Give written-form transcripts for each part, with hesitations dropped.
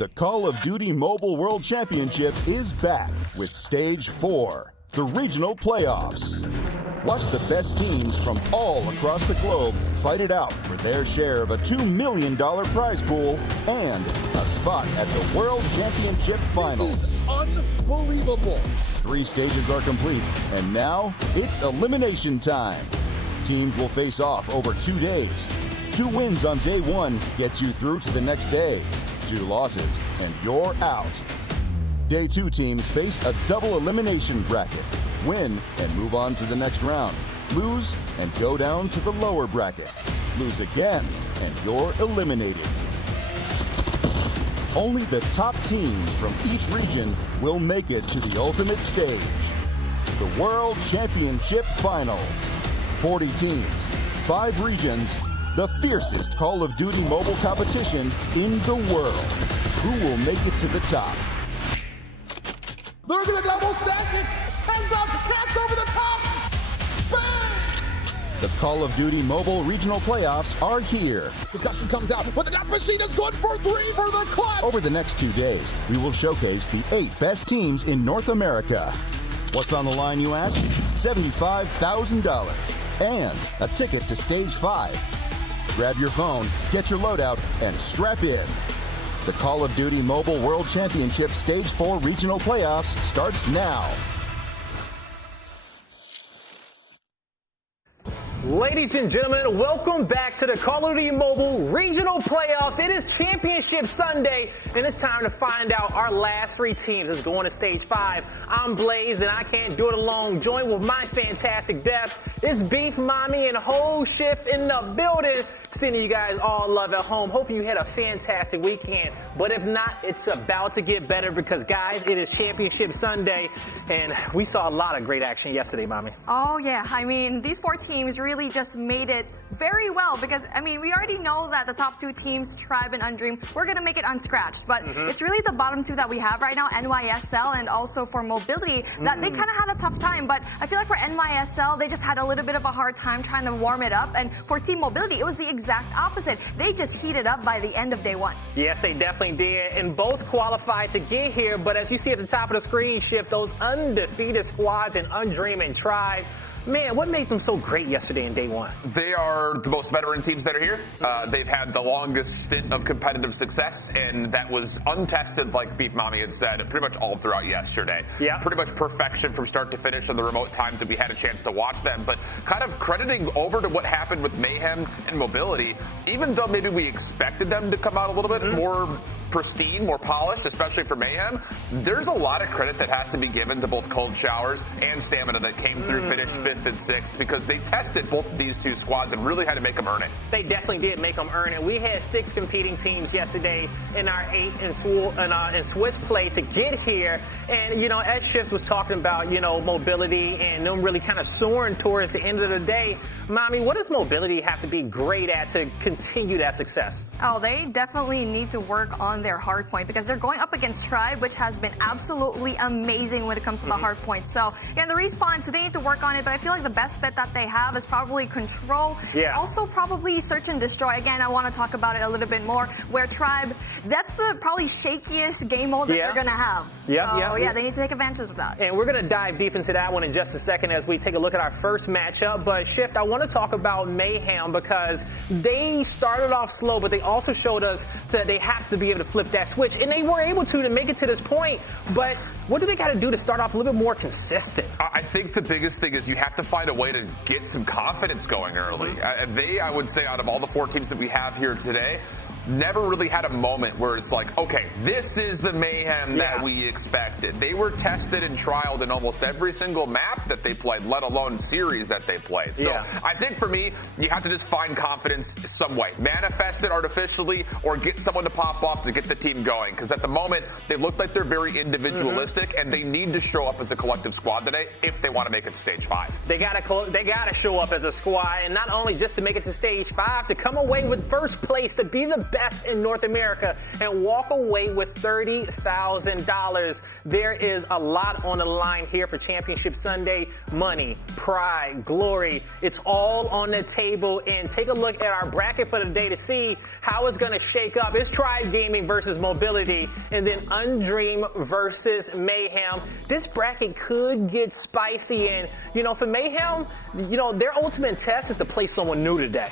The Call of Duty Mobile World Championship is back with Stage 4, the regional playoffs. Watch the best teams from all across the globe fight it out for their share of a $2 million prize pool and a spot at the World Championship Finals. This is unbelievable. 3 stages are complete, and now it's elimination time. Teams will face off over 2 days. 2 wins on day 1 gets you through to the next day. 2 losses, and you're out. Day 2 teams face a double elimination bracket. Win and move on to the next round. Lose and go down to the lower bracket. Lose again, and you're eliminated. Only the top teams from each region will make it to the ultimate stage. The World Championship Finals. 40 teams, 5 regions, the fiercest Call of Duty mobile competition in the world. Who will make it to the top? They're going to double stack it. 10,000 cats over the top. Bang! The Call of Duty Mobile Regional Playoffs are here. Concussion comes out, but the dot machine is good for 3 for the clutch. Over the next 2 days, we will showcase the 8 best teams in North America. What's on the line, you ask? $75,000 and a ticket to Stage 5. Grab your phone, get your loadout, and strap in. The Call of Duty Mobile World Championship Stage 4 Regional Playoffs starts now. Ladies and gentlemen, welcome back to the Call of Duty Mobile Regional Playoffs. It is Championship Sunday, and it's time to find out our last 3 teams that's going to Stage 5. I'm Blaze, and I can't do it alone. Joined with my fantastic guests, it's Beef Mommy and Whole Shift in the building. Sending you guys all love at home. Hoping you had a fantastic weekend. But if not, it's about to get better because, guys, it is Championship Sunday, and we saw a lot of great action yesterday, Mommy. Oh, yeah. I mean, these 4 teams really just made it very well because, I mean, we already know that the top 2 teams, Tribe and Undream, we're going to make it unscratched. But it's really the bottom 2 that we have right now, NYSL and also for Mobility, that they kind of had a tough time. But I feel like for NYSL, they just had a little bit of a hard time trying to warm it up. And for Team Mobility, it was the exact opposite. They just heated up by the end of day 1. Yes, they definitely did. And both qualified to get here. But as you see at the top of the screen, Shift, those undefeated squads in Undream and Tribe. Man, what made them so great yesterday in day 1? They are the most veteran teams that are here. They've had the longest stint of competitive success, and that was untested, like Beef Mommy had said, pretty much all throughout yesterday. Yeah. Pretty much perfection from start to finish on the remote times that we had a chance to watch them. But kind of crediting over to what happened with Mayhem and Mobility, even though maybe we expected them to come out a little bit more pristine, more polished, especially for Mayhem, there's a lot of credit that has to be given to both Cold Showers and Stamina that came through, finished 5th and 6th, because they tested both of these 2 squads and really had to make them earn it. They definitely did make them earn it. We had 6 competing teams yesterday in our 8 in Swiss play to get here. And, you know, as Shift was talking about, you know, Mobility and them really kind of soaring towards the end of the day, Mommy, what does Mobility have to be great at to continue that success? Oh, they definitely need to work on their hard point because they're going up against Tribe, which has been absolutely amazing when it comes to the hard point. So, yeah, the respawn, so they need to work on it, but I feel like the best bet that they have is probably Control. Yeah. Also, probably Search and Destroy. Again, I want to talk about it a little bit more, where Tribe, that's the probably shakiest game mode that they're going to have. So, yeah, they need to take advantage of that. And we're going to dive deep into that one in just a second as we take a look at our first matchup. But, Shift, I want to talk about Mayhem because they started off slow, but they also showed us that they have to be able to flip that switch. And they were able to make it to this point. But what do they got to do to start off a little bit more consistent? I think the biggest thing is you have to find a way to get some confidence going early. I would say, out of all the 4 teams that we have here today, never really had a moment where it's like, okay, this is the Mayhem that we expected. They were tested and trialed in almost every single map that they played, let alone series that they played. So I think for me, you have to just find confidence some way. Manifest it artificially or get someone to pop off to get the team going. Because at the moment, they look like they're very individualistic and they need to show up as a collective squad today if they want to make it to Stage 5. They gotta show up as a squad, and not only just to make it to Stage 5, to come away with first place, to be the best best in North America and walk away with $30,000. There is a lot on the line here for Championship Sunday. Money, pride, glory. It's all on the table. And take a look at our bracket for the day to see how it's going to shake up. It's Tribe Gaming versus Mobility, and then Undream versus Mayhem. This bracket could get spicy. And, for Mayhem, their ultimate test is to play someone new today.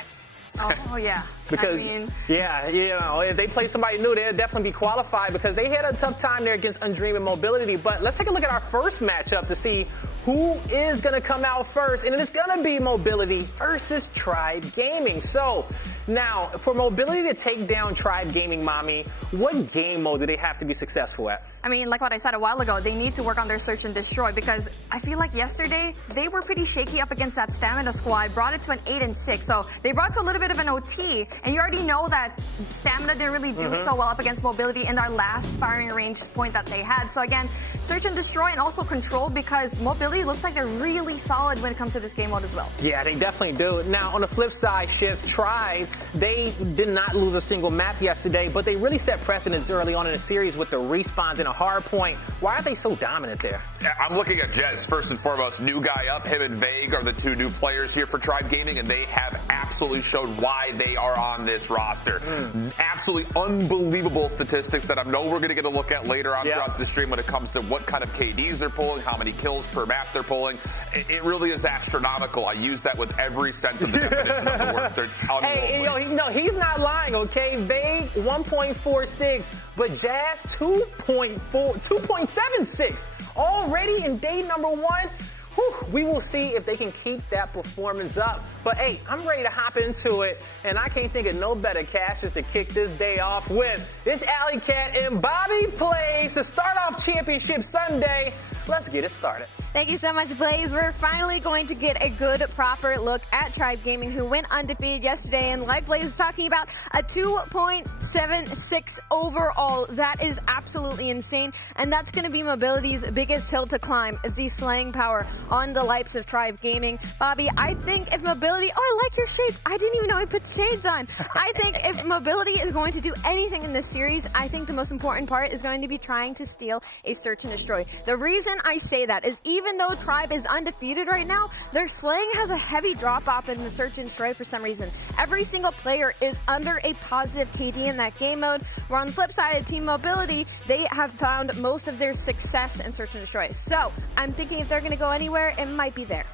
Oh, yeah. Because, if they play somebody new, they'll definitely be qualified because they had a tough time there against Undream and Mobility. But let's take a look at our first matchup to see who is going to come out first. And it's going to be Mobility versus Tribe Gaming. So, now, for Mobility to take down Tribe Gaming, Mommy, what game mode do they have to be successful at? I mean, like what I said a while ago, they need to work on their search and destroy because I feel like yesterday they were pretty shaky up against that Stamina squad, brought it to an 8-6. So they brought to a little bit of an OT, and you already know that Stamina didn't really do so well up against Mobility in our last firing range point that they had. So again, search and destroy and also control because Mobility looks like they're really solid when it comes to this game mode as well. Yeah, they definitely do. Now, on the flip side, Tribe, they did not lose a single map yesterday, but they really set precedents early on in the series with the respawns and a hard point. Why are they so dominant there? I'm looking at Jez, first and foremost. New guy up, him and Vague are the two new players here for Tribe Gaming, and they have absolutely showed why they are on this roster. Absolutely unbelievable statistics that I know we're going to get a look at later on throughout the stream when it comes to what kind of KDs they're pulling, how many kills per map they're pulling. It really is astronomical. I use that with every sense of the definition of the word. It's unbelievable. He's not lying, okay? Vague 1.46, but Jazz 2.76 already in day number 1. We will see if they can keep that performance up. But hey, I'm ready to hop into it, and I can't think of no better casters to kick this day off with. It's Alley Cat and Bobby Plays to start off Championship Sunday. Let's get it started. Thank you so much, Blaze. We're finally going to get a good, proper look at Tribe Gaming, who went undefeated yesterday. And like Blaze was talking about, a 2.76 overall. That is absolutely insane. And that's going to be Mobility's biggest hill to climb, is the slaying power on the likes of Tribe Gaming. Bobby, I think if Mobility... Oh, I like your shades. I didn't even know I put shades on. I think if Mobility is going to do anything in this series, I think the most important part is going to be trying to steal a search and destroy. The reason I say that is even though Tribe is undefeated right now, their slaying has a heavy drop-off in the search and destroy for some reason. Every single player is under a positive KD in that game mode, where on the flip side of Team Mobility, they have found most of their success in search and destroy. So I'm thinking if they're going to go anywhere, it might be there.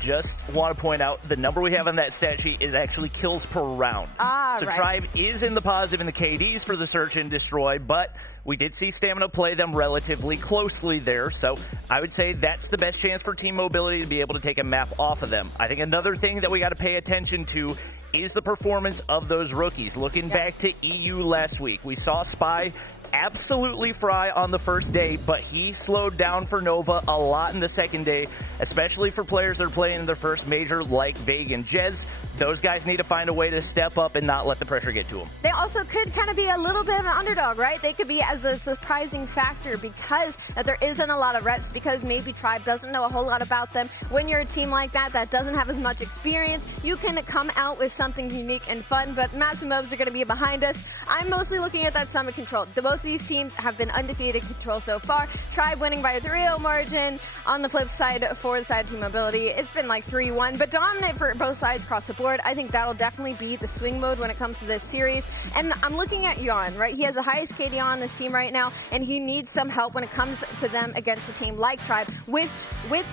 Just want to point out the number we have on that stat sheet is actually kills per round. So right. Tribe is in the positive in the KDs for the search and destroy, but we did see Stamina play them relatively closely there. So I would say that's the best chance for Team Mobility to be able to take a map off of them. I think another thing that we got to pay attention to is the performance of those rookies. Looking back to EU last week, we saw Spy absolutely fry on the first day, but he slowed down for Nova a lot in the second day, especially for players that are playing in their first major like Vague and Jez. Those guys need to find a way to step up and not let the pressure get to them. They also could kind of be a little bit of an underdog, right? They could be as a surprising factor because there isn't a lot of reps, because maybe Tribe doesn't know a whole lot about them. When you're a team like that doesn't have as much experience, you can come out with something unique and fun, but Maps and Mobs are going to be behind us. I'm mostly looking at that Summit Control. Both of these teams have been undefeated Control so far. Tribe winning by a 3-0 margin. On the flip side, for the side of Team Mobility, it's been like 3-1, but dominant for both sides across the board. I think that'll definitely be the swing mode when it comes to this series. And I'm looking at Yon, right? He has the highest KD on this team right now, and he needs some help when it comes to them against a team like Tribe, with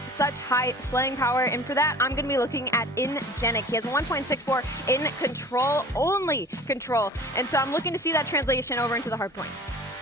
such high slaying power. And for that, I'm going to be looking at Ingenic. He has a 1.64 in Control, only Control. And so I'm looking to see that translation over into the hard points.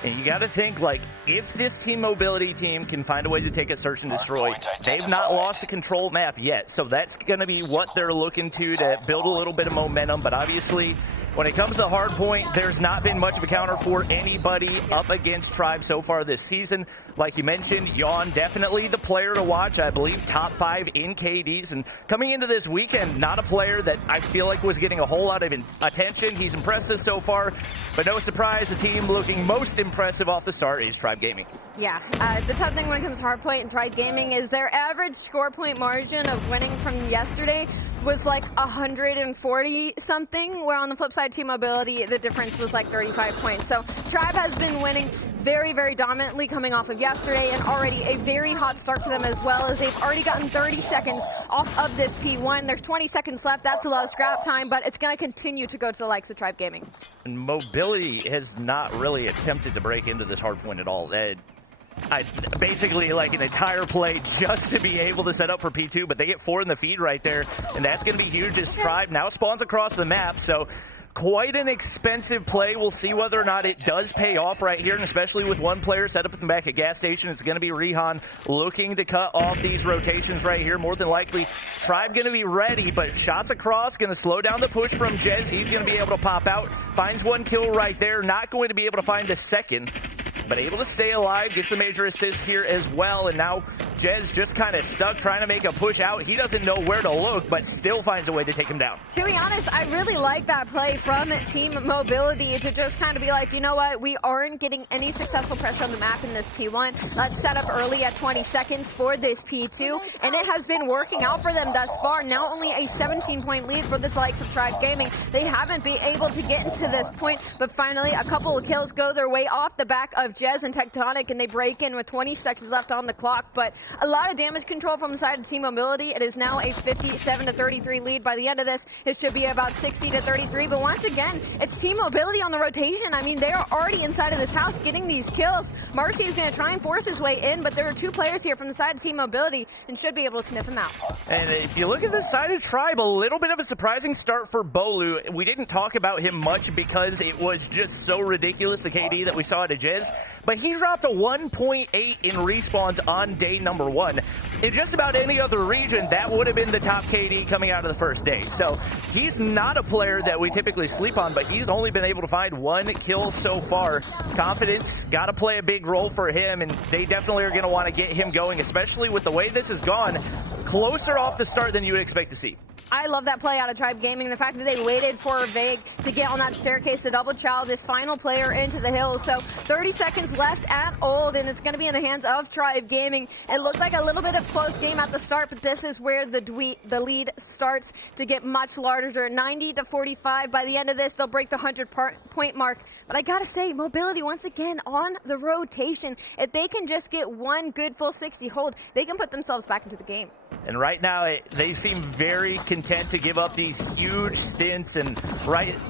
And you got to think, like, if this Team Mobility team can find a way to take a search and destroy, they've not lost a Control map yet. So that's going to be what they're looking to build a little bit of momentum. But obviously, when it comes to hard point, there's not been much of a counter for anybody up against Tribe so far this season. Like you mentioned, Yon definitely the player to watch. I believe top 5 in KDs. And coming into this weekend, not a player that I feel like was getting a whole lot of attention. He's impressed us so far. But no surprise, the team looking most impressive off the start is Tribe Gaming. Yeah, the tough thing when it comes to Hardpoint and Tribe Gaming is their average score point margin of winning from yesterday was like 140 something, where on the flip side, Team Mobility, the difference was like 35 points. So Tribe has been winning very, very dominantly coming off of yesterday, and already a very hot start for them, as well as they've already gotten 30 seconds off of this P1. There's 20 seconds left. That's a lot of scrap time, but it's going to continue to go to the likes of Tribe Gaming. And Mobility has not really attempted to break into this hardpoint at all. Basically like an entire play just to be able to set up for P2, but they get 4 in the feed right there, and that's going to be huge as Tribe now spawns across the map. So quite an expensive play. We'll see whether or not it does pay off right here, and especially with one player set up in the back at gas station, it's going to be Rihan looking to cut off these rotations right here. More than likely, Tribe going to be ready, but shots across, going to slow down the push from Jez. He's going to be able to pop out, finds one kill right there, not going to be able to find the second, but able to stay alive, gets the major assist here as well, and now Jez just kind of stuck trying to make a push out. He doesn't know where to look, but still finds a way to take him down. To be honest, I really like that play from Team Mobility to just kind of be like, you know what, we aren't getting any successful pressure on the map in this P1. Let's set up early at 20 seconds for this P2, and it has been working out for them thus far. Now only a 17-point lead for the likes of Tribe Gaming. They haven't been able to get into this point, but finally a couple of kills go their way off the back of Jez and Tectonic, and they break in with 20 seconds left on the clock, but a lot of damage control from the side of Team Mobility. It is now a 57-33 lead. By the end of this, it should be about 60-33, but once again, it's Team Mobility on the rotation. I mean, they are already inside of this house getting these kills. Marcy is going to try and force his way in, but there are 2 players here from the side of Team Mobility and should be able to sniff him out. And if you look at the side of Tribe, a little bit of a surprising start for Bolu. We didn't talk about him much because it was just so ridiculous, the KD that we saw at Jez, but he dropped a 1.8 in respawns on day number 1. In just about any other region, that would have been the top KD coming out of the first day. So he's not a player that we typically sleep on, but he's only been able to find 1 kill so far. Confidence got to play a big role for him, and they definitely are going to want to get him going, especially with the way this has gone. Closer off the start than you would expect to see. I love that play out of Tribe Gaming. The fact that they waited for Vague to get on that staircase to double chow this final player into the hills. So 30 seconds left at Old, and it's going to be in the hands of Tribe Gaming. It looked like a little bit of close game at the start, but this is where the lead starts to get much larger. 90-45. By the end of this, they'll break the 100-point mark. But I gotta say, Mobility once again on the rotation. If they can just get 1 good full 60 hold, they can put themselves back into the game. And right now, they seem very content to give up these huge stints. And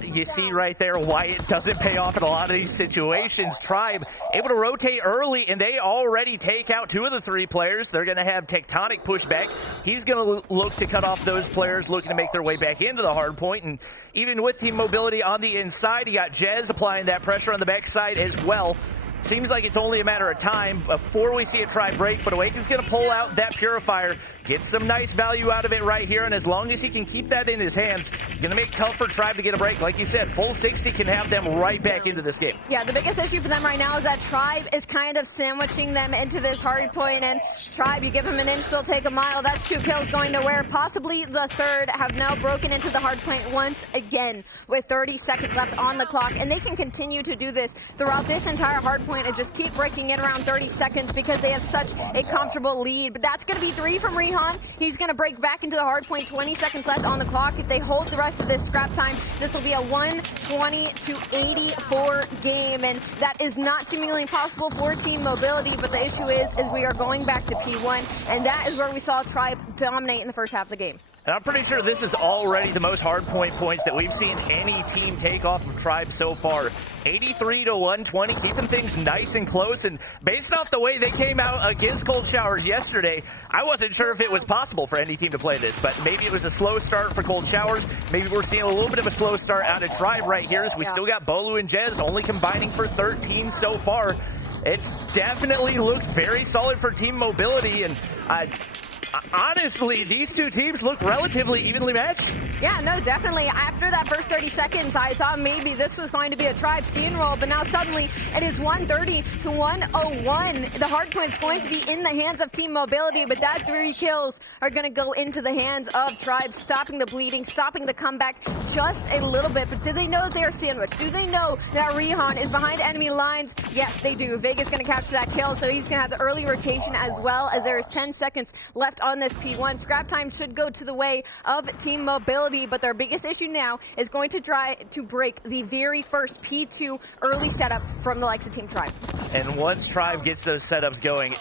you see right there why it doesn't pay off in a lot of these situations. Tribe able to rotate early, and they already take out 2 of the 3 players. They're going to have Tectonic push back. He's going to look to cut off those players looking to make their way back into the hard point. And even with Team Mobility on the inside, you got Jez applying that pressure on the backside as well. Seems like it's only a matter of time before we see a Tribe break, but Awaken's going to pull out that Purifier, get some nice value out of it right here, and as long as he can keep that in his hands, going to make it tough for Tribe to get a break. Like you said, full 60 can have them right back into this game. Yeah, the biggest issue for them right now is that Tribe is kind of sandwiching them into this hard point, and Tribe, you give them an inch, they'll take a mile. That's 2 kills going nowhere. Possibly the third, have now broken into the hard point once again with 30 seconds left on the clock, and they can continue to do this throughout this entire hard point and just keep breaking it around 30 seconds because they have such a comfortable lead. But that's going to be 3 from Rihan. He's going to break back into the hard point. 20 seconds left on the clock. If they hold the rest of this scrap time, this will be a 120-84 game, and that is not seemingly possible for Team Mobility. But the issue is we are going back to P1, and that is where we saw Tribe dominate in the first half of the game. And I'm pretty sure this is already the most hardpoint points that we've seen any team take off of Tribe so far. 83-120, keeping things nice and close. And based off the way they came out against Cold Showers yesterday, I wasn't sure if it was possible for any team to play this, but maybe it was a slow start for Cold Showers. Maybe we're seeing a little bit of a slow start out of Tribe right here, as we still got Bolu and Jez only combining for 13 so far. It's definitely looked very solid for Team Mobility, and honestly, these two teams look relatively evenly matched. Yeah, no, definitely. After that first 30 seconds, I thought maybe this was going to be a Tribe steamroll, but now suddenly it is 130 to 101. The hardpoint's going to be in the hands of Team Mobility, but that 3 kills are going to go into the hands of Tribe, stopping the bleeding, stopping the comeback just a little bit. But do they know they are sandwiched? Do they know that Rihan is behind enemy lines? Yes, they do. Vega's going to catch that kill, so he's going to have the early rotation as well, as there is 10 seconds left on this P1. Scrap time should go to the way of Team Mobility, but their biggest issue now is going to try to break the very first P2 early setup from the likes of Team Tribe. And once Tribe gets those setups going,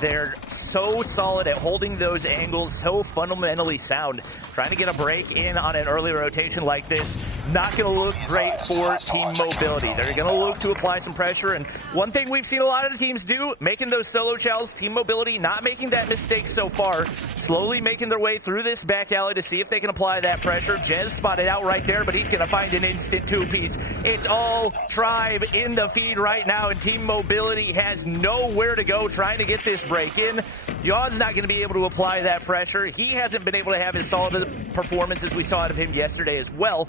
they're so solid at holding those angles, so fundamentally sound. Trying to get a break in on an early rotation like this, not going to look great for Team Mobility. They're going to look to apply some pressure, and one thing we've seen a lot of the teams do, making those solo chows. Team Mobility not making that mistake so far, slowly making their way through this back alley to see if they can apply that pressure. Jez spotted out right there, but he's going to find an instant 2-piece. It's all Tribe in the feed right now, and Team Mobility has nowhere to go trying to get this break in. Yon's not going to be able to apply that pressure. He hasn't been able to have as solid performance as we saw out of him yesterday as well.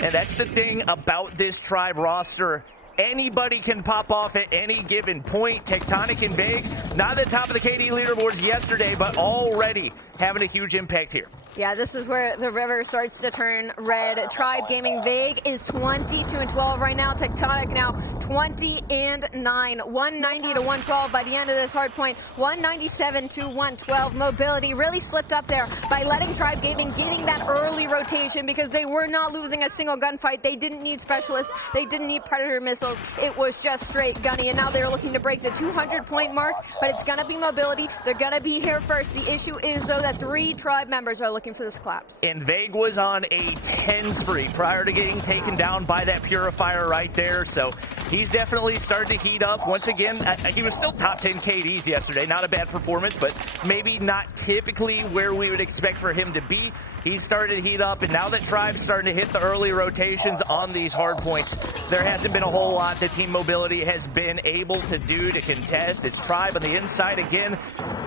And that's the thing about this Tribe roster. Anybody can pop off at any given point. Tectonic and Vague, not at the top of the KD leaderboards yesterday, but already having a huge impact here. Yeah, this is where the river starts to turn red. Tribe Gaming Vague is 22-12 right now. Tectonic now 20-9. 190 to 112 by the end of this hard point. 197 to 112. Mobility really slipped up there by letting Tribe Gaming getting that early rotation because they were not losing a single gunfight. They didn't need specialists. They didn't need Predator missiles. It was just straight gunny, and now they're looking to break the 200-point mark, but it's going to be Mobility. They're going to be here first. The issue is, though, that 3 Tribe members are looking for this collapse. And Vague was on a 10 spree prior to getting taken down by that Purifier right there, so he's definitely starting to heat up. Once again, he was still top 10 KDs yesterday. Not a bad performance, but maybe not typically where we would expect for him to be. He's started to heat up, and now that Tribe's starting to hit the early rotations on these hard points, there hasn't been a whole lot that Team Mobility has been able to do to contest. It's Tribe on the inside again.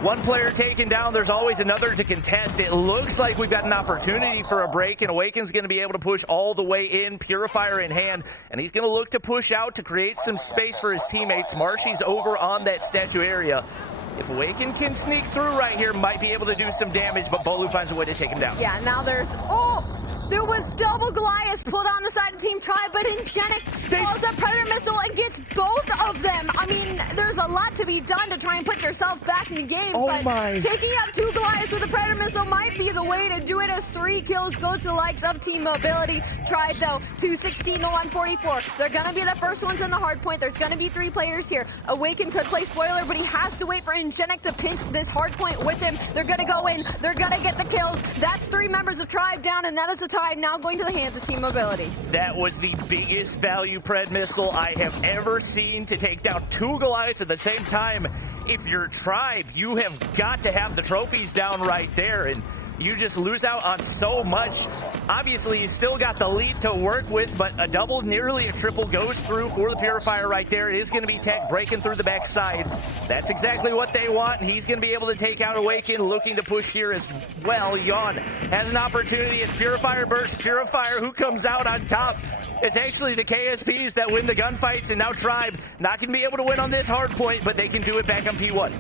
One player taken down, there's always another to contest. It looks like we've got an opportunity for a break, and Awaken's going to be able to push all the way in, Purifier in hand, and he's going to look to push out to create some space for his teammates. Marshy's over on that statue area. If Awaken can sneak through right here, might be able to do some damage, but Bolu finds a way to take him down. Yeah, now there was double Goliath put on the side of Team Tribe, but Ingenic calls a Predator missile and gets both of them. I mean, there's a lot to be done to try and put yourself back in the game, taking out 2 Goliaths with a Predator missile might be the way to do it, as 3 kills go to the likes of Team Mobility. Tribe, though, 216 to 144. They're going to be the first ones in the hard point. There's going to be 3 players here. Awaken could play spoiler, but he has to wait for Ingenic to pinch this hard point with him. They're going to go in. They're going to get the kills. That's 3 members of Tribe down, and that is the tie now going to the hands of Team Mobility. That was the biggest value Pred missile I have ever seen to take down 2 Goliaths at the same time. If you're Tribe, you have got to have the trophies down right there, and you just lose out on so much. Obviously, you still got the lead to work with, but a double, nearly a triple goes through for the Purifier right there. It is going to be Tech breaking through the backside. That's exactly what they want, and he's going to be able to take out Awaken, looking to push here as well. Yon has an opportunity as Purifier bursts. Purifier, who comes out on top? It's actually the KSPs that win the gunfights, and now Tribe not going to be able to win on this hard point, but they can do it back on P1.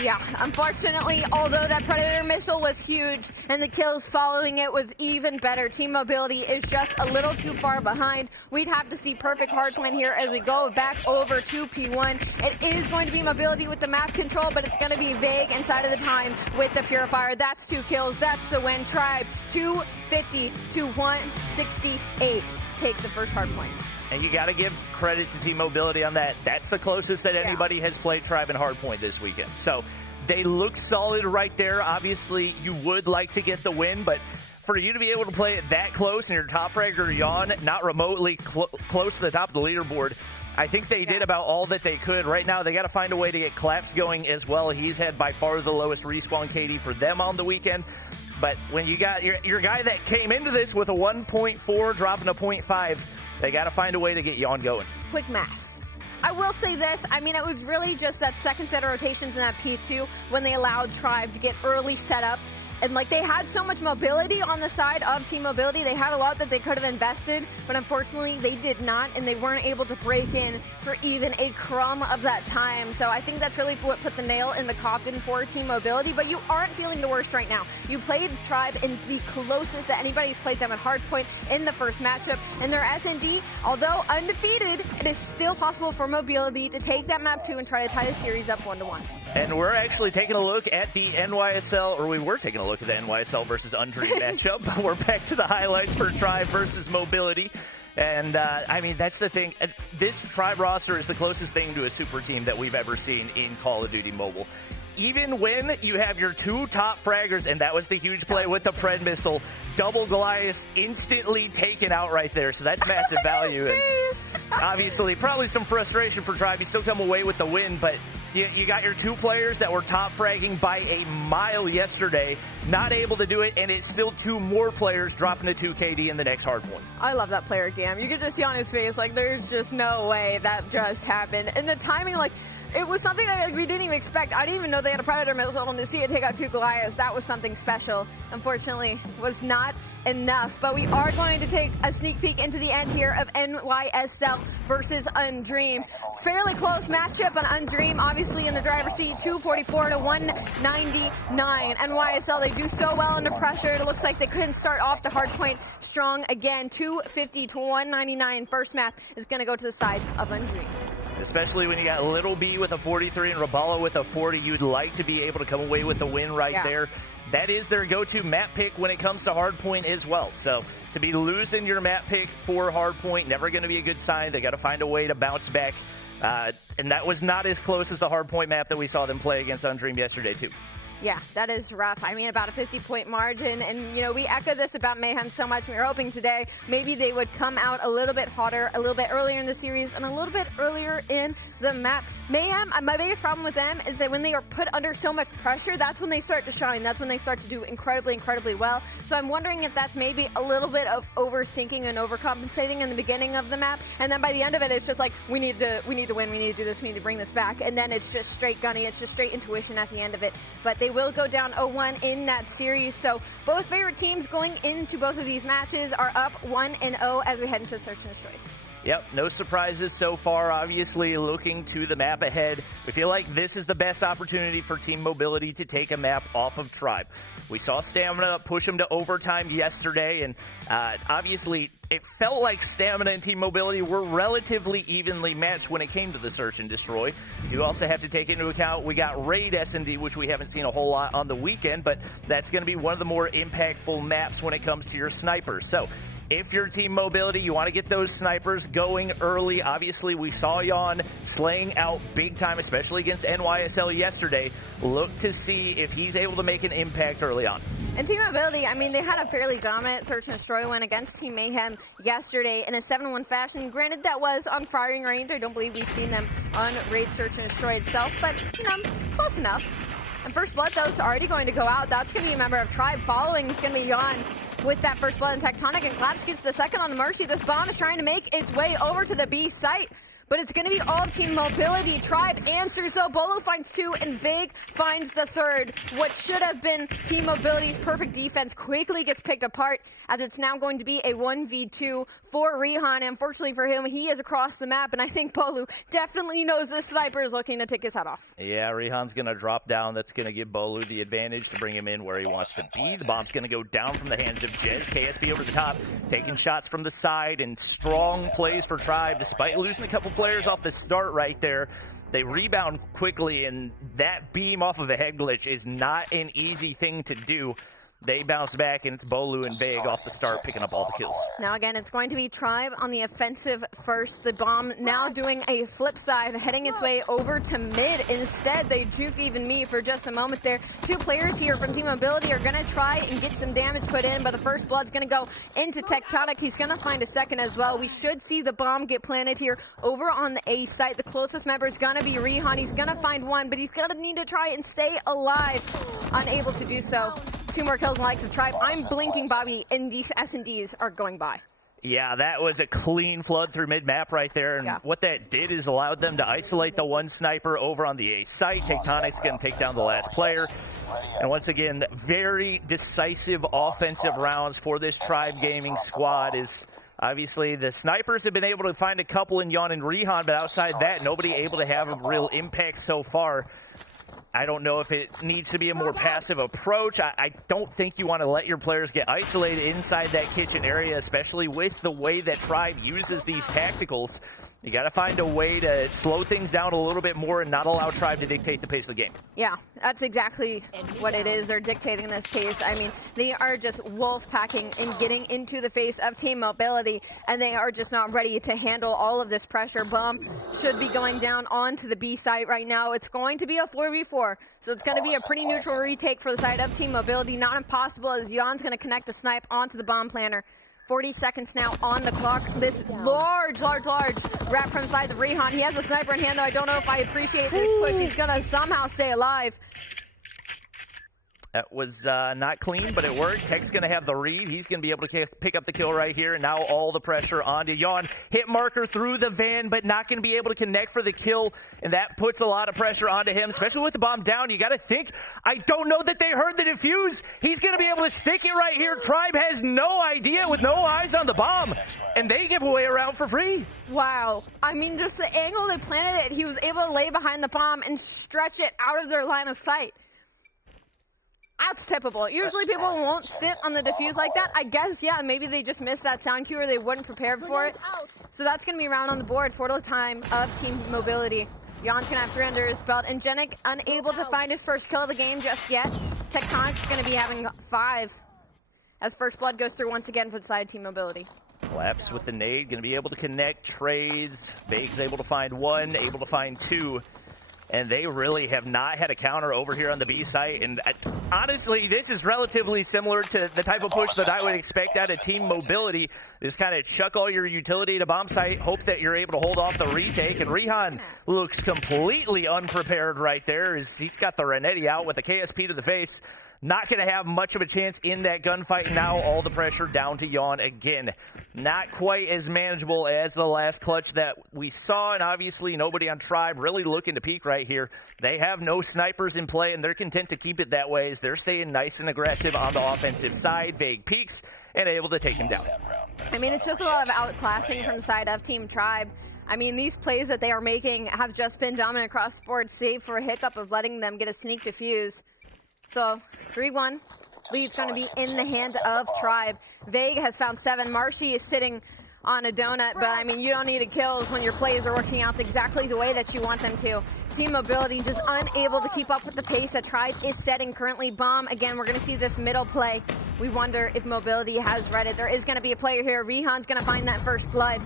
Yeah, unfortunately, although that Predator missile was huge and the kills following it was even better, Team Mobility is just a little too far behind. We'd have to see perfect hardpoint here as we go back over to P1. It is going to be Mobility with the map control, but it's going to be Vague inside of the time with the Purifier. That's 2 kills. That's the win. Tribe 250 to 168. Take the first hardpoint. And you got to give credit to Team Mobility on that. That's the closest that anybody has played Tribe and Hardpoint this weekend. So they look solid right there. Obviously, you would like to get the win, but for you to be able to play it that close and your top fragger Yon not remotely close to the top of the leaderboard, I think they did about all that they could. Right now, they got to find a way to get Collapse going as well. He's had by far the lowest respawn KD for them on the weekend. But when you got your guy that came into this with a 1.4 dropping a 0.5, they got to find a way to get Yon going. Quick maths. I will say this. I mean, it was really just that second set of rotations in that P2 when they allowed Tribe to get early set up. And, like, they had so much mobility on the side of Team Mobility. They had a lot that they could have invested, but unfortunately they did not, and they weren't able to break in for even a crumb of that time. So I think that's really what put the nail in the coffin for Team Mobility, but you aren't feeling the worst right now. You played Tribe in the closest that anybody's played them at hardpoint in the first matchup, and their S&D, although undefeated, it is still possible for Mobility to take that map 2 and try to tie the series up 1-1. And we're actually taking a look at the NYSL, or we were taking a look at the NYSL versus Undream matchup. We're back to the highlights for Tribe versus Mobility. And, I mean, that's the thing. This Tribe roster is the closest thing to a super team that we've ever seen in Call of Duty Mobile. Even when you have your two top fraggers, and that was the huge play with the Pred missile, double Goliath instantly taken out right there. So that's massive value. And obviously, probably some frustration for Tribe. You still come away with the win, but you got your two players that were top fragging by a mile yesterday, not able to do it, and it's still two more players dropping to 2 KD in the next hardpoint. I love that player, Gam. You could just see on his face, like, there's just no way that just happened. And the timing, like, it was something that we didn't even expect. I didn't even know they had a Predator missile, and to see it take out 2 Goliaths, that was something special. Unfortunately, was not enough. But we are going to take a sneak peek into the end here of NYSL versus Undream. Fairly close matchup on Undream, obviously in the driver's seat, 244 to 199. NYSL, they do so well under pressure. It looks like they couldn't start off the hardpoint strong again. 250 to 199. First map is going to go to the side of Undream. Especially when you got Little B with a 43 and Rabala with a 40, you'd like to be able to come away with the win right there. That is their go-to map pick when it comes to hardpoint as well. So to be losing your map pick for hardpoint, never going to be a good sign. They got to find a way to bounce back. And that was not as close as the hardpoint map that we saw them play against Undream yesterday, too. Yeah, that is rough. I mean, about a 50-point margin. And, you know, we echo this about Mayhem so much. We were hoping today maybe they would come out a little bit hotter, a little bit earlier in the series, and a little bit earlier in the map. Mayhem, my biggest problem with them is that when they are put under so much pressure, that's when they start to shine. That's when they start to do incredibly, incredibly well. So I'm wondering if that's maybe a little bit of overthinking and overcompensating in the beginning of the map. And then by the end of it, it's just like, we need to win, we need to do this, we need to bring this back. And then it's just straight gunny. It's just straight intuition at the end of it. But they will go down 0-1 in that series. So both favorite teams going into both of these matches are up 1-0 as we head into Search and Destroy. Yep, no surprises so far. Obviously, looking to the map ahead, we feel like this is the best opportunity for Team Mobility to take a map off of Tribe. We saw Stamina push them to overtime yesterday, and obviously it felt like Stamina and Team Mobility were relatively evenly matched when it came to the Search and Destroy. You do also have to take into account we got Raid S&D, which we haven't seen a whole lot on the weekend, but that's going to be one of the more impactful maps when it comes to your snipers. So if you're Team Mobility, you want to get those snipers going early. Obviously, we saw Jan slaying out big time, especially against NYSL yesterday. Look to see if he's able to make an impact early on. And Team Mobility, I mean, they had a fairly dominant Search and Destroy win against Team Mayhem yesterday in a 7-1 fashion. Granted, that was on firing range. I don't believe we've seen them on Raid Search and Destroy itself, but, you know, it's close enough. And First Blood, though, is already going to go out. That's going to be a member of Tribe following. It's going to be Jan with that First Blood and Tectonic, and Collapse gets the second on the Mercy. This bomb is trying to make its way over to the B site, but it's going to be all Team Mobility. Tribe answers, though. Bolo finds 2, and Vig finds the 3rd. What should have been Team Mobility's perfect defense quickly gets picked apart, as it's now going to be a 1v2 for Rehan. Unfortunately for him, he is across the map, and I think Bolu definitely knows this sniper is looking to take his head off. Yeah, Rehan's going to drop down. That's going to give Bolu the advantage to bring him in where he wants to be. The bomb's going to go down from the hands of Jez. KSP over the top, taking shots from the side, and strong plays for Tribe. Despite losing a couple players off the start right there, they rebound quickly, and that beam off of a head glitch is not an easy thing to do. They bounce back, and it's Bolu and Vig off the start, picking up all the kills. Now again, it's going to be Tribe on the offensive first. The bomb now doing a flip side, heading its way over to mid. Instead, they juked even me for just a moment there. 2 players here from Team Mobility are going to try and get some damage put in, but the First Blood's going to go into Tectonic. He's going to find a second as well. We should see the bomb get planted here over on the A site. The closest member is going to be Rehan. He's going to find one, but he's going to need to try and stay alive. Unable to do so. 2 more kills in the likes of Tribe. I'm blinking, Bobby, and these S&Ds are going by. Yeah, that was a clean flood through mid-map right there. And what that did is allowed them to isolate the one sniper over on the A site. Tectonic's going to take down the last player. And once again, very decisive offensive rounds for this Tribe Gaming squad. Is obviously the snipers have been able to find a couple in Yon and Rihan, but outside that, nobody able to have a real impact so far. I don't know if it needs to be a more passive approach. I don't think you want to let your players get isolated inside that kitchen area, especially with the way that Tribe uses these tacticals. You got to find a way to slow things down a little bit more and not allow Tribe to dictate the pace of the game. Yeah, that's exactly what it is. They're dictating this pace. I mean, they are just wolf packing and getting into the face of Team Mobility, and they are just not ready to handle all of this pressure. Bomb should be going down onto the B site right now. It's going to be a 4v4, so it's going to be a pretty neutral retake for the side of Team Mobility. Not impossible, as Yon's going to connect the snipe onto the bomb planter. 40 seconds now on the clock. This large wrap from side of Rihan. He has a sniper in hand, though. I don't know if I appreciate this push. He's going to somehow stay alive. That was not clean, but it worked. Tech's going to have the read. He's going to be able to pick up the kill right here, and now all the pressure onto Yon. Hit marker through the van, but not going to be able to connect for the kill, and that puts a lot of pressure onto him, especially with the bomb down. You got to think, I don't know that they heard the defuse. He's going to be able to stick it right here. Tribe has no idea with no eyes on the bomb, and they give away a round for free. Wow. I mean, just the angle they planted it, he was able to lay behind the bomb and stretch it out of their line of sight. That's typical. Usually people won't sit on the defuse like that. I guess, yeah, maybe they just missed that sound cue or they weren't prepared for it. So that's going to be a round on the board for the time of Team Mobility. Yon's going to have 3 under his belt, and Jenik unable to find his first kill of the game just yet. Tectonic's going to be having 5 as first blood goes through once again for the side of Team Mobility. Collapse with the nade, going to be able to connect trades. Vague's able to find 1, able to find 2. And they really have not had a counter over here on the B site. And honestly, this is relatively similar to the type of push that I would expect out of Team Mobility. Just kind of chuck all your utility to bomb site, hope that you're able to hold off the retake. And Rihan looks completely unprepared right there, as he's got the Renetti out with the KSP to the face. Not going to have much of a chance in that gunfight. Now all the pressure down to Yon again. Not quite as manageable as the last clutch that we saw, and obviously nobody on Tribe really looking to peek right here. They have no snipers in play, and they're content to keep it that way as they're staying nice and aggressive on the offensive side. Vague peeks and able to take him down. I mean, it's just a lot of outclassing from the side of Team Tribe. I mean, these plays that they are making have just been dominant across the board, save for a hiccup of letting them get a sneak defuse. So, 3-1. Lead's going to be in the hand of Tribe. Vague has found 7. Marshy is sitting on a donut, but I mean, you don't need the kills when your plays are working out exactly the way that you want them to. Team Mobility just unable to keep up with the pace that Tribe is setting currently. Bomb, again, we're going to see this middle play. We wonder if Mobility has read it. There is going to be a player here. Rihan's going to find that first blood.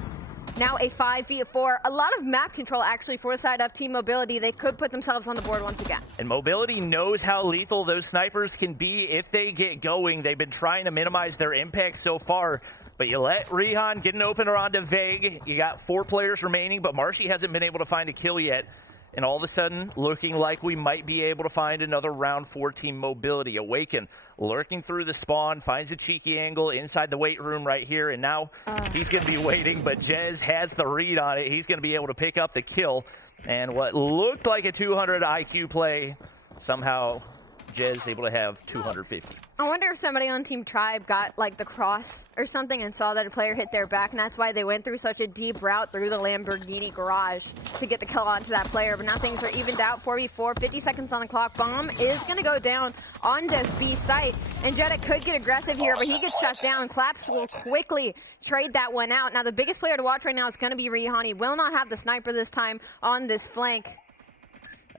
Now a 5v4. A lot of map control actually for the side of Team Mobility. They could put themselves on the board once again. And Mobility knows how lethal those snipers can be if they get going. They've been trying to minimize their impact so far. But you let Rihan get an opener onto Vague. You got 4 players remaining, but Marshy hasn't been able to find a kill yet. And all of a sudden, looking like we might be able to find another round for Team Mobility. Awaken, lurking through the spawn, finds a cheeky angle inside the weight room right here. And now he's going to be waiting, but Jez has the read on it. He's going to be able to pick up the kill. And what looked like a 200 IQ play, somehow Jez able to have 250. I wonder if somebody on Team Tribe got like the cross or something and saw that a player hit their back, and that's why they went through such a deep route through the Lamborghini garage to get the kill onto that player. But now things are evened out. 4v4, 50 seconds on the clock. Bomb is going to go down on this B site, and Jeddah could get aggressive here, but he gets shut down. Claps will quickly trade that one out. Now the biggest player to watch right now is going to be Rihan. He will not have the sniper this time on this flank.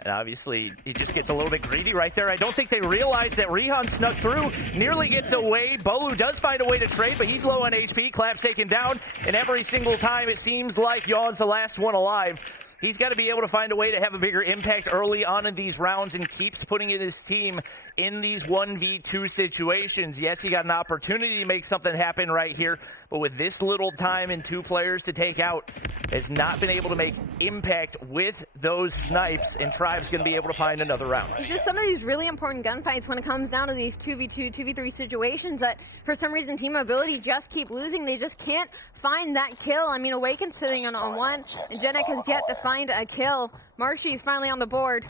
And obviously, he just gets a little bit greedy right there. I don't think they realized that Rihan snuck through, nearly gets away. Bolu does find a way to trade, but he's low on HP. Clap's taken down, and every single time it seems like Yon's the last one alive. he's got to be able to find a way to have a bigger impact early on in these rounds and keeps putting in his team in these 1v2 situations. Yes, he got an opportunity to make something happen right here, but with this little time and 2 players to take out, has not been able to make impact with those snipes, and Tribe's going to be able to find another round. It's just some of these really important gunfights when it comes down to these 2v2, 2v3 situations that for some reason Team Mobility just keep losing. They just can't find that kill. I mean, Awaken's sitting on 1, and Genek has yet to find a kill. Marshy's finally on the board.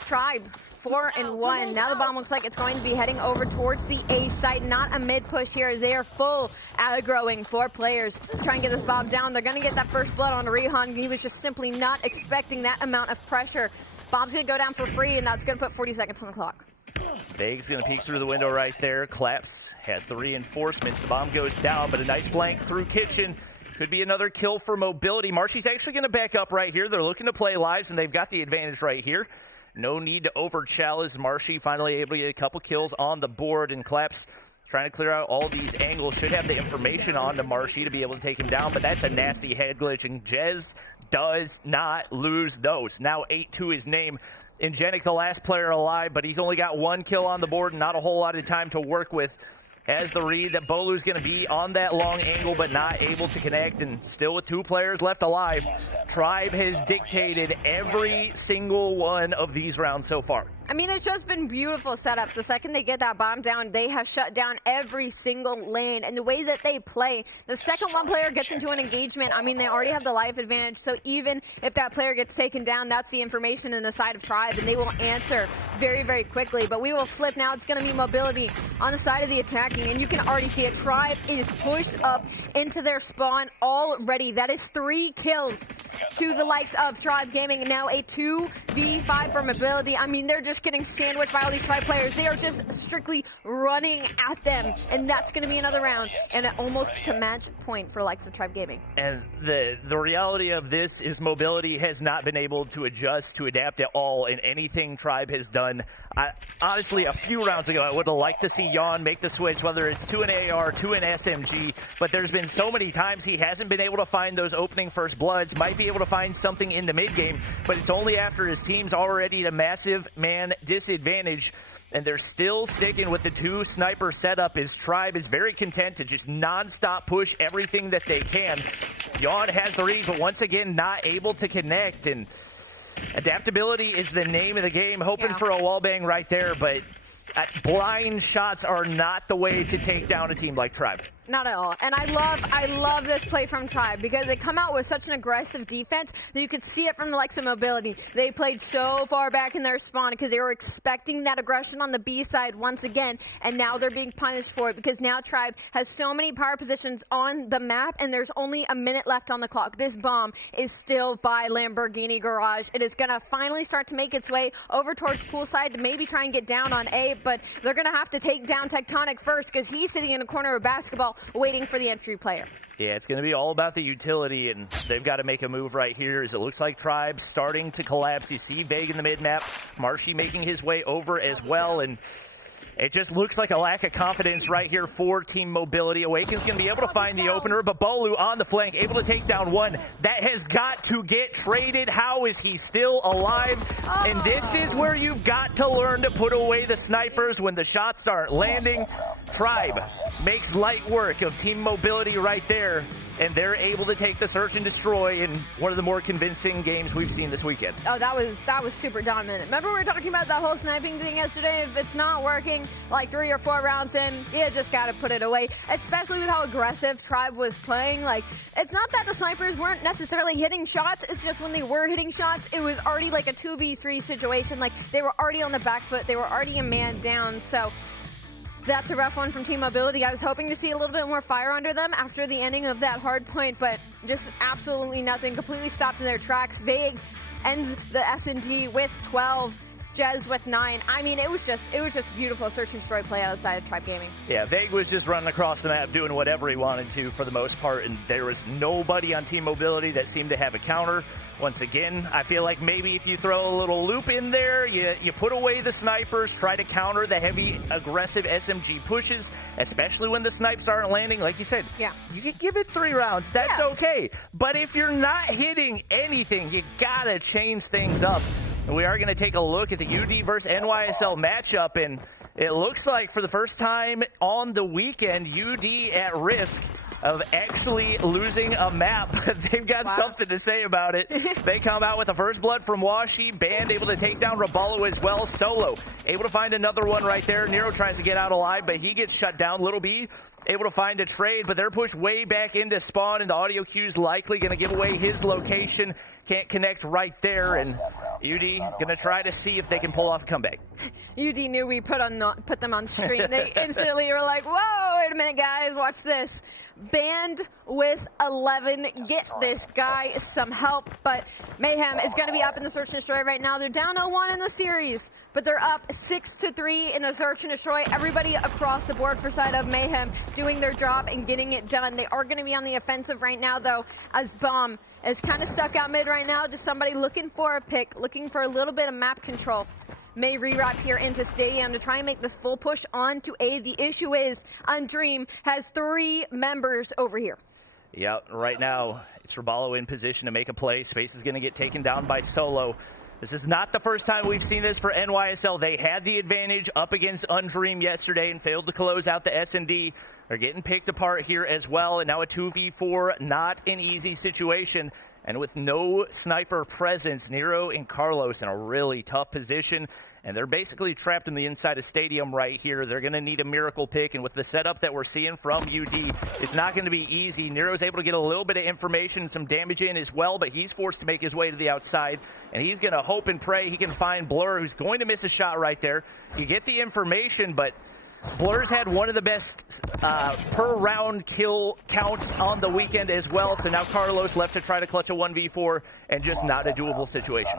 Tribe 4-1. Now the bomb looks like it's going to be heading over towards the A site. Not a mid push here as they are full aggroing 4 players. Try and get this bomb down. They're going to get that first blood on Rehan. He was just simply not expecting that amount of pressure. Bomb's going to go down for free, and that's going to put 40 seconds on the clock. Vague's going to peek through the window right there. Claps has the reinforcements. The bomb goes down, but a nice flank through Kitchen. Could be another kill for Mobility. Marshy's actually going to back up right here. They're looking to play lives, and they've got the advantage right here. No need to over-challenge. Marshy finally able to get a couple kills on the board, and Claps trying to clear out all these angles. Should have the information on to Marshy to be able to take him down, but that's a nasty head glitch, and Jez does not lose those. Now 8 to his name. Ingenic, the last player alive, but he's only got 1 kill on the board and not a whole lot of time to work with. Has the read that Bolu's going to be on that long angle, but not able to connect, and still with 2 players left alive. Tribe has dictated every single one of these rounds so far. I mean, it's just been beautiful setups. The second they get that bomb down, they have shut down every single lane. And the way that they play, the second one player gets into an engagement, I mean, they already have the life advantage. So even if that player gets taken down, that's the information in the side of Tribe, and they will answer very, very quickly. But we will flip now. It's going to be Mobility on the side of the attacking, and you can already see it. Tribe is pushed up into their spawn already. That is 3 kills to the likes of Tribe Gaming. Now a 2v5 for Mobility. I mean, they're just getting sandwiched by all these Tribe players. They are just strictly running at them, and that's going to be another round and an almost to match point for likes of Tribe Gaming. And the reality of this is Mobility has not been able to adjust, to adapt at all in anything Tribe has done. Honestly, a few rounds ago, I would have liked to see Yawn make the switch, whether it's to an AR, to an SMG, but there's been so many times he hasn't been able to find those opening first bloods, might be able to find something in the mid game, but it's only after his team's already at a massive man disadvantage, and they're still sticking with the 2 sniper setup as Tribe is very content to just non-stop push everything that they can. Yawn has the read, but once again not able to connect, and adaptability is the name of the game. Hoping for a wallbang right there, but blind shots are not the way to take down a team like Tribe. Not at all. And I love this play from Tribe because they come out with such an aggressive defense that you could see it from the likes of Mobility. They played so far back in their spawn because they were expecting that aggression on the B side once again, and now they're being punished for it because now Tribe has so many power positions on the map, and there's only a minute left on the clock. This bomb is still by Lamborghini Garage. It is going to finally start to make its way over towards poolside to maybe try and get down on A, but they're going to have to take down Tectonic first because he's sitting in a corner of basketball waiting for the entry player. Yeah, it's going to be all about the utility, and they've got to make a move right here as it looks like Tribe starting to collapse. You see Vague in the mid-map, Marshy making his way over as well, and it just looks like a lack of confidence right here for Team Mobility. Awaken's going to be able to find the opener, but Bolu on the flank, able to take down 1. That has got to get traded. How is he still alive? And this is where you've got to learn to put away the snipers when the shots aren't landing. Tribe makes light work of Team Mobility right there, and they're able to take the search and destroy in one of the more convincing games we've seen this weekend. Oh, that was super dominant. Remember we were talking about that whole sniping thing yesterday? If it's not working, like 3 or 4 rounds in, you just got to put it away, especially with how aggressive Tribe was playing. Like, it's not that the snipers weren't necessarily hitting shots, it's just when they were hitting shots, it was already like a 2v3 situation. Like, they were already on the back foot, they were already a man down, so that's a rough one from Team Mobility. I was hoping to see a little bit more fire under them after the ending of that hard point, but just absolutely nothing. Completely stopped in their tracks. Vague ends the S&D with 12. Jez with 9. I mean, it was just beautiful search and destroy play outside of Tribe Gaming. Yeah, Vague was just running across the map doing whatever he wanted to for the most part, and there was nobody on Team Mobility that seemed to have a counter. Once again, I feel like maybe if you throw a little loop in there, you put away the snipers, try to counter the heavy, aggressive SMG pushes, especially when the snipes aren't landing. Like you said, you can give it 3 rounds. That's okay. But if you're not hitting anything, you got to change things up. And we are going to take a look at the UD versus NYSL matchup, and it looks like for the first time on the weekend, UD at risk of actually losing a map. They've got something to say about it. They come out with the first blood from Washi. Band able to take down Raballo as well. Solo able to find another one right there. Nero tries to get out alive, but he gets shut down. Little B able to find a trade, but they're pushed way back into spawn, and the audio cue's likely going to give away his location. Can't connect right there, and UD going to try to see if they can pull off a comeback. UD knew we put them on stream. They instantly were like, whoa, wait a minute, guys, watch this. Band with 11. Get this guy some help, but Mayhem is going to be up in the search and destroy right now. They're down 0-1 in the series, but they're up 6-3 in the search and destroy. Everybody across the board for side of Mayhem doing their job and getting it done. They are going to be on the offensive right now, though, as Bomb is kind of stuck out mid right now. Just somebody looking for a pick, looking for a little bit of map control. May rewrap here into Stadium to try and make this full push on to A. The issue is, Undream has 3 members over here. Yeah, right now, it's Raballo in position to make a play. Space is going to get taken down by Solo. This is not the first time we've seen this for NYSL. They had the advantage up against Undream yesterday and failed to close out the S&D. They're getting picked apart here as well, and now a 2v4, not an easy situation. And with no sniper presence, Nero and Carlos in a really tough position, and they're basically trapped in the inside of Stadium right here. They're going to need a miracle pick, and with the setup that we're seeing from UD, it's not going to be easy. Nero's able to get a little bit of information, some damage in as well, but he's forced to make his way to the outside, and he's going to hope and pray he can find Blur, who's going to miss a shot right there. You get the information, but Blur's had one of the best per round kill counts on the weekend as well, so now Carlos left to try to clutch a 1v4 and just not a doable situation.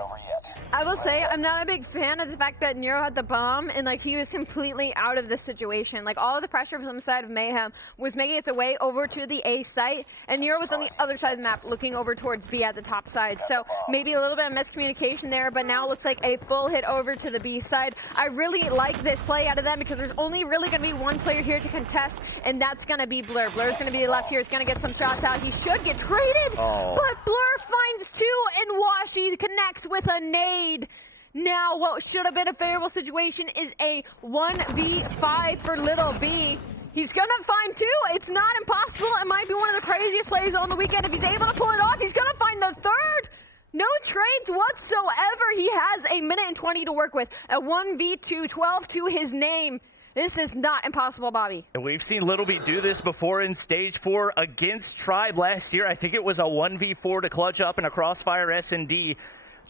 I will say I'm not a big fan of the fact that Nero had the bomb and he was completely out of this situation. All of the pressure from the side of Mayhem was making its way over to the A site, and Nero was on the other side of the map looking over towards B at the top side. So maybe a little bit of miscommunication there, but now it looks like a full hit over to the B side. I really like this play out of them because there's only really going to be one player here to contest, and that's going to be Blur. Blur's going to be left here. He's going to get some shots out. He should get traded, but Blur finds 2, and Washi connects with a nade. Now, what should have been a favorable situation is a 1v5 for Little B. He's going to find 2. It's not impossible. It might be one of the craziest plays on the weekend. If he's able to pull it off, he's going to find the 3rd. No trades whatsoever. He has a minute and 20 to work with. A 1v2, 12 to his name. This is not impossible, Bobby. And we've seen Little B do this before in Stage 4 against Tribe last year. I think it was a 1v4 to clutch up in a crossfire S&D.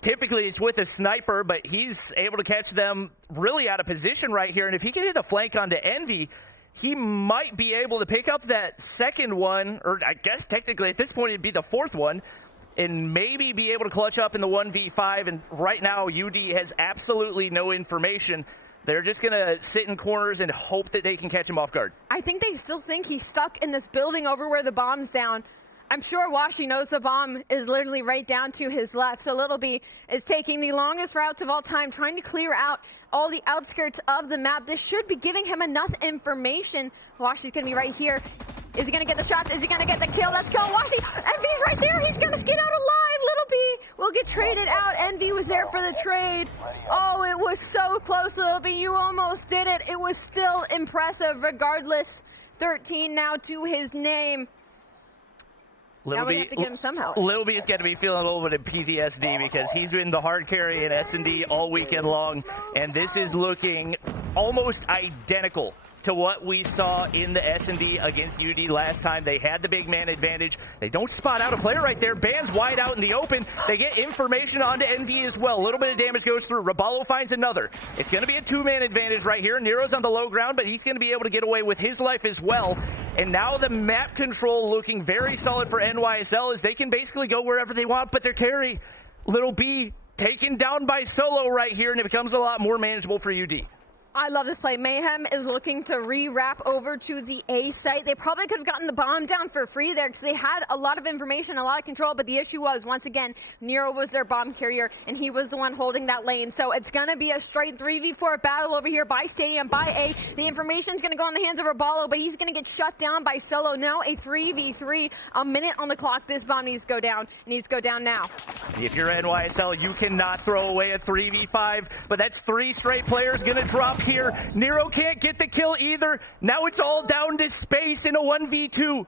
Typically, it's with a sniper, but he's able to catch them really out of position right here. And if he can hit a flank onto Envy, he might be able to pick up that second one, or I guess technically at this point it'd be the 4th one, and maybe be able to clutch up in the 1v5. And right now, UD has absolutely no information. They're just going to sit in corners and hope that they can catch him off guard. I think they still think he's stuck in this building over where the bomb's down. I'm sure Washi knows the bomb is literally right down to his left. So Little B is taking the longest routes of all time, trying to clear out all the outskirts of the map. This should be giving him enough information. Washi's going to be right here. Is he going to get the shots? Is he going to get the kill? Let's go, Washi. Envy's right there. He's going to skid out alive. Little B will get traded out. Envy was there for the trade. Oh, it was so close, Little B. You almost did it. It was still impressive regardless. 13 now to his name. Now we have to get him somehow. Lil B is going to be feeling a little bit of PTSD because he's been the hard carry in S&D all weekend long, and this is looking almost identical to what we saw in the S&D against UD last time. They had the big man advantage. They don't spot out a player right there. Band's wide out in the open. They get information onto Envy as well. A little bit of damage goes through. Raballo finds another. It's going to be a 2-man advantage right here. Nero's on the low ground, but he's going to be able to get away with his life as well. And now the map control looking very solid for NYSL as they can basically go wherever they want, but their carry, Little B, taken down by Solo right here, and it becomes a lot more manageable for UD. I love this play. Mayhem is looking to re-wrap over to the A site. They probably could have gotten the bomb down for free there because they had a lot of information, a lot of control, but the issue was, once again, Nero was their bomb carrier, and he was the one holding that lane. So it's going to be a straight 3v4 battle over here by Stadium, by A. The information's going to go in the hands of Raballo, but he's going to get shut down by Solo. Now a 3v3, a minute on the clock. This bomb needs to go down. It needs to go down now. If you're NYSL, you cannot throw away a 3v5, but that's 3 straight players going to drop here. Nero can't get the kill either. Now it's all down to Space in a 1v2.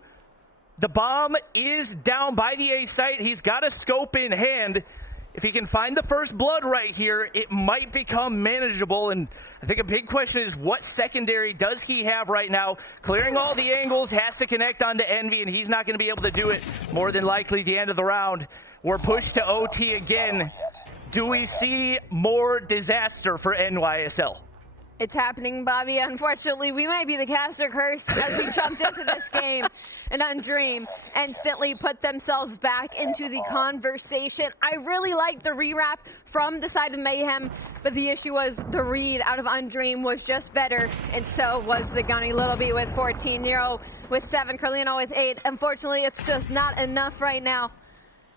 The bomb is down by the A site. He's got a scope in hand. If he can find the first blood right here, it might become manageable. And I think a big question is, what secondary does he have right now? Clearing all the angles, has to connect onto Envy, and he's not going to be able to do it more than likely the end of the round. We're pushed to OT again. Do we see more disaster for NYSL? It's happening, Bobby. Unfortunately, we might be the caster curse as we jumped into this game. And Undream instantly put themselves back into the conversation. I really liked the rewrap from the side of Mayhem, but the issue was the read out of Undream was just better, and so was the Gunny. Little B with 14, Nero with 7, Carlino with 8. Unfortunately, it's just not enough right now,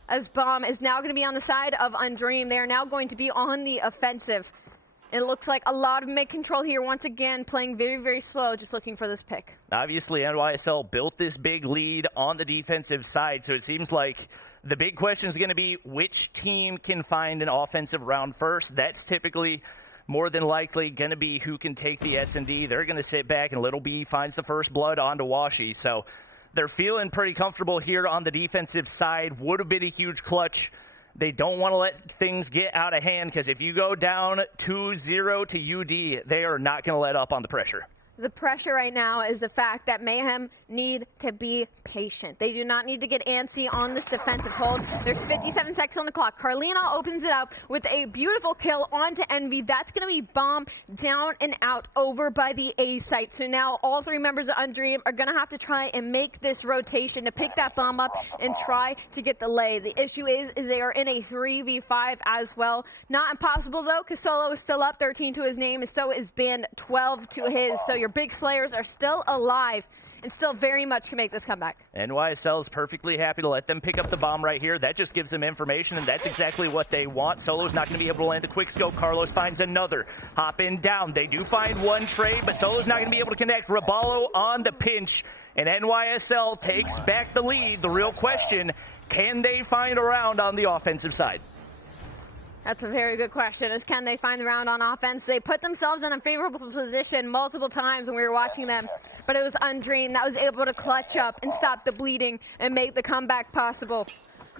as Bomb is now going to be on the side of Undream. They are now going to be on the offensive. It looks like a lot of mid-control here. Once again, playing very, very slow, just looking for this pick. Obviously, NYSL built this big lead on the defensive side, so it seems like the big question is going to be which team can find an offensive round first. That's typically more than likely going to be who can take the S&D. They're going to sit back, and Little B finds the first blood onto Washi. So they're feeling pretty comfortable here on the defensive side. Would have been a huge clutch. They don't want to let things get out of hand, because if you go down 2-0 to UD, they are not going to let up on the pressure. The pressure right now is the fact that Mayhem need to be patient. They do not need to get antsy on this defensive hold. There's 57 seconds on the clock. Carlina opens it up with a beautiful kill onto Envy. That's going to be bomb down and out over by the A site. So now all 3 members of Undream are going to have to try and make this rotation to pick that bomb up and try to get the lay. The issue is they are in a 3v5 as well. Not impossible, though, because Solo is still up 13 to his name, and so is Band 12 to his. So your big slayers are still alive and still very much can make this comeback. NYSL is perfectly happy to let them pick up the bomb right here. That just gives them information, and that's exactly what they want. Solo's not going to be able to land a quick scope. Carlos finds another. Hop in down. They do find one trade, but Solo's not going to be able to connect. Raballo on the pinch, and NYSL takes back the lead. The real question, can they find a round on the offensive side? That's a very good question, is can they find the round on offense? They put themselves in a favorable position multiple times when we were watching them, but it was Undream that was able to clutch up and stop the bleeding and make the comeback possible.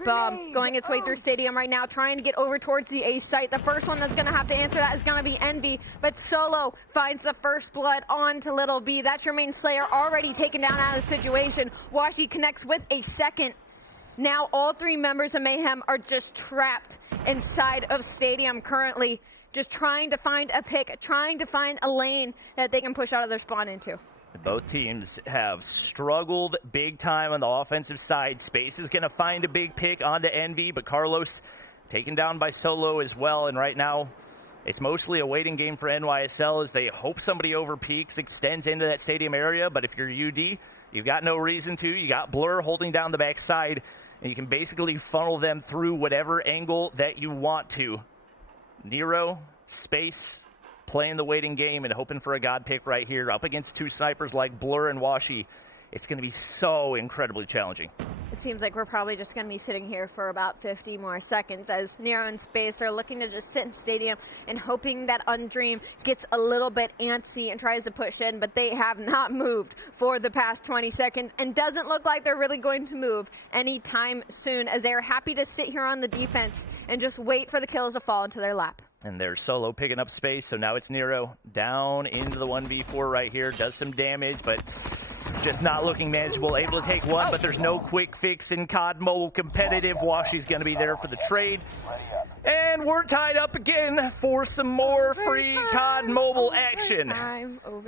Bomb going its way through Stadium right now, trying to get over towards the A site. The first one that's going to have to answer that is going to be Envy, but Solo finds the first blood onto Little B. That's your main slayer already taken down out of the situation. Washi connects with a second. Now all 3 members of Mayhem are just trapped inside of Stadium currently, just trying to find a pick, trying to find a lane that they can push out of their spawn into. Both teams have struggled big time on the offensive side. Space is going to find a big pick onto Envy, but Carlos taken down by Solo as well. And right now, it's mostly a waiting game for NYSL as they hope somebody over peaks, extends into that Stadium area. But if you're UD, you've got no reason to. You got Blur holding down the backside, and you can basically funnel them through whatever angle that you want to. Nero, Space, playing the waiting game and hoping for a god pick right here up against 2 snipers like Blur and Washi. It's going to be so incredibly challenging. It seems like we're probably just going to be sitting here for about 50 more seconds as Nero and Space are looking to just sit in Stadium and hoping that Undream gets a little bit antsy and tries to push in, but they have not moved for the past 20 seconds and doesn't look like they're really going to move anytime soon, as they are happy to sit here on the defense and just wait for the kills to fall into their lap. And there's Solo picking up Space, so now it's Nero down into the 1v4 right here. Does some damage, but just not looking manageable. Able to take one, but there's no quick fix in COD Mobile Competitive. Washi's going to be there for the trade. And we're tied up again for some more free COD Mobile action.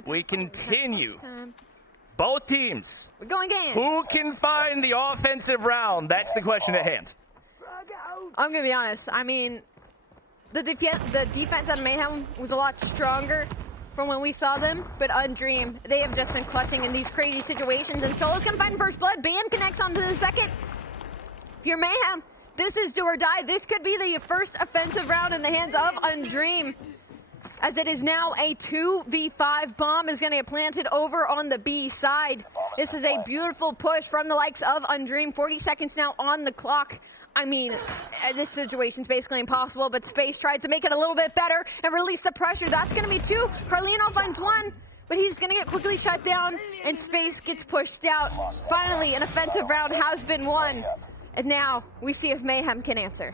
We continue. Both teams. We're going again. Who can find the offensive round? That's the question at hand. I'm going to be honest. I mean, the defense on Mayhem was a lot stronger from when we saw them, but Undream, they have just been clutching in these crazy situations, and Solo's gonna find first blood. Band connects onto the second. If you're Mayhem, this is do or die. This could be the first offensive round in the hands of Undream, as it is now a 2v5. Bomb is gonna get planted over on the B side. This is a beautiful push from the likes of Undream. 40 seconds now on the clock. I mean, this situation's basically impossible, but Space tried to make it a little bit better and release the pressure. That's going to be 2. Carlino finds 1, but he's going to get quickly shut down, and Space gets pushed out. Finally, an offensive round has been won, and now we see if Mayhem can answer.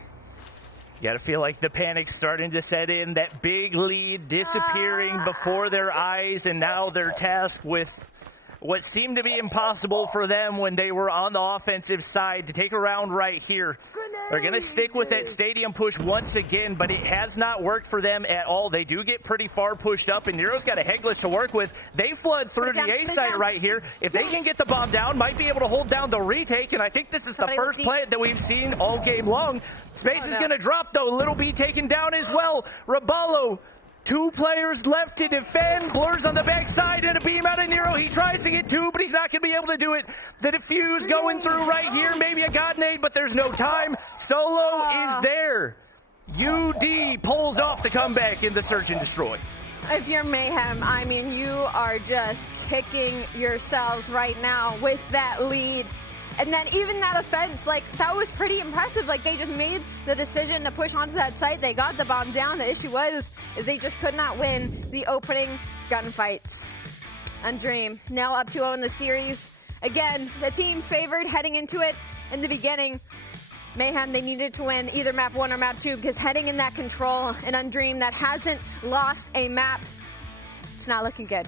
You got to feel like the panic's starting to set in, that big lead disappearing before their eyes, and now they're tasked with what seemed to be impossible for them when they were on the offensive side to take a round right here. They're going to stick with that stadium push once again, but it has not worked for them at all. They do get pretty far pushed up, and Nero's got a Hegless to work with. They flood through the A site right here. If they can get the bomb down, might be able to hold down the retake, and I think this is the first plant that we've seen all game long. Space is going to drop, though. Little B taken down as well. Raballo, 2 players left to defend. Blurs on the backside and a beam out of Nero. He tries to get 2, but he's not going to be able to do it. The defuse going through right here. Maybe a God nade, but there's no time. Solo is there. UD pulls off the comeback in the search and destroy. If you're Mayhem, I mean, you are just kicking yourselves right now with that lead. And then even that offense, like, that was pretty impressive. Like, they just made the decision to push onto that site. They got the bomb down. The issue is they just could not win the opening gunfights. Undream now up 2-0 in the series. Again, the team favored heading into it in the beginning. Mayhem, they needed to win either map 1 or map 2, because heading in that control, and Undream that hasn't lost a map, it's not looking good.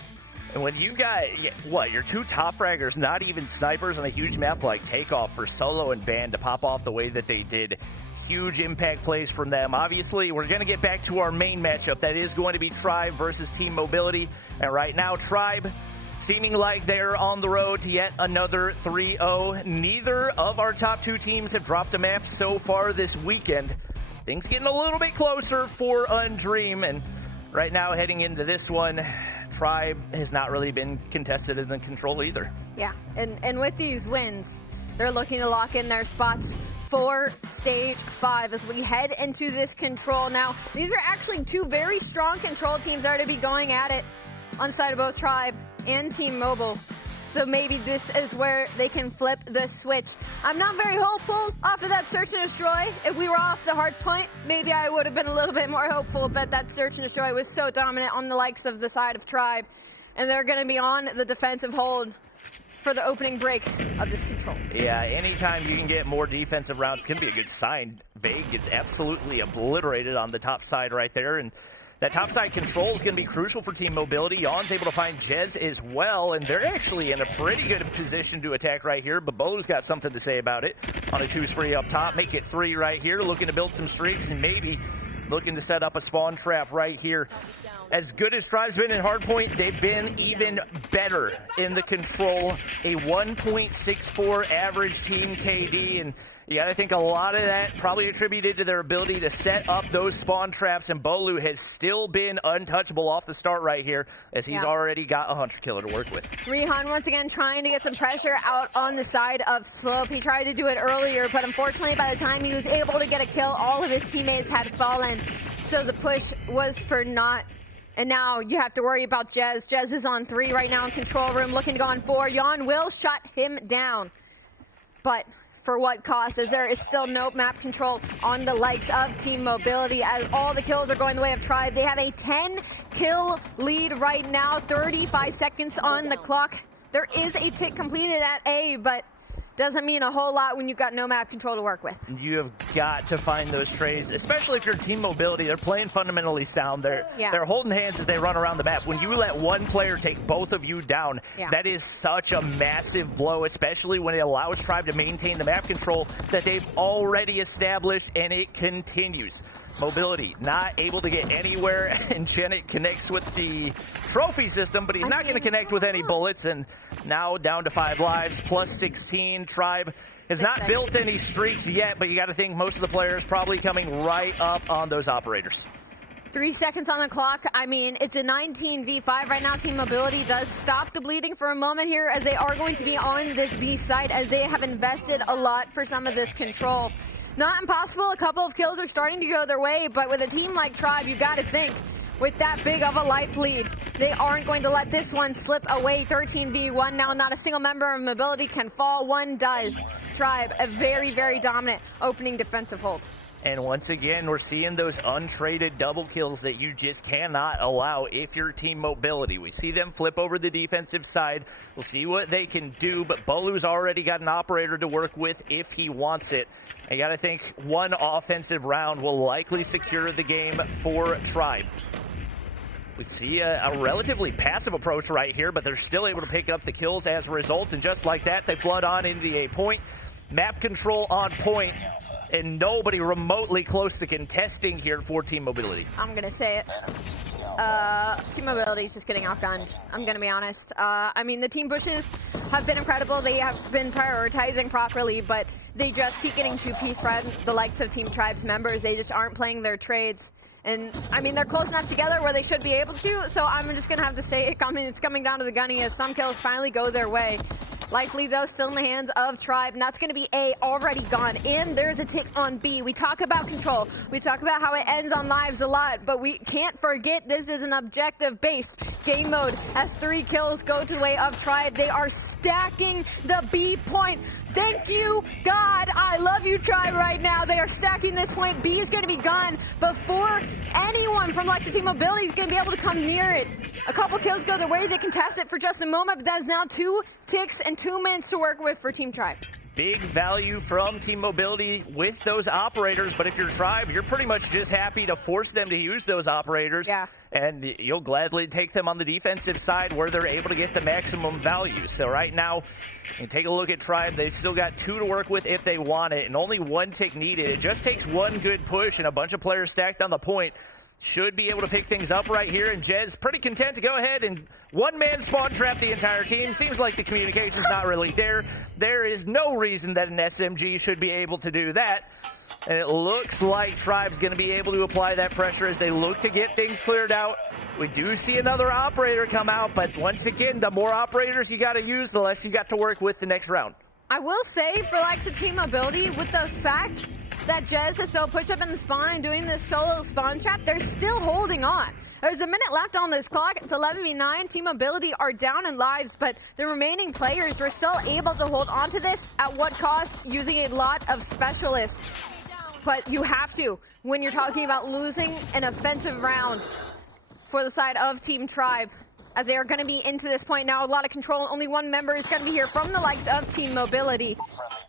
And when you got, what, your 2 top fraggers, not even snipers on a huge map like Takeoff for Solo and Band to pop off the way that they did, huge impact plays from them. Obviously, we're going to get back to our main matchup. That is going to be Tribe versus Team Mobility. And right now, Tribe seeming like they're on the road to yet another 3-0. Neither of our top 2 teams have dropped a map so far this weekend. Things getting a little bit closer for Undream. And right now, heading into this one, Tribe has not really been contested in the control either. Yeah, and with these wins, they're looking to lock in their spots for Stage 5 as we head into this control. Now, these are actually 2 very strong control teams that are to be going at it on side of both Tribe and Team Mobile. So maybe this is where they can flip the switch. I'm not very hopeful off of that search and destroy. If we were off the hard point, maybe I would have been a little bit more hopeful, but that search and destroy was so dominant on the likes of the side of Tribe. And they're going to be on the defensive hold for the opening break of this control. Yeah, anytime you can get more defensive rounds, it's going to be a good sign. Vague gets absolutely obliterated on the top side right there, and that topside control is going to be crucial for Team Mobility. Yawn's able to find Jez as well, and they're actually in a pretty good position to attack right here. But Bo's got something to say about it. On a 2-3 up top, make it 3 right here, looking to build some streaks and maybe looking to set up a spawn trap right here. As good as Tribe's been in hardpoint, they've been even better in the control. A 1.64 average team KD, and you got to think a lot of that probably attributed to their ability to set up those spawn traps, and Bolu has still been untouchable off the start right here, as he's already got a hunter killer to work with. Rihan once again trying to get some pressure out on the side of Slope. He tried to do it earlier, but unfortunately by the time he was able to get a kill, all of his teammates had fallen. So the push was for naught. And now you have to worry about Jez. Jez is on 3 right now in control room, looking to go on 4. Yawn will shut him down. But for what cost, as there is still no map control on the likes of Team Mobility, as all the kills are going the way of Tribe. They have a 10-kill lead right now, 35 seconds on the clock. There is a tick completed at A, but doesn't mean a whole lot when you've got no map control to work with. You have got to find those trades, especially if you're Team Mobility. They're playing fundamentally sound. They're holding hands as they run around the map. When you let one player take both of you down, that is such a massive blow, especially when it allows Tribe to maintain the map control that they've already established, and it continues. Mobility not able to get anywhere, and Janet connects with the trophy system, but he's not going to connect with any bullets, and now down to 5 lives, plus 16. Tribe has not built any streaks yet, but you got to think most of the players probably coming right up on those operators. 3 seconds on the clock. I mean, it's a 19v5 right now. Team Mobility does stop the bleeding for a moment here, as they are going to be on this B site, as they have invested a lot for some of this control. Not impossible. A couple of kills are starting to go their way, but with a team like Tribe, you got to think, with that big of a life lead, they aren't going to let this one slip away. 13v1 now. Not a single member of Mobility can fall. One does. Tribe, a very, very dominant opening defensive hold. And once again, we're seeing those untraded double kills that you just cannot allow if you're Team Mobility. We see them flip over the defensive side. We'll see what they can do, but Bolu's already got an operator to work with if he wants it. I got to think one offensive round will likely secure the game for Tribe. We see a relatively passive approach right here, but they're still able to pick up the kills as a result, and just like that, they flood on into the A point. Map control on point, and nobody remotely close to contesting here for Team Mobility. I'm going to say it. Team Mobility is just getting outgunned. I'm going to be honest. I mean, the team pushes have been incredible. They have been prioritizing properly, but they just keep getting two-piece from the likes of Team Tribe's members. They just aren't playing their trades. And, I mean, they're close enough together where they should be able to, so I'm just going to have to say it. It's coming down to the gunny as some kills finally go their way. Life lead, though, still in the hands of Tribe, and that's going to be A, already gone. And there's a tick on B. We talk about control. We talk about how it ends on lives a lot, but we can't forget this is an objective-based game mode as 3 kills go to the way of Tribe. They are stacking the B point. Thank you, God. I love you, Tribe, right now. They are stacking this point. B is going to be gone before anyone from Lexa Team Mobility is going to be able to come near it. A couple kills go their way. They contest it for just a moment, but that is now 2 ticks and 2 minutes to work with for Team Tribe. Big value from Team Mobility with those operators, but if you're Tribe, you're pretty much just happy to force them to use those operators. Yeah. And you'll gladly take them on the defensive side where they're able to get the maximum value. So right now, you take a look at Tribe. They've still got 2 to work with if they want it, and only 1 tick needed. It just takes 1 good push and a bunch of players stacked on the point. Should be able to pick things up right here, and Jez pretty content to go ahead and one-man spawn trap the entire team. Seems like the communication's not really there. There is no reason that an SMG should be able to do that. And it looks like Tribe's going to be able to apply that pressure as they look to get things cleared out. We do see another operator come out, but once again, the more operators you got to use, the less you got to work with the next round. I will say, for Lexa Team Mobility, with the fact that Jez is so pushed up in the spawn and doing this solo spawn trap, they're still holding on. There's a minute left on this clock. It's 11v9. Team Mobility are down in lives, but the remaining players were still able to hold on to this at what cost? Using a lot of specialists. But you have to when you're talking about losing an offensive round for the side of Team Tribe, as they are going to be into this point now. A lot of control. Only 1 member is going to be here from the likes of Team Mobility.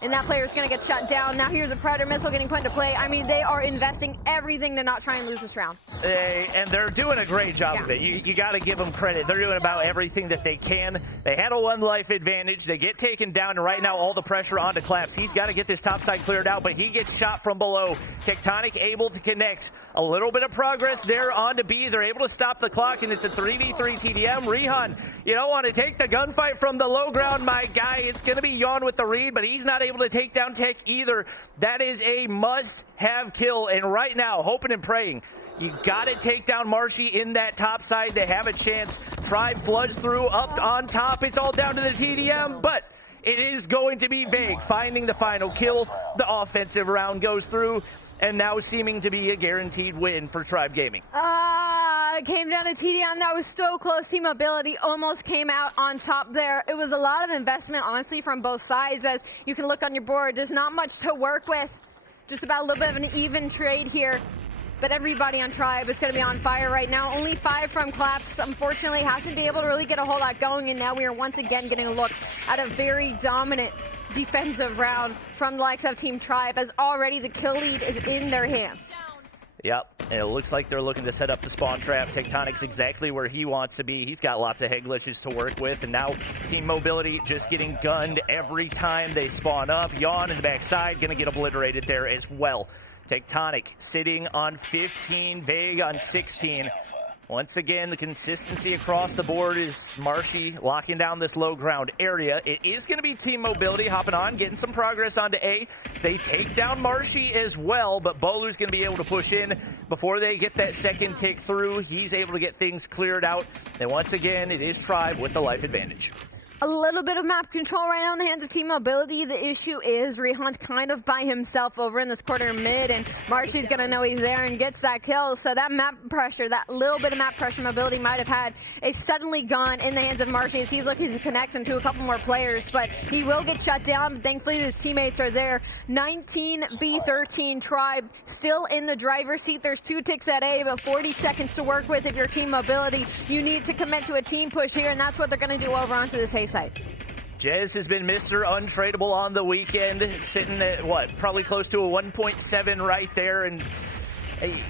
And that player is going to get shut down. Now here's a Predator missile getting put into play. I mean, they are investing everything to not try and lose this round. And they're doing a great job of it. You got to give them credit. They're doing about everything that they can. They had a 1 life advantage. They get taken down, and right now all the pressure onto Claps. He's got to get this top side cleared out, but he gets shot from below. Tectonic able to connect. A little bit of progress there onto B. They're able to stop the clock, and it's a 3v3 TDM. Rihan, you don't want to take the gunfight from the low ground, my guy. It's going to be Yawn with the read, but he's not able to take down Tech either. That is a must-have kill, and right now, hoping and praying, you got to take down Marshy in that top side to have a chance. Tribe floods through up on top. It's all down to the TDM, but it is going to be Vague finding the final kill. The offensive round goes through, and now seeming to be a guaranteed win for Tribe Gaming. It came down to TDM. That was so close. Team Mobility almost came out on top there. It was a lot of investment, honestly, from both sides. As you can look on your board, there's not much to work with. Just about a little bit of an even trade here. But everybody on Tribe is going to be on fire right now. Only 5 from Claps. Unfortunately, hasn't been able to really get a whole lot going. And now we are once again getting a look at a very dominant defensive round from the likes of Team Tribe, as already the kill lead is in their hands. Yep, and it looks like they're looking to set up the spawn trap. Tectonic's exactly where he wants to be. He's got lots of head glitches to work with, and now Team Mobility just getting gunned every time they spawn up. Yawn in the backside, gonna get obliterated there as well. Tectonic sitting on 15, Vague on 16. Once again, the consistency across the board is Marshy locking down this low ground area. It is going to be team mobility hopping on, getting some progress onto A. They take down Marshy as well, but Bolu's going to be able to push in before they get that second tick through. He's able to get things cleared out. And once again, it is Tribe with the life advantage. A little bit of map control right now in the hands of Team Mobility. The issue is Rihan's kind of by himself over in this quarter mid, and Marshy's going to know he's there and gets that kill. So that map pressure, that little bit of map pressure Mobility might have had, is suddenly gone in the hands of Marshy as he's looking to connect into a couple more players, but he will get shut down. Thankfully, his teammates are there. 19v13 Tribe still in the driver's seat. There's 2 ticks at A, but 40 seconds to work with if you're Team Mobility. You need to commit to a team push here, and that's what they're going to do over onto this Hay site. Jez has been Mr. Untradeable on the weekend, sitting at, probably close to a 1.7 right there. And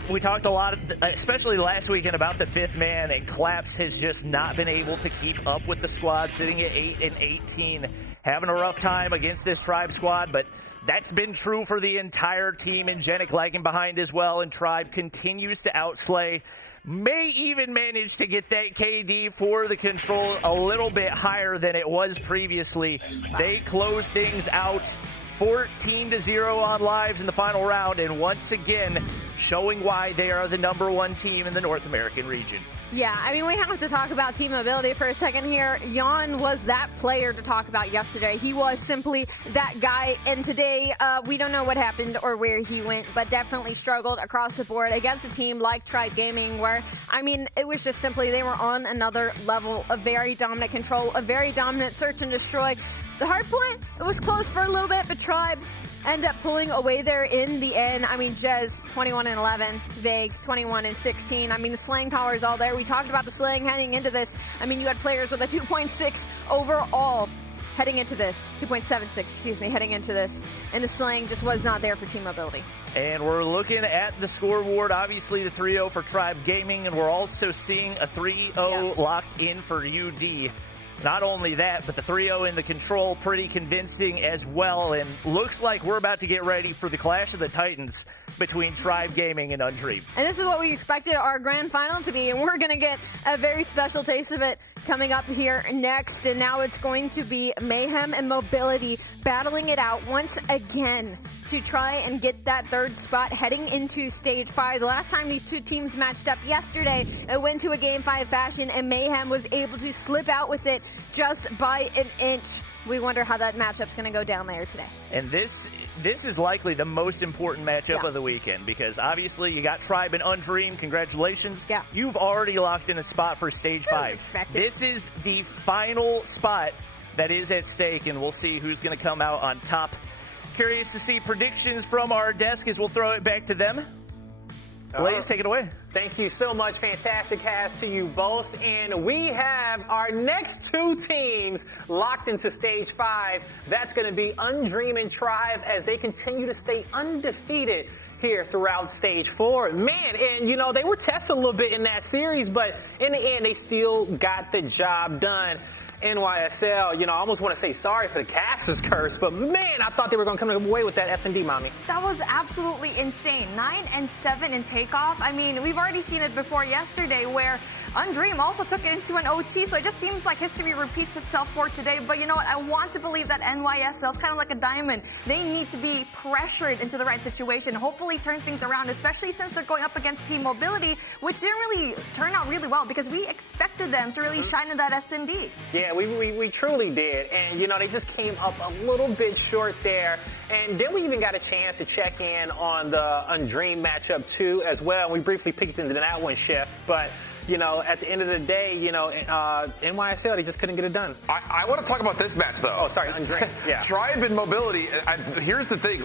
we talked a lot, especially last weekend, about the 5th man, and Claps has just not been able to keep up with the squad, sitting at 8 and 18. Having a rough time against this Tribe squad, but that's been true for the entire team, and Genic lagging behind as well, and Tribe continues to outslay. May even manage to get that KD for the control a little bit higher than it was previously. They close things out 14-0 on lives in the final round, and once again showing why they are the #1 team in the North American region. Yeah, I mean, we have to talk about Team Mobility for a second here. Jan was that player to talk about yesterday. He was simply that guy, and today we don't know what happened or where he went, but definitely struggled across the board against a team like Tribe Gaming, where, I mean, it was just simply they were on another level, a very dominant control, a very dominant search and destroy. The hard point, it was close for a little bit, but Tribe end up pulling away there in the end. I mean, Jez, 21 and 11, Vague, 21 and 16. I mean, the slaying power is all there. We talked about the slaying heading into this. I mean, you had players with a 2.6 overall heading into this, 2.76, excuse me, heading into this, and the slaying just was not there for Team Mobility. And we're looking at the scoreboard, obviously the 3-0 for Tribe Gaming, and we're also seeing a 3-0 locked in for UD. Not only that, but the 3-0 in the control, pretty convincing as well. And looks like we're about to get ready for the Clash of the Titans between Tribe Gaming and Undream. And this is what we expected our grand final to be. And we're going to get a very special taste of it coming up here next. And now it's going to be Mayhem and Mobility battling it out once again to try and get that 3rd spot heading into Stage 5. The last time these 2 teams matched up yesterday, it went to a Game 5 fashion, and Mayhem was able to slip out with it just by an inch. We wonder how that matchup's going to go down there today. And this is likely the most important matchup of the weekend, because obviously you got Tribe and Undream. Congratulations. Yeah. You've already locked in a spot for Stage 5. This is the final spot that is at stake, and we'll see who's going to come out on top. Curious to see predictions from our desk as we'll throw it back to them. Blaze, take it away. Thank you so much. Fantastic cast to you both. And we have our next 2 teams locked into Stage 5. That's going to be Undream and Tribe as they continue to stay undefeated here throughout Stage 4. Man, and, you know, they were tested a little bit in that series, but in the end, they still got the job done. NYSL, you know, I almost want to say sorry for the caster's curse, but man, I thought they were going to come away with that S&D, mommy. That was absolutely insane. 9 and 7 in takeoff. I mean, we've already seen it before yesterday where Undream also took it into an OT, so it just seems like history repeats itself for today. But you know what? I want to believe that NYSL is kind of like a diamond. They need to be pressured into the right situation, hopefully turn things around, especially since they're going up against Team Mobility, which didn't really turn out really well because we expected them to really shine in that S&D. Yeah, we truly did. And, you know, they just came up a little bit short there. And then we even got a chance to check in on the Undream matchup, too, as well. We briefly picked into that one, Chef. But, you know, at the end of the day, you know, NYSL, they just couldn't get it done. I want to talk about this match, though. Oh, sorry, Undream. Yeah. Tribe and Mobility. Here's the thing.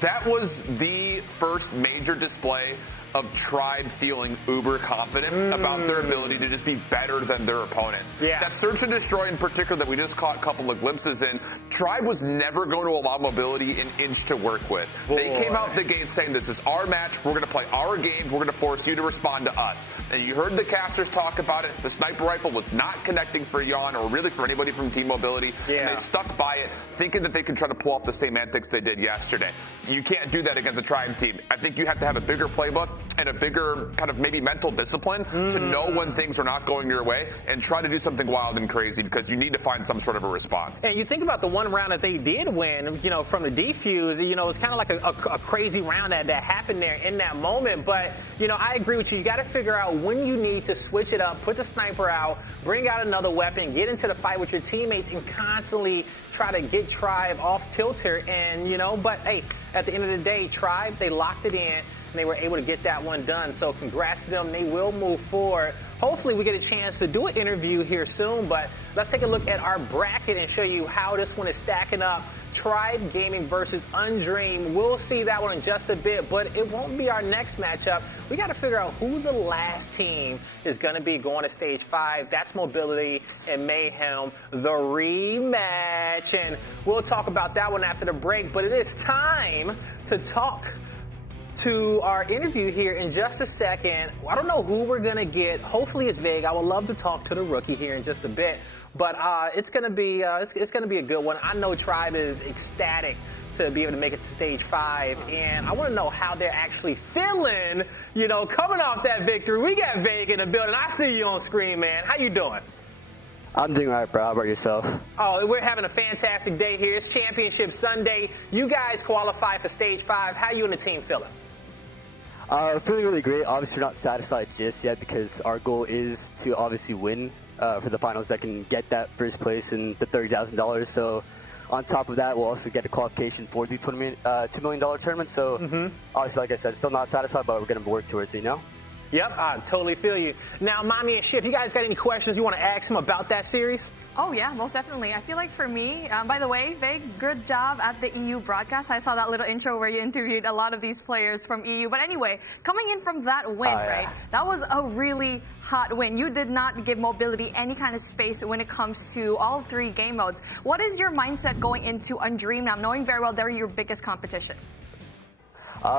That was the first major display of Tribe feeling uber confident about their ability to just be better than their opponents. Yeah. That search and destroy in particular that we just caught a couple of glimpses in, Tribe was never going to allow Mobility an inch to work with. Boy. They came out the gate saying, this is our match, we're going to play our game, we're going to force you to respond to us. And you heard the casters talk about it. The sniper rifle was not connecting for Jan or really for anybody from Team Mobility. Yeah. And they stuck by it, thinking that they could try to pull off the same antics they did yesterday. You can't do that against a Tribe team. I think you have to have a bigger playbook. and a bigger kind of maybe mental discipline to know when things are not going your way and try to do something wild and crazy, because you need to find some sort of a response. And you think about the one round that they did win, from the defuse, it's kind of like a crazy round that happened there in that moment. But, I agree with you. You got to figure out when you need to switch it up, put the sniper out, bring out another weapon, get into the fight with your teammates, and constantly try to get Tribe off tilter. And, but hey, at the end of the day, Tribe, they locked it in. And they were able to get that one done. So congrats to them. They will move forward. Hopefully we get a chance to do an interview here soon. But let's take a look at our bracket and show you how this one is stacking up. Tribe Gaming versus Undream. We'll see that one in just a bit, but it won't be our next matchup. We got to figure out who the last team is going to be going to stage 5. That's Mobility and Mayhem, the rematch. And we'll talk about that one after the break. But it is time to talk to our interview here in just a second. I don't know who we're going to get. Hopefully it's Veg. I would love to talk to the rookie here in just a bit. But it's going to be it's going to be a good one. I know Tribe is ecstatic to be able to make it to stage 5, and I want to know how they're actually feeling, coming off that victory. We got Veg in the building. I see you on screen, man. How you doing? I'm doing all right, bro. How about yourself? Oh, we're having a fantastic day here. It's Championship Sunday. You guys qualify for stage 5. How you and the team feeling? Feeling really great. Obviously, we're not satisfied just yet because our goal is to obviously win for the finals that can get that first place and the $30,000. So on top of that, we'll also get a qualification for the $2 million tournament. So obviously, like I said, still not satisfied, but we're going to work towards it, Yep, I totally feel you. Now, Mommy and Ship, you guys got any questions you want to ask him about that series? Oh, yeah, most definitely. I feel like for me, by the way, Veg, good job at the EU broadcast. I saw that little intro where you interviewed a lot of these players from EU. But anyway, coming in from that win, right, that was a really hot win. You did not give Mobility any kind of space when it comes to all 3 game modes. What is your mindset going into Undream now, knowing very well they're your biggest competition?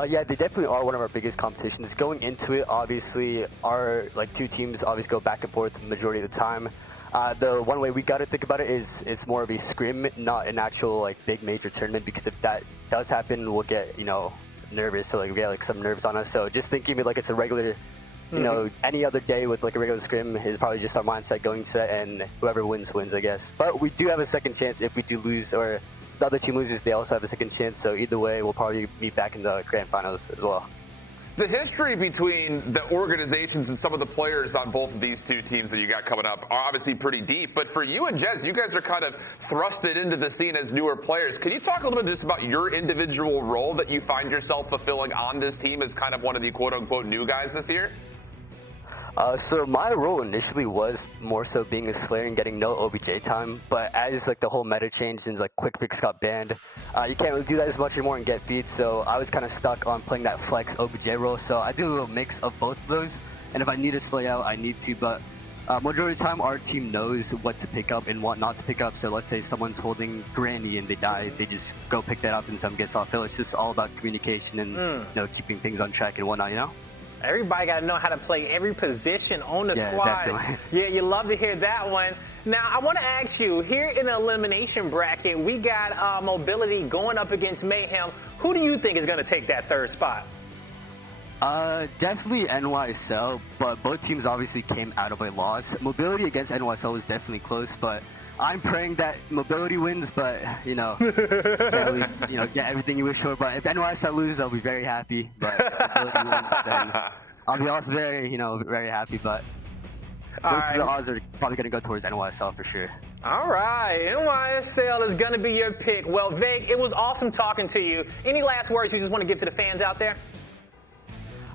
Yeah, they definitely are one of our biggest competitions. Going into it, obviously, our 2 teams always go back and forth the majority of the time. The one way we got to think about it is it's more of a scrim, not an actual big major tournament, because if that does happen, we'll get nervous. So we get some nerves on us. So just thinking of it like it's a regular, any other day with a regular scrim is probably just our mindset going to that, and whoever wins, I guess. But we do have a second chance if we do lose, or the other team loses, they also have a second chance. So either way, we'll probably meet back in the grand finals as well. The history between the organizations and some of the players on both of these 2 teams that you got coming up are obviously pretty deep. But for you and Jez, you guys are kind of thrusted into the scene as newer players. Can you talk a little bit just about your individual role that you find yourself fulfilling on this team as kind of one of the quote-unquote new guys this year? So my role initially was more so being a Slayer and getting no OBJ time, but as the whole meta changed and Quick Fix got banned, you can't really do that as much anymore and get feeds, so I was kind of stuck on playing that flex OBJ role. So I do a little mix of both of those, and if I need to slay out, I need to, but majority of the time our team knows what to pick up and what not to pick up. So let's say someone's holding Granny and they die, they just go pick that up and someone gets off hill. It's just all about communication and keeping things on track and whatnot, Everybody got to know how to play every position on the squad. Definitely. Yeah, you love to hear that one. Now, I want to ask you, here in the elimination bracket, we got Mobility going up against Mayhem. Who do you think is going to take that 3rd spot? Definitely NYSL, but both teams obviously came out of a loss. Mobility against NYSL was definitely close, but I'm praying that Mobility wins, but, can't really, get everything you wish for. But if NYSL loses, I'll be very happy. But if Mobility wins, then I'll be also very, very happy. But most of the odds are probably going to go towards NYSL for sure. All right, NYSL is going to be your pick. Well, Veg, it was awesome talking to you. Any last words you just want to give to the fans out there?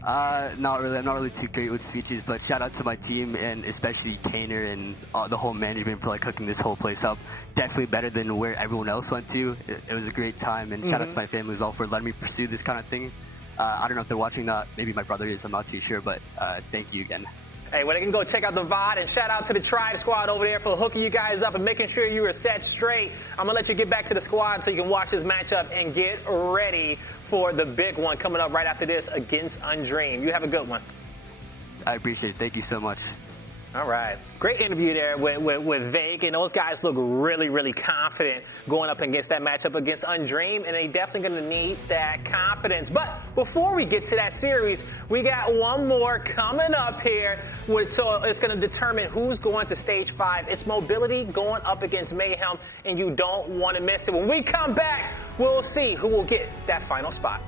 Not really. I'm not really too great with speeches, but shout out to my team and especially Kaner and the whole management for hooking this whole place up. Definitely better than where everyone else went to. It was a great time, and shout out to my family as well for letting me pursue this kind of thing. I don't know if they're watching that. Maybe my brother is. I'm not too sure, but thank you again. Hey, well, they can go check out the VOD, and shout out to the Tribe squad over there for hooking you guys up and making sure you were set straight. I'm going to let you get back to the squad so you can watch this matchup and get ready for the big one coming up right after this against Undream. You have a good one. I appreciate it. Thank you so much. All right. Great interview there with Vake, and those guys look really, really confident going up against that matchup against Undream, and they definitely going to need that confidence. But before we get to that series, we got one more coming up here, so it's going to determine who's going to Stage 5. It's Mobility going up against Mayhem, and you don't want to miss it. When we come back, we'll see who will get that final spot.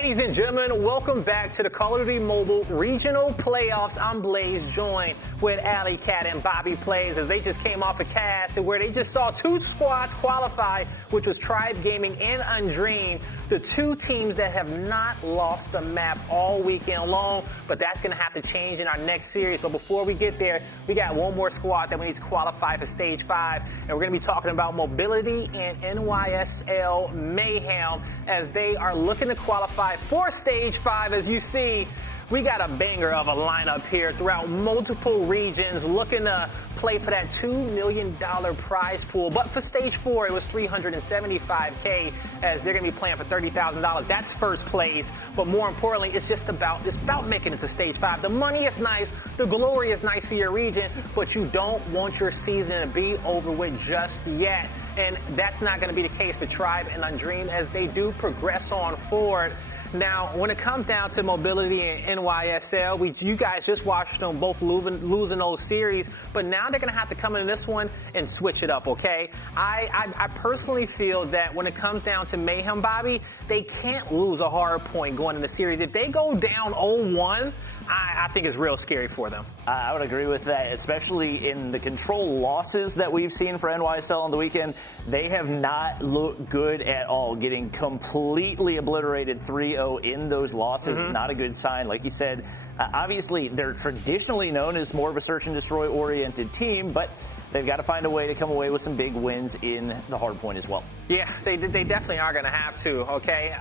Ladies and gentlemen, welcome back to the Call of Duty Mobile Regional Playoffs. I'm Blaze, joined with Alley Cat and Bobby Plays, as they just came off a cast where they just saw two squads qualify, which was Tribe Gaming and Undream, the two teams that have not lost the map all weekend long. But that's going to have to change in our next series. But before we get there, we got one more squad that we need to qualify for Stage 5, and we're going to be talking about Mobility and NYSL Mayhem, as they are looking to qualify for Stage 5. As you see, we got a banger of a lineup here throughout multiple regions, looking to play for that $2 million prize pool. But for Stage 4, it was $375K, as they're going to be playing for $30,000. That's first place. But more importantly, it's about making it to Stage 5. The money is nice. The glory is nice for your region, but you don't want your season to be over with just yet. And that's not going to be the case for Tribe and Undream, as they do progress on forward. Now, when it comes down to Mobility and NYSL, you guys just watched them both losing those series, but now they're going to have to come in this one and switch it up, okay? I personally feel that when it comes down to Mayhem, Bobby, they can't lose a hard point going in the series. If they go down 0-1, I think it's real scary for them. I would agree with that, especially in the control losses that we've seen for NYSL on the weekend. They have not looked good at all. Getting completely obliterated 3-0 in those losses is not a good sign. Like you said, obviously they're traditionally known as more of a search and destroy oriented team, but they've got to find a way to come away with some big wins in the hard point as well. Yeah, they definitely are going to have to, okay?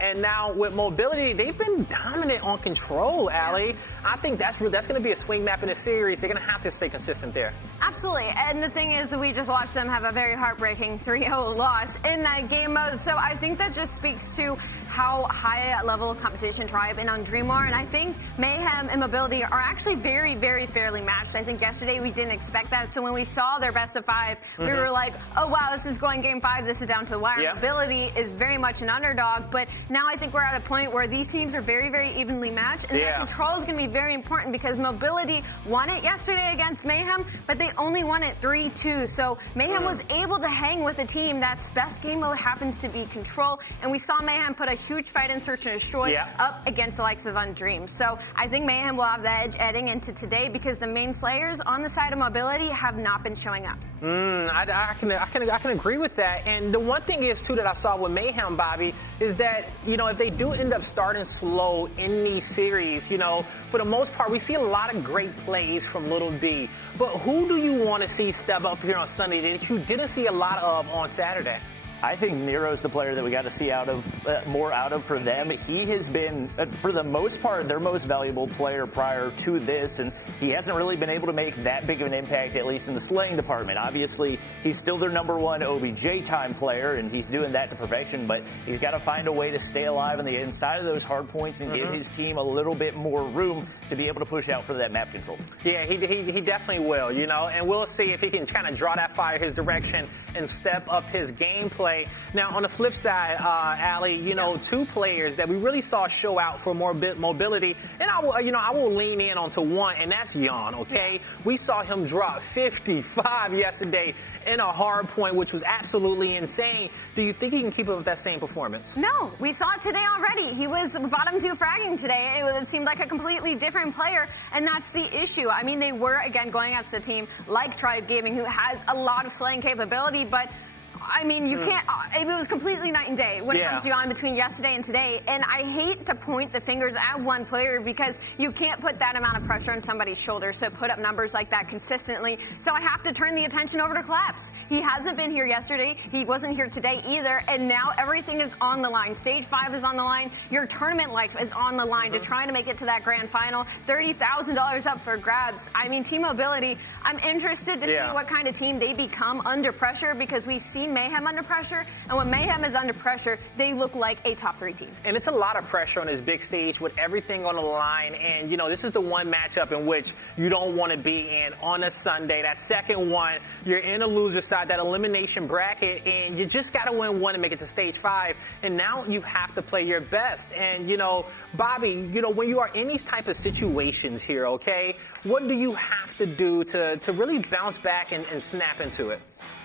And now with Mobility, they've been dominant on control, Allie. I think that's going to be a swing map in the series. They're going to have to stay consistent there. Absolutely. And the thing is, we just watched them have a very heartbreaking 3-0 loss in that game mode. So I think that just speaks to how high a level of competition Tribe and Undream are. And I think Mayhem and Mobility are actually very, very fairly matched. I think yesterday we didn't expect that. So when we saw their best of 5, we were like, oh, wow, this is going game 5. This is down to the wire. Yep. Mobility is very much an underdog. But now I think we're at a point where these teams are very, very evenly matched. And their control is going to be very important, because Mobility won it yesterday against Mayhem, but they only won it 3-2. So Mayhem was able to hang with a team that's best game mode happens to be control. And we saw Mayhem put a huge fight in search and destroy up against the likes of Undream. So I think Mayhem will have the edge heading into today, because the main slayers on the side of Mobility have not been showing up. I can agree with that. And the one thing is, too, that I saw with Mayhem, Bobby, is that, if they do end up starting slow in these series, for the most part, we see a lot of great plays from Little D. But who do you want to see step up here on Sunday that you didn't see a lot of on Saturday? I think Nero's the player that we got to see more out of for them. He has been, for the most part, their most valuable player prior to this, and he hasn't really been able to make that big of an impact, at least in the slaying department. Obviously, he's still their number one OBJ time player, and he's doing that to perfection, but he's got to find a way to stay alive on the inside of those hard points and give his team a little bit more room to be able to push out for that map control. Yeah, he definitely will, and we'll see if he can kind of draw that fire his direction and step up his gameplay. Now, on the flip side, Allie, two players that we really saw show out for more Mobility, and I will lean in onto one, and that's Jan, okay? We saw him drop 55 yesterday in a hard point, which was absolutely insane. Do you think he can keep up with that same performance? No, we saw it today already. He was bottom 2 fragging today. It seemed like a completely different player, and that's the issue. I mean, they were, again, going against a team like Tribe Gaming, who has a lot of slaying capability, but I mean, you can't. It was completely night and day when it comes to Jan between yesterday and today. And I hate to point the fingers at one player, because you can't put that amount of pressure on somebody's shoulders to put up numbers like that consistently. So I have to turn the attention over to Collapse. He hasn't been here yesterday. He wasn't here today either. And now everything is on the line. Stage 5 is on the line. Your tournament life is on the line to try to make it to that grand final. $30,000 up for grabs. I mean, Team Mobility, I'm interested to see what kind of team they become under pressure, because we've seen Mayhem under pressure, and when Mayhem is under pressure, they look like a top 3 team. And it's a lot of pressure on this big stage with everything on the line, and this is the one matchup in which you don't want to be in on a Sunday. That second one, you're in a loser side, that elimination bracket, and you just got to win one to make it to Stage 5, and now you have to play your best. And Bobby, when you are in these type of situations here, okay, what do you have to do to really bounce back and snap into it?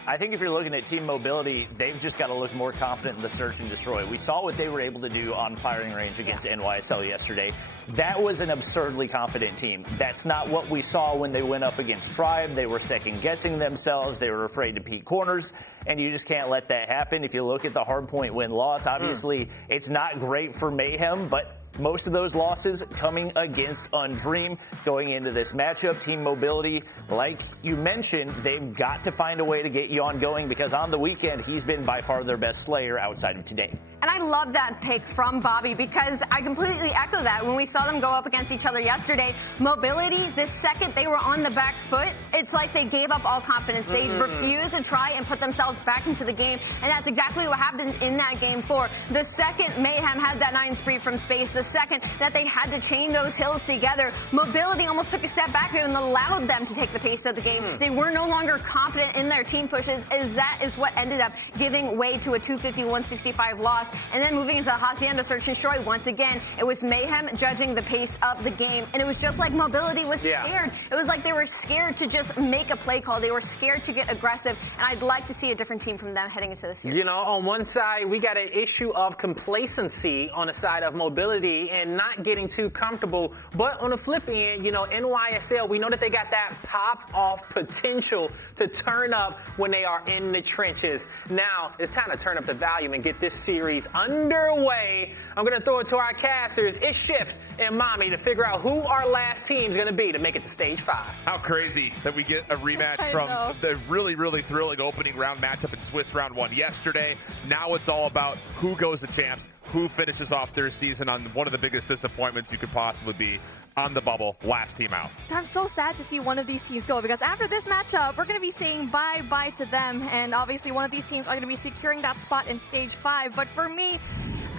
I think if you're looking at team mobility, they've just got to look more confident in the search and destroy. We saw what they were able to do on firing range against NYSL yesterday. That was an absurdly confident team. That's not what we saw when they went up against Tribe. They were second-guessing themselves. They were afraid to peek corners, and you just can't let that happen. If you look at the hardpoint win-loss, obviously it's not great for Mayhem, but most of those losses coming against Undream going into this matchup. Team mobility, like you mentioned, they've got to find a way to get Yon going because on the weekend, he's been by far their best Slayer outside of today. And I love that take from Bobby because I completely echo that. When we saw them go up against each other yesterday, mobility, the second they were on the back foot, it's like they gave up all confidence. They refused to try and put themselves back into the game. And that's exactly what happened in that game 4. The second Mayhem had that 9 spree from space, the second that they had to chain those hills together, mobility almost took a step back and allowed them to take the pace of the game. They were no longer confident in their team pushes, as that is what ended up giving way to a 250-165 loss. And then moving into the Hacienda Search and Destroy, once again, it was Mayhem judging the pace of the game. And it was just like mobility was scared. It was like they were scared to just make a play call. They were scared to get aggressive. And I'd like to see a different team from them heading into this series. You know, on one side, we got an issue of complacency on the side of mobility and not getting too comfortable. But on the flip end, you know, NYSL, we know that they got that pop-off potential to turn up when they are in the trenches. Now, it's time to turn up the volume and get this series underway. I'm going to throw it to our casters. It's Shift and Mommy to figure out who our last team's going to be to make it to stage 5. How crazy that we get a rematch from the really, really thrilling opening round matchup in Swiss round 1 yesterday. Now it's all about who goes to champs, who finishes off their season on one of the biggest disappointments you could possibly be on the bubble, last team out. I'm so sad to see one of these teams go because after this matchup, we're going to be saying bye-bye to them. And obviously one of these teams are going to be securing that spot in stage 5. But for me,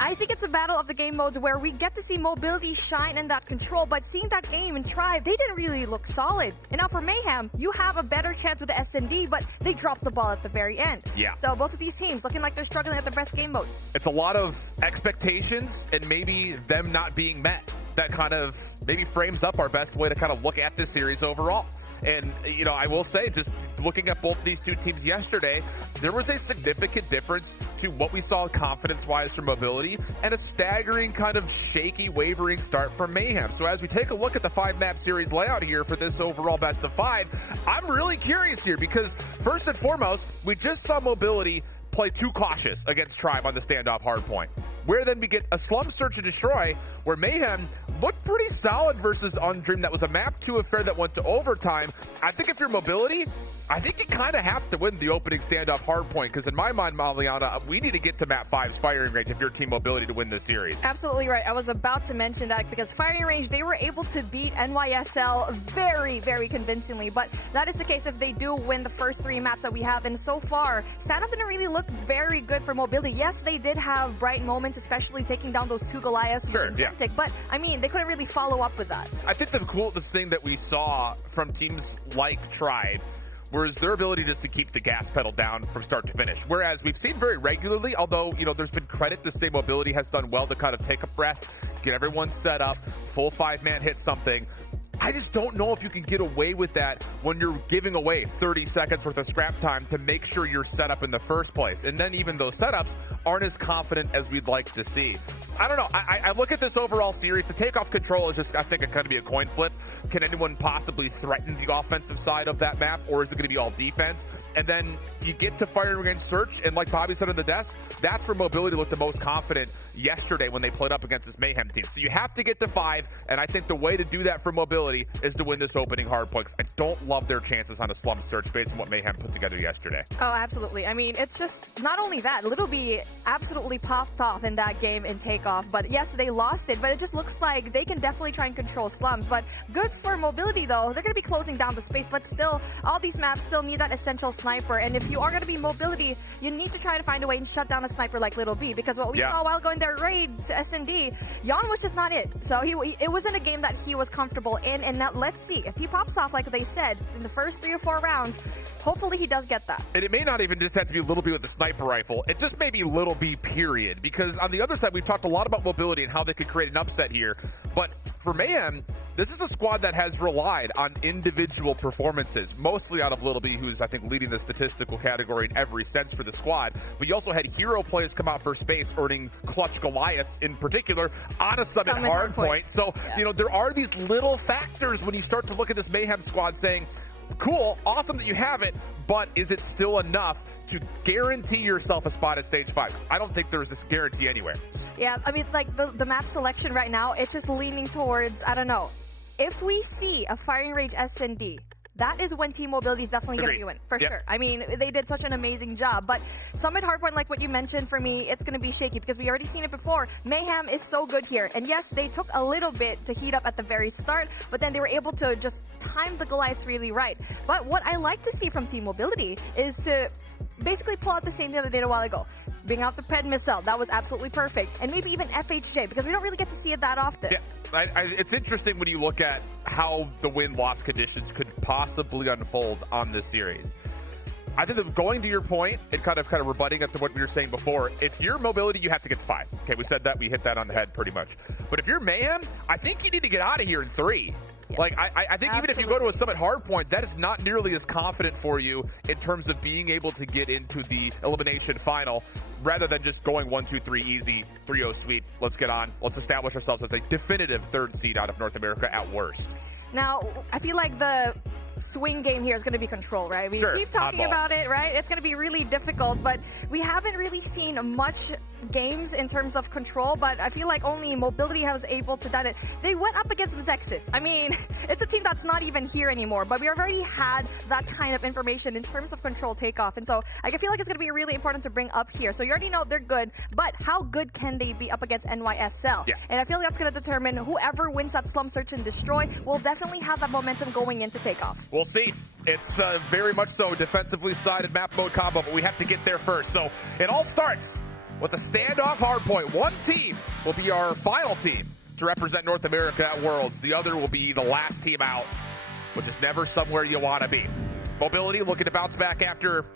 I think it's a battle of the game modes where we get to see mobility shine in that control, but seeing that game in Tribe, they didn't really look solid. And now for Mayhem, you have a better chance with the SND, but they dropped the ball at the very end. Yeah. So both of these teams looking like they're struggling at the best game modes. It's a lot of expectations and maybe them not being met. That kind of maybe frames up our best way to kind of look at this series overall. And, you know, I will say, just looking at both these two teams yesterday, there was a significant difference to what we saw confidence-wise from mobility and a staggering kind of shaky, wavering start from Mayhem. So as we take a look at the 5-map series layout here for this overall best of 5, I'm really curious here because, first and foremost, we just saw mobility play too cautious against Tribe on the standoff hardpoint. Where then we get a slum search and destroy where Mayhem looked pretty solid versus Undream. That was a map 2 affair that went to overtime. I think if you're mobility, I think you kind of have to win the opening standoff hardpoint because in my mind, Maliana, we need to get to map 5's firing range if you're team mobility to win this series. Absolutely right. I was about to mention that because firing range, they were able to beat NYSL very, very convincingly. But that is the case if they do win the first 3 maps that we have. And so far, standoff didn't really look very good for mobility. Yes, they did have bright moments, especially taking down those 2 Goliaths. Sure, yeah. But, I mean, they couldn't really follow up with that. I think the coolest thing that we saw from teams like Tribe was their ability just to keep the gas pedal down from start to finish. Whereas we've seen very regularly, although, you know, there's been credit to say mobility has done well to kind of take a breath, get everyone set up, full 5-man hit something. I just don't know if you can get away with that when you're giving away 30 seconds worth of scrap time to make sure you're set up in the first place. And then even those setups aren't as confident as we'd like to see. I don't know. I look at this overall series. The takeoff control is just, I think, it's going to be a coin flip. Can anyone possibly threaten the offensive side of that map, or is it going to be all defense? And then you get to firing range search, and like Bobby said on the desk, that's where mobility looked the most confident yesterday when they played up against this Mayhem team. So you have to get to 5, and I think the way to do that for mobility is to win this opening hardpoint. I don't love their chances on a slum search based on what Mayhem put together yesterday. Oh, absolutely. I mean, it's just not only that. Little B absolutely popped off in that game in takeoff. But yes, they lost it, but it just looks like they can definitely try and control slums. But good for mobility, though. They're going to be closing down the space, but still, all these maps still need that essential sniper. And if you are going to be mobility, you need to try to find a way and shut down a sniper like Little B, because what we saw while going their raid to SND, Yon was just not it. So it wasn't a game that he was comfortable in. And now let's see if he pops off like they said in the first 3 or 4 rounds. Hopefully he does get that. And it may not even just have to be Little B with the sniper rifle. It just may be Little B, period. Because on the other side, we've talked a lot about mobility and how they could create an upset here. But For Mayhem, this is a squad that has relied on individual performances, mostly out of Little B, who's, I think, leading the statistical category in every sense for the squad. But you also had hero players come out for space, earning clutch Goliaths in particular on a Summit hardpoint. So, you know, there are these little factors when you start to look at this Mayhem squad saying, cool, awesome that you have it, but is it still enough to guarantee yourself a spot at stage 5? 'Cause I don't think there's this guarantee anywhere. Yeah, I mean, like the map selection right now, it's just leaning towards, I don't know. If we see a Firing Rage S&D, that is when Team Mobility is definitely going to be win, for sure. I mean, they did such an amazing job. But Summit Hardpoint, like what you mentioned, for me, it's going to be shaky because we already seen it before. Mayhem is so good here. And yes, they took a little bit to heat up at the very start, but then they were able to just time the Goliaths really right. But what I like to see from Team Mobility is to basically pull out the same thing that they did a while ago. Bring out the Ped Missile. That was absolutely perfect. And maybe even FHJ, because we don't really get to see it that often. Yeah, it's interesting when you look at how the win-loss conditions could possibly unfold on this series. I think that going to your point and kind of rebutting up to what we were saying before, if you're Mobility, you have to get to 5. Okay, we said that. We hit that on the head pretty much. But if you're Mayhem, I think you need to get out of here in 3. Yeah. Like, I think even if you go to a Summit Hardpoint, that is not nearly as confident for you in terms of being able to get into the elimination final, rather than just going 1-2-3 easy, 3-0 sweep. Let's get on. Let's establish ourselves as a definitive 3rd seed out of North America at worst. Now, I feel like the swing game here is going to be Control, right? We keep talking about it, right? It's going to be really difficult, but we haven't really seen much games in terms of Control, but I feel like only Mobility has able to done it. They went up against Zexis. I mean, it's a team that's not even here anymore, but we already had that kind of information in terms of Control takeoff, and so I feel like it's going to be really important to bring up here. So you already know they're good, but how good can they be up against NYSL? Yeah. And I feel like that's going to determine whoever wins that Slum Search and Destroy will definitely have that momentum going into takeoff. We'll see. It's very much so defensively sided map mode combo, but we have to get there first. So it all starts with a standoff hardpoint. One team will be our final team to represent North America at Worlds. The other will be the last team out, which is never somewhere you want to be. Mobility looking to bounce back after,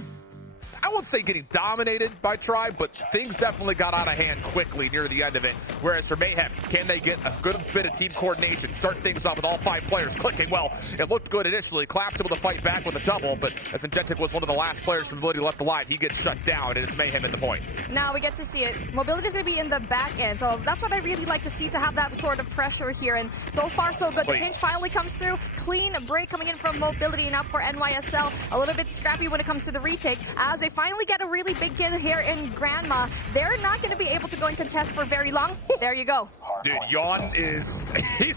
I won't say getting dominated by Tribe, but things definitely got out of hand quickly near the end of it. Whereas for Mayhem, can they get a good bit of team coordination, start things off with all 5 players clicking? Well, it looked good initially. Clap's able to fight back with a double, but as Ingentic was one of the last players from Mobility left alive, he gets shut down, and it's Mayhem at the point. Now we get to see it. Mobility is going to be in the back end, so that's what I really like to see, to have that sort of pressure here. And so far, so good. The pinch finally comes through. Clean break coming in from Mobility, and up for NYSL. A little bit scrappy when it comes to the retake, as they finally get a really big kill here in Grandma. They're not going to be able to go and contest for very long. There you go. Dude, Yawn he's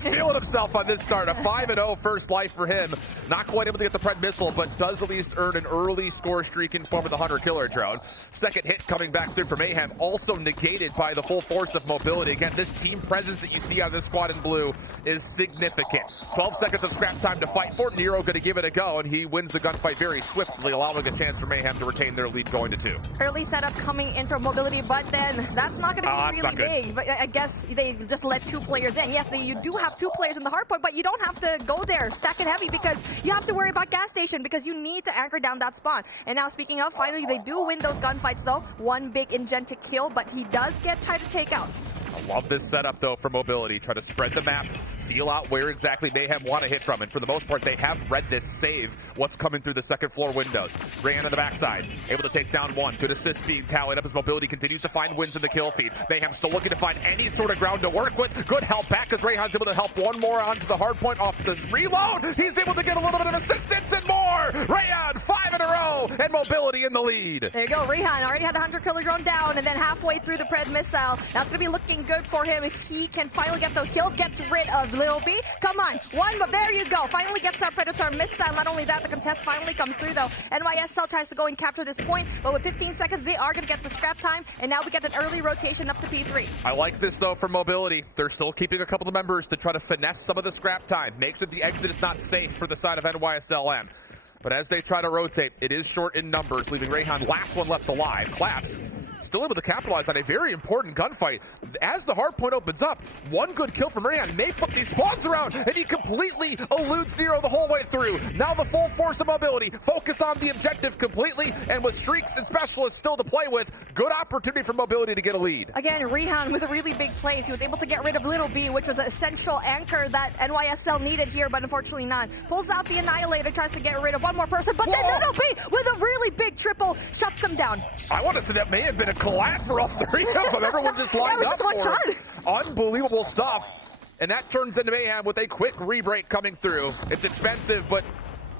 feeling himself on this start. A 5-0 first life for him. Not quite able to get the Pred Missile, but does at least earn an early score streak in form of the Hunter Killer drone. Second hit coming back through for Mayhem, also negated by the full force of Mobility. Again, this team presence that you see on this squad in blue is significant. 12 seconds of scrap time to fight for. Nero going to give it a go, and he wins the gunfight very swiftly, allowing a chance for Mayhem to retain their lead going to 2. Early setup coming in from Mobility, but then that's not going to be really big. But I guess they just let 2 players in. Yes, you do have 2 players in the hardpoint, but you don't have to go there stack it heavy, because you have to worry about gas station, because you need to anchor down that spawn. And now, speaking of, finally they do win those gunfights though. 1 big Ingentic kill, but he does get time to take out. I love this setup though for Mobility. Try to spread the map, feel out where exactly Mayhem want to hit from, and for the most part they have read this save what's coming through the second floor windows. Rayan on the backside, able to take down 1. Good assist being tallied up as Mobility continues to find wins in the kill feed. Mayhem still looking to find any sort of ground to work with. Good help back as Rayhan's able to help 1 more onto the hard point off the reload. He's able to get a little bit of assistance and more. Rayan 5 in a row, and Mobility in the lead. There you go. Rayhan already had the Hunter Killer drone down, and then halfway through the Pred Missile. That's going to be looking good for him if he can finally get those kills, gets rid of Lil B. Come on, 1, but there you go. Finally gets our Predator Missile. Not only that, the contest finally comes through though. NYSL tries to go and capture this point, but with 15 seconds, they are going to get the scrap time, and now we get an early rotation up to P3. I like this though for Mobility. They're still keeping a couple of members to try to finesse some of the scrap time, make sure the exit is not safe for the side of NYSLM. But as they try to rotate, it is short in numbers, leaving Rayhan last one left alive. Claps still able to capitalize on a very important gunfight. As the hard point opens up, one good kill from Rayan may flip these spawns around, and he completely eludes Nero the whole way through. Now the full force of mobility, focus on the objective completely, and with streaks and specialists still to play with, good opportunity for mobility to get a lead. Again, Rehan with a really big plays. He was able to get rid of Little B, which was an essential anchor that NYSL needed here, but unfortunately not. Pulls out the Annihilator, tries to get rid of one more person, but then Little B with a really big triple shuts him down. I want to say that may have been a collab for all three of them. Everyone just lined up for it. Unbelievable stuff. And that turns into mayhem with a quick re-break coming through. It's expensive, but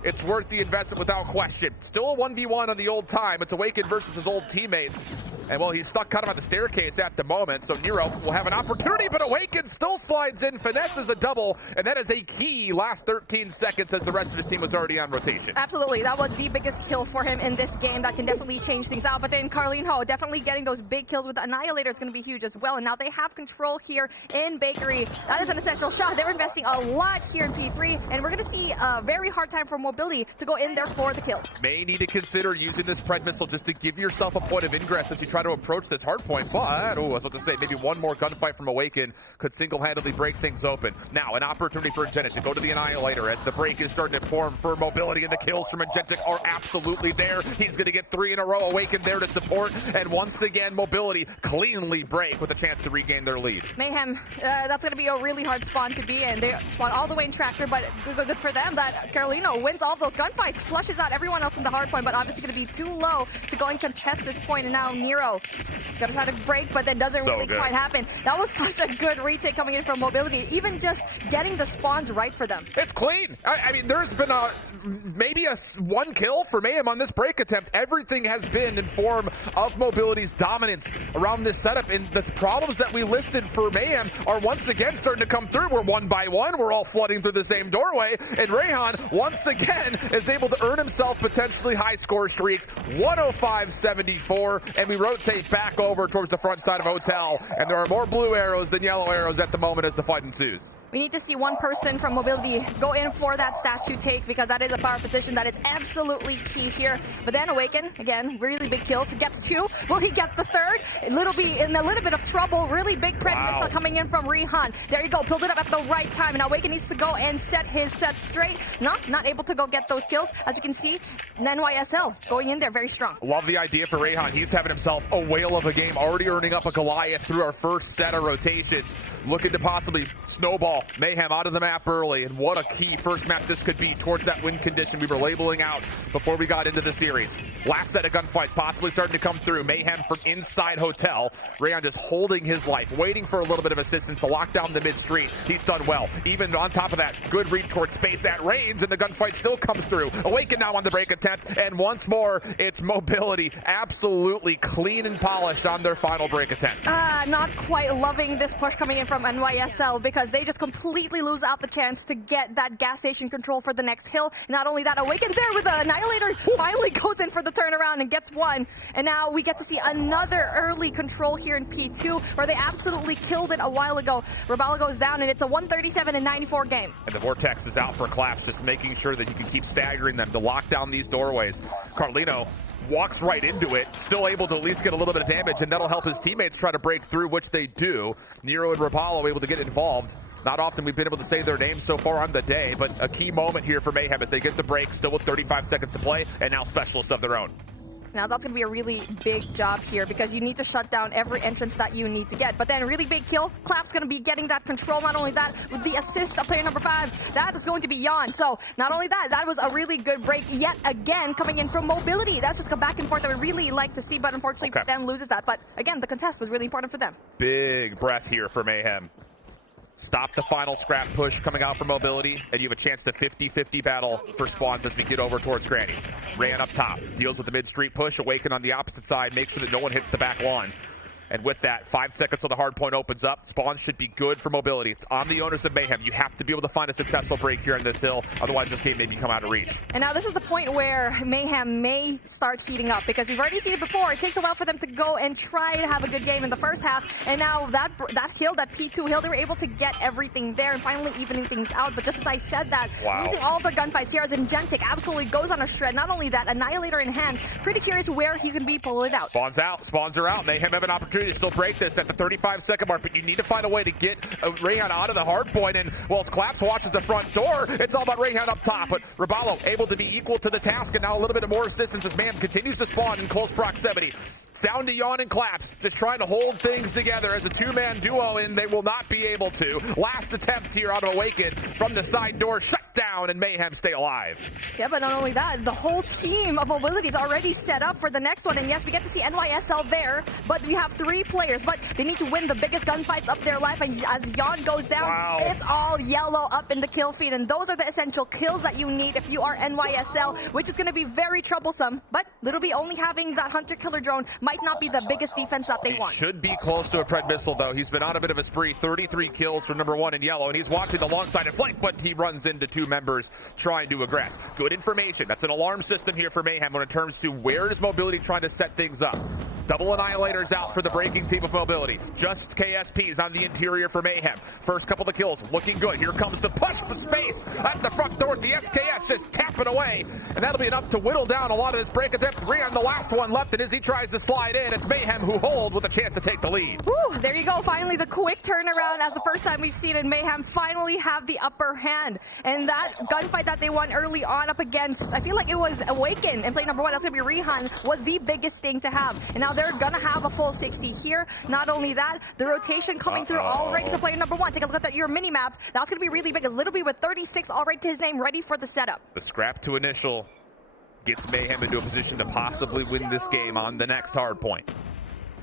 it's worth the investment without question. Still a 1v1 on the old time. It's Awaken versus his old teammates. And well, he's stuck kind of on the staircase at the moment, so Nero will have an opportunity, but Awaken still slides in, finesses a double, and that is a key last 13 seconds as the rest of his team was already on rotation. Absolutely, that was the biggest kill for him in this game. That can definitely change things out, but then Carlinho definitely getting those big kills with the Annihilator is going to be huge as well, and now they have control here in Bakery. That is an essential shot. They're investing a lot here in P3, and we're going to see a very hard time for mobility to go in there for the kill. May need to consider using this Pred Missile just to give yourself a point of ingress as you try to approach this hard point, but I was about to say, maybe one more gunfight from Awaken could single-handedly break things open. Now, an opportunity for Agentic to go to the Annihilator as the break is starting to form for mobility, and the kills from Agentic are absolutely there. He's going to get 3 in a row. Awaken there to support, and once again, mobility cleanly break with a chance to regain their lead. Mayhem, that's going to be a really hard spawn to be in. They spawn all the way in Tractor, but good for them that Carolino wins all those gunfights, flushes out everyone else in the hard point, but obviously going to be too low to go and contest this point, and now Nero gonna try to break, but then doesn't really quite happen. That was such a good retake coming in from mobility, even just getting the spawns right for them. It's clean. I mean, there's been maybe one kill for Mayhem on this break attempt. Everything has been in form of mobility's dominance around this setup, and the problems that we listed for Mayhem are once again starting to come through. We're one by one, we're all flooding through the same doorway, and Rayhan once again is able to earn himself potentially high score streaks, 105-74, and we rotate back over towards the front side of Hotel, and there are more blue arrows than yellow arrows at the moment as the fight ensues. We need to see one person from mobility go in for that statue take, because that is a power position that is absolutely key here. But then Awaken, again, really big kills, gets 2. Will he get the 3rd? Little B in a little bit of trouble. Really big Pred Missile coming in from Rehan. There you go, pulled it up at the right time, and Awaken needs to go and set his set straight. Not able to go get those kills. As you can see, NYSL going in there very strong. Love the idea for Rehan. He's having himself a whale of a game, already earning up a Goliath through our first set of rotations. Looking to possibly snowball Mayhem out of the map early, and what a key first map this could be towards that win condition we were labeling out before we got into the series. Last set of gunfights possibly starting to come through. Mayhem from inside Hotel. Rayan just holding his life, waiting for a little bit of assistance to lock down the mid-street. He's done well. Even on top of that, good read towards space at range, and the gunfight still comes through. Awaken now on the break attempt, and once more, it's mobility absolutely clean and polished on their final break attempt. Not quite loving this push coming in from NYSL, because they just completely lose out the chance to get that gas station control for the next hill. Not only that, Awaken there with the Annihilator finally goes in for the turnaround and gets 1. And now we get to see another early control here in P2, where they absolutely killed it a while ago. Rabala goes down, and it's a 137-94 game. And the Vortex is out for Claps, just making sure that you can keep staggering them to lock down these doorways. Carlino walks right into it, still able to at least get a little bit of damage, and that'll help his teammates try to break through, which they do. Nero and Rapallo able to get involved. Not often we've been able to say their names so far on the day, but a key moment here for Mayhem as they get the break, still with 35 seconds to play, and now specialists of their own. Now that's going to be a really big job here, because you need to shut down every entrance that you need to get. But then really big kill. Clap's going to be getting that control. Not only that, with the assist of player number 5, that is going to be Yon. So not only that, that was a really good break yet again coming in from mobility. That's just a back and forth that we really like to see, but unfortunately them loses that. But again, the contest was really important for them. Big breath here for Mayhem. Stop the final scrap push coming out from mobility, and you have a chance to 50-50 battle for spawns as we get over towards Granny. Ran up top, deals with the mid-street push, Awaken on the opposite side, makes sure that no one hits the back lawn. And with that, 5 seconds till the hard point opens up. Spawn should be good for mobility. It's on the owners of Mayhem. You have to be able to find a successful break here on this hill. Otherwise, this game may become out of reach. And now this is the point where Mayhem may start heating up, because we've already seen it before. It takes a while for them to go and try to have a good game in the first half. And now that hill, that P2 hill, they were able to get everything there and finally evening things out. But just as I said that, losing all their gunfights here as Ingentic absolutely goes on a shred. Not only that, Annihilator in hand. Pretty curious where he's going to be pulled out. Spawns out. Spawns are out. Mayhem have an opportunity to still break this at the 35-second mark, but you need to find a way to get Rayhan out of the hard point. And whilst Collapse watches the front door, it's all about Rayhan up top. But Rabalo able to be equal to the task, and now a little bit of more assistance as Mayhem continues to spawn in close proximity. It's down to Yawn and Collapse, just trying to hold things together as a two-man duo, and they will not be able to. Last attempt here out of Awaken from the side door, shut down, and Mayhem stay alive. Yeah, but not only that, the whole team of Mobility is already set up for the next one. And yes, we get to see NYSL there, but you have 3 players, but they need to win the biggest gunfights of their life. And as Yawn goes down, it's all yellow up in the kill feed, and those are the essential kills that you need if you are NYSL, which is going to be very troublesome. But Little B only having that hunter-killer drone might not be the biggest defense that they want. Should be close to a Pred missile, though. He's been on a bit of a spree. 33 kills for number 1 in yellow, and he's watching the long side of flank, but he runs into 2 members trying to aggress. Good information. That's an alarm system here for Mayhem when it comes to where is Mobility trying to set things up. Double Annihilators out for the breaking team of Mobility. Just KSPs on the interior for Mayhem. First couple of kills looking good. Here comes the push for space at the front door. The SKS just tapping away, and that'll be enough to whittle down a lot of this break attempt. 3 on the last one left, and as he tries to slide in, it's Mayhem who hold with a chance to take the lead. Woo, there you go. Finally, the quick turnaround as the first time we've seen it. Mayhem finally have the upper hand. And that gunfight that they won early on up against, I feel like it was Awaken and play number 1, that's going to be Rehan, was the biggest thing to have. And now they're going to have a full 60 here. Not only that, the rotation coming through already to player number 1. Take a look at your mini map. That's going to be really big. As Little B with 36 already to his name, ready for the setup. The scrap to initial gets Mayhem into a position to possibly win this game on the next hard point.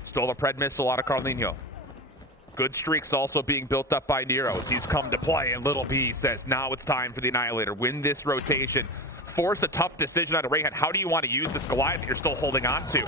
Stole a Pred missile out of Carlinho. Good streaks also being built up by Nero as he's come to play, and Little B says now it's time for the Annihilator. Win this rotation. Force a tough decision out of Rayhan. How do you want to use this Goliath that you're still holding on to?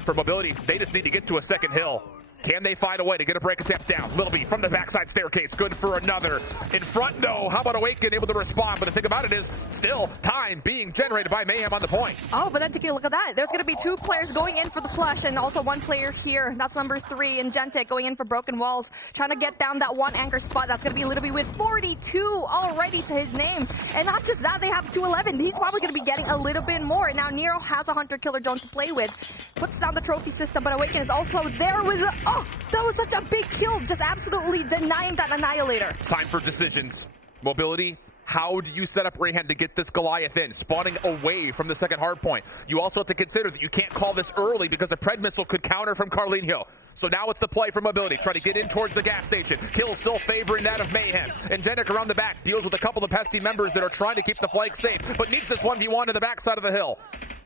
For Mobility, they just need to get to a second hill. Can they find a way to get a break attempt down? Little B from the backside staircase, good for another. In front, no. How about Awaken able to respond? But the thing about it is, still time being generated by Mayhem on the point. Oh, but then take a look at that. There's going to be 2 players going in for the flush, and also 1 player here. That's number 3 in Gentic going in for Broken Walls, trying to get down that 1 anchor spot. That's going to be Little B with 42 already to his name. And not just that, they have 211. He's probably going to be getting a little bit more. And now Nero has a hunter-killer drone to play with. Puts down the trophy system, but Awaken is also there with oh, that was such a big kill, just absolutely denying that Annihilator. It's time for decisions. Mobility, how do you set up Rayhan to get this Goliath in? Spawning away from the second hard point. You also have to consider that you can't call this early because a Pred missile could counter from Carlinho. So now it's the play for Mobility. Try to get in towards the gas station. Kill still favoring that of Mayhem. And Genik around the back deals with a couple of pesky members that are trying to keep the flank safe, but needs this 1v1 to the backside of the hill.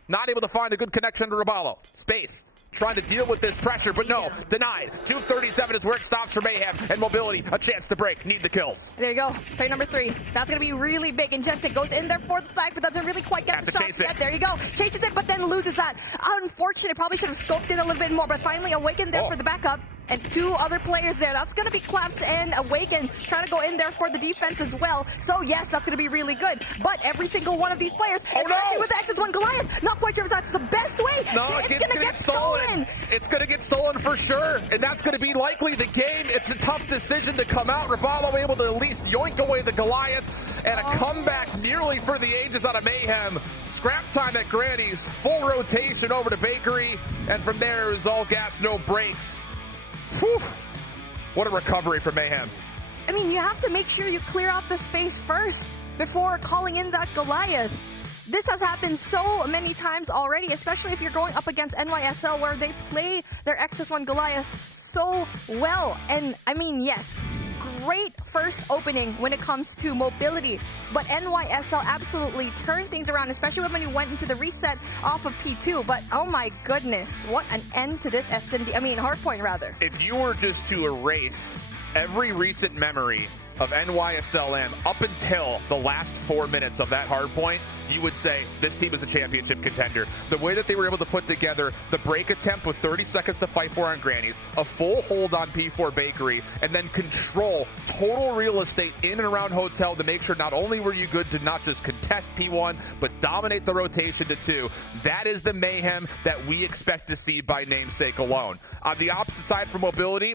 Not able to find a good connection to Rabalo. Space. Trying to deal with this pressure, but no, denied. 237 is where it stops for Mayhem, and Mobility, a chance to break. Need the kills. There you go. Play number 3. That's going to be really big. Ingentic goes in there for the flag, but doesn't really quite get the shots yet. There you go. Chases it, but then loses that. Unfortunate. Probably should have scoped it a little bit more, but finally Awaken there for the backup. And 2 other players there. That's going to be Collapse and Awaken trying to go in there for the defense as well. So yes, that's going to be really good. But every single one of these players, especially with the X's1 Goliath, not quite sure if that's the best way. No, it's going to get stolen. It's going to get stolen for sure. And that's going to be likely the game. It's a tough decision to come out. Rabalo able to at least yoink away the Goliath. And a comeback nearly for the ages out of Mayhem. Scrap time at Granny's. Full rotation over to Bakery. And from there is all gas, no brakes. Whew. What a recovery for Mayhem. I mean, you have to make sure you clear out the space first before calling in that Goliath. This has happened so many times already, especially if you're going up against NYSL, where they play their X's1 Goliath so well. And I mean, yes, great first opening when it comes to mobility, but NYSL absolutely turned things around, especially when you went into the reset off of P2. But oh my goodness, what an end to this hardpoint rather. If you were just to erase every recent memory of NYSLM up until the last 4 minutes of that hard point, you would say this team is a championship contender. The way that they were able to put together the break attempt with 30 seconds to fight for on Grannies, a full hold on P4 Bakery, and then control total real estate in and around Hotel to make sure not only were you good to not just contest P1, but dominate the rotation to 2. That is the mayhem that we expect to see by namesake alone. On the opposite side for Mobility,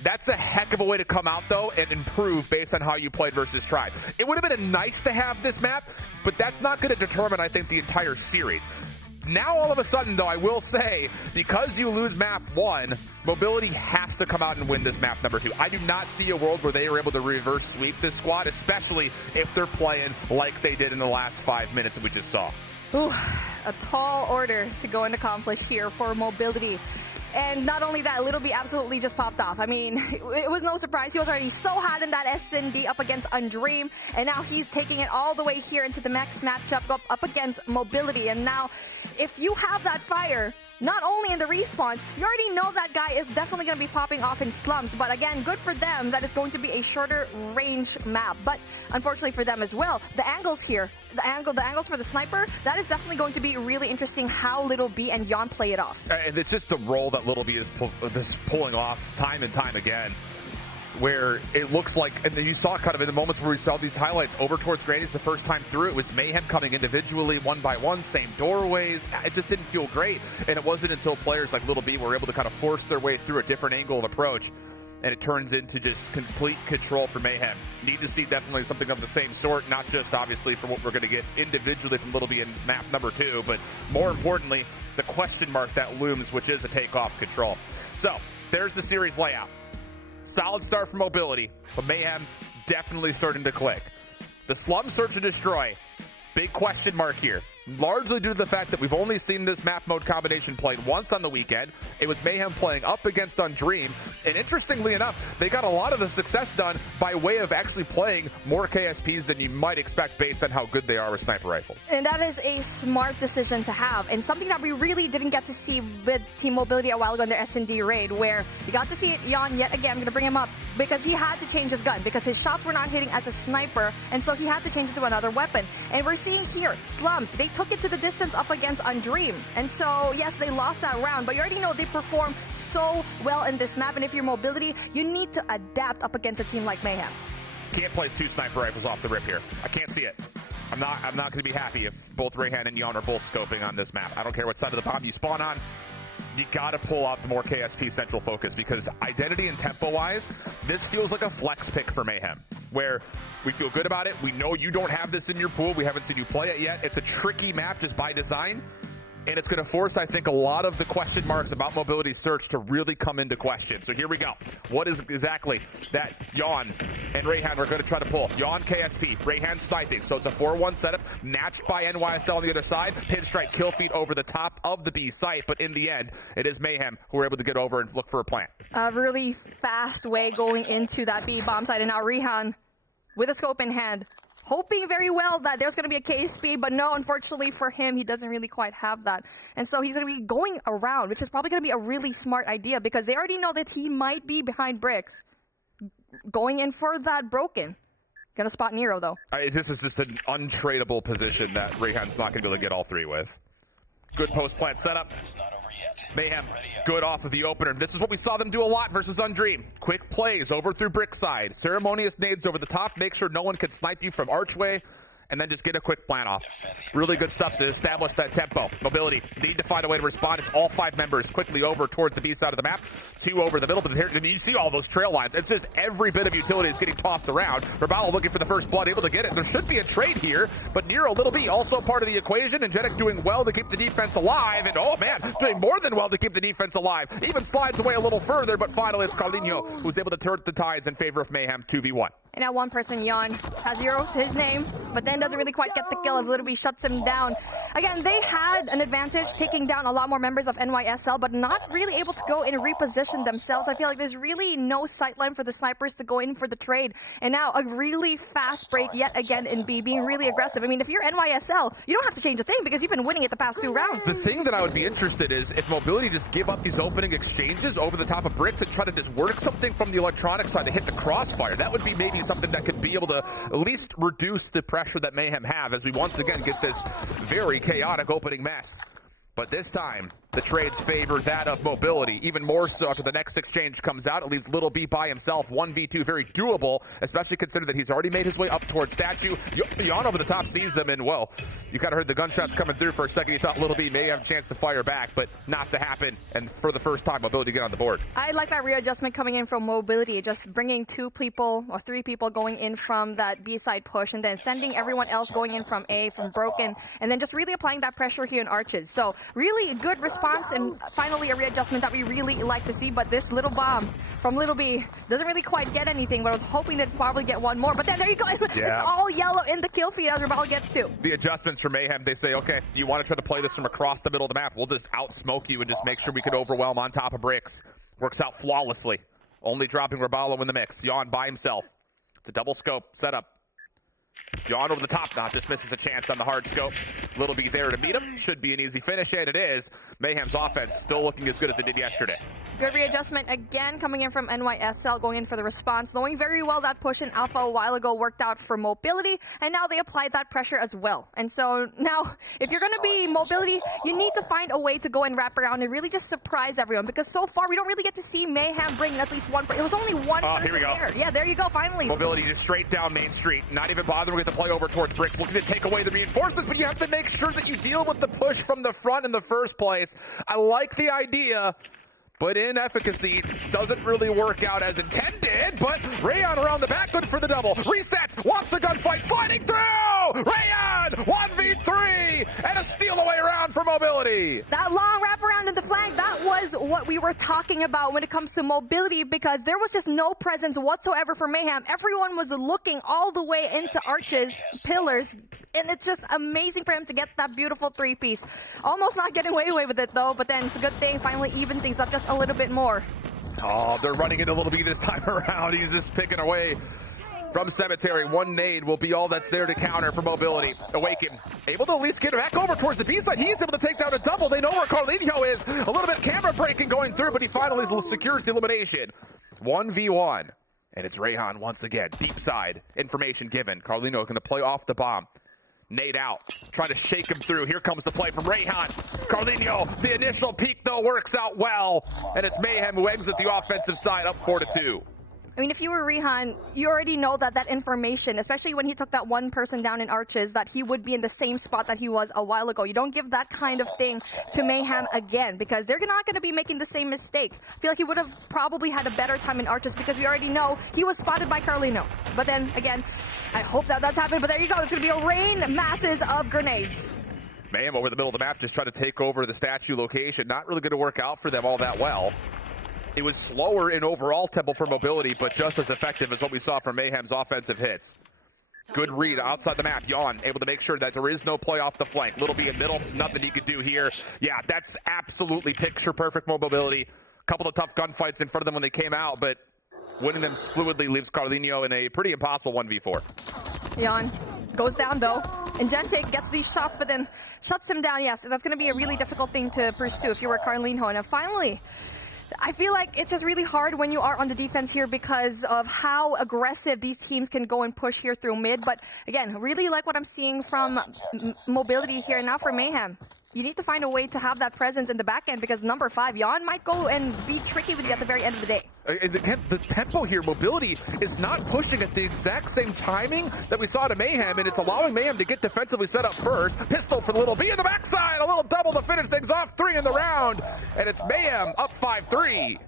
that's a heck of a way to come out, though, and improve based on how you played versus Tribe. It would have been nice to have this map, but that's not going to determine, I think, the entire series. Now, all of a sudden, though, I will say, because you lose map 1, Mobility has to come out and win this map number 2. I do not see a world where they are able to reverse sweep this squad, especially if they're playing like they did in the last 5 minutes that we just saw. Ooh, a tall order to go and accomplish here for Mobility. And not only that, Little B absolutely just popped off. I mean, it was no surprise. He was already so hot in that S&D up against Undream, and now he's taking it all the way here into the next matchup up against Mobility. And now, if you have that fire, not only in the respawns, you already know that guy is definitely going to be popping off in slums. But again, good for them that it's going to be a shorter range map. But unfortunately for them as well, the angles here, the angles for the sniper, that is definitely going to be really interesting how Little B and Yon play it off. And it's just the role that Little B is pulling off time and time again, where it looks like, and you saw kind of in the moments where we saw these highlights over towards Grannies the first time through, it was Mayhem coming individually, one by one, same doorways. It just didn't feel great. And it wasn't until players like Little B were able to kind of force their way through a different angle of approach, and it turns into just complete control for Mayhem. Need to see definitely something of the same sort, not just obviously for what we're going to get individually from Little B in map number 2, but more importantly, the question mark that looms, which is a takeoff control. So there's the series layout. Solid start for Mobility, but Mayhem definitely starting to click. The Slum Search and Destroy, big question mark here. Largely due to the fact that we've only seen this map mode combination played once on the weekend. It was Mayhem playing up against Undream, and interestingly enough, they got a lot of the success done by way of actually playing more KSPs than you might expect based on how good they are with sniper rifles. And that is a smart decision to have, and something that we really didn't get to see with Team Mobility a while ago in their S&D raid, where we got to see Yon yet again. I'm going to bring him up because he had to change his gun because his shots were not hitting as a sniper, and so he had to change it to another weapon. And we're seeing here, Slums, they took it to the distance up against Undream. And so, yes, they lost that round, but you already know they perform so well in this map. And if you're Mobility, you need to adapt up against a team like Mayhem. Can't place 2 sniper rifles off the rip here. I can't see it. I'm not going to be happy if both Rayhan and Yon are both scoping on this map. I don't care what side of the bomb you spawn on. You got to pull out the more KSP central focus, because identity and tempo-wise, this feels like a flex pick for Mayhem, where we feel good about it. We know you don't have this in your pool. We haven't seen you play it yet. It's a tricky map just by design, and it's going to force, I think, a lot of the question marks about Mobility Search to really come into question. So here we go. What is exactly that Yon and Rayhan are going to try to pull? Yon KSP, Rayhan sniping. So it's a 4-1 setup, matched by NYSL on the other side. Pinstrike kill feed over the top of the B site, but in the end, it is Mayhem who are able to get over and look for a plant. A really fast way going into that B bomb site, and now Rayhan with a scope in hand, hoping very well that there's going to be a KSP, but no, unfortunately for him, he doesn't really quite have that. And so he's going to be going around, which is probably going to be a really smart idea because they already know that he might be behind bricks. Going in for that broken. Going to spot Nero, though. This is just an untradeable position that Rayhan's not going to be able to get all 3 with. Good post-plant setup. Mayhem, good off of the opener. This is what we saw them do a lot versus Undream. Quick plays over through brick side. Ceremonious nades over the top. Make sure no one can snipe you from archway. And then just get a quick plant off. Really good stuff to establish that tempo. Mobility, need to find a way to respond. It's all 5 members quickly over towards the B side of the map. 2 over the middle, but here you see all those trail lines. It's just every bit of utility is getting tossed around. Rabalo looking for the first blood, able to get it. There should be a trade here, but Nero, Little B, also part of the equation. And Jedek doing well to keep the defense alive. And oh man, doing more than well to keep the defense alive. Even slides away a little further, but finally it's Carlinho who's able to turn the tides in favor of Mayhem 2v1. And now one person, Yon, has 0 to his name, but then doesn't really quite get the kill as Little B shuts him down. Again, they had an advantage taking down a lot more members of NYSL, but not really able to go and reposition themselves. I feel like there's really no sightline for the snipers to go in for the trade. And now a really fast break yet again in B, being really aggressive. I mean, if you're NYSL, you don't have to change a thing because you've been winning it the past 2 rounds. The thing that I would be interested is if Mobility just give up these opening exchanges over the top of bricks and try to just work something from the electronic side to hit the crossfire. That would be maybe something that could be able to at least reduce the pressure that Mayhem have as we once again get this very chaotic opening mess. But this time, the trades favor that of Mobility, even more so after the next exchange comes out. It leaves Little B by himself, 1v2, very doable, especially considering that he's already made his way up towards Statue. Yon over the top sees him, and, well, you kind of heard the gunshots coming through for a second. You thought Little B may have a chance to fire back, but not to happen, and for the first time, Mobility get on the board. I like that readjustment coming in from Mobility, just bringing 2 people or 3 people going in from that B-side push, and then sending everyone else going in from A, from Broken, and then just really applying that pressure here in Arches. So really good response, and finally a readjustment that we really like to see. But this little bomb from Little B doesn't really quite get anything, but I was hoping they'd probably get one more. But then there you go. Yeah. It's all yellow in the kill feed as Rebel gets to. The adjustments for Mayhem, they say, okay, do you want to try to play this from across the middle of the map? We'll just outsmoke you and just make sure we can overwhelm on top of bricks. Works out flawlessly. Only dropping Rabalo in the mix. Yon by himself. It's a double scope setup. John over the top, not just misses a chance on the hard scope. Little B there to meet him. Should be an easy finish, and it is. Mayhem's offense still looking as good as it did yesterday. Good readjustment again coming in from NYSL, going in for the response, knowing very well that push in Alpha a while ago worked out for Mobility, and now they applied that pressure as well. And so now, if you're going to be Mobility, you need to find a way to go and wrap around and really just surprise everyone, because so far we don't really get to see Mayhem bring at least one. It was only one person here we go. there. Yeah, there you go, finally. Mobility just straight down Main Street, not even bothering with the play over towards bricks, looking to take away the reinforcements, but you have to make sure that you deal with the push from the front in the first place. I like the idea, but inefficacy doesn't really work out as intended. But Rayon around the back, good for the double. Resets, wants the gunfight, sliding through! Rayon, 1v3, and a steal away around for Mobility. That long wraparound in the flank, that was what we were talking about when it comes to Mobility, because there was just no presence whatsoever for Mayhem. Everyone was looking all the way into Arches, pillars, and it's just amazing for him to get that beautiful 3-piece. Almost not getting away with it, though, but then it's a good thing, finally even things up just a little bit more. Oh, they're running into Little B this time around. He's just picking away from Cemetery. One nade will be all that's there to counter for Mobility. Awaken, able to at least get back over towards the B side. He's able to take down a double. They know where Carlinho is. A little bit of camera breaking going through, but he finally secures the elimination. 1v1, and it's Rayhan once again. Deep side, information given. Carlinho going to play off the bomb. Nade out, trying to shake him through. Here comes the play from Rayhan. Carlinho, the initial peek though works out well, and it's Mayhem who exits the offensive side up 4-2. I mean, if you were Rehan, you already know that information, especially when he took that one person down in Arches, that he would be in the same spot that he was a while ago. You don't give that kind of thing to Mayhem again, because they're not going to be making the same mistake. I feel like he would have probably had a better time in Arches, because we already know he was spotted by Carlino. But then, again, I hope that does happen. But there you go. It's going to be a rain masses of grenades. Mayhem over the middle of the map just trying to take over the statue location. Not really going to work out for them all that well. It was slower in overall tempo for Mobility, but just as effective as what we saw from Mayhem's offensive hits. Good read outside the map. Yon able to make sure that there is no play off the flank. Little B in middle, nothing he could do here. Yeah, that's absolutely picture-perfect Mobility. A couple of tough gunfights in front of them when they came out, but winning them fluidly leaves Carlinho in a pretty impossible 1v4. Yon goes down, though, and Gentic gets these shots, but then shuts him down. Yes, that's going to be a really difficult thing to pursue if you were Carlinho. And finally, I feel like it's just really hard when you are on the defense here because of how aggressive these teams can go and push here through mid. But again, really like what I'm seeing from Mobility here. And now for Mayhem, you need to find a way to have that presence in the back end, because number 5, Yon, might go and be tricky with you at the very end of the day. And the tempo here, Mobility is not pushing at the exact same timing that we saw to Mayhem, and it's allowing Mayhem to get defensively set up first. Pistol for Little B in the backside, a little double to finish things off, 3 in the round, and it's Mayhem up 5-3.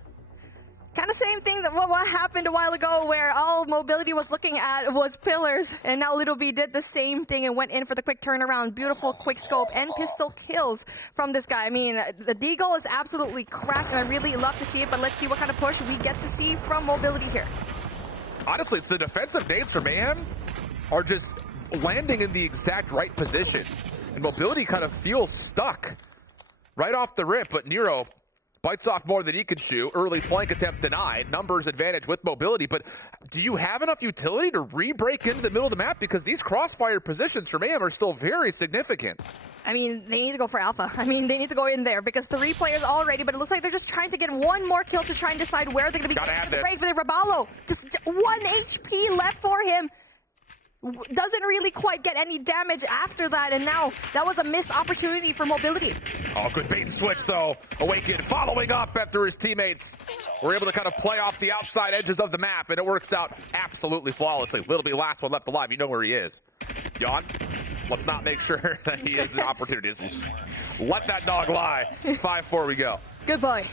Kind of same thing that what happened a while ago, where all Mobility was looking at was pillars, and now Little B did the same thing and went in for the quick turnaround. Beautiful quick scope and pistol kills from this guy. I mean, the Deagle is absolutely cracked, and I really love to see it, but let's see what kind of push we get to see from Mobility here. Honestly, it's the defensive nades for Mayhem are just landing in the exact right positions, and Mobility kind of feels stuck right off the rip, but Nero bites off more than he can chew. Early flank attempt denied. Numbers advantage with mobility. But do you have enough utility to re-break into the middle of the map? Because these crossfire positions for Mayhem are still very significant. I mean, they need to go for Alpha. I mean, they need to go in there because 3 players already, but it looks like they're just trying to get one more kill to try and decide where they're going to be going for the break. But Rabalo, just 1 HP left for him. Doesn't really quite get any damage after that, and now that was a missed opportunity for mobility. Oh, good bait and switch, though. Awaken following up after his teammates were able to kind of play off the outside edges of the map, and it works out absolutely flawlessly. Little B last one left alive. You know where he is. Yawn. Let's not make sure that he has the opportunities. Let that dog lie. 5-4 we go. Good boy.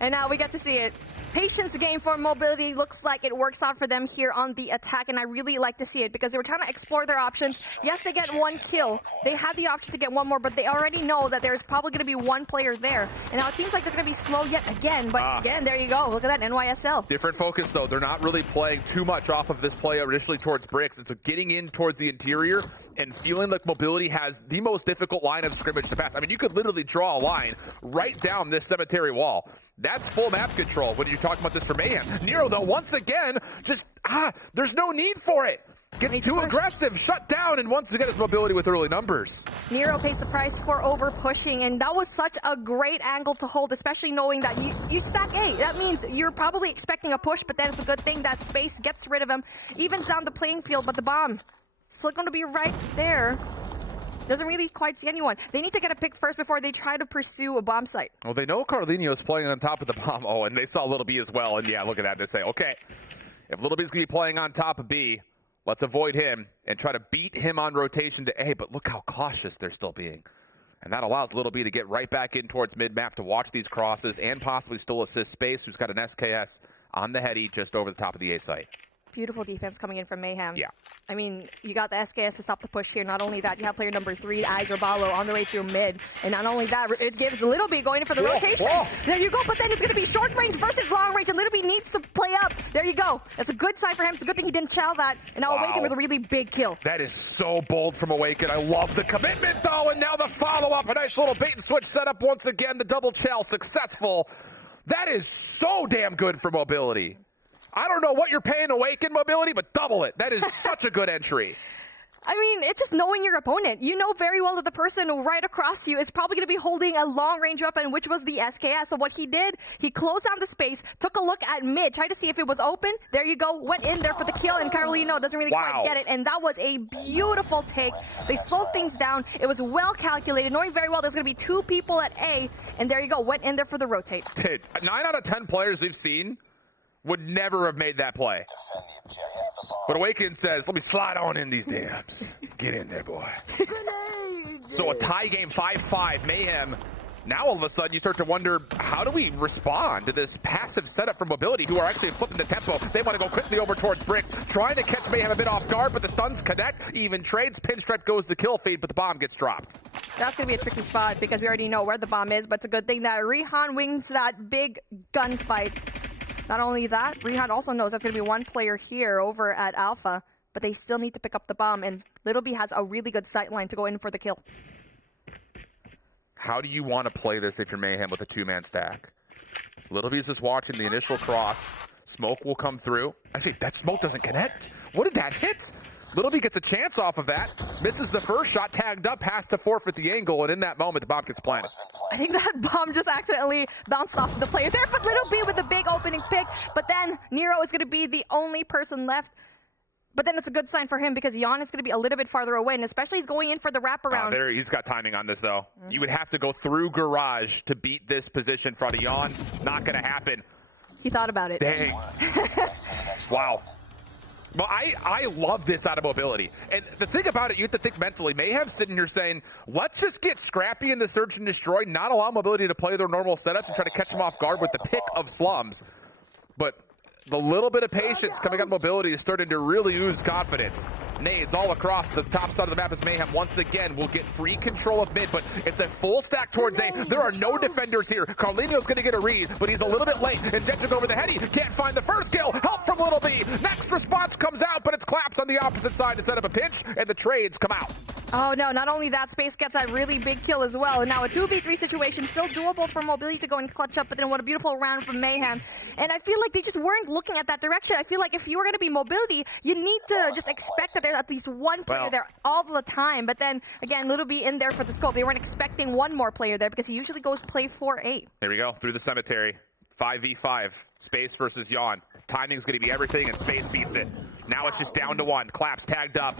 And now we get to see it. Patience game for mobility. Looks like it works out for them here on the attack, and I really like to see it because they were trying to explore their options. Yes, they get 1 kill. They had the option to get 1 more, but they already know that there's probably going to be 1 player there. And now it seems like they're going to be slow yet again, but again, there you go. Look at that NYSL. Different focus, though. They're not really playing too much off of this play initially towards bricks. It's getting in towards the interior and feeling like mobility has the most difficult line of scrimmage to pass. I mean, you could literally draw a line right down this cemetery wall. That's full map control when you're talking about this for Mayhem. Nero, though, once again, just, there's no need for it. Gets too aggressive, shut down, and once again, his mobility with early numbers. Nero pays the price for over pushing, and that was such a great angle to hold, especially knowing that you stack A. That means you're probably expecting a push, but then it's a good thing that space gets rid of him, evens down the playing field, but the bomb still going to be right there. Doesn't really quite see anyone. They need to get a pick first before they try to pursue a bomb site. Well, they know Carlinho's playing on top of the bomb. Oh, and they saw Little B as well. And yeah, look at that. They say, okay, if Little B's going to be playing on top of B, let's avoid him and try to beat him on rotation to A. But look how cautious they're still being. And that allows Little B to get right back in towards mid-map to watch these crosses and possibly still assist Space, who's got an SKS on the heady just over the top of the A site. Beautiful defense coming in from Mayhem. Yeah. I mean, you got the SKS to stop the push here. Not only that, you have player number 3, Eyes Rabalo, on the way through mid. And not only that, it gives Little B going in for the rotation. There you go, but then it's going to be short range versus long range, and Little B needs to play up. There you go. That's a good sign for him. It's a good thing he didn't chow that. And now Awaken with a really big kill. That is so bold from Awaken. I love the commitment, though, and now the follow-up. A nice little bait and switch setup once again. The double chow successful. That is so damn good for mobility. I don't know what you're paying Awaken mobility, but double it. That is such a good entry. I mean, it's just knowing your opponent. You know very well that the person right across you is probably going to be holding a long-range weapon, which was the SKS. So what he did, he closed down the space, took a look at mid, tried to see if it was open. There you go, went in there for the kill, and Carolino doesn't really quite get it. And that was a beautiful take. They slowed things down. It was well calculated, knowing very well there's going to be 2 people at A. And there you go, went in there for the rotate. Dude, 9 out of 10 players we've seen would never have made that play. But Awaken says, let me slide on in these dams. Get in there, boy. So a tie game, 5-5. Mayhem. Now all of a sudden you start to wonder, how do we respond to this passive setup from mobility, who are actually flipping the tempo? They want to go quickly over towards bricks, trying to catch Mayhem a bit off guard, but the stuns connect. Even trades. Pinstripe goes the kill feed, but the bomb gets dropped. That's going to be a tricky spot because we already know where the bomb is, but it's a good thing that Rihan wins that big gunfight. Not only that, Rihan also knows that's going to be 1 player here over at Alpha, but they still need to pick up the bomb, and Little B has a really good sight line to go in for the kill. How do you want to play this if you're Mayhem with a 2-man stack? Little B's just watching the initial cross. Smoke will come through. Actually, that smoke doesn't connect. What did that hit? Little B gets a chance off of that. Misses the first shot, tagged up, has to forfeit the angle, and in that moment, the bomb gets planted. I think that bomb just accidentally bounced off the player there, but Little B with a big opening pick. But then Nero is going to be the only person left. But then it's a good sign for him because Jan is going to be a little bit farther away, and especially he's going in for the wraparound. He's got timing on this, though. You would have to go through garage to beat this position in front of Jan. Not going to happen. He thought about it. Dang. Wow. Well, I love this out of mobility. And the thing about it, you have to think mentally. Mayhem sitting here saying, let's just get scrappy in the search and destroy, not allow mobility to play their normal setups and try to catch them off guard with the pick of slums. But the little bit of patience coming out of mobility is starting to really ooze confidence. Nades all across the top side of the map as Mayhem once again will get free control of mid, but it's a full stack towards A. There are no defenders here. Carlinho's going to get a read, but he's a little bit late. And Detrick over the heady, can't find the first kill. Help from Little B. Next response comes out, but it's Claps on the opposite side to set up a pinch, and the trades come out. Oh no, not only that, Space gets a really big kill as well. And now a 2v3 situation, still doable for Mobility to go and clutch up, but then what a beautiful round from Mayhem. And I feel like they just weren't looking at that direction. I feel like if you were going to be Mobility, you need to just expect that there's at least one player there all the time. But then, again, Little B in there for the scope. They weren't expecting one more player there because he usually goes play 4-8. There we go, through the cemetery. 5v5, Space versus Yawn. Timing's going to be everything, and Space beats it. Now it's just down to one. Claps tagged up.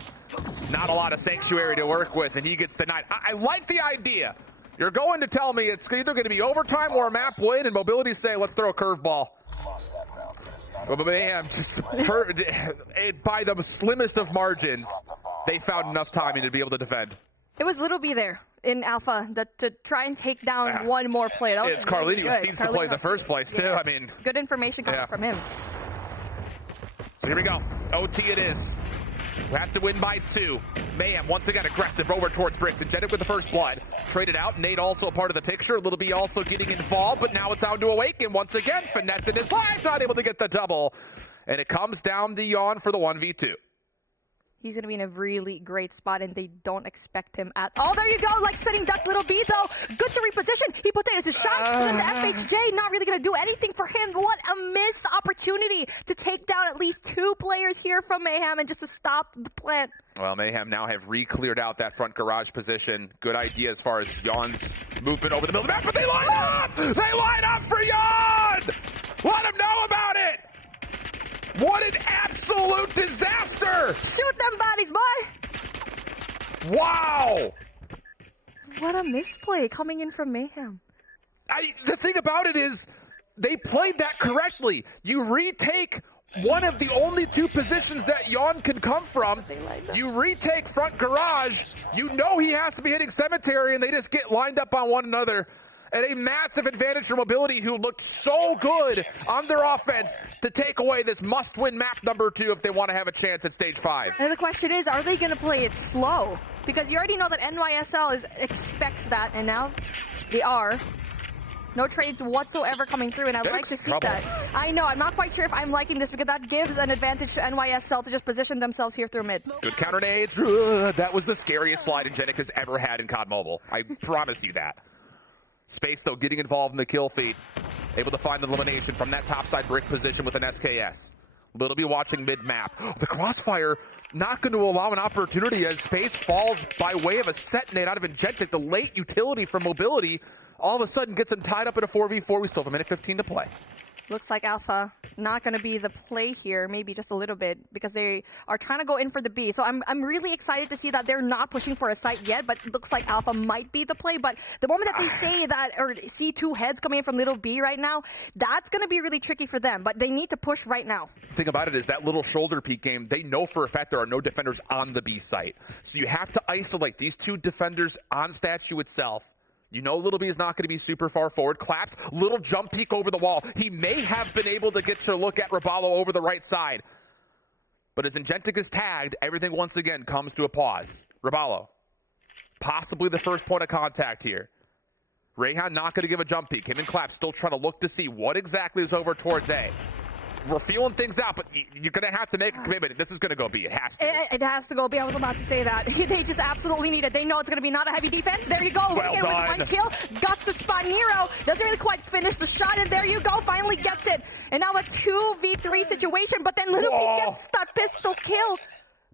Not a lot of sanctuary to work with, and he gets the 9. I like the idea. You're going to tell me it's either going to be overtime or a map win, and Mobility say, let's throw a curveball. But Mayhem just hurt it by the slimmest of margins. They found enough timing to be able to defend. It was Little B there in Alpha to try and take down one more player. That was it's Carlini who seems to play in the first place, too. Yeah. I mean, good information coming from him. So here we go. OT it is. We have to win by 2. Mayhem once again aggressive over towards Bricks. Injected with the first blood. Traded out. Nate also a part of the picture. Little B also getting involved, but now it's down to Awaken once again. Finesse in his life, not able to get the double. And it comes down to Yawn for the 1v2. He's going to be in a really great spot, and they don't expect him at all. There you go, like sitting ducks. Little B, though, good to reposition. He put there his shot, and the FHJ not really going to do anything for him. What a missed opportunity to take down at least 2 players here from Mayhem and just to stop the plant. Well, Mayhem now have re-cleared out that front garage position. Good idea as far as Yawn's movement over the middle of the map, but they line up! They line up for Yawn! Let him know about it! What an absolute disaster! Shoot them bodies, boy! Wow! What a misplay coming in from Mayhem. The thing about it is, they played that correctly. You retake one of the only 2 positions that Yawn can come from. You retake front garage. You know he has to be hitting cemetery, and they just get lined up on one another. And a massive advantage for Mobility, who looked so good on their offense to take away this must-win map number 2 if they want to have a chance at stage 5. And the question is, are they going to play it slow? Because you already know that NYSL expects that, and now they are. No trades whatsoever coming through, and I'd like to see that. I know, I'm not quite sure if I'm liking this because that gives an advantage to NYSL to just position themselves here through mid. Good counter nades. That was the scariest slide Ingenic has ever had in COD Mobile. I promise you that. Space, though, getting involved in the kill feed. Able to find the elimination from that topside brick position with an SKS. Little B watching mid-map. The crossfire not going to allow an opportunity as Space falls by way of a set nade out of Ingenic. The late utility from Mobility all of a sudden gets him tied up in a 4v4. We still have a minute 15 to play. Looks like Alpha not going to be the play here, maybe just a little bit, because they are trying to go in for the B. So I'm really excited to see that they're not pushing for a site yet, but it looks like Alpha might be the play. But the moment that they say that, or see 2 heads coming in from Little B right now, that's going to be really tricky for them. But they need to push right now. The thing about it is that little shoulder peek game, they know for a fact there are no defenders on the B site. So you have to isolate these 2 defenders on statue itself. You know Little B is not going to be super far forward. Claps, little jump peek over the wall. He may have been able to get to look at Raballo over the right side. But as Ingenic is tagged, everything once again comes to a pause. Raballo, possibly the first point of contact here. Rayhan not going to give a jump peek. Him and Claps still trying to look to see what exactly is over towards A. We're feeling things out, but you're going to have to make a commitment. This is going to go B. It has to. It has to go B. I was about to say that. They just absolutely need it. They know it's going to be not a heavy defense. There you go. Well with 1 kill. Guts the spot. Nero doesn't really quite finish the shot, and there you go. Finally gets it. And now a 2v3 situation, but then Little B gets that pistol kill.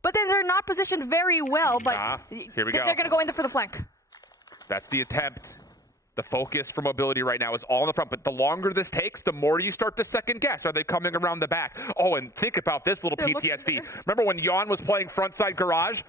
But then they're not positioned very well, but here we go. They're going to go in there for the flank. That's the attempt. The focus for Mobility right now is all in the front, but the longer this takes, the more you start to second guess. Are they coming around the back? Oh, and think about this little PTSD. Remember when Yawn was playing frontside garage?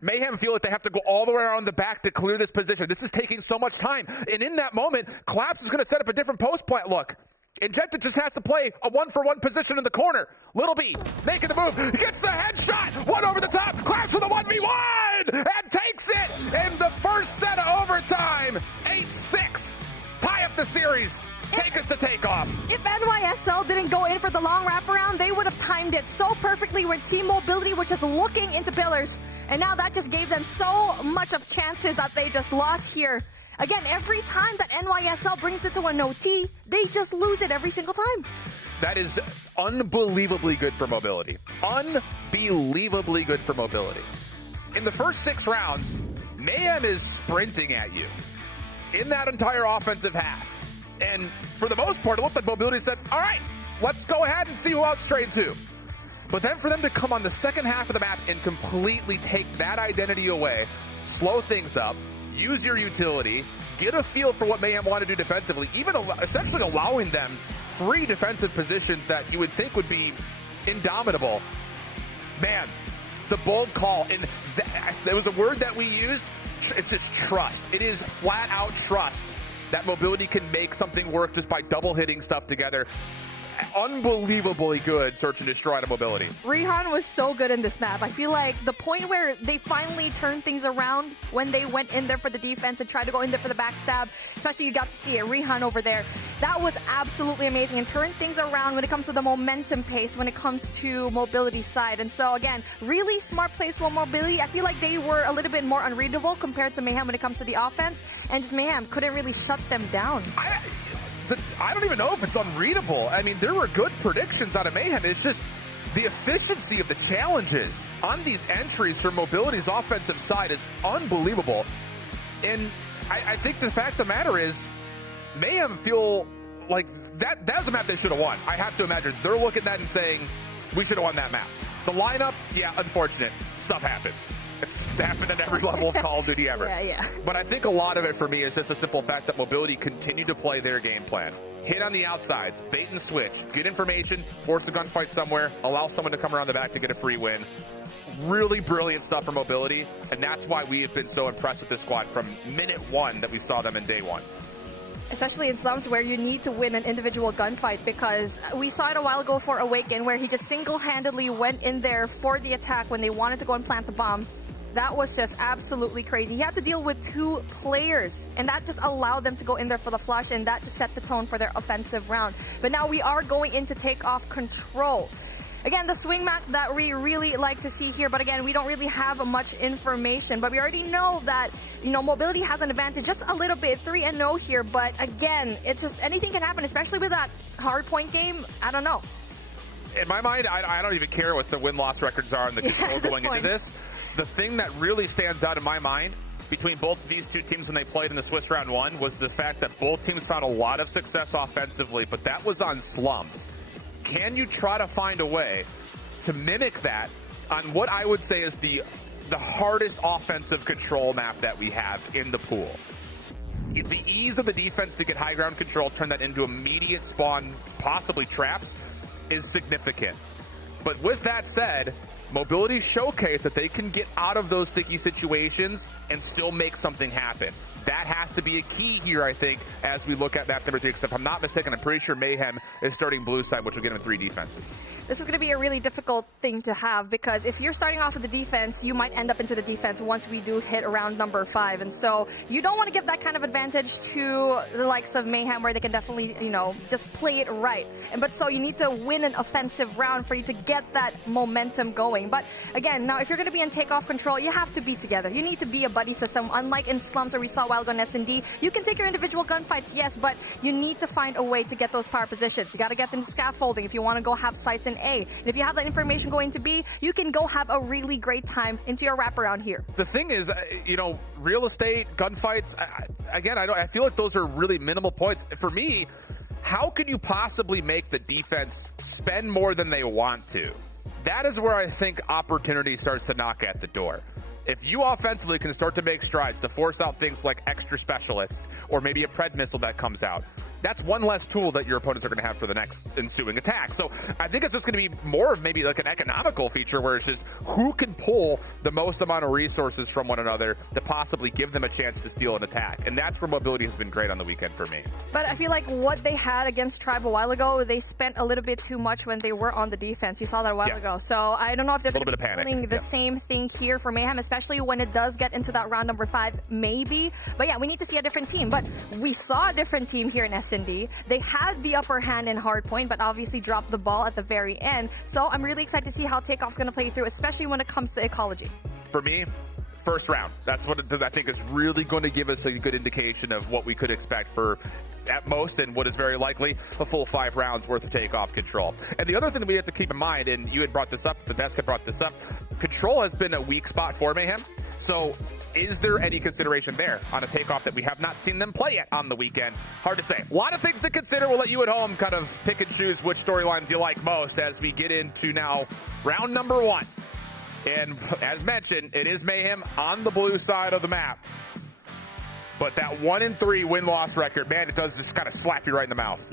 Mayhem feel like they have to go all the way around the back to clear this position. This is taking so much time. And in that moment, Claps is going to set up a different post plant look. Ingenic just has to play a 1-for-1 position in the corner. Little B making the move. He gets the headshot. 1 over the top. Claps with a 1v1 and takes it in the first set of overtime. 8-6. Tie up the series. Take us to takeoff. If NYSL didn't go in for the long wraparound, they would have timed it so perfectly when Team Mobility was just looking into pillars. And now that just gave them so much of chances that they just lost here. Again, every time that NYSL brings it to an OT, they just lose it every single time. That is unbelievably good for Mobility. Unbelievably good for Mobility. in the first 6 rounds, Mayhem is sprinting at you in that entire offensive half. And for the most part, it looked like Mobility said, all right, let's go ahead and see who outstrades who. But then for them to come on the second half of the map and completely take that identity away, slow things up, use your utility, get a feel for what Mayhem want to do defensively, even essentially allowing them free defensive positions that you would think would be indomitable. Man, the bold call, and there was a word that we used, it's just trust. It is flat out trust that Mobility can make something work just by double hitting stuff together. Unbelievably good search and destroy to Mobility. Rihan was so good in this map. I feel like the point where they finally turned things around when they went in there for the defense and tried to go in there for the backstab, especially you got to see it, Rihan over there. That was absolutely amazing and turned things around when it comes to the momentum pace, when it comes to Mobility side. And so again, really smart plays for Mobility. I feel like they were a little bit more unreadable compared to Mayhem when it comes to the offense, and just Mayhem couldn't really shut them down. I don't even know if it's unreadable. I mean, there were good predictions out of Mayhem. It's just the efficiency of the challenges on these entries for Mobility's offensive side is unbelievable. And I think the fact of the matter is, Mayhem feel like that's a map they should have won. I have to imagine they're looking at that and saying, we should have won that map. The lineup, yeah, unfortunate. Stuff happens. It's happened at every level of Call of Duty ever. Yeah. But I think a lot of it for me is just a simple fact that Mobility continue to play their game plan. Hit on the outsides, bait and switch, get information, force a gunfight somewhere, allow someone to come around the back to get a free win. Really brilliant stuff for Mobility, and that's why we have been so impressed with this squad from minute 1 that we saw them in day 1. Especially in slums where you need to win an individual gunfight, because we saw it a while ago for Awaken where he just single-handedly went in there for the attack when they wanted to go and plant the bomb. That was just absolutely crazy. He had to deal with 2 players, and that just allowed them to go in there for the flush, and that just set the tone for their offensive round. But now we are going in to take off control. Again, the swing map that we really like to see here, but again, we don't really have much information. But we already know that, Mobility has an advantage just a little bit, 3-0 here. But again, it's just anything can happen, especially with that hard point game. I don't know. In my mind, I don't even care what the win-loss records are and the control going into this. The thing that really stands out in my mind between both of these two teams when they played in the Swiss round 1 was the fact that both teams found a lot of success offensively, but that was on slums. Can you try to find a way to mimic that on what I would say is the hardest offensive control map that we have in the pool? The ease of the defense to get high ground control, turn that into immediate spawn, possibly traps, is significant. But with that said, Mobility showcased that they can get out of those sticky situations and still make something happen. That has to be a key here, I think, as we look at map number 3. Except if I'm not mistaken, I'm pretty sure Mayhem is starting blue side, which will get him 3 defenses. This is going to be a really difficult thing to have, because if you're starting off with the defense, you might end up into the defense once we do hit around number 5. And so you don't want to give that kind of advantage to the likes of Mayhem, where they can definitely, just play it right. But so you need to win an offensive round for you to get that momentum going. But again, now if you're going to be in takeoff control, you have to be together. You need to be a buddy system. Unlike in slums where we saw while on S&D, you can take your individual gunfights, yes, but you need to find a way to get those power positions. You got to get them to scaffolding if you want to go have sites in A. And if you have that information going to B, you can go have a really great time into your wraparound here. The thing is, real estate, gunfights, again, I feel like those are really minimal points. For me, how can you possibly make the defense spend more than they want to? That is where I think opportunity starts to knock at the door. If you offensively can start to make strides to force out things like extra specialists or maybe a pred missile that comes out, that's one less tool that your opponents are going to have for the next ensuing attack. So I think it's just going to be more of maybe like an economical feature where it's just who can pull the most amount of resources from one another to possibly give them a chance to steal an attack. And that's where Mobility has been great on the weekend for me. But I feel like what they had against Tribe a while ago, they spent a little bit too much when they were on the defense. You saw that a while ago. So I don't know if they're going to be doing the same thing here for Mayhem, especially when it does get into that round number 5, maybe. But yeah, we need to see a different team. But we saw a different team here in S&D. They had the upper hand in hardpoint, but obviously dropped the ball at the very end. So I'm really excited to see how Takeoff's going to play through, especially when it comes to ecology. For me, first round. That's what I think is really going to give us a good indication of what we could expect for, at most, and what is very likely, a full 5 rounds worth of takeoff control. And the other thing that we have to keep in mind, and you had brought this up, the desk had brought this up, Control has been a weak spot for Mayhem. So is there any consideration there on a takeoff that we have not seen them play yet on the weekend? Hard to say. A lot of things to consider. We'll let you at home kind of pick and choose which storylines you like most as we get into now round number 1. And as mentioned, it is Mayhem on the blue side of the map. But that 1-3 win-loss record, man, it does just kind of slap you right in the mouth.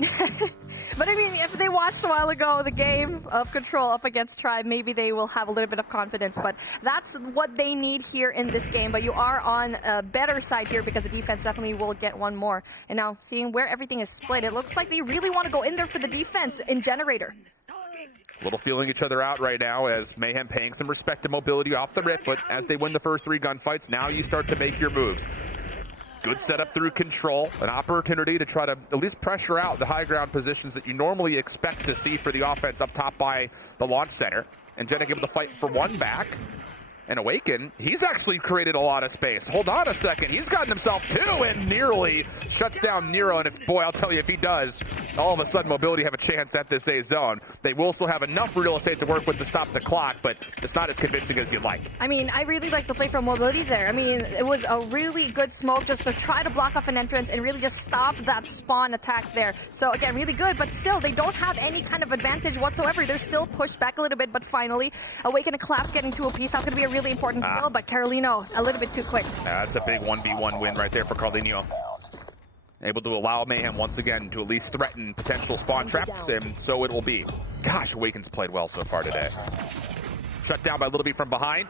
But I mean, if they watched a while ago the game of Control up against Tribe, maybe they will have a little bit of confidence. But that's what they need here in this game. But you are on a better side here because the defense definitely will get one more. And now, seeing where everything is split, it looks like they really want to go in there for the defense in Generator. A little feeling each other out right now as Mayhem paying some respect to Mobility off the rip. But as they win the first 3 gunfights, now you start to make your moves. Good setup through Control, an opportunity to try to at least pressure out the high ground positions that you normally expect to see for the offense up top by the launch center. And Jenna able to fight for 1 back. And Awaken, he's actually created a lot of space. Hold on a second, he's gotten himself 2 and nearly shuts down Nero. And if, boy, I'll tell you, if he does, all of a sudden Mobility have a chance at this A zone. They will still have enough real estate to work with to stop the clock, but it's not as convincing as you'd like. I mean, I really like the play from Mobility there. I mean, it was a really good smoke just to try to block off an entrance and really just stop that spawn attack there. So again, really good, but still, they don't have any kind of advantage whatsoever. They're still pushed back a little bit, but finally, Awaken and Collapse getting 2 apiece. That's going to be a really important kill, but Carolino a little bit too quick. That's a big 1v1 win right there for Carolino. Able to allow Mayhem once again to at least threaten potential spawn traps, and so it will be. Gosh, Awaken's played well so far today. Shut down by Little B from behind,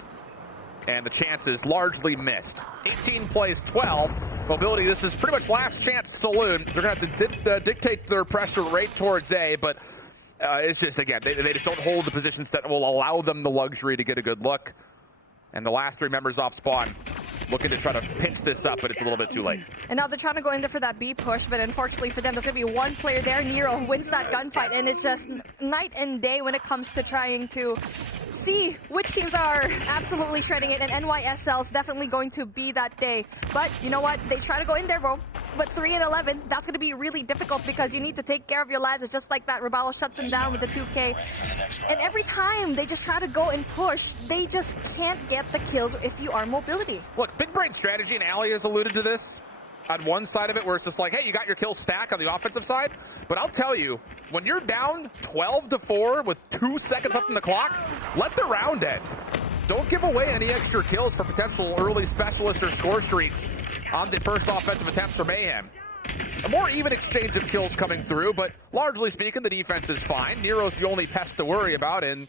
and the chances largely missed. 18 plays 12. Mobility, this is pretty much last chance saloon. They're going to have to dictate their pressure right towards A, but it's just, again, they just don't hold the positions that will allow them the luxury to get a good look. And the last 3 members off spawn looking to try to pinch this up, but it's a little bit too late. And now they're trying to go in there for that B push, but unfortunately for them, there's going to be 1 player there. Nero wins that gunfight, and it's just night and day when it comes to trying to see which teams are absolutely shredding it, and NYSL is definitely going to be that day. But you know what? They try to go in there, bro. But 3 and 11, that's going to be really difficult because you need to take care of your lives. It's just like that. Rabalo shuts him down with the 2K. And every time they just try to go and push, they just can't get the kills if you are Mobility. Look, big brain strategy, and Ali has alluded to this on one side of it where it's just like, hey, you got your kill stack on the offensive side. But I'll tell you, when you're down 12-4 with 2 seconds left in the clock, let the round end. Don't give away any extra kills for potential early specialist or score streaks on the first offensive attempts for Mayhem. A more even exchange of kills coming through, but largely speaking, the defense is fine. Nero's the only pest to worry about, and,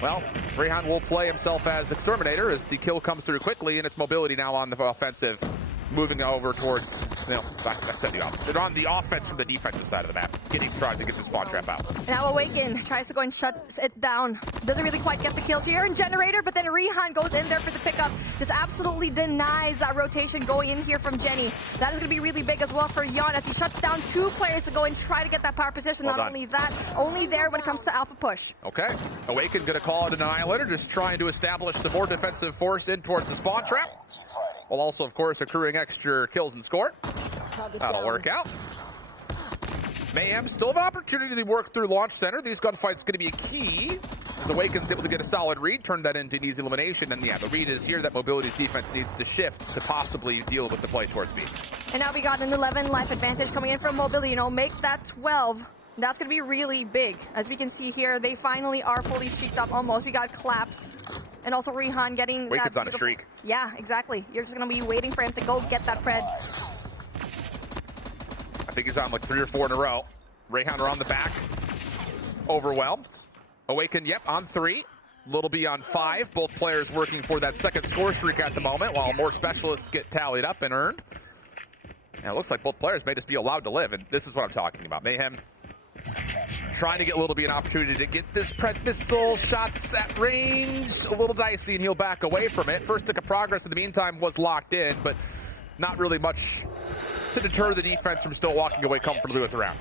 well, Rehan will play himself as Exterminator as the kill comes through quickly, and it's Mobility now on the offensive, moving over towards, I said the offense. They're on the offense from the defensive side of the map, trying to get the spawn trap out. Now Awaken tries to go and shut it down. Doesn't really quite get the kills here in Generator, but then Rehan goes in there for the pickup. Just absolutely denies that rotation going in here from Jenny. That is going to be really big as well for Yon as he shuts down 2 players to go and try to get that power position. Not only that, only there when it comes to alpha push. Okay. Awaken going to call it an annihilator, just trying to establish the more defensive force in towards the spawn trap. While also, of course, accruing extra kills and score. That'll work out. Mayhem still have an opportunity to work through launch center. These gunfights going to be a key. As Awaken's able to get a solid read, turn that into an easy elimination. And yeah, the read is here that Mobility's defense needs to shift to possibly deal with the play towards B. And now we got an 11 life advantage coming in from Mobility. You know, make that 12. That's going to be really big. As we can see here, they finally are fully streaked up almost. We got Collapse. And also Rehan getting Awaken's that on a streak. Yeah, exactly. You're just going to be waiting for him to go get that pred. I think he's on like 3 or 4 in a row. Rehan are on the back. Overwhelmed. Awaken, yep, on 3. Little B on 5. Both players working for that second score streak at the moment, while more specialists get tallied up and earned. And it looks like both players may just be allowed to live, and this is what I'm talking about. Mayhem trying to get Little B an opportunity to get this pred missile shots at range. A little dicey, and he'll back away from it. First tick of progress in the meantime was locked in, but not really much to deter the defense from still walking away comfortably with the round.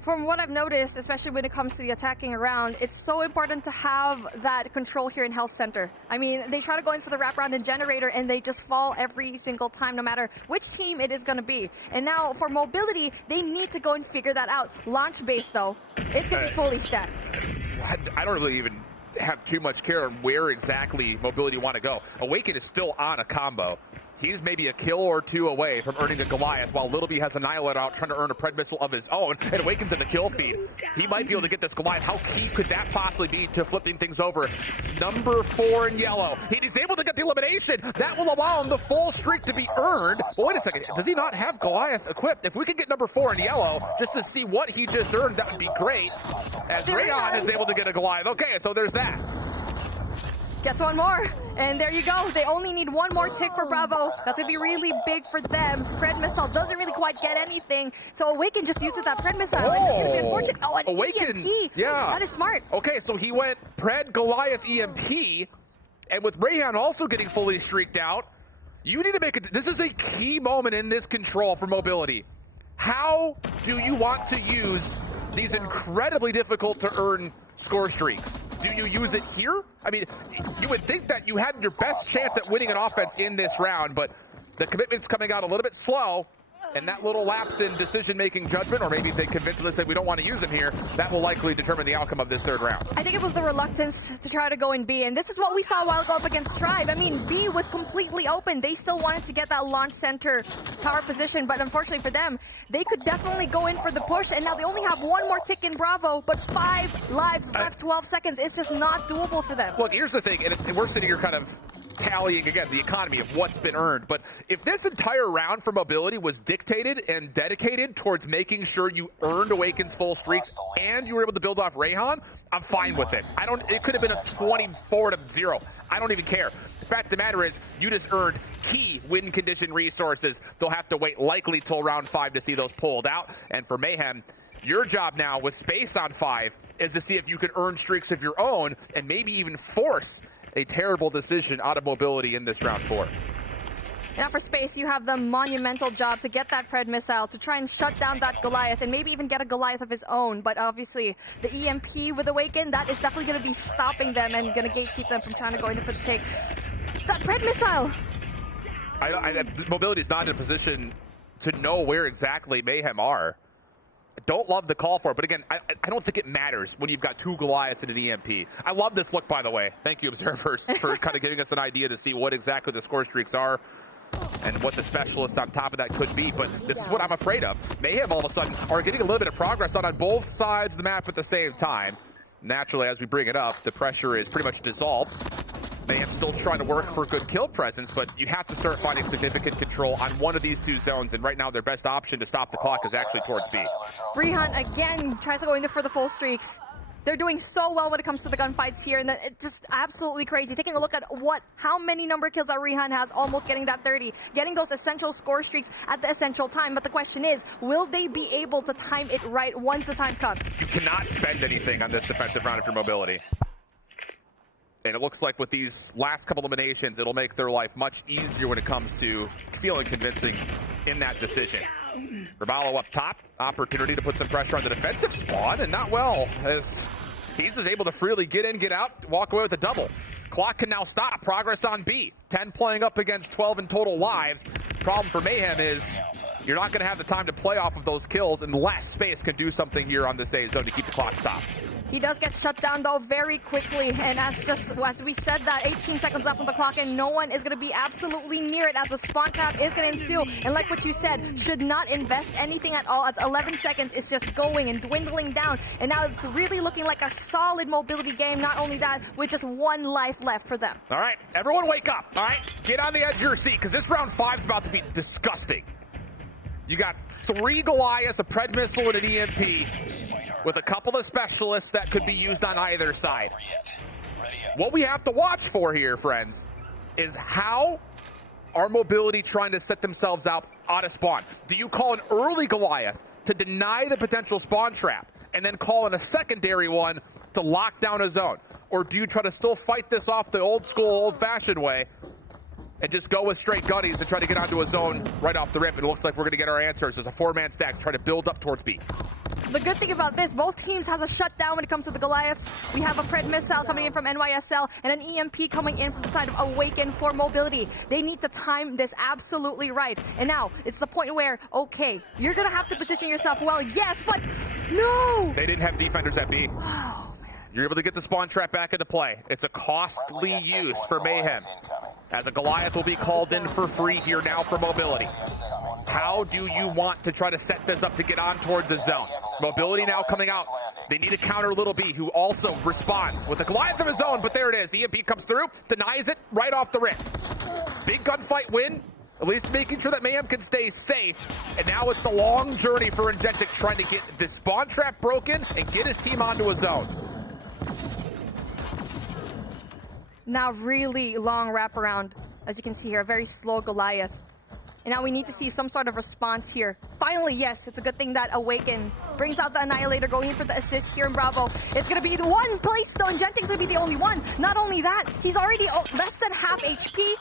From what I've noticed, especially when it comes to the attacking around, it's so important to have that control here in Health Center. I mean, they try to go in for the wraparound and Generator, and they just fall every single time, no matter which team it is going to be. And now, for Mobility, they need to go and figure that out. Launch base, though, it's going to be fully stacked. I don't really even have too much care on where exactly Mobility want to go. Awaken is still on a combo. He's maybe a kill or two away from earning a Goliath, while Little B has Annihilator out trying to earn a Pred Missile of his own, and Awaken's in the kill feed. He might be able to get this Goliath. How key could that possibly be to flipping things over? It's number 4 in yellow. He's able to get the elimination. That will allow him the full streak to be earned. Well, wait a second. Does he not have Goliath equipped? If we could get number 4 in yellow, just to see what he just earned, that would be great. As Rayon is able to get a Goliath. Okay, so there's that. Gets one more, and there you go. They only need one more tick for Bravo. That's gonna be really big for them. Pred Missile doesn't really quite get anything, so Awaken just uses that Pred Missile, and that's gonna be unfortunate. Oh, an Awaken, EMP. yeah. That is smart. Okay, so he went Pred, Goliath, EMP, and with Rayon also getting fully streaked out, you need to make this is a key moment in this control for Mobility. How do you want to use these incredibly difficult to earn score streaks? Do you use it here? I mean, you would think that you had your best chance at winning an offense in this round, but the commitment's coming out a little bit slow, and that little lapse in decision-making judgment, or maybe they convince us that we don't want to use him here, that will likely determine the outcome of this third round. I think it was the reluctance to try to go in B, and this is what we saw a while ago up against Tribe. I mean, B was completely open. They still wanted to get that launch center power position, but unfortunately for them, they could definitely go in for the push, and now they only have one more tick in Bravo, but 5 lives left, 12 seconds. It's just not doable for them. Look, here's the thing, and we're sitting here kind of tallying, again, the economy of what's been earned. But if this entire round for Mobility was dictated and dedicated towards making sure you earned Awaken's full streaks and you were able to build off Rayhan, I'm fine with it. It could have been a 24-0. I don't even care. The fact of the matter is, you just earned key win condition resources. They'll have to wait likely till round 5 to see those pulled out. And for Mayhem, your job now with space on 5 is to see if you can earn streaks of your own and maybe even force a terrible decision out of Mobility in this round 4. Now for Space, you have the monumental job to get that Pred Missile, to try and shut down that Goliath, and maybe even get a Goliath of his own. But obviously, the EMP with Awaken, that is definitely going to be stopping them and going to gatekeep them from trying to go in for the take. That Pred Missile! Mobility is not in a position to know where exactly Mayhem are. Don't love the call for it, but again, I don't think it matters when you've got 2 Goliaths and an EMP. I love this look, by the way. Thank you, observers, for kind of giving us an idea to see what exactly the score streaks are and what the specialists on top of that could be, but this is what I'm afraid of. Mayhem all of a sudden are getting a little bit of progress on both sides of the map at the same time. Naturally, as we bring it up, the pressure is pretty much dissolved. Mayhem still trying to work for good kill presence, but you have to start finding significant control on one of these 2 zones, and right now their best option to stop the clock is actually towards B. Rehan again tries to go in for the full streaks. They're doing so well when it comes to the gunfights here, and it's just absolutely crazy. Taking a look at how many number of kills that Rehan has, almost getting that 30, getting those essential score streaks at the essential time. But the question is, will they be able to time it right once the time comes? You cannot spend anything on this defensive round if you're Mobility. And it looks like with these last couple eliminations, it'll make their life much easier when it comes to feeling convincing in that decision. Raballo up top, opportunity to put some pressure on the defensive spawn, and not well, as he's just able to freely get in, get out, walk away with a double. Clock can now stop. Progress on B. 10 playing up against 12 in total lives. Problem for Mayhem is you're not going to have the time to play off of those kills unless Space can do something here on this A zone to keep the clock stopped. He does get shut down, though, very quickly. And as we said that, 18 seconds left on the clock, and no one is going to be absolutely near it as the spawn trap is going to ensue. And like what you said, should not invest anything at all. At 11 seconds, it's just going and dwindling down. And now it's really looking like a solid Mobility game. Not only that, with just 1 life left for them. All right, everyone wake up. All right, get on the edge of your seat, because this round 5 is about to be disgusting. You got 3 Goliaths, a Pred Missile, and an EMP, with a couple of specialists that could be used on either side. What we have to watch for here, friends, is how are Mobility trying to set themselves out of spawn? Do you call an early Goliath to deny the potential spawn trap and then call in a secondary one to lock down a zone? Or do you try to still fight this off the old school, old-fashioned way and just go with straight gutties and try to get onto a zone right off the rip? It looks like we're going to get our answers as a 4-man stack try to build up towards B. The good thing about this, both teams has a shutdown when it comes to the Goliaths. We have a Pred Missile coming in from NYSL and an EMP coming in from the side of Awaken for Mobility. They need to time this absolutely right. And now, it's the point where, okay, you're going to have to position yourself well, yes, but no! They didn't have defenders at B. Oh, man. You're able to get the spawn trap back into play. It's a costly use for Mayhem, as a Goliath will be called in for free here now for mobility. How do you want to try to set this up to get on towards the zone? Mobility now coming out. They need to counter Little B, who also responds with a Goliath of his own, but there it is. The EMP comes through, denies it right off the rip. Big gunfight win, at least making sure that Mayhem can stay safe. And now it's the long journey for Indentic, trying to get the spawn trap broken and get his team onto a zone. Now really long wraparound, as you can see here, a very slow Goliath. And now we need to see some sort of response here. Finally, yes, it's a good thing that Awaken brings out the Annihilator, going in for the assist here in Bravo. It's going to be the one place, though, and Genting's going to be the only one. Not only that, he's already less than half HP,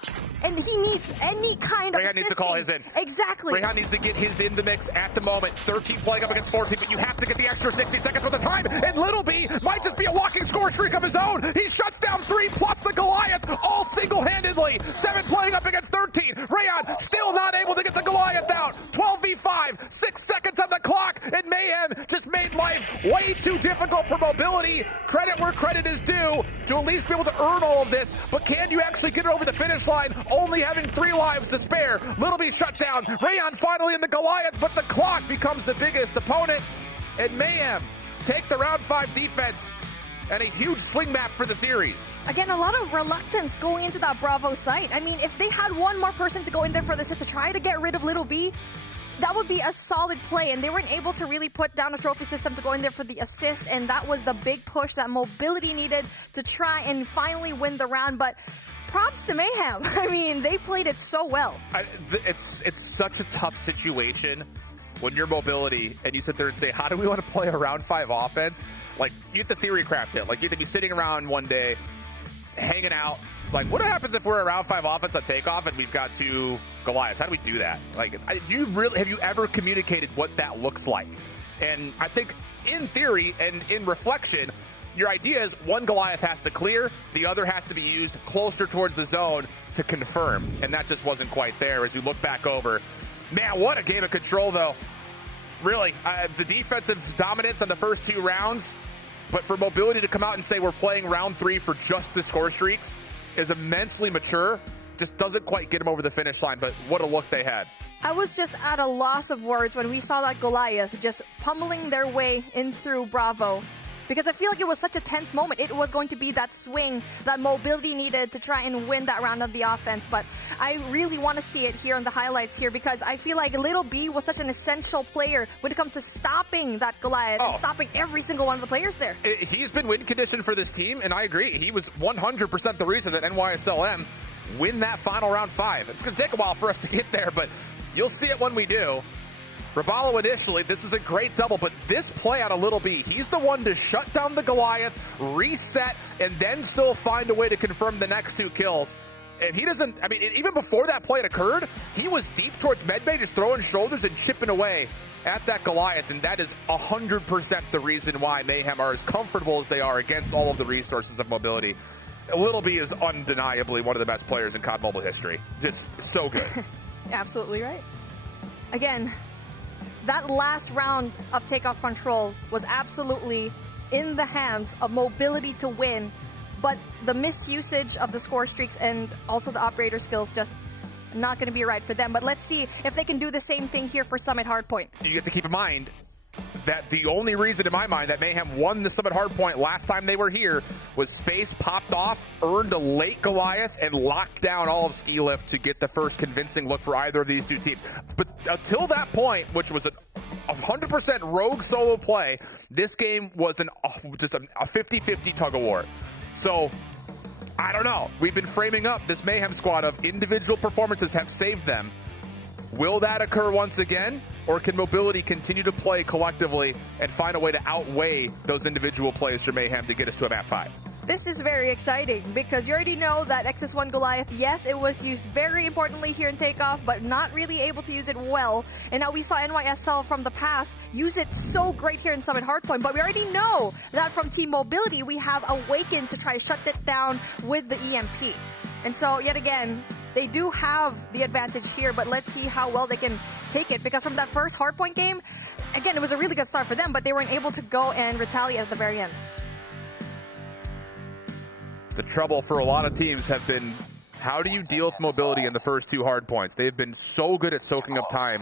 and he needs any kind of Rayhan needs to call his in. Exactly. Rayhan needs to get his in the mix at the moment. 13 playing up against 14, but you have to get the extra 60 seconds with the time, and Little B might just be a walking score streak of his own. He shuts down 3 plus the Goliath, all single-handedly. 7 playing up against 13. Rayhan still not able to get the Goliath out. 12v5, 6 seconds on the clock, and Mayhem just made life way too difficult for mobility. Credit where credit is due to at least be able to earn all of this, but can you actually get it over the finish line, only having 3 lives to spare? Little B shut down. Rayhan finally in the Goliath, but the clock becomes the biggest opponent, and Mayhem take the round 5 defense and a huge swing map for the series. Again, a lot of reluctance going into that Bravo site. I mean, if they had one more person to go in there for this to try to get rid of Little B, that would be a solid play, and they weren't able to really put down a trophy system to go in there for the assist, and that was the big push that mobility needed to try and finally win the round. But props to Mayhem. I mean, they played it so well. It's such a tough situation when you're mobility and you sit there and say, how do we want to play a round 5 offense? Like, you have to theory craft it. Like, you have to be sitting around one day, hanging out. Like, what happens if we're a round 5 offense on takeoff and we've got 2 Goliaths? How do we do that? Like, have you ever communicated what that looks like? And I think in theory and in reflection, your idea is one Goliath has to clear, the other has to be used closer towards the zone to confirm. And that just wasn't quite there as you look back over. Man, what a game of control, though. Really, the defensive dominance on the first 2 rounds, but for mobility to come out and say we're playing round 3 for just the score streaks is immensely mature. Just doesn't quite get them over the finish line, but what a look they had. I was just at a loss of words when we saw that Goliath just pummeling their way in through Bravo, because I feel like it was such a tense moment. It was going to be that swing that mobility needed to try and win that round of the offense. But I really want to see it here in the highlights here, because I feel like Little B was such an essential player when it comes to stopping that Goliath and stopping every single one of the players there. He's been win conditioned for this team, and I agree. He was 100% the reason that NYSLM win that final round 5. It's going to take a while for us to get there, but you'll see it when we do. Rabalo initially, this is a great double, but this play out of Little B, he's the one to shut down the Goliath, reset, and then still find a way to confirm the next 2 kills. And he doesn't, I mean, even before that play had occurred, he was deep towards medbay, just throwing shoulders and chipping away at that Goliath, and that is 100% the reason why Mayhem are as comfortable as they are against all of the resources of mobility. Little B is undeniably one of the best players in COD Mobile history. Just so good. Absolutely right. Again, that last round of takeoff control was absolutely in the hands of mobility to win, but the misusage of the score streaks and also the operator skills just not going to be right for them. But let's see if they can do the same thing here for Summit Hardpoint. You have to keep in mind that the only reason in my mind that Mayhem won the Summit Hardpoint last time they were here was Space popped off, earned a late Goliath, and locked down all of Ski Lift to get the first convincing look for either of these 2 teams. But until that point, which was a 100% rogue solo play, this game was just a 50-50 tug of war. So, I don't know. We've been framing up this Mayhem squad of individual performances have saved them. Will that occur once again? Or can mobility continue to play collectively and find a way to outweigh those individual plays for Mayhem to get us to a map 5? This is very exciting because you already know that XS1 Goliath, yes, it was used very importantly here in Takeoff, but not really able to use it well. And now we saw NYSL from the past use it so great here in Summit Hardpoint, but we already know that from Team Mobility, we have Awakened to try to shut it down with the EMP. And so, yet again, they do have the advantage here, but let's see how well they can take it, because from that first Hardpoint game, again, it was a really good start for them, but they weren't able to go and retaliate at the very end. The trouble for a lot of teams have been, how do you deal with mobility in the first 2 hard points? They've been so good at soaking up time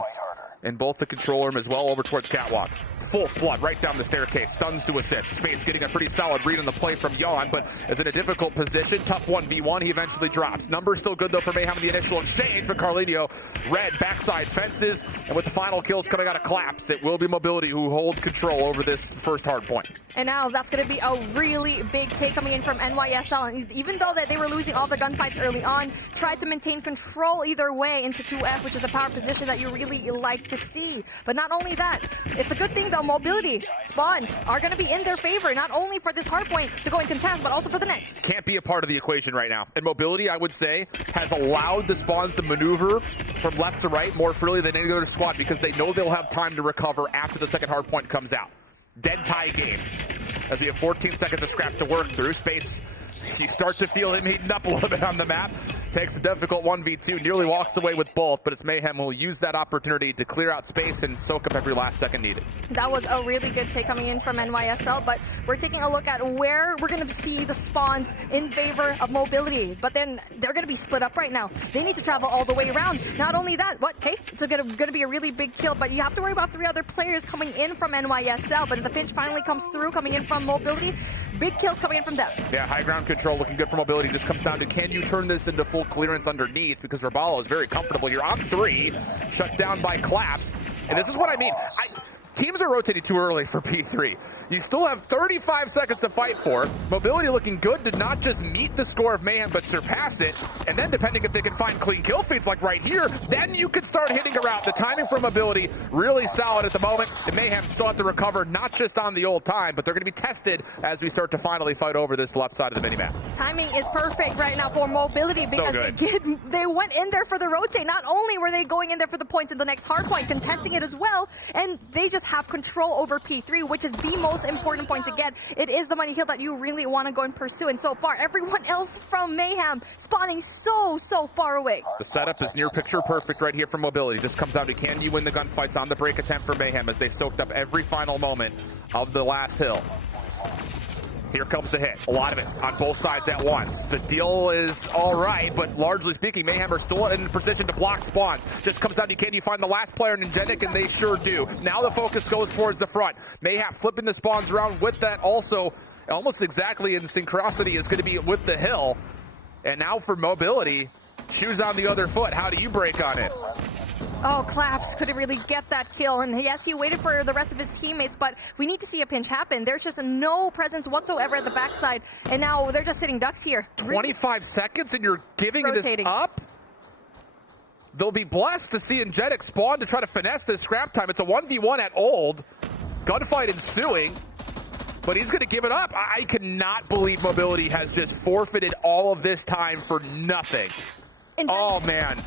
in both the control room as well over towards Catwalk. Full flood right down the staircase. Stuns to assist. Space getting a pretty solid read on the play from Yon, but is in a difficult position. Tough 1v1. He eventually drops. Numbers still good though for Mayhem in the initial exchange for Carlinho. Red backside fences, and with the final kills coming out of Collapse, it will be Mobility who hold control over this first hard point. And now that's going to be a really big take coming in from NYSL. And even though that they were losing all the gunfights early on, tried to maintain control either way into 2F, which is a power position that you really like to see. But not only that, it's a good thing though, mobility spawns are going to be in their favor, not only for this hard point to go and contest, but also for the next. Can't be a part of the equation right now. And mobility, I would say, has allowed the spawns to maneuver from left to right more freely than any other squad because they know they'll have time to recover after the second hard point comes out. Dead tie game. As we have 14 seconds of scraps to work through. Space, you start to feel him heating up a little bit on the map. Takes a difficult 1v2, nearly walks away with both, but it's Mayhem who will use that opportunity to clear out space and soak up every last second needed. That was a really good take coming in from NYSL, but we're taking a look at where we're going to see the spawns in favor of mobility, but then they're going to be split up right now. They need to travel all the way around. Not only that, hey, it's going to be a really big kill, but you have to worry about 3 other players coming in from NYSL, but the pinch finally comes through, coming in from mobility. Big kills coming in from them. Yeah, high ground control looking good for mobility. Just comes down to, can you turn this into full clearance underneath? Because Rabalo is very comfortable. You're on 3, shut down by Collapse. And this is what I mean. Teams are rotating too early for P3. You still have 35 seconds to fight for. Mobility looking good to not just meet the score of Mayhem, but surpass it. And then depending if they can find clean kill feeds like right here, then you can start hitting around. The timing for mobility really solid at the moment. And Mayhem still have to recover, not just on the old time, but they're going to be tested as we start to finally fight over this left side of the minimap. Timing is perfect right now for mobility because they went in there for the rotate. Not only were they going in there for the points in the next hard point, contesting it as well, and they just have control over P3, which is the most important point to get. It is the money kill that you really want to go and pursue, and so far everyone else from Mayhem spawning so far away. The setup is near picture perfect right here from mobility. Just comes down to, can you win the gunfights on the break attempt for Mayhem as they've soaked up every final moment of the last hill. Here comes the hit. A lot of it on both sides at once. The deal is all right, but largely speaking, Mayhem are still in position to block spawns. Just comes down to, can you find the last player in Engenic, and they sure do. Now the focus goes towards the front. Mayhem flipping the spawns around with that also, almost exactly in synchronicity, is going to be with the hill. And now for mobility, shoes on the other foot. How do you break on it? Oh, Collapse couldn't really get that kill, and yes, he waited for the rest of his teammates, but we need to see a pinch happen. There's just no presence whatsoever at the backside, and now they're just sitting ducks here. 25 seconds and you're giving this up? They'll be blessed to see Engenic spawn to try to finesse this scrap time. It's a 1v1 at old. Gunfight ensuing, but he's going to give it up. I cannot believe mobility has just forfeited all of this time for nothing. Oh, man.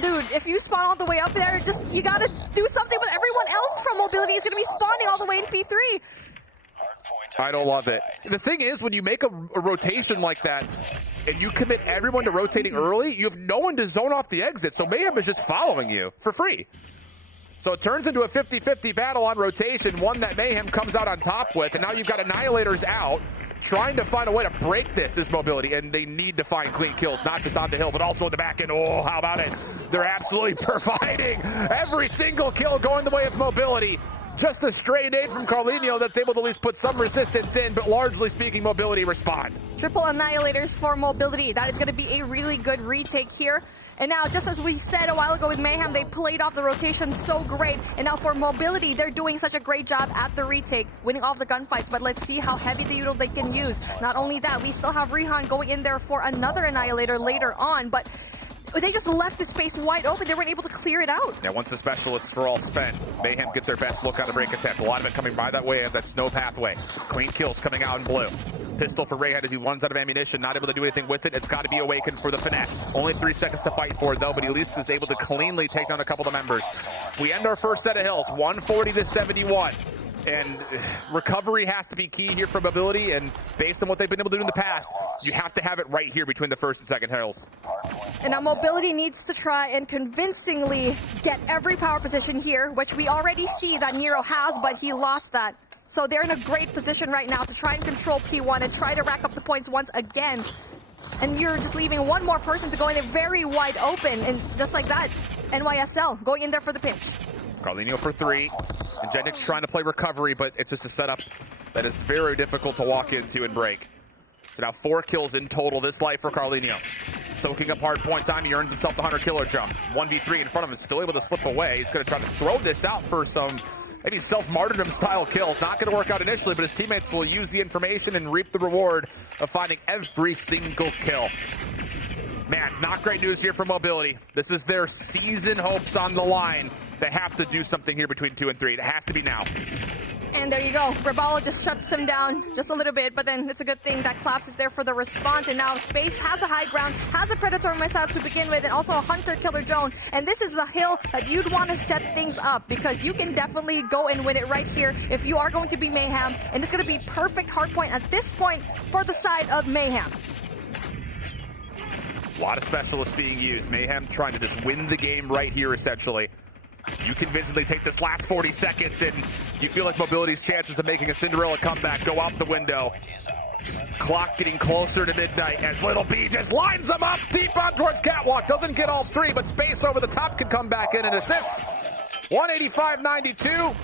Dude, if you spawn all the way up there, you gotta do something, but everyone else from mobility is gonna be spawning all the way in P3. I don't love it. The thing is, when you make a rotation like that, and you commit everyone to rotating early, you have no one to zone off the exit, so Mayhem is just following you for free. So it turns into a 50-50 battle on rotation, one that Mayhem comes out on top with, and now you've got Annihilators out, trying to find a way to break this is mobility, and they need to find clean kills, not just on the hill, but also in the back end. Oh, how about it? They're absolutely providing every single kill going the way of mobility. Just a stray nade from Carlinho that's able to at least put some resistance in, but largely speaking, mobility respond. Triple Annihilators for mobility. That is going to be a really good retake here. And now, just as we said a while ago with Mayhem, they played off the rotation so great. And now for mobility, they're doing such a great job at the retake, winning off the gunfights. But let's see how heavy the util they can use. Not only that, we still have Rihan going in there for another Annihilator later on. But they just left the space wide open. They weren't able to clear it out. Now, once the specialists were all spent, Mayhem get their best look on the break attempt. A lot of it coming by that way of that snow pathway. Clean kills coming out in blue. Pistol for Rayhead as he runs out of ammunition, not able to do anything with it. It's got to be awakened for the finesse. Only 3 seconds to fight for it, though, but he at least is able to cleanly take down a couple of the members. We end our first set of hills, 140-71. And recovery has to be key here for mobility, and based on what they've been able to do in the past, you have to have it right here between the first and second hills. And now mobility needs to try and convincingly get every power position here, which we already see that Nero has, but he lost that. So they're in a great position right now to try and control P1 and try to rack up the points once again. And you're just leaving one more person to go in it very wide open. And just like that, NYSL going in there for the pinch. Carlinho for 3. And Genix trying to play recovery, but it's just a setup that is very difficult to walk into and break. So now 4 kills in total this life for Carlinho. Soaking up hard point time, he earns himself the 100-killer jump. 1v3 in front of him, still able to slip away. He's going to try to throw this out for some maybe self-martyrdom style kills. Not going to work out initially, but his teammates will use the information and reap the reward of finding every single kill. Man, not great news here for Mobility. This is their season hopes on the line. They have to do something here between 2 and 3. It has to be now. And there you go. Rabalo just shuts him down just a little bit, but then it's a good thing that Claps is there for the response. And now Space has a high ground, has a Predator missile to begin with, and also a Hunter-Killer drone. And this is the hill that you'd want to set things up, because you can definitely go and win it right here if you are going to be Mayhem. And it's going to be perfect hardpoint at this point for the side of Mayhem. A lot of specialists being used. Mayhem trying to just win the game right here, essentially. You convincingly take this last 40 seconds, and you feel like Mobility's chances of making a Cinderella comeback go out the window. Clock getting closer to midnight as Little B just lines them up deep on towards Catwalk. Doesn't get all 3, but Space over the top can come back in and assist. 185-92.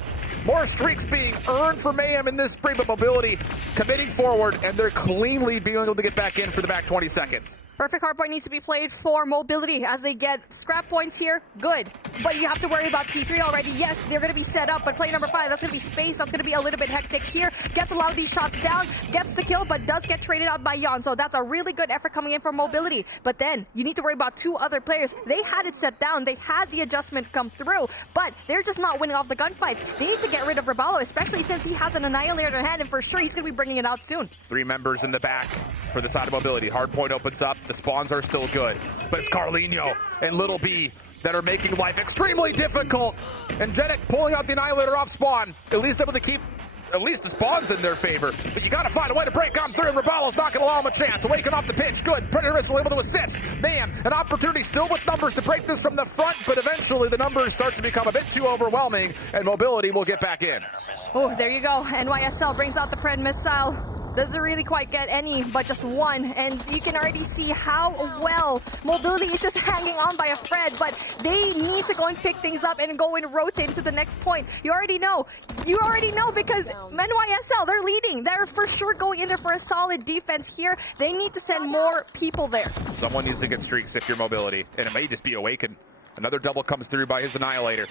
More streaks being earned for Mayhem in this spree, but Mobility committing forward, and they're cleanly being able to get back in for the back 20 seconds. Perfect hardpoint needs to be played for Mobility as they get scrap points here. Good. But you have to worry about P3 already. Yes, they're going to be set up, but play number 5, that's going to be Space. That's going to be a little bit hectic here. Gets a lot of these shots down, gets the kill, but does get traded out by Yon. So that's a really good effort coming in for Mobility. But then you need to worry about 2 other players. They had it set down. They had the adjustment come through, but they're just not winning off the gunfights. They need to get rid of Rabalo, especially since he has an Annihilator in hand, and for sure he's going to be bringing it out soon. 3 members in the back for the side of Mobility. Hardpoint opens up. The spawns are still good, but it's Carlinho and Little B that are making life extremely difficult. And Jedek pulling out the Annihilator off spawn, at least able to keep at least the spawns in their favor. But you got to find a way to break on through, and Rabalo's not going to allow him a chance. Awaken off the pitch. Good. Predator Missile able to assist. Man, an opportunity still with numbers to break this from the front, but eventually the numbers start to become a bit too overwhelming, and Mobility will get back in. Oh, there you go. NYSL brings out the Pred Missile. Doesn't really quite get any, but just 1. And you can already see how well Mobility is just hanging on by a thread, but they need to go and pick things up and go and rotate to the next point. You already know because NYSL, they're leading. They're for sure going in there for a solid defense here. They need to send more people there. Someone needs to get streaks if you're Mobility, and it may just be Awaken. Another double comes through by his Annihilator.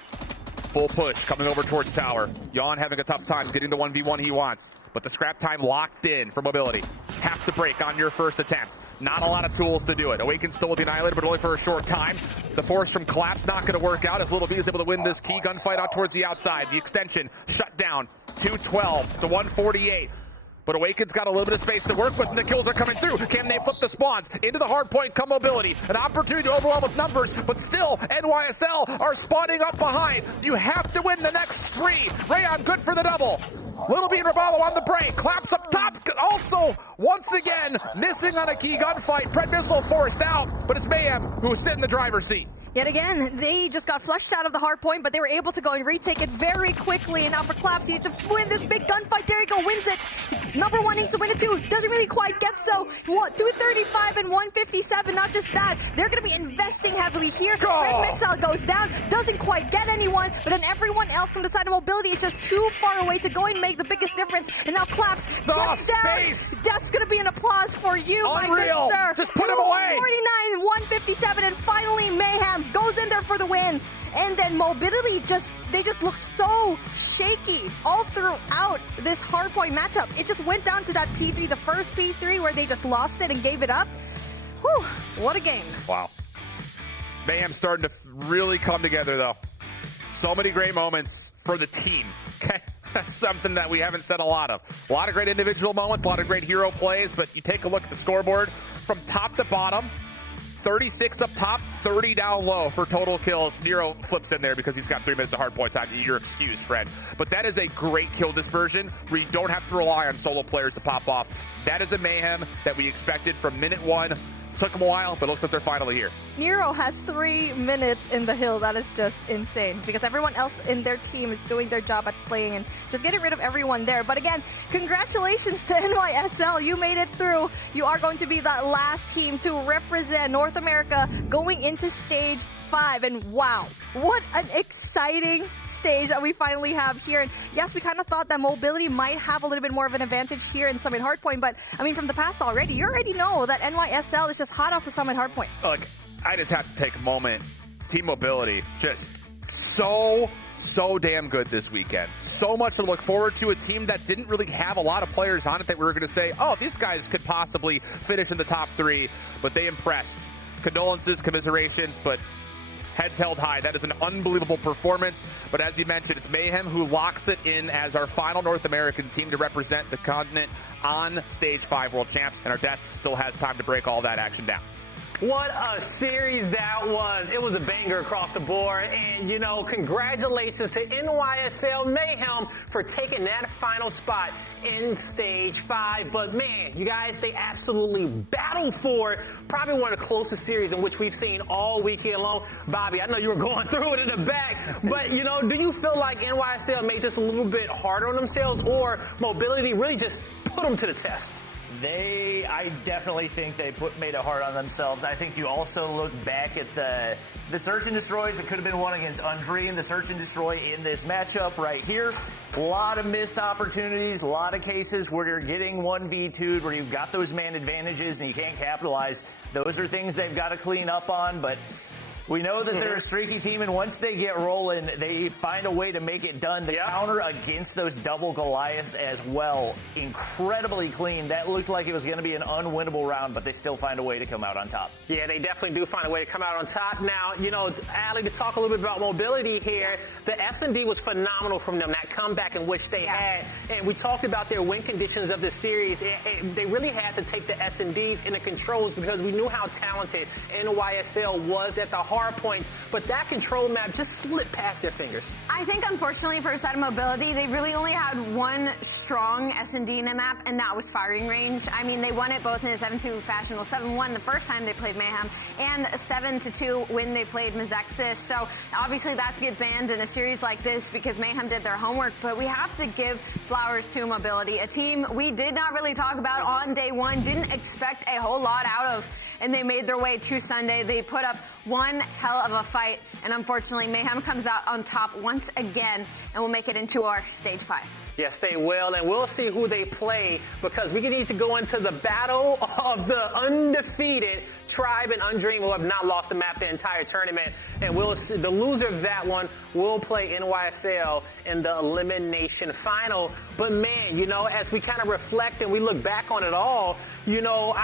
Full push coming over towards tower. Yon having a tough time getting the 1v1 he wants, but the scrap time locked in for Mobility. Have to break on your first attempt. Not a lot of tools to do it. Awaken still with the Annihilator, but only for a short time. The force from Collapse not going to work out as Little B is able to win this key gunfight out towards the outside. The extension shut down. 212 to 148. But Awaken's got a little bit of space to work with, and the kills are coming through. Can they flip the spawns? Into the hard point come Mobility. An opportunity to overwhelm with numbers, but still, NYSL are spawning up behind. You have to win the next 3. Rayon, good for the double. Little B and Rabalo on the break. Claps up top. Also, once again, missing on a key gunfight. Pred Missile forced out, but it's Mayhem who is sitting in the driver's seat. Yet again, they just got flushed out of the hard point, but they were able to go and retake it very quickly. And now for Claps, you need to win this big gunfight. There you go, wins it. Number 1 needs to win it too. Doesn't really quite get so. 235 and 157. Not just that, they're going to be investing heavily here. Red Missile goes down, doesn't quite get anyone, but then everyone else from the side of Mobility is just too far away to go and make the biggest difference. And now Claps gets down. That's going to be an applause for you, my good sir. Just put him away. 49, 157, and finally Mayhem goes in there for the win. And then Mobility they just look so shaky all throughout this hardpoint matchup. It just went down to that P3, the first P3 where they just lost it and gave it up. Whew, what a game. Wow. Mayhem starting to really come together, though. So many great moments for the team. Okay, that's something that we haven't said a lot of. A lot of great individual moments, a lot of great hero plays, but you take a look at the scoreboard from top to bottom. 36 up top, 30 down low for total kills. Nero flips in there because he's got 3 minutes of hard point time. You're excused, friend. But that is a great kill dispersion where you don't have to rely on solo players to pop off. That is a Mayhem that we expected from minute 1 Took them a while, but it looks like they're finally here. Nero has 3 minutes in the hill. That is just insane because everyone else in their team is doing their job at slaying and just getting rid of everyone there. But again, congratulations to NYSL. You made it through. You are going to be that last team to represent North America going into stage 5. And wow, what an exciting stage that we finally have here. And yes, we kind of thought that mobility might have a little bit more of an advantage here in Summit Hardpoint, but I mean, from the past already, you already know that NYSL is just hot off of Summit Hardpoint. Look, I just have to take a moment. Team mobility, just so damn good this weekend. So much to look forward to. A team that didn't really have a lot of players on it that we were going to say, oh, these guys could possibly finish in the top 3, but they impressed. Condolences, commiserations, but heads held high. That is an unbelievable performance. But as you mentioned, it's Mayhem who locks it in as our final North American team to represent the continent on Stage 5 World Champs. And our desk still has time to break all that action down. What a series that was. It was a banger across the board. And, you know, congratulations to NYSL Mayhem for taking that final spot in Stage 5. But, man, you guys, they absolutely battled for it. Probably one of the closest series in which we've seen all weekend long. Bobby, I know you were going through it in the back. But, you know, do you feel like NYSL made this a little bit harder on themselves, or mobility really just put them to the test? I definitely think they made it hard on themselves. I think you also look back at the Search and Destroys. It could have been one against Undream. The Search and Destroy in this matchup right here. A lot of missed opportunities, a lot of cases where you're getting 1v2'd, where you've got those man advantages and you can't capitalize. Those are things they've got to clean up on, but we know that they're a streaky team, and once they get rolling, they find a way to make it done. The counter against those double Goliaths as well, incredibly clean. That looked like it was going to be an unwinnable round, but they still find a way to come out on top. Yeah, they definitely do find a way to come out on top. Now, you know, Allie, to talk a little bit about mobility here, the S&D was phenomenal from them, that comeback in which they had. And we talked about their win conditions of the series. They really had to take the S&Ds in the controls because we knew how talented NYSL was at the hard points, but that control map just slipped past their fingers. I think, unfortunately, for a side of mobility, they really only had one strong S&D in the map, and that was firing range. I mean, they won it both in a 7-2 fashion. Well, 7-1 the first time they played Mayhem, and 7-2 when they played Mazexis. So, obviously, that's get banned in a series like this because Mayhem did their homework, but we have to give flowers to mobility, a team we did not really talk about on day one, didn't expect a whole lot out of, and they made their way to Sunday. They put up one hell of a fight, and unfortunately, Mayhem comes out on top once again, and will make it into our Stage 5. Yes, they will, and we'll see who they play because we need to go into the battle of the undefeated Tribe and Undream, who have not lost the map the entire tournament, and we'll see the loser of that one will play NYSL in the elimination final. But man, you know, as we kind of reflect and we look back on it all, you know,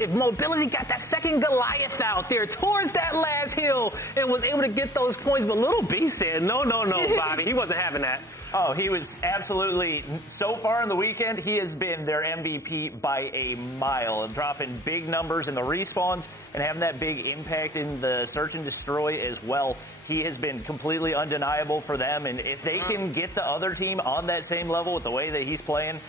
if mobility got that second Goliath out there towards that last hill and was able to get those points, but Little B said, no, Bobby, he wasn't having that. Oh, he was absolutely, so far in the weekend, he has been their MVP by a mile, and dropping big numbers in the respawns and having that big impact in the Search and Destroy as well. He has been completely undeniable for them, and if they can get the other team on that same level with the way that he's playing,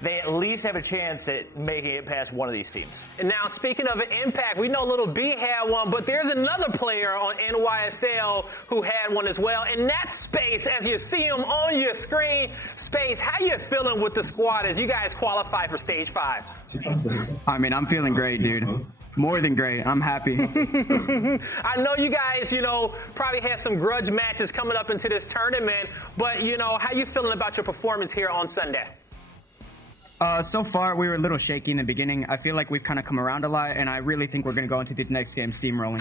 they at least have a chance at making it past one of these teams. And now, speaking of an impact, we know Little B had one, but there's another player on NYSL who had one as well. And that's Space, as you see him on your screen. Space, how you feeling with the squad as you guys qualify for Stage 5? I mean, I'm feeling great, dude. More than great. I'm happy. I know you guys, you know, probably have some grudge matches coming up into this tournament, but, you know, how you feeling about your performance here on Sunday? So far, we were a little shaky in the beginning. I feel like we've kind of come around a lot, and I really think we're going to go into the next game steamrolling.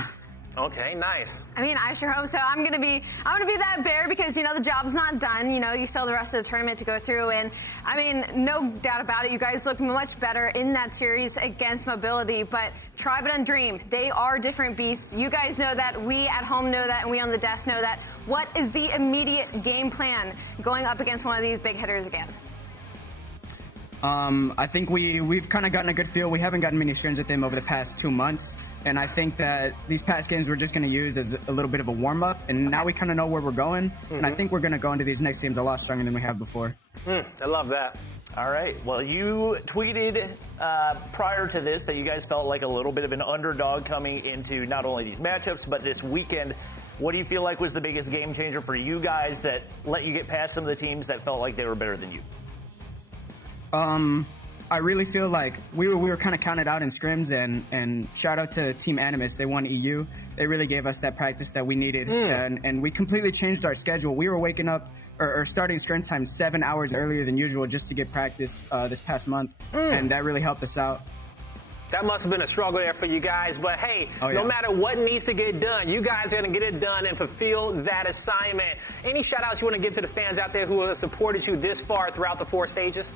Okay, nice. I mean, I sure hope so. I'm gonna be that bear because, you know, the job's not done. You know, you still have the rest of the tournament to go through, and I mean, no doubt about it, you guys look much better in that series against mobility. But Tribe and Undream, they are different beasts. You guys know that. We at home know that, and we on the desk know that. What is the immediate game plan going up against one of these big hitters again? I think we've kind of gotten a good feel. We haven't gotten many scrims with them over the past 2 months, and I think that these past games we're just going to use as a little bit of a warm-up, and now we kind of know where we're going, and I think we're going to go into these next games a lot stronger than we have before. I love that. All right. Well, you tweeted prior to this that you guys felt like a little bit of an underdog coming into not only these matchups, but this weekend. What do you feel like was the biggest game changer for you guys that let you get past some of the teams that felt like they were better than you? I really feel like we were kind of counted out in scrims, and shout out to Team Animus. They won EU. They really gave us that practice that we needed, and we completely changed our schedule. We were waking up or starting scrim time 7 hours earlier than usual just to get practice this past month, and that really helped us out. That must have been a struggle there for you guys, but hey, no matter what needs to get done, you guys are going to get it done and fulfill that assignment. Any shout outs you want to give to the fans out there who have supported you this far throughout the 4 stages?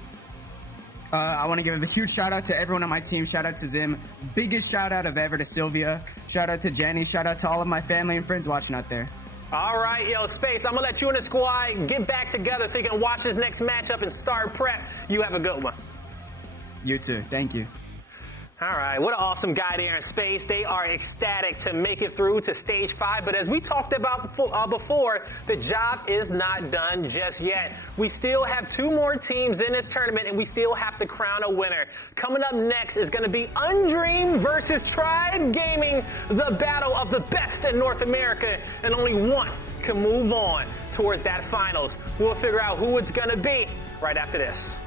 I want to give a huge shout out to everyone on my team. Shout out to Zim. Biggest shout out of ever to Sylvia. Shout out to Jenny. Shout out to all of my family and friends watching out there. All right, Space, I'm going to let you and the squad get back together so you can watch this next matchup and start prep. You have a good one. You too. Thank you. All right, what an awesome guy there in Space. They are ecstatic to make it through to stage 5. But as we talked about before, the job is not done just yet. We still have 2 more teams in this tournament, and we still have to crown a winner. Coming up next is going to be Undream versus Tribe Gaming, the battle of the best in North America, and only one can move on towards that finals. We'll figure out who it's going to be right after this.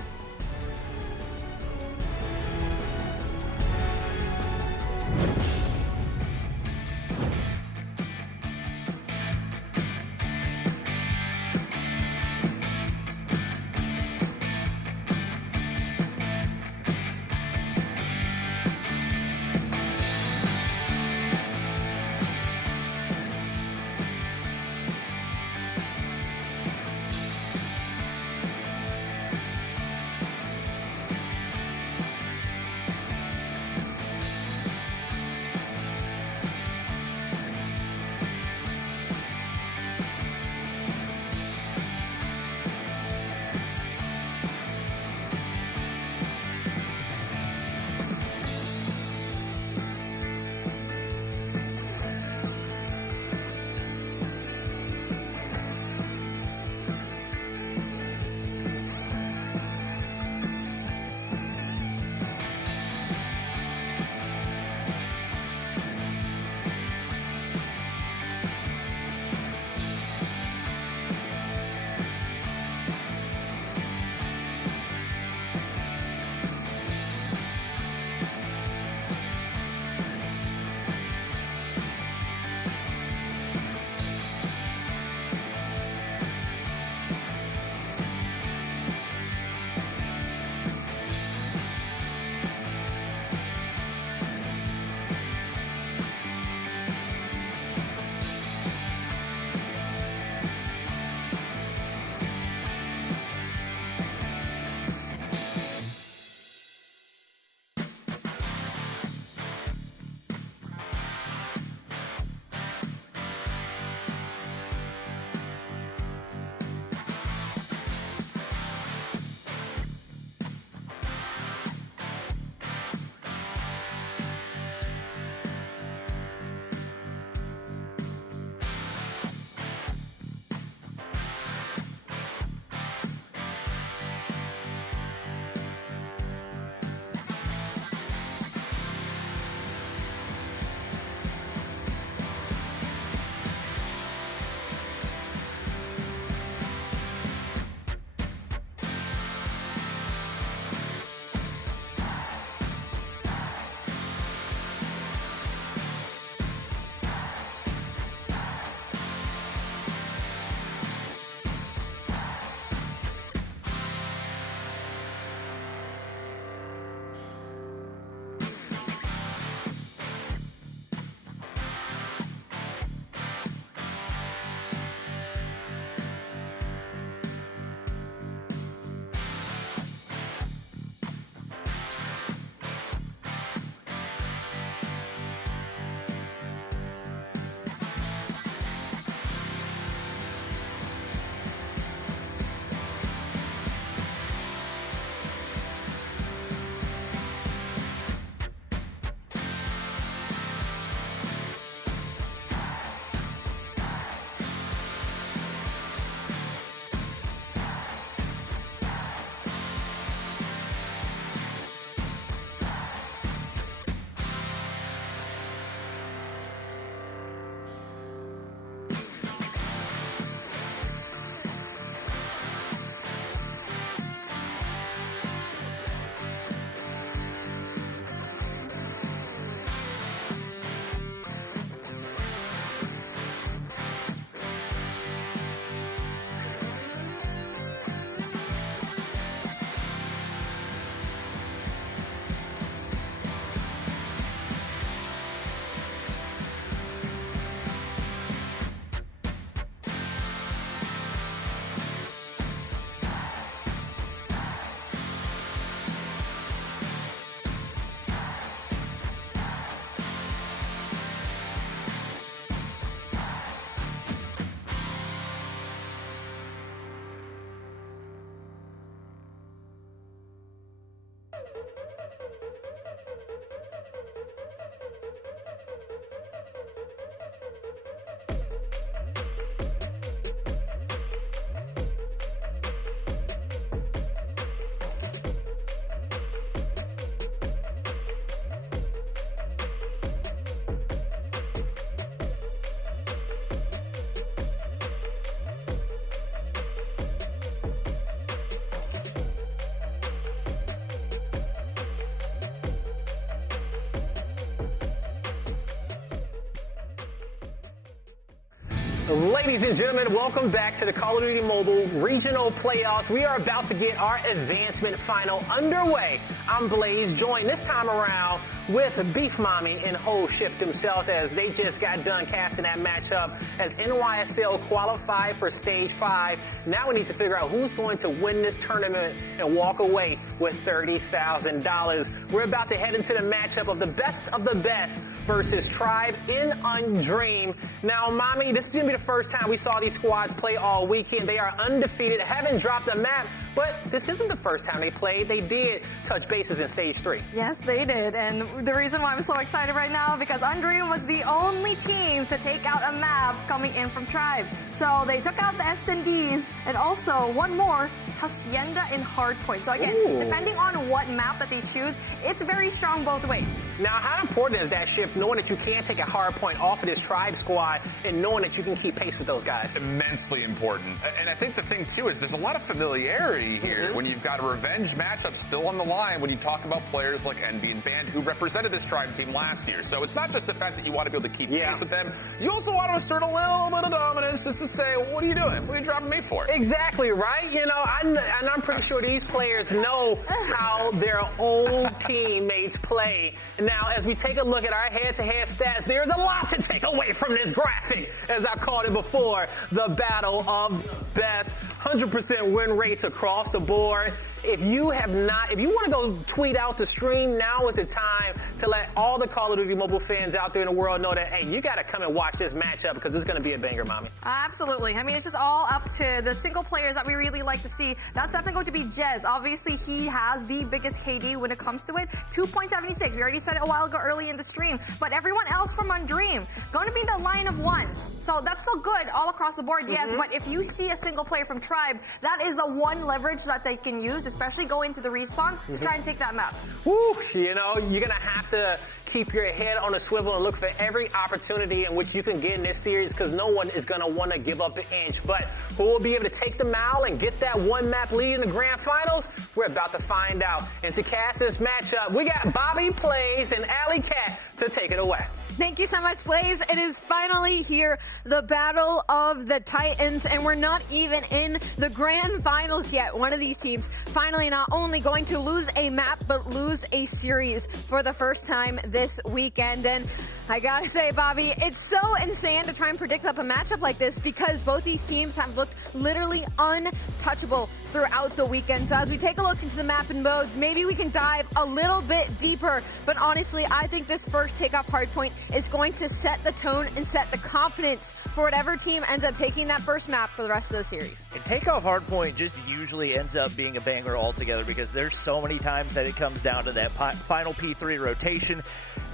Ladies and gentlemen, welcome back to the Call of Duty Mobile Regional Playoffs. We are about to get our advancement final underway. I'm Blaze, joined this time around with Beef Mommy and Whole Shift himself, as they just got done casting that matchup as NYSL qualified for Stage 5. Now we need to figure out who's going to win this tournament and walk away with $30,000. We're about to head into the matchup of the best versus Tribe in Undream. Now, Mommy, this is going to be the first time we saw these squads play all weekend. They are undefeated, haven't dropped a map, but this isn't the first time they played. They did touch bases in Stage 3. Yes, they did. And the reason why I'm so excited right now, because Undream was the only team to take out a map coming in from Tribe. So they took out the S&Ds and also one more, Hacienda and Hardpoint. So again, depending on what map that they choose, it's very strong both ways. Now, how important is that shift, knowing that you can take a Hardpoint off of this Tribe squad and knowing that you can keep pace with those guys? Immensely important. And I think the thing, too, is there's a lot of familiarity here when you've got a revenge matchup still on the line when you talk about players like Envy and Band who represented this Tribe team last year. So it's not just the fact that you want to be able to keep pace with them. You also want to assert a little bit of dominance just to say, well, what are you doing? What are you dropping me for? Exactly, right? You know, I'm pretty sure these players know how their own teammates play. Now, as we take a look at our head-to-head stats, there's a lot to take away from this graphic, as I called it before, the battle of the best. 100% win rates across the board. If you want to go tweet out the stream, now is the time to let all the Call of Duty Mobile fans out there in the world know that, hey, you got to come and watch this matchup because it's going to be a banger, Mommy. Absolutely. I mean, it's just all up to the single players that we really like to see. That's definitely going to be Jez. Obviously, he has the biggest KD when it comes to it, 2.76. We already said it a while ago early in the stream. But everyone else from Undream, going to be the line of ones. So that's still good all across the board, yes. But if you see a single player from Tribe, that is the one leverage that they can use, especially going to the respawns to try and take that map. Woo, you know, you're going to have to keep your head on a swivel and look for every opportunity in which you can get in this series, because no one is going to want to give up an inch. But who will be able to take the mile and get that one map lead in the grand finals? We're about to find out. And to cast this matchup, we got Bobby Plays and Alley Cat to take it away. Thank you so much, Blaze. It is finally here, the Battle of the Titans, and we're not even in the grand finals yet. One of these teams finally not only going to lose a map, but lose a series for the first time this weekend. And I gotta say, Bobby, it's so insane to try and predict up a matchup like this because both these teams have looked literally untouchable throughout the weekend. So as we take a look into the map and modes, maybe we can dive a little bit deeper. But honestly, I think this first takeoff hardpoint is going to set the tone and set the confidence for whatever team ends up taking that first map for the rest of the series. And takeoff hardpoint just usually ends up being a banger altogether because there's so many times that it comes down to that final P3 rotation.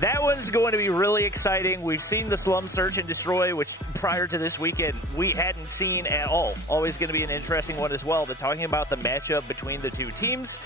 That one's going to be really exciting. We've seen the Slum Search and Destroy, which prior to this weekend we hadn't seen at all. Always going to be an interesting one as well. But talking about the matchup between the two teams,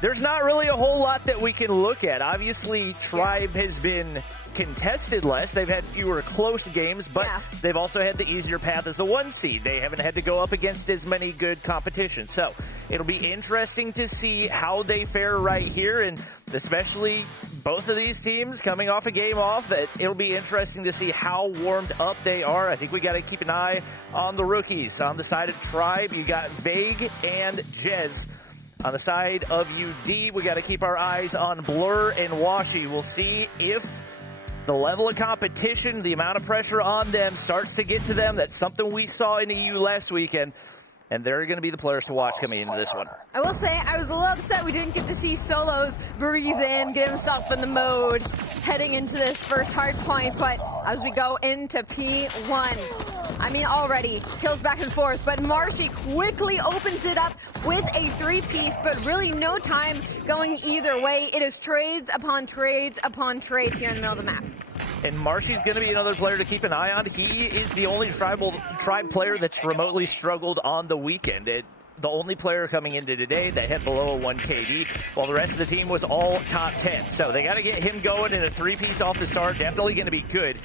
there's not really a whole lot that we can look at. Obviously, Tribe has been contested less. They've had fewer close games, but they've also had the easier path as a 1 seed. They haven't had to go up against as many good competition. So it'll be interesting to see how they fare right here, and especially both of these teams coming off a game off, that it'll be interesting to see how warmed up they are. I think we got to keep an eye on the rookies. On the side of Tribe, you got Vague and Jez. On the side of UD, we got to keep our eyes on Blur and Washi. We'll see if the level of competition, the amount of pressure on them starts to get to them. That's something we saw in EU last weekend, and they're going to be the players to watch coming into this one. I will say I was a little upset we didn't get to see Solos breathe in, get himself in the mode heading into this first hard point, but as we go into P1, I mean, already kills back and forth, but Marshy quickly opens it up with a 3-piece, but really no time going either way. It is trades upon trades upon trades here in the middle of the map. And Marshy's going to be another player to keep an eye on. He is the only Tribe player that's remotely struggled on the weekend. The only player coming into today that hit below a 1 KD, while the rest of the team was all top 10. So they got to get him going in a 3-piece off the start. Definitely going to be good.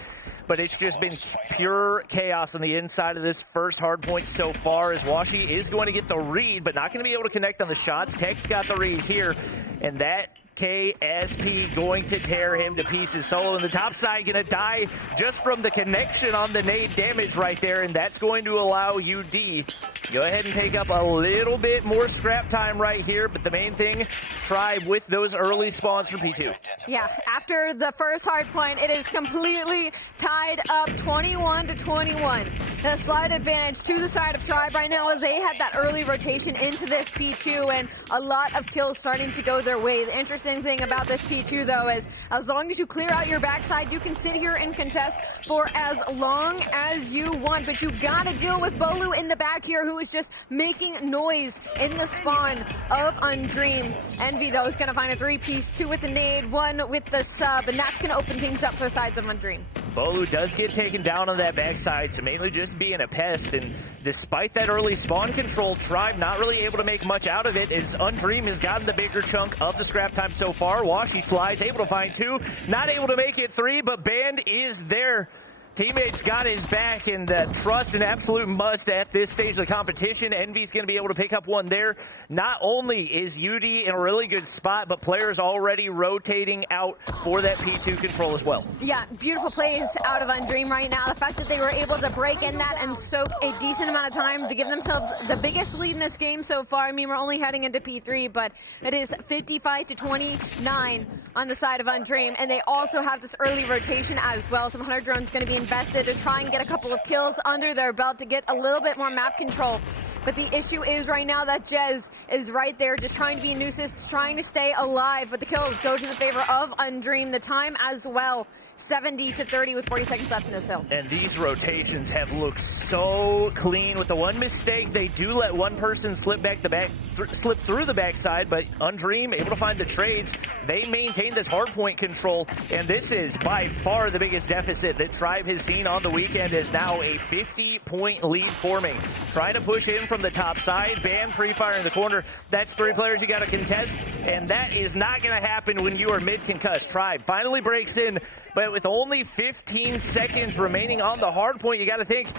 But it's just been pure chaos on the inside of this first hard point so far, as Washi is going to get the read, but not going to be able to connect on the shots. Tech's got the read here, and that KSP going to tear him to pieces. Solo on the top side going to die just from the connection on the nade damage right there, and that's going to allow UD go ahead and take up a little bit more scrap time right here, but the main thing, Tribe with those early spawns from P2. Yeah, after the first hard point, it is completely tied up 21-21. The slight advantage to the side of Tribe right now as they had that early rotation into this P2 and a lot of kills starting to go their way. The interesting thing about this P2 though is as long as you clear out your backside, you can sit here and contest for as long as you want, but you gotta deal with Bolu in the back here who is just making noise in the spawn of Undream. Envy though is gonna find a 3-piece, 2 with the nade, 1 with the sub, and that's gonna open things up for the sides of Undream. Bolu does get taken down on that backside, so mainly just being a pest, and despite that early spawn control, Tribe not really able to make much out of it as Undream has gotten the bigger chunk of the scrap time so far. Washi slides, able to find 2, not able to make it 3, but Band is there. Teammates got his back, and trust an absolute must at this stage of the competition. Envy's going to be able to pick up 1 there. Not only is UD in a really good spot, but players already rotating out for that P2 control as well. Yeah, beautiful plays out of Undream right now. The fact that they were able to break in that and soak a decent amount of time to give themselves the biggest lead in this game so far. I mean, we're only heading into P3, but it is 55-29 on the side of Undream, and they also have this early rotation as well. Some Hunter drones going to be invested to try and get a couple of kills under their belt to get a little bit more map control. But the issue is right now that Jez is right there just trying to be a nuisance, trying to stay alive. But the kills go to the favor of Undream. The time as well, 70-30 with 40 seconds left in this hill. And these rotations have looked so clean. With the one mistake, they do let one person slip through the backside, but Undream able to find the trades. They maintain this hardpoint control, and this is by far the biggest deficit that Tribe has seen on the weekend. Is now a 50-point lead forming. Trying to push in from the top side. Band pre-fire in the corner. That's 3 players you got to contest, and that is not going to happen when you are mid-concussed. Tribe finally breaks in, but with only 15 seconds remaining on the hard point, you got to think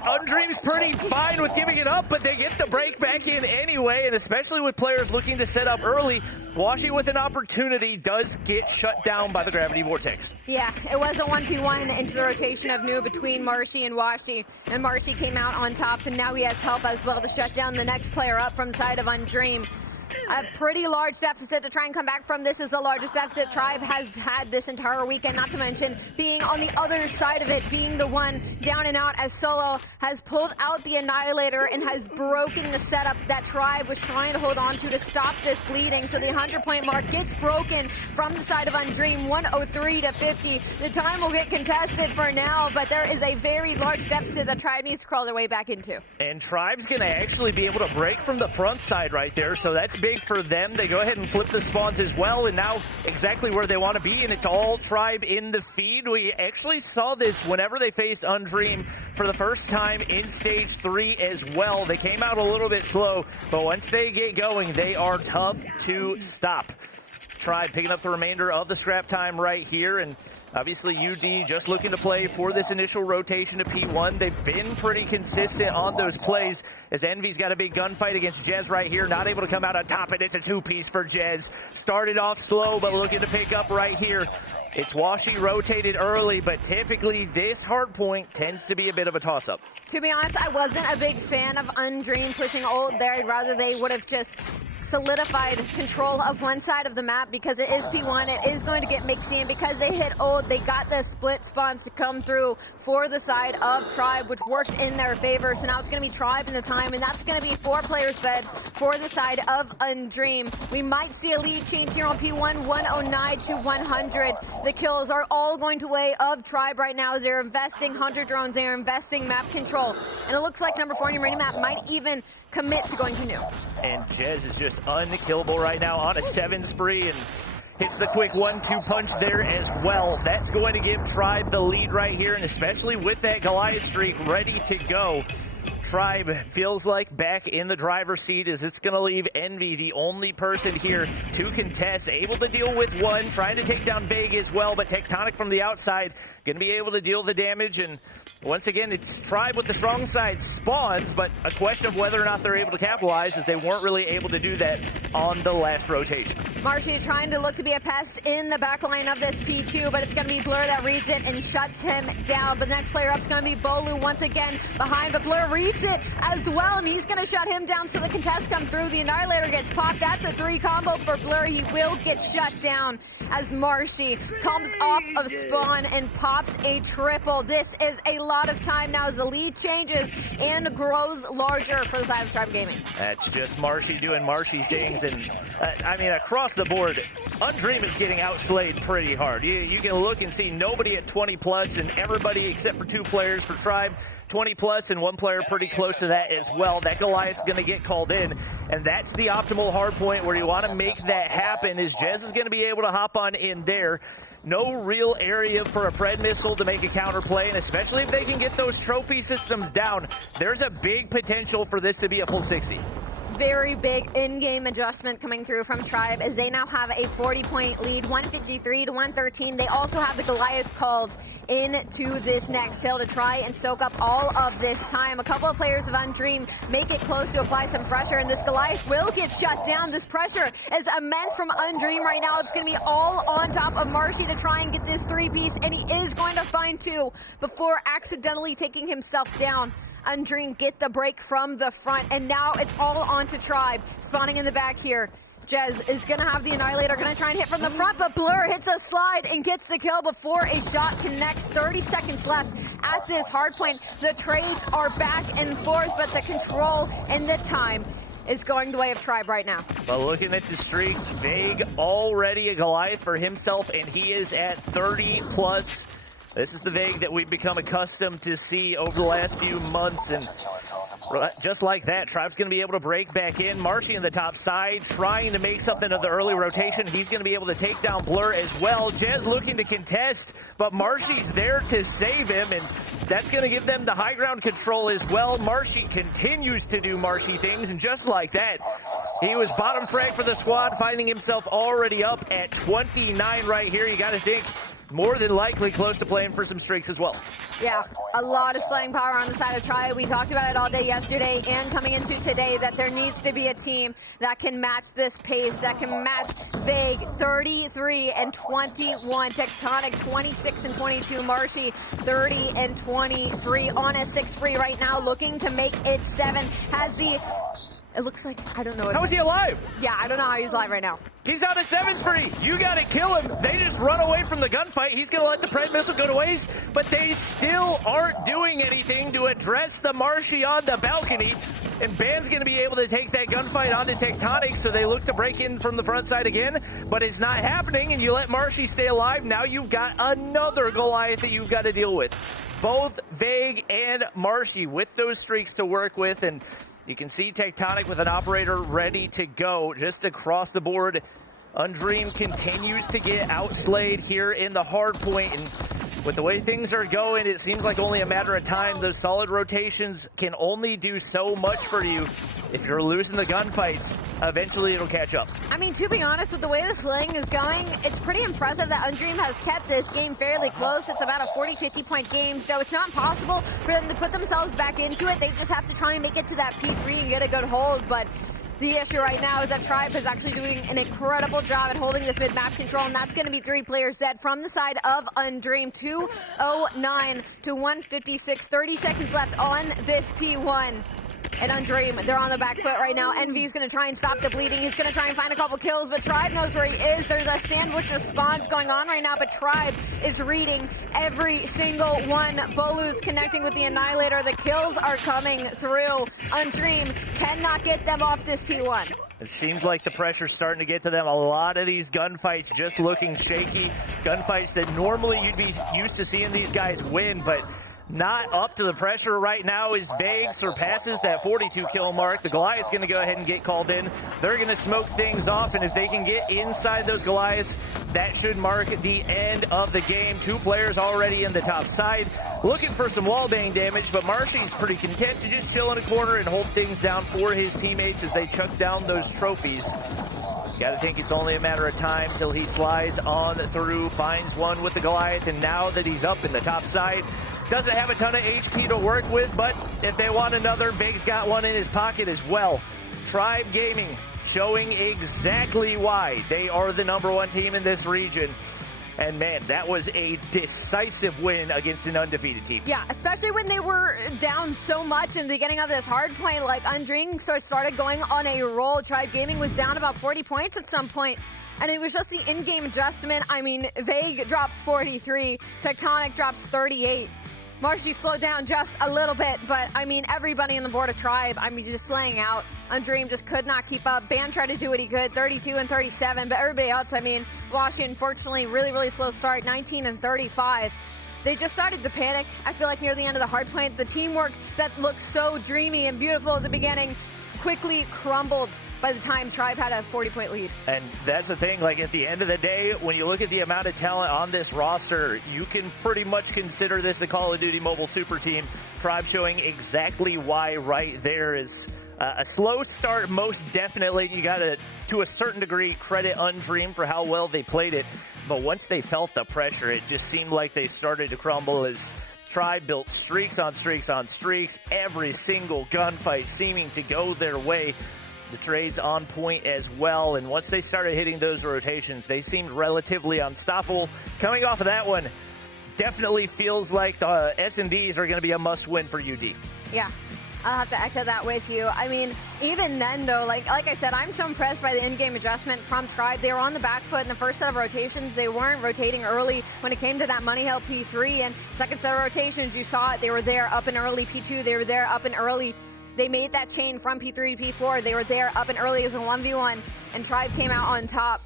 Undream's pretty fine with giving it up, but they get the break back in anyway, and especially with players looking to set up early, Washi with an opportunity does get shut down by the Gravity Vortex. Yeah, it was a 1v1 into the rotation of New between Marshy and Washi, and Marshy came out on top, and now he has help as well to shut down the next player up from the side of Undream. A pretty large deficit to try and come back from. This is the largest deficit Tribe has had this entire weekend, not to mention being on the other side of it, being the one down and out as Solo has pulled out the Annihilator and has broken the setup that Tribe was trying to hold on to stop this bleeding. So the 100-point mark gets broken from the side of Undream, 103-50. The time will get contested for now, but there is a very large deficit that Tribe needs to crawl their way back into. And Tribe's going to actually be able to break from the front side right there, so that's big for them. They go ahead and flip the spawns as well, and now exactly where they want to be, and it's all Tribe in the feed. We actually saw this whenever they faced Undream for the first time in Stage 3 as well. They came out a little bit slow, but once they get going, they are tough to stop. Tribe picking up the remainder of the scrap time right here, and obviously UD just looking to play for this initial rotation to P1. They've been pretty consistent on those plays as Envy's got a big gunfight against Jez right here. Not able to come out on top, and it's a 2-piece for Jez. Started off slow, but looking to pick up right here. It's Washi rotated early, but typically this hard point tends to be a bit of a toss-up. To be honest, I wasn't a big fan of Undream pushing ult there. I'd rather they would have just solidified control of one side of the map because it is P1, it is going to get mixy, and because they hit ult, they got the split spawns to come through for the side of Tribe, which worked in their favor. So now it's going to be Tribe in the time, and that's going to be 4 players dead for the side of Undream. We might see a lead change here on P1, 109-100. The kills are all going to way of Tribe right now as they're investing Hunter drones, they're investing map control, and it looks like number 4 Uranium map might even commit to going to New. And Jez is just unkillable right now on a 7 spree and hits the quick 1-2 punch there as well. That's going to give Tribe the lead right here, and especially with that Goliath streak ready to go, Tribe feels like back in the driver's seat as it's going to leave Envy, the only person here to contest, able to deal with one, trying to take down Vague as well, but Tectonic from the outside going to be able to deal the damage. And once again, it's Tribe with the strong side spawns, but a question of whether or not they're able to capitalize, as they weren't really able to do that on the last rotation. Marshy trying to look to be a pest in the back line of this P2, but it's going to be Blur that reads it and shuts him down. But the next player up is going to be Bolu once again behind, but Blur reads it as well, and he's going to shut him down. So the contest come through. The Annihilator gets popped. That's a 3 combo for Blur. He will get shut down as Marshy comes off of spawn and pops a triple. This is a lot of time now as the lead changes and grows larger for the side of Tribe Gaming. That's just Marshy doing Marshy things, and I mean, across the board, Undream is getting outslayed pretty hard. You can look and see nobody at 20 plus, and everybody except for 2 players for Tribe 20 plus, and 1 player pretty close to that as well. That Goliath's going to get called in, and that's the optimal hard point where you want to make that happen. Is Jez is going to be able to hop on in there. No real area for a Pred missile to make a counter play, and especially if they can get those trophy systems down, there's a big potential for this to be a full 60. Very big in-game adjustment coming through from Tribe as they now have a 40-point lead, 153 to 113. They also have the Goliath called into this next hill to try and soak up all of this time. A couple of players of Undream make it close to apply some pressure, and this Goliath will get shut down. This pressure is immense from Undream right now. It's going to be all on top of Marshy to try and get this 3-piece, and he is going to find 2 before accidentally taking himself down. Undream get the break from the front, and now it's all on to Tribe. Spawning in the back here. Jez is going to have the Annihilator, going to try and hit from the front, but Blur hits a slide and gets the kill before a shot connects. 30 seconds left at this hard point. The trades are back and forth, but the control and the time is going the way of Tribe right now. But looking at the streaks, Vague already a Goliath for himself, and he is at 30 plus. This is the Vague that we've become accustomed to see over the last few months, and just like that, Tribe's going to be able to break back in. Marshy in the top side, trying to make something of the early rotation. He's going to be able to take down Blur as well. Jez looking to contest, but Marshy's there to save him, and that's going to give them the high ground control as well. Marshy continues to do Marshy things, and just like that, he was bottom frag for the squad, finding himself already up at 29 right here. You got to think more than likely close to playing for some streaks as well. Yeah, a lot of slaying power on the side of Tribe. We talked about it all day yesterday and coming into today that there needs to be a team that can match this pace, that can match Vague 33 and 21, Tectonic 26 and 22, Marshy 30 and 23 on a 6 free right now, looking to make it 7. Has the... It looks like, I don't know. How is he alive? Yeah, I don't know how he's alive right now. He's on a 7 spree. You got to kill him. They just run away from the gunfight. He's going to let the Pred missile go to waste, but they still aren't doing anything to address the Marshy on the balcony. And Ban's going to be able to take that gunfight onto Tectonic, so they look to break in from the front side again, but it's not happening, and you let Marshy stay alive. Now you've got another Goliath that you've got to deal with. Both Vague and Marshy with those streaks to work with, and you can see Tectonic with an operator ready to go just across the board. Undream continues to get outslayed here in the hard point, and with the way things are going, it seems like only a matter of time. Those solid rotations can only do so much for you. If you're losing the gunfights, eventually it'll catch up. I mean, to be honest, with the way the slaying is going, it's pretty impressive that Undream has kept this game fairly close. It's about a 40-50 point game, so it's not possible for them to put themselves back into it. They just have to try and make it to that P3 and get a good hold, but the issue right now is that Tribe is actually doing an incredible job at holding this mid-map control, and that's going to be 3 players dead from the side of Undream. 209 to 156, 30 seconds left on this P1. And Undream, they're on the back foot right now. Envy's going to try and stop the bleeding. He's going to try and find a couple kills, but Tribe knows where he is. There's a sandwich response going on right now, but Tribe is reading every single one. Bolu's connecting with the Annihilator. The kills are coming through. Undream cannot get them off this P1. It seems like the pressure's starting to get to them. A lot of these gunfights just looking shaky. Gunfights that normally you'd be used to seeing these guys win, but not up to the pressure right now as Vague surpasses that 42 kill mark. The Goliath's going to go ahead and get called in. They're going to smoke things off, and if they can get inside those Goliaths, that should mark the end of the game. 2 players already in the top side, looking for some wallbang damage, but Marshy's pretty content to just chill in a corner and hold things down for his teammates as they chuck down those trophies. Gotta think it's only a matter of time till he slides on through, finds one with the Goliath, and now that he's up in the top side, doesn't have a ton of HP to work with, but if they want another, Big's got one in his pocket as well. Tribe Gaming showing exactly why they are the #1 team in this region. And man, that was a decisive win against an undefeated team. Yeah, especially when they were down so much in the beginning of this hard point. Like, Undream started going on a roll. Tribe Gaming was down about 40 points at some point, and it was just the in-game adjustment. I mean, Vague drops 43, Tectonic drops 38. Marshy slowed down just a little bit, but I mean, everybody on the board of Tribe, I mean, just slaying out. Undream just could not keep up. Ban tried to do what he could, 32 and 37, but everybody else, I mean, Washington, unfortunately, really, really slow start, 19 and 35. They just started to panic, I feel like, near the end of the hard point. The teamwork that looked so dreamy and beautiful at the beginning quickly crumbled by the time Tribe had a 40-point lead. And that's the thing, like, at the end of the day, when you look at the amount of talent on this roster, you can pretty much consider this a Call of Duty Mobile super team. Tribe showing exactly why right there is a slow start, most definitely. You got to a certain degree, credit Undream for how well they played it. But once they felt the pressure, it just seemed like they started to crumble as Tribe built streaks on streaks on streaks, every single gunfight seeming to go their way. The trades on point as well, and once they started hitting those rotations, they seemed relatively unstoppable. Coming off of that one, definitely feels like the S&Ds are going to be a must-win for UD. Yeah, I'll have to echo that with you. I mean, even then, though, like I said, I'm so impressed by the in-game adjustment from Tribe. They were on the back foot in the first set of rotations. They weren't rotating early when it came to that Money Hill P3, and second set of rotations, you saw it. They were there up and early P2. They were there up and early. They made that chain from P3 to P4. They were there up and early as a 1v1, and Tribe came out on top.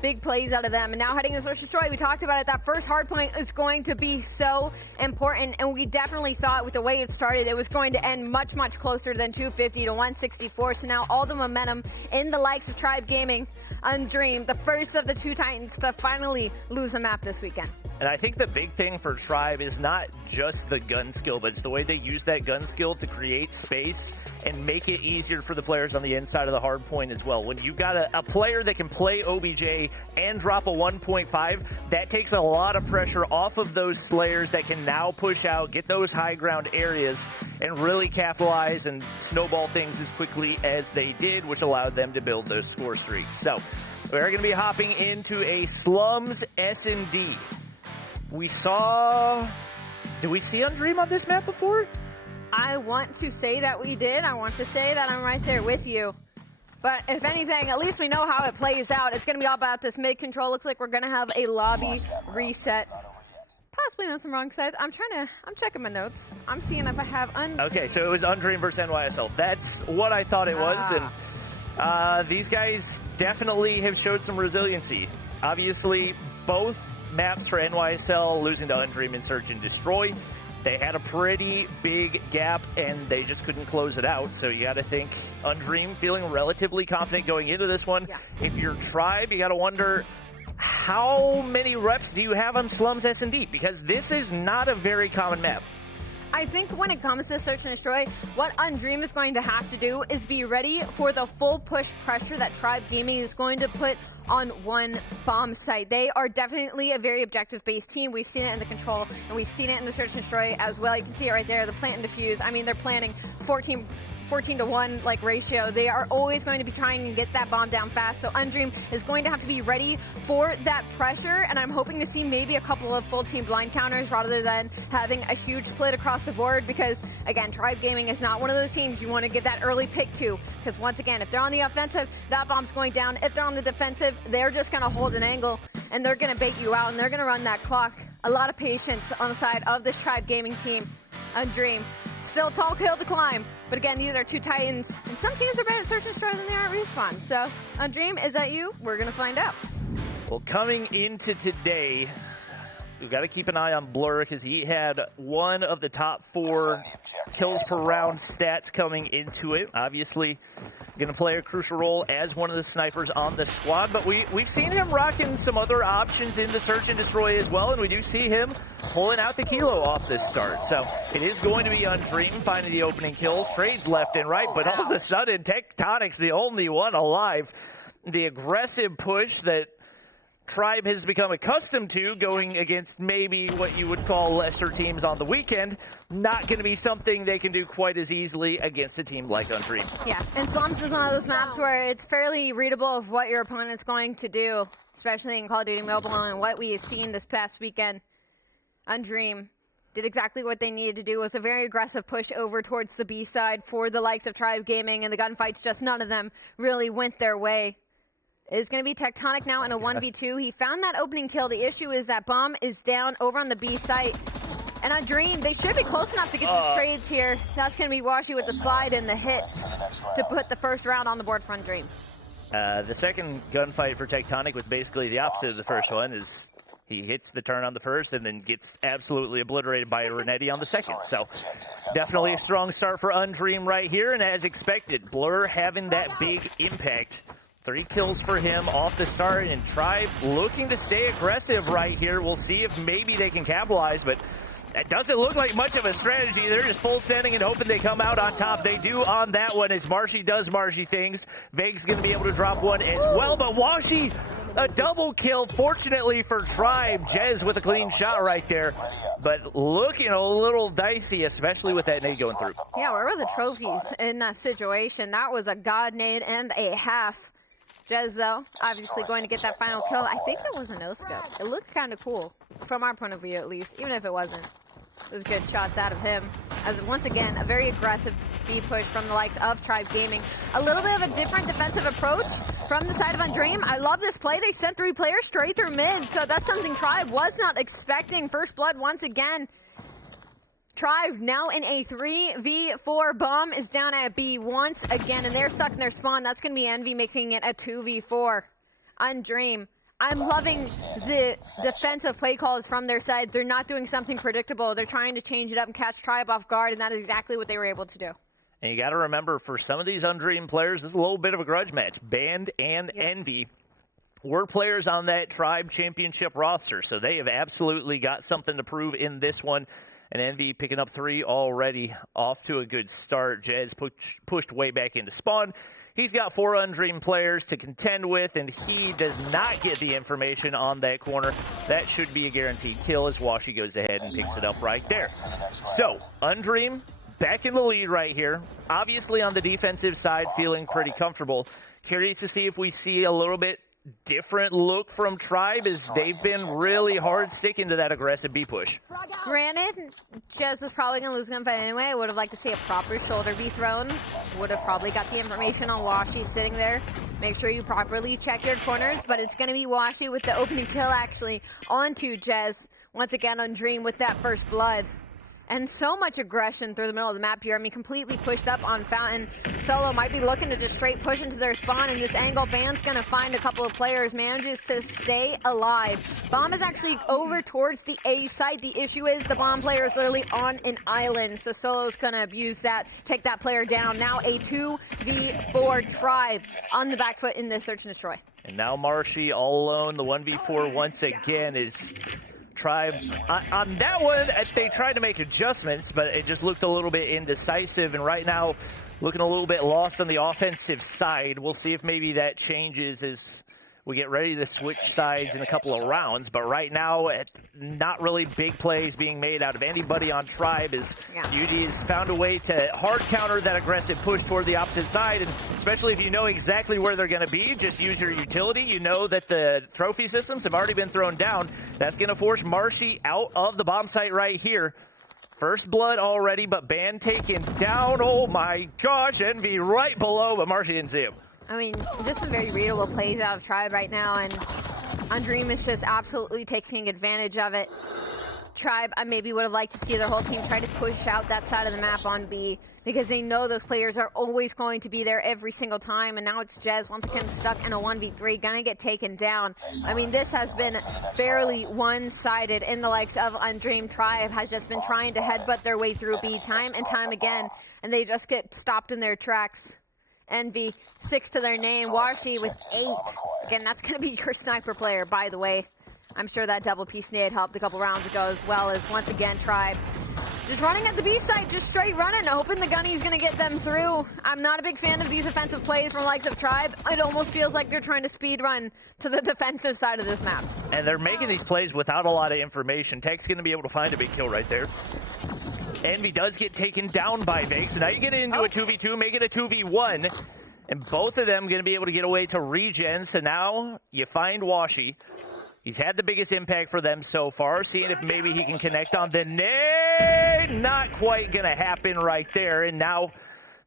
Big plays out of them. And now heading to Search and Destroy, we talked about it. That first hard point is going to be so important, and we definitely thought with the way it started, it was going to end much, much closer than 250 to 164. So now all the momentum in the likes of Tribe Gaming, Undream, the first of the 2 Titans to finally lose a map this weekend. And I think the big thing for Tribe is not just the gun skill, but it's the way they use that gun skill to create space and make it easier for the players on the inside of the hard point as well. When you've got a player that can play OBJ and drop a 1.5, that takes a lot of pressure off of those Slayers that can now push out, get those high ground areas, and really capitalize and snowball things as quickly as they did, which allowed them to build those score streaks. So we're going to be hopping into a Slums S&D. Did we see Undream on this map before? I want to say that we did. I want to say that I'm right there with you. But if anything, at least we know how it plays out. It's going to be all about this mid control. Looks like we're going to have a lobby reset. Possibly on some wrong sides. I'm checking my notes. I'm seeing if I have Okay, so it was Undream versus NYSL. That's what I thought it was. And these guys definitely have showed some resiliency. Obviously, both maps for NYSL losing to Undream in Search and Destroy. They had a pretty big gap, and they just couldn't close it out. So you got to think Undream feeling relatively confident going into this one. Yeah. If you're Tribe, you got to wonder, how many reps do you have on Slums S&D? Because this is not a very common map. I think when it comes to Search and Destroy, what Undream is going to have to do is be ready for the full push pressure that Tribe Gaming is going to put on one bomb site. They are definitely a very objective-based team. We've seen it in the control, and we've seen it in the Search and Destroy as well. You can see it right there, the plant and defuse. I mean, they're planning 14 to 1 like ratio. They are always going to be trying to get that bomb down fast. So Undream is going to have to be ready for that pressure, and I'm hoping to see maybe a couple of full team blind counters rather than having a huge split across the board, because again, Tribe Gaming is not one of those teams you want to get that early pick to, because once again, if they're on the offensive, that bomb's going down. If they're on the defensive, they're just going to hold an angle and they're going to bait you out and they're going to run that clock. A lot of patience on the side of this Tribe Gaming team. Undream, still a tall hill to climb, but again, these are 2 Titans, and some teams are better at Search and Destroy than they are at Respawn. So, Undream, is that you? We're going to find out. Well, coming into today, we've got to keep an eye on Blur because he had one of the top 4 kills per round stats coming into it. Obviously, going to play a crucial role as one of the snipers on the squad, but we've seen him rocking some other options in the search and destroy as well, and we do see him pulling out the kilo off this start. So it is going to be Undream finding the opening kills, trades left and right, but all of a sudden, Tectonic's the only one alive. The aggressive push that Tribe has become accustomed to going against maybe what you would call lesser teams on the weekend, not going to be something they can do quite as easily against a team like Undream. Yeah, and Slums is one of those maps where it's fairly readable of what your opponent's going to do, especially in Call of Duty Mobile and what we have seen this past weekend. Undream did exactly what they needed to do. It was a very aggressive push over towards the B side for the likes of Tribe Gaming, and the gunfights, just none of them really went their way. It is going to be Tectonic now in a 1v2. He found that opening kill. The issue is that bomb is down over on the B site. And Undream, they should be close enough to get these trades here. That's going to be Washi with the slide and the hit to put the first round on the board for Undream. The second gunfight for Tectonic was basically the opposite of the first one. Is he hits the turn on the first and then gets absolutely obliterated by Renetti on the second. So definitely a strong start for Undream right here. And as expected, Blur having that big impact. 3 kills for him off the start, and Tribe looking to stay aggressive right here. We'll see if maybe they can capitalize, but that doesn't look like much of a strategy. They're just full sending and hoping they come out on top. They do on that one as Marshy does Marshy things. Veg's going to be able to drop one as well, but Washi, a double kill, fortunately for Tribe. Jez with a clean shot right there, but looking a little dicey, especially with that nade going through. Yeah, where were the trophies in that situation? That was a god nade and a half. Jez, though, obviously going to get that final kill. I think it was a no-scope. It looked kind of cool, from our point of view at least, even if it wasn't. It was good shots out of him. As once again, a very aggressive B push from the likes of Tribe Gaming. A little bit of a different defensive approach from the side of Undream. I love this play. They sent 3 players straight through mid, so that's something Tribe was not expecting. First blood once again. Tribe now in a 3v4. Bomb is down at B once again, and they're stuck in their spawn. That's going to be Envy making it a 2v4. Undream, I'm loving the defensive play calls from their side. They're not doing something predictable. They're trying to change it up and catch Tribe off guard, and that is exactly what they were able to do. And you got to remember, for some of these Undream players, this is a little bit of a grudge match. Band and Envy were players on that Tribe Championship roster, so they have absolutely got something to prove in this one. And Envy picking up 3 already, off to a good start. Jez pushed way back into spawn. He's got 4 Undream players to contend with, and he does not get the information on that corner. That should be a guaranteed kill as Washi goes ahead and picks it up right there. So, Undream back in the lead right here. Obviously on the defensive side, feeling pretty comfortable. Curious to see if we see a little bit different look from Tribe, as they've been really hard sticking to that aggressive B push. Granted, Jez was probably going to lose gunfight anyway. I would have liked to see a proper shoulder be thrown. Would have probably got the information on Washi sitting there. Make sure you properly check your corners, but it's going to be Washi with the opening kill actually onto Jez. Once again Undream with that first blood. And so much aggression through the middle of the map here. I mean, completely pushed up on Fountain. Solo might be looking to just straight push into their spawn. In this angle, Band's going to find a couple of players, manages to stay alive. Bomb is actually over towards the A site. The issue is the bomb player is literally on an island. So Solo's going to abuse that, take that player down. Now a 2v4 Tribe on the back foot in this search and destroy. And now Marshy all alone. The 1v4 once again is Tribe. On that one, they tried to make adjustments, but it just looked a little bit indecisive. And right now, looking a little bit lost on the offensive side. We'll see if maybe that changes as we get ready to switch sides in a couple of rounds. But right now, not really big plays being made out of anybody on Tribe, as UD has found a way to hard counter that aggressive push toward the opposite side. And especially if you know exactly where they're going to be, just use your utility. You know that the trophy systems have already been thrown down. That's going to force Marshy out of the bomb site right here. First blood already, but Band taken down. Oh my gosh, Envy right below, but Marshy didn't see him. I mean, just some very readable plays out of Tribe right now, and Undream is just absolutely taking advantage of it. Tribe, I maybe would have liked to see their whole team try to push out that side of the map on B because they know those players are always going to be there every single time. And now it's Jez once again stuck in a 1v3, gonna get taken down. I mean, this has been fairly one-sided in the likes of Undream. Tribe has just been trying to headbutt their way through B time and time again, and they just get stopped in their tracks. Envy, 6 to their name. Washi with 8. Again, that's going to be your sniper player, by the way. I'm sure that double piece nade helped a couple rounds ago, as well as, once again, Tribe. Just running at the B site, just straight running, hoping the gunny's going to get them through. I'm not a big fan of these offensive plays from the likes of Tribe. It almost feels like they're trying to speed run to the defensive side of this map. And they're making these plays without a lot of information. Tech's going to be able to find a big kill right there. Envy does get taken down by Vig, so now you get into a 2v2, make it a 2v1, and both of them going to be able to get away to regen, so now you find Washi. He's had the biggest impact for them so far, seeing if maybe he can connect on the nade. Not quite going to happen right there, and now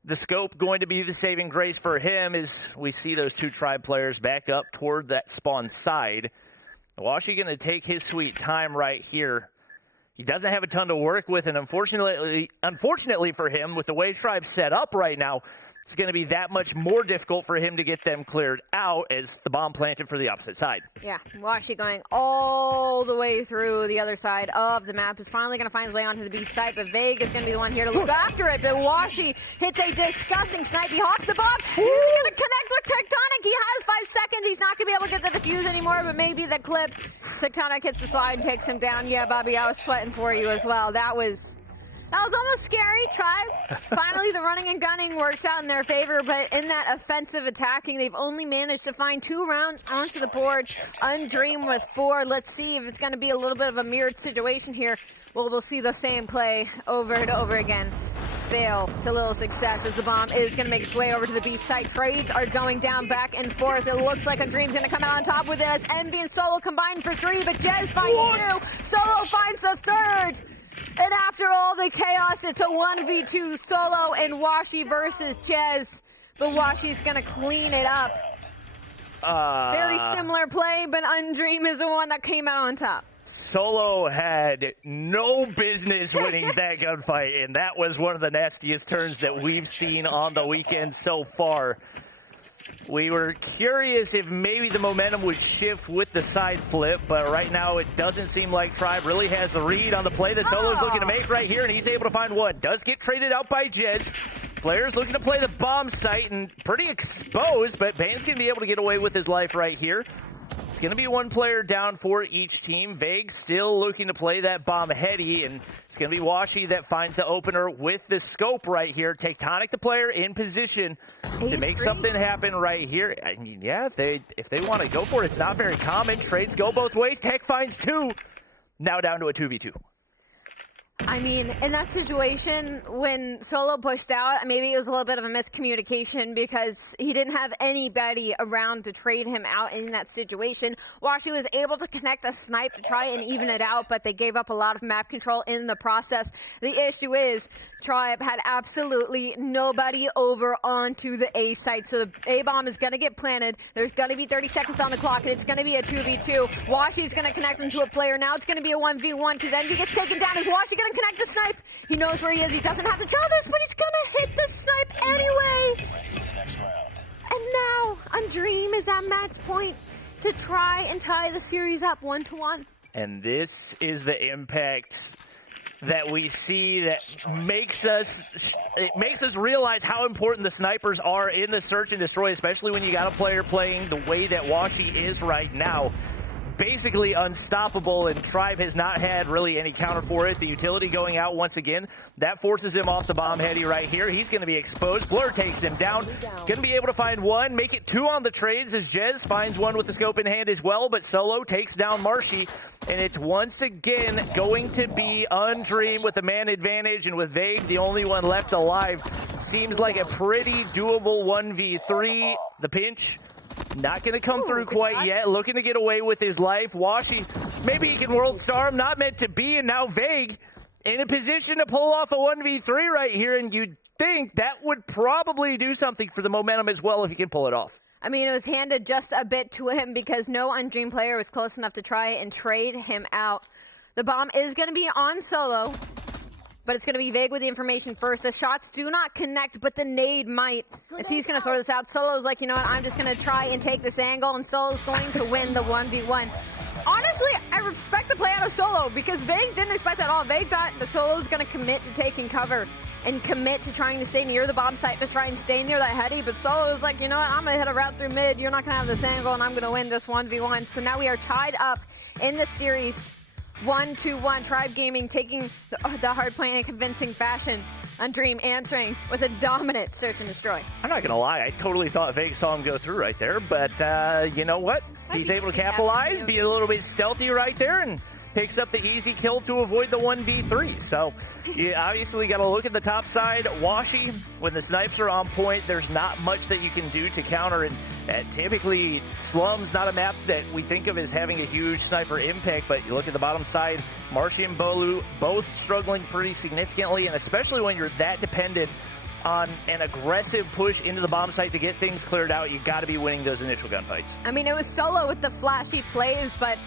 the scope going to be the saving grace for him as we see those two Tribe players back up toward that spawn side. Washi going to take his sweet time right here. He doesn't have a ton to work with, and unfortunately for him, with the way Tribe's set up right now, it's going to be that much more difficult for him to get them cleared out as the bomb planted for the opposite side. Yeah, Washi going all the way through the other side of the map is finally going to find his way onto the B site, but Vega is going to be the one here to look after it. But Washi hits a disgusting snipe. He hops above. He's going to connect with Tectonic. He has 5 seconds. He's not going to be able to get the defuse anymore, but maybe the clip. Tectonic hits the slide and takes him down. Yeah, Bobby, I was sweating for you as well. That was almost scary. Tribe. Finally, the running and gunning works out in their favor, but in that offensive attacking, they've only managed to find 2 rounds onto the board. Undream with 4. Let's see if it's going to be a little bit of a mirrored situation here. Well, we'll see the same play over and over again. Fail to little success as the bomb is going to make its way over to the B site. Trades are going down back and forth. It looks like Undream's going to come out on top with it as Envy and Solo combine for 3, but Jez finds 2. Solo finds the 3rd. And after all the chaos, it's a 1v2 Solo and Washi versus Jez. But Washi's going to clean it up. Very similar play, but Undream is the one that came out on top. Solo had no business winning that gunfight, and that was one of the nastiest turns that we've seen on the weekend so far. We were curious if maybe the momentum would shift with the side flip, but right now it doesn't seem like Tribe really has the read on the play that Solo's looking to make right here, and he's able to find one. Does get traded out by Jez. Players looking to play the bomb site and pretty exposed, but Bane's going to be able to get away with his life right here. It's going to be 1 player down for each team. Vague still looking to play that bomb heady, and it's going to be Washi that finds the opener with the scope right here. Tectonic, the player, in position to make something happen right here. I mean, yeah, if they want to go for it, it's not very common. Trades go both ways. Tech finds 2. Now down to a 2v2. I mean, in that situation, when Solo pushed out, maybe it was a little bit of a miscommunication because he didn't have anybody around to trade him out in that situation. Washi was able to connect a snipe to try and even it out, but they gave up a lot of map control in the process. The issue is Tribe had absolutely nobody over onto the A site, so the A bomb is going to get planted. There's going to be 30 seconds on the clock, and it's going to be a 2v2. Washi's going to connect him to a player. Now it's going to be a 1v1 because Envy gets taken down. Is Washi going to connect the snipe? He knows where he is. He doesn't have the challenge, but he's going to hit the snipe anyway. And now Undream is at match point to try and tie the series up 1-1. And this is the impact that we see that makes us realize how important the snipers are in the search and destroy, especially when you got a player playing the way that Washi is right now. Basically unstoppable, and Tribe has not had really any counter for it. The utility going out once again, that forces him off the bomb heady right here. He's going to be exposed. Blur takes him down. Going to be able to find 1, make it 2 on the trades as Jez finds 1 with the scope in hand as well, but Solo takes down Marshy, and it's once again going to be Undream with the man advantage, and with Vague the only one left alive. Seems like a pretty doable 1v3. The pinch not going to come through quite yet. Looking to get away with his life. Washi, maybe he can world star him. Not meant to be. And now Vague in a position to pull off a 1v3 right here. And you'd think that would probably do something for the momentum as well if he can pull it off. I mean, it was handed just a bit to him because no Undream player was close enough to try and trade him out. The bomb is going to be on Solo, but it's going to be vague with the information first. The shots do not connect, but the nade might, as he's going to throw this out. Solo's like, you know what, I'm just going to try and take this angle, and Solo's going to win the 1v1. Honestly, I respect the play out of Solo, because Vague didn't expect that at all. Vague thought that Solo was going to commit to taking cover and commit to trying to stay near the bomb site to try and stay near that heady, but Solo was like, you know what, I'm going to hit a route through mid, you're not going to have this angle, and I'm going to win this 1v1. So now we are tied up in the series, 1-1. Tribe Gaming taking the hard point in a convincing fashion. Undream answering with a dominant search and destroy. I'm not going to lie, I totally thought Vague saw him go through right there, but you know what? He's able to capitalize, be a little bit stealthy right there, and picks up the easy kill to avoid the 1v3. So you obviously got to look at the top side. Washi, when the snipes are on point, there's not much that you can do to counter. And typically, Slum's not a map that we think of as having a huge sniper impact. But you look at the bottom side, Marshy and Bolu both struggling pretty significantly. And especially when you're that dependent on an aggressive push into the bomb site to get things cleared out, you got to be winning those initial gunfights. I mean, it was Solo with the flashy plays, but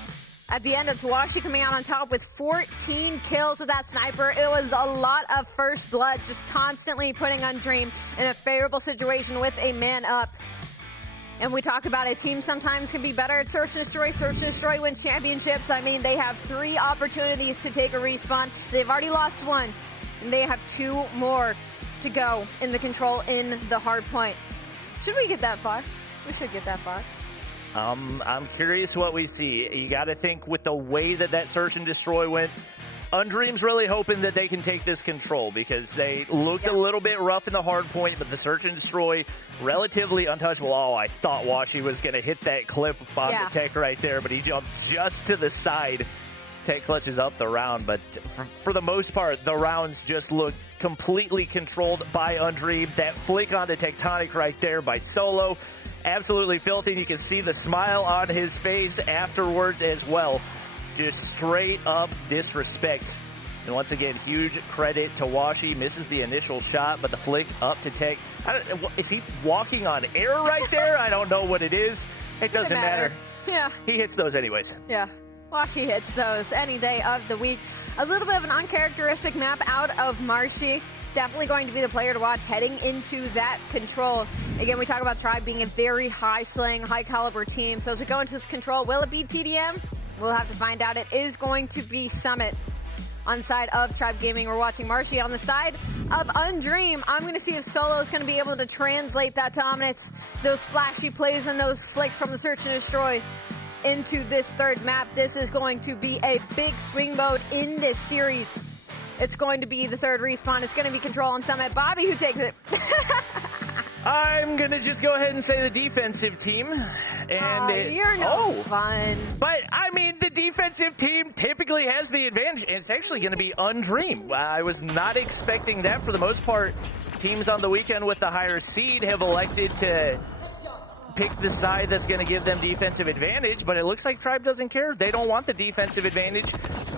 at the end, it's Washi coming out on top with 14 kills with that sniper. It was a lot of first blood, just constantly putting Undream in a favorable situation with a man up. And we talk about it, teams sometimes can be better at search and destroy. Search and destroy wins championships. I mean, they have 3 opportunities to take a respawn. They've already lost 1, and they have 2 more to go in the control in the hard point. Should we get that far? We should get that far. I'm curious what we see. You got to think with the way that search and destroy went, Undream's really hoping that they can take this control, because they looked a little bit rough in the hard point, but the search and destroy relatively untouchable. Oh, I thought Washi was going to hit that clip on the tech right there, but he jumped just to the side. Tech clutches up the round, but for the most part, the rounds just look completely controlled by Undream. That flick onto Tectonic right there by Solo, absolutely filthy. You can see the smile on his face afterwards as well. Just straight up disrespect. And once again, huge credit to Washi. Misses the initial shot, but the flick up to Tech. Is he walking on air right there? I don't know what it is. It doesn't matter. Yeah. He hits those anyways. Yeah. Washi hits those any day of the week. A little bit of an uncharacteristic map out of Marshy. Definitely going to be the player to watch heading into that control. Again, we talk about Tribe being a very high-slaying, high-caliber team. So as we go into this control, will it be TDM? We'll have to find out. It is going to be Summit on the side of Tribe Gaming. We're watching Marshy on the side of Undream. I'm going to see if Solo is going to be able to translate that dominance, those flashy plays and those flicks from the search and destroy into this third map. This is going to be a big swing mode in this series. It's going to be the third respawn. It's going to be Control on Summit. Bobby, who takes it? I'm going to just go ahead and say the defensive team. And you're no fun. But, I mean, the defensive team typically has the advantage, and it's actually going to be Undream. I was not expecting that for the most part. Teams on the weekend with the higher seed have elected to pick the side that's going to give them defensive advantage, but it looks like Tribe doesn't care. They don't want the defensive advantage.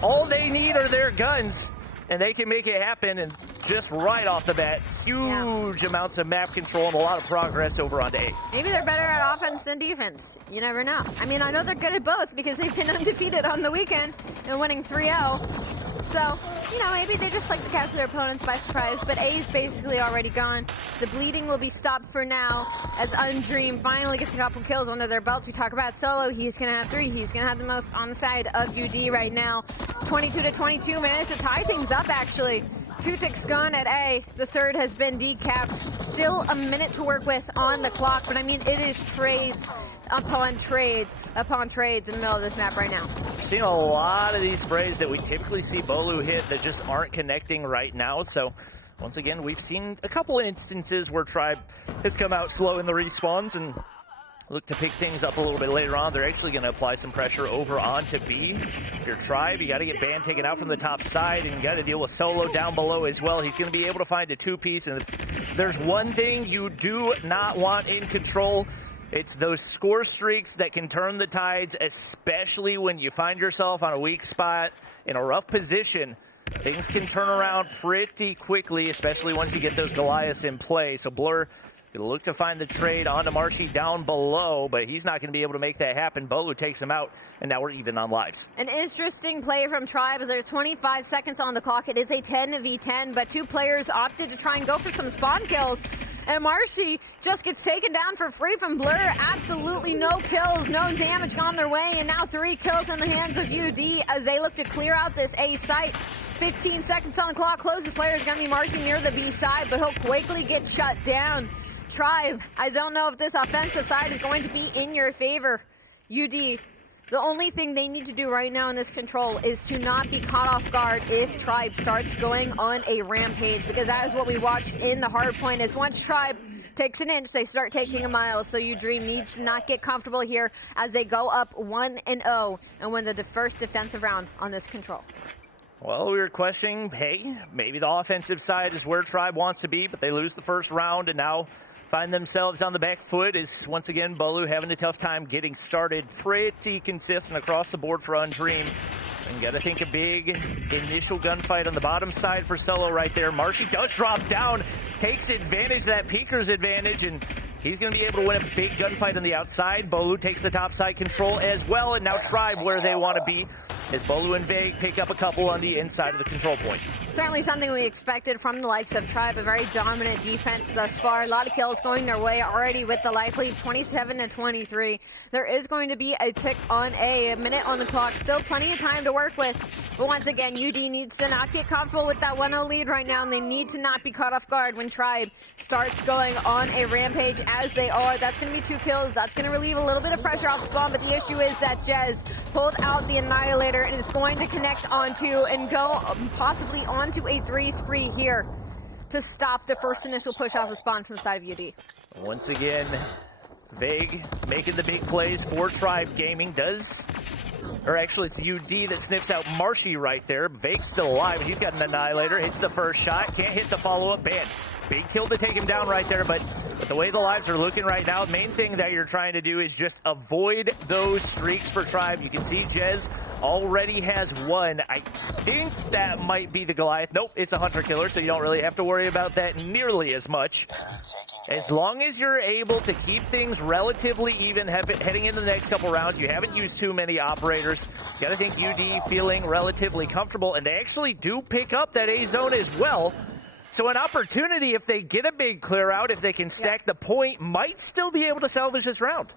All they need are their guns, and they can make it happen. And just right off the bat, huge amounts of map control and a lot of progress over onto A. Maybe they're better at offense than defense. You never know. I mean, I know they're good at both because they've been undefeated on the weekend and winning 3-0. So, you know, maybe they just like to catch their opponents by surprise, but A is basically already gone. The bleeding will be stopped for now as Undream finally gets a couple kills under their belts. We talk about Solo. He's going to have 3. He's going to have the most on the side of UD right now. 22-22 minutes to tie things up, actually. 2 ticks gone at A. The third has been decapped. Still a minute to work with on the clock, but I mean, it is trades upon trades in the middle of this map right now. Seen a lot of these sprays that we typically see Bolu hit that just aren't connecting right now. So once again, we've seen a couple of instances where Tribe has come out slow in the respawns and look to pick things up a little bit later on. They're actually going to apply some pressure over onto B. If you're Tribe, you got to get Ban taken out from the top side, and you got to deal with Solo down below as well. He's going to be able to find a 2-piece, and if there's one thing you do not want in control, it's those score streaks that can turn the tides, especially when you find yourself on a weak spot in a rough position. Things can turn around pretty quickly, especially once you get those Goliaths in play. So Blur Gonna look to find the trade onto Marshy down below, but he's not going to be able to make that happen. Bolu takes him out, and now we're even on lives. An interesting play from Tribe as there's 25 seconds on the clock. It is a 10v10, but two players opted to try and go for some spawn kills. And Marshy just gets taken down for free from Blur. Absolutely no kills, no damage gone their way, and now 3 kills in the hands of UD as they look to clear out this A site. 15 seconds on the clock. Closest player is going to be Marshy near the B side, but he'll quickly get shut down. Tribe, I don't know if this offensive side is going to be in your favor. UD, the only thing they need to do right now in this control is to not be caught off guard if Tribe starts going on a rampage, because that is what we watched in the hard point. Is once Tribe takes an inch, they start taking a mile. So UD needs to not get comfortable here as they go up 1-0 and win the first defensive round on this control. Well, we were questioning, hey, maybe the offensive side is where Tribe wants to be, but they lose the first round and now find themselves on the back foot. Is once again Bolu having a tough time getting started. Pretty consistent across the board for Undream. And got to think a big initial gunfight on the bottom side for Solo right there. Marshy does drop down, takes advantage of that peeker's advantage, and he's going to be able to win a big gunfight on the outside. Bolu takes the top side control as well, and now Tribe where they want to be as Bolu and Vague pick up a couple on the inside of the control point. Certainly something we expected from the likes of Tribe, a very dominant defense thus far. A lot of kills going their way already with the life lead, 27-23. There is going to be a tick on a minute on the clock. Still plenty of time to work with. But once again, UD needs to not get comfortable with that 1-0 lead right now, and they need to not be caught off guard when Tribe starts going on a rampage as they are. That's going to be 2 kills. That's going to relieve a little bit of pressure off Spawn, but the issue is that Jez pulled out the Annihilator and is going to connect onto and go possibly onto a 3 spree here to stop the first initial push off the Spawn from the side of UD. Once again, Vague making the big plays for Tribe Gaming. Or actually it's UD that sniffs out Marshy right there. Vague's still alive. He's got an Annihilator, hits the first shot, can't hit the follow-up. Bad. Big kill to take him down right there, but the way the lives are looking right now, the main thing that you're trying to do is just avoid those streaks for Tribe. You can see Jez already has 1. I think that might be the Goliath. Nope, it's a Hunter Killer, so you don't really have to worry about that nearly as much. As long as you're able to keep things relatively even heading into the next couple rounds, you haven't used too many operators. You gotta think UD feeling relatively comfortable, and they actually do pick up that A zone as well. So an opportunity, if they get a big clear out, if they can stack the point, might still be able to salvage this round.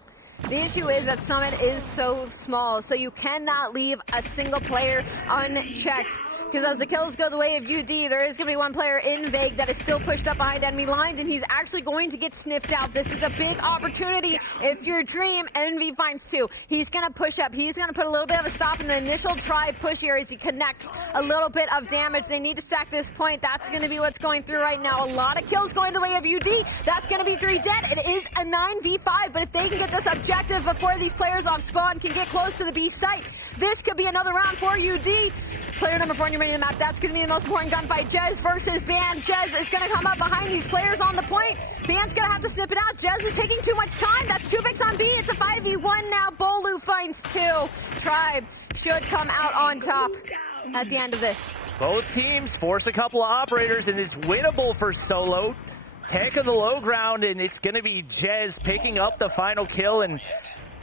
The issue is that Summit is so small, so you cannot leave a single player unchecked. Because as the kills go the way of UD, there is going to be one player in Vague that is still pushed up behind enemy lines, and he's actually going to get sniffed out. This is a big opportunity. If you're Dream, Envy finds 2. He's going to push up. He's going to put a little bit of a stop in the initial Tribe push here as he connects a little bit of damage. They need to stack this point. That's going to be what's going through right now. A lot of kills going the way of UD. That's going to be 3 dead. It is a 9v5, but if they can get this objective before these players off spawn can get close to the B site, this could be another round for UD. Player number 4 on your the map. That's going to be the most important gunfight. Jez versus Ban. Jez is going to come up behind these players on the point. Ban's going to have to snip it out. Jez is taking too much time. That's 2 picks on B. It's a 5v1 now. Bolu finds 2. Tribe should come out on top at the end of this. Both teams force a couple of operators, and it's winnable for Solo. Tech on the low ground, and it's going to be Jez picking up the final kill. And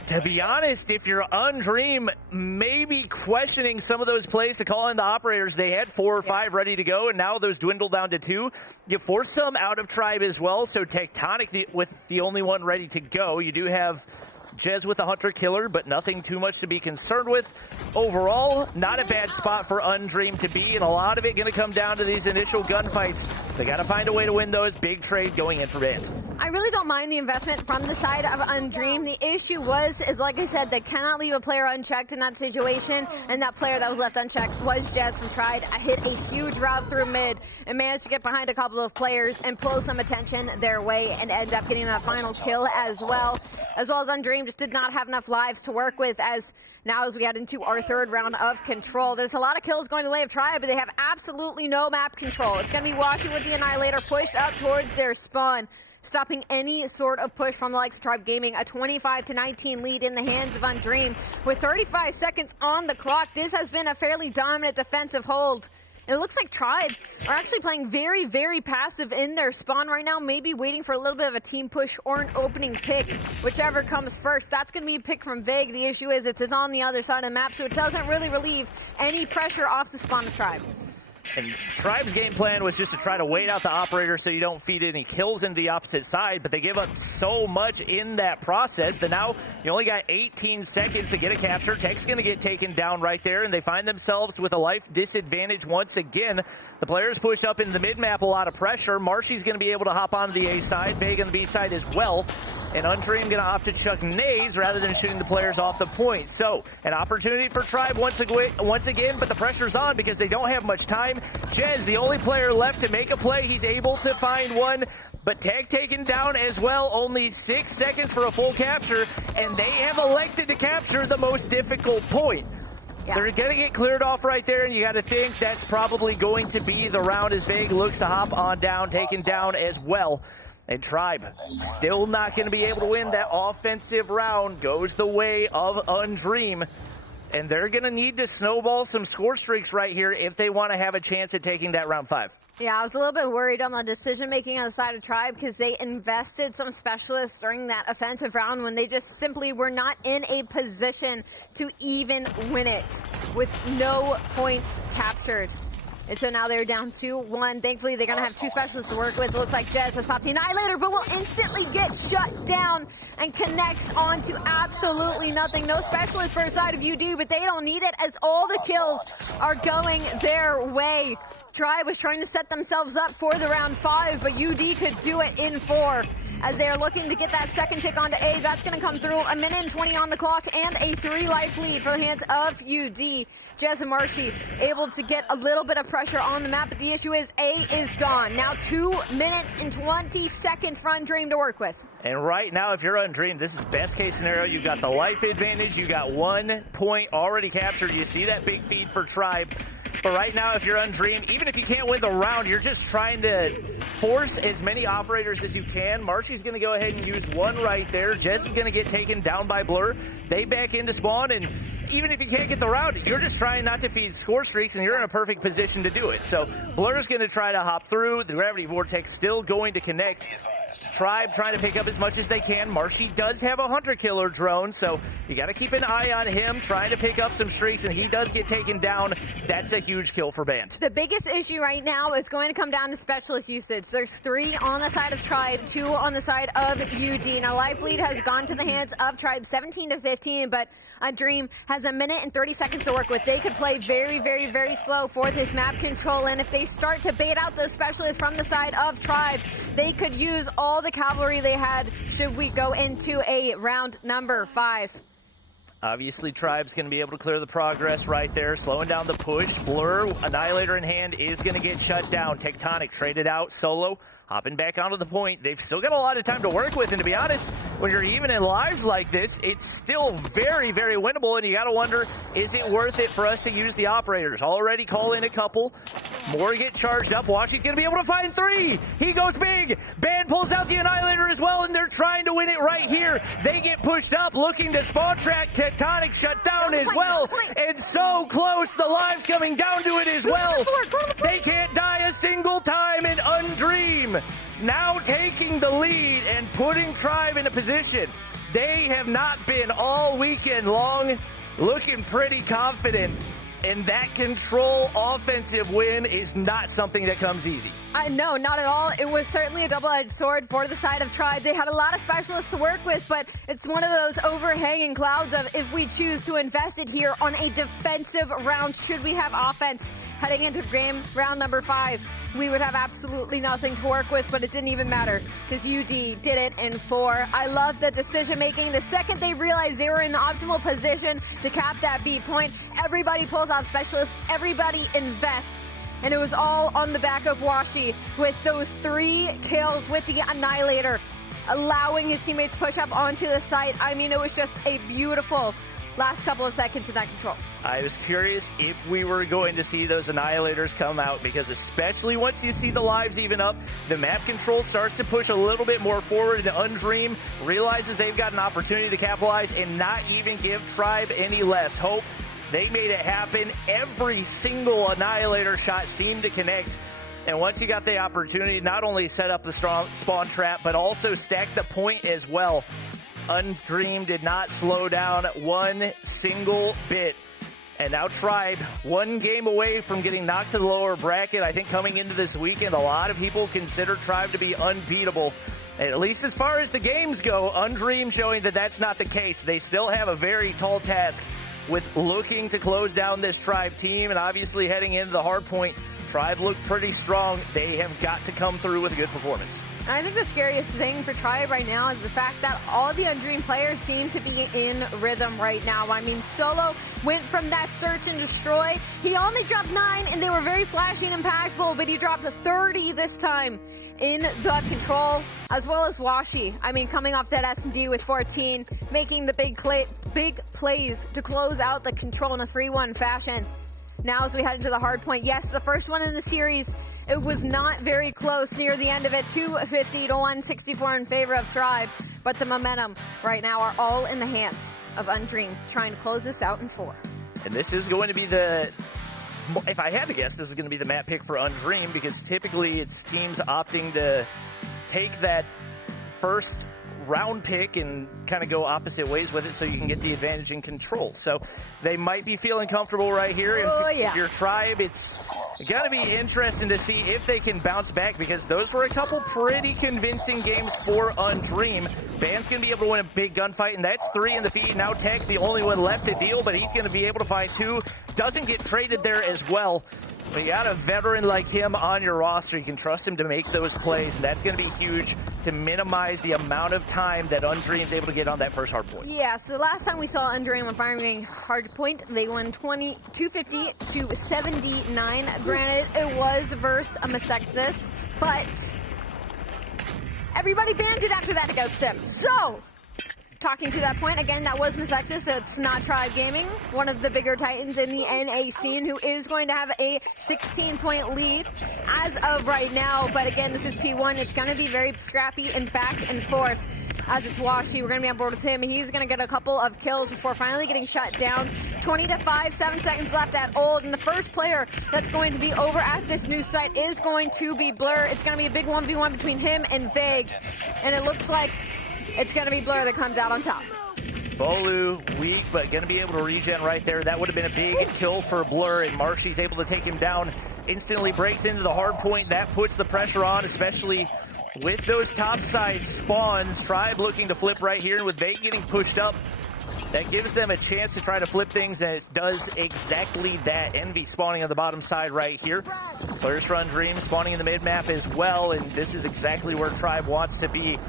to be honest, if you're Undream, maybe questioning some of those plays to call in the operators. They had 4 or 5 ready to go, and now those dwindle down to 2. You force some out of Tribe as well, so Tectonic with the only one ready to go. You do have Jez with a Hunter Killer, but nothing too much to be concerned with. Overall, not a bad spot for Undream to be, and a lot of it going to come down to these initial gunfights. They got to find a way to win those. Big trade going in for Band. I really don't mind the investment from the side of Undream. The issue is like I said, they cannot leave a player unchecked in that situation, and that player that was left unchecked was Jez from Tried. I hit a huge route through mid and managed to get behind a couple of players and pull some attention their way and end up getting that final kill as well. As Undream just did not have enough lives to work with as we head into our 3rd round of control. There's a lot of kills going the way of Tribe, but they have absolutely no map control. It's going to be Washi with the Annihilator pushed up towards their spawn, stopping any sort of push from the likes of Tribe Gaming. A 25-19 lead in the hands of Undream. With 35 seconds on the clock, this has been a fairly dominant defensive hold. And it looks like Tribe are actually playing very, very passive in their spawn right now, maybe waiting for a little bit of a team push or an opening pick, whichever comes first. That's going to be a pick from Vig. The issue is it's on the other side of the map, so it doesn't really relieve any pressure off the spawn of Tribe. And Tribe's game plan was just to try to wait out the operator so you don't feed any kills into the opposite side, but they give up so much in that process that now you only got 18 seconds to get a capture. Tech's going to get taken down right there, and they find themselves with a life disadvantage once again. The players push up in the mid-map, a lot of pressure. Marshy's going to be able to hop onto the A side, Vega on the B side as well. And Undream going to opt to chuck nades rather than shooting the players off the point. So, an opportunity for Tribe once again, but the pressure's on because they don't have much time. Jez, the only player left to make a play. He's able to find one, but Tag taken down as well. Only 6 seconds for a full capture, and they have elected to capture the most difficult point. Yeah. They're going to get cleared off right there, and you got to think that's probably going to be the round as Vig looks to hop on down, taken down as well. And Tribe still not going to be able to win that offensive round. Goes the way of Undream. And they're going to need to snowball some score streaks right here if they want to have a chance at taking that round 5. Yeah, I was a little bit worried on the decision-making on the side of Tribe because they invested some specialists during that offensive round when they just simply were not in a position to even win it with no points captured. And so now they're down 2-1. Thankfully, they're going to have 2 specialists to work with. It looks like Jez has popped the Annihilator, but will instantly get shut down and connects onto absolutely nothing. No specialist for the side of UD, but they don't need it as all the kills are going their way. Tribe was trying to set themselves up for the round 5, but UD could do it in 4. As they are looking to get that second tick onto A. That's going to come through. 1:20 on the clock and a 3-life lead for the hands of UD. Jez and Marshy able to get a little bit of pressure on the map, but the issue is A is gone. Now 2 minutes and 20 seconds for Undream to work with. And right now, if you're Undream, this is best case scenario. You got the life advantage. You got 1 point already captured. You see that big feed for Tribe. But right now, if you're Undream, even if you can't win the round, you're just trying to force as many operators as you can. Marshy's going to go ahead and use 1 right there. Jez is going to get taken down by Blur. They back into spawn, and even if you can't get the round, you're just trying not to feed score streaks, and you're in a perfect position to do it. So Blur's going to try to hop through. The Gravity Vortex still going to connect. Tribe trying to pick up as much as they can. Marshy does have a hunter-killer drone, so you got to keep an eye on him, trying to pick up some streaks, and he does get taken down. That's a huge kill for Band. The biggest issue right now is going to come down to specialist usage. There's 3 on the side of Tribe, 2 on the side of UD. Now, life lead has gone to the hands of Tribe, 17-15, but Undream has 1:30 seconds to work with. They could play very, very, very slow for this map control, and if they start to bait out those specialists from the side of Tribe, they could use all the cavalry they had should we go into a round number 5. Obviously, Tribe's going to be able to clear the progress right there, slowing down the push. Blur, Annihilator in hand, is going to get shut down. Tectonic traded out, Solo hopping back onto the point. They've still got a lot of time to work with, and to be honest, when you're even in lives like this, it's still very, very winnable, and you got to wonder, is it worth it for us to use the operators? Already call in a couple. More get charged up. Washy's going to be able to find 3. He goes big. Band pulls out the Annihilator as well, and they're trying to win it right here. They get pushed up, looking to spawn track. Tectonic shut down as well, and so close. The lives coming down to it as well. They can't die a single time, and Undream now taking the lead and putting Tribe in a position they have not been all weekend long, looking pretty confident. And that control offensive win is not something that comes easy. No, not at all. It was certainly a double-edged sword for the side of Tribe. They had a lot of specialists to work with, but it's one of those overhanging clouds of if we choose to invest it here on a defensive round, should we have offense heading into game round number 5, we would have absolutely nothing to work with, but it didn't even matter because UD did it in 4. I love the decision-making. The second they realized they were in the optimal position to cap that B point, everybody pulls out specialists, everybody invests. And it was all on the back of Washy with those 3 kills with the Annihilator, allowing his teammates to push up onto the site. I mean, it was just a beautiful last couple of seconds of that control. I was curious if we were going to see those Annihilators come out, because especially once you see the lives even up, the map control starts to push a little bit more forward, and Undream realizes they've got an opportunity to capitalize and not even give Tribe any less hope. They made it happen. Every single Annihilator shot seemed to connect. And once you got the opportunity, not only set up the strong spawn trap, but also stack the point as well. Undream did not slow down one single bit. And now Tribe, one game away from getting knocked to the lower bracket. I think coming into this weekend, a lot of people consider Tribe to be unbeatable. At least as far as the games go, Undream showing that that's not the case. They still have a very tall task with looking to close down this Tribe team. And obviously heading into the hard point, Tribe looked pretty strong. They have got to come through with a good performance. And I think the scariest thing for Tribe right now is the fact that all the Undream players seem to be in rhythm right now. I mean, Solo went from that search and destroy. He only dropped 9, and they were very flashy and impactful, but he dropped 30 this time in the control, as well as Washi. I mean, coming off that S&D with 14, making the big plays to close out the control in a 3-1 fashion. Now as we head into the hard point, yes, the first one in the series, it was not very close near the end of it, 250 to 164 in favor of Tribe, but the momentum right now are all in the hands of Undream, trying to close this out in 4. And this is going to be the, if I had to guess, this is going to be the map pick for Undream, because typically it's teams opting to take that first round pick and kind of go opposite ways with it so you can get the advantage in control. So they might be feeling comfortable right here. If your Tribe, it's going to be interesting to see if they can bounce back, because those were a couple pretty convincing games for Undream. Band's going to be able to win a big gunfight, and that's 3 in the feed. Now Tech, the only one left to deal, but he's going to be able to find 2. Doesn't get traded there as well. When you got a veteran like him on your roster, you can trust him to make those plays, and that's going to be huge to minimize the amount of time that Undream's able to get on that first hard point. Yeah, so last time we saw Undream on firing hard point, they won 250 to 79. Granted, it was versus a Mesexis, but everybody banned it after that against him. So, talking to that point, again, that was Mesexis, so it's not Tribe Gaming, one of the bigger titans in the NA scene, who is going to have a 16-point lead as of right now. But again, this is P1. It's going to be very scrappy and back and forth. As it's Washi, we're going to be on board with him. He's going to get a couple of kills before finally getting shut down. 20 to 5, 7 seconds left at Old. And the first player that's going to be over at this new site is going to be Blur. It's going to be a big 1v1 between him and Vague. And it looks like it's going to be Blur that comes out on top. Bolu weak, but going to be able to regen right there. That would have been a big kill for Blur, and Marshy's able to take him down. Instantly breaks into the hard point. That puts the pressure on, especially with those top side spawns. Tribe looking to flip right here, and with Vague getting pushed up, that gives them a chance to try to flip things, and it does exactly that. Envy spawning on the bottom side right here. Players for Undream spawning in the mid-map as well, and this is exactly where Tribe wants to be.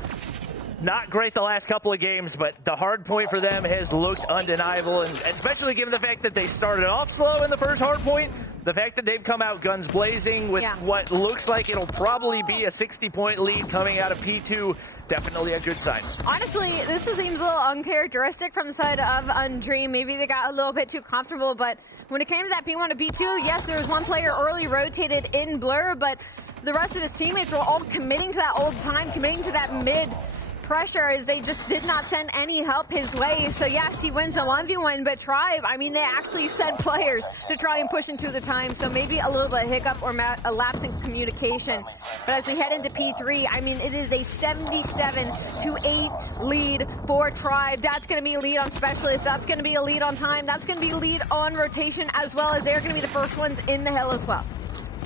Not great the last couple of games, but the hard point for them has looked undeniable, and especially given the fact that they started off slow in the first hard point, the fact that they've come out guns blazing with what looks like it'll probably be a 60-point lead coming out of P2, definitely a good sign. Honestly, this seems a little uncharacteristic from the side of Undream. Maybe they got a little bit too comfortable, but when it came to that P1 to P2, yes, there was one player early rotated in Blur, but the rest of his teammates were all committing to that old time, committing to that mid pressure, as they just did not send any help his way. So yes, he wins a 1v1, but Tribe, I mean, they actually sent players to try and push into the time, so maybe a little bit of hiccup or a lapse in communication. But as we head into P3, I mean, it is a 77-8 lead for Tribe. That's going to be a lead on specialists, that's going to be a lead on time, that's going to be a lead on rotation, as well as they're going to be the first ones in the hill as well.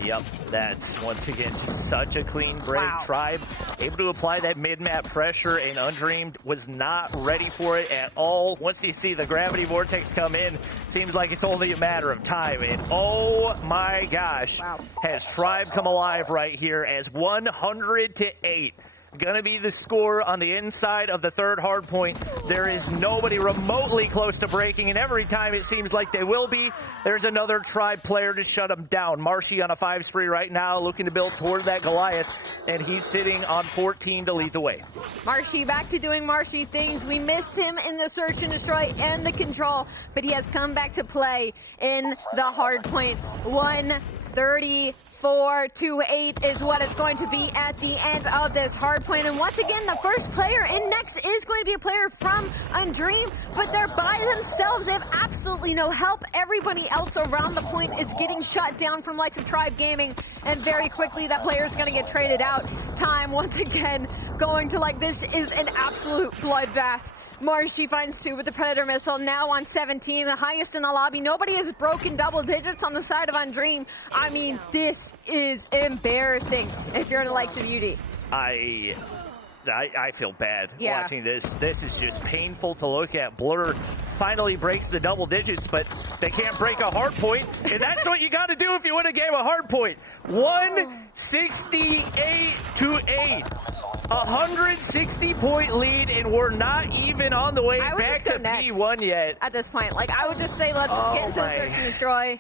Yep, that's once again just such a clean break. Wow. Tribe able to apply that mid-map pressure, and Undreamed was not ready for it at all. Once you see the gravity vortex come in, seems like it's only a matter of time. And oh my gosh, has Tribe come alive right here as 100-8. Gonna be the score on the inside of the third hard point. There is nobody remotely close to breaking, and every time it seems like they will be, there's another Tribe player to shut them down. Marshy on a 5 spree right now, looking to build toward that Goliath, and he's sitting on 14 to lead the way. Marshy back to doing Marshy things. We missed him in the search and destroy and the control, but he has come back to play in the hard point. 135 24-8 is what it's going to be at the end of this hard point. And once again, the first player in next is going to be a player from Undream, but they're by themselves. They have absolutely no help. Everybody else around the point is getting shut down from likes of Tribe Gaming, and very quickly that player is going to get traded out. Time once again going to this is an absolute bloodbath. Marshy finds 2 with the Predator Missile, now on 17, the highest in the lobby. Nobody has broken double digits on the side of Undream. I mean, this is embarrassing if you're in the likes of UD. I feel bad watching this. This is just painful to look at. Blur finally breaks the double digits, but they can't break a hard point, and that's what you got to do if you win a game of hard point. 168-8. 160-point lead, and we're not even on the way back to P1 yet. At this point, I would just say let's get into the search and destroy.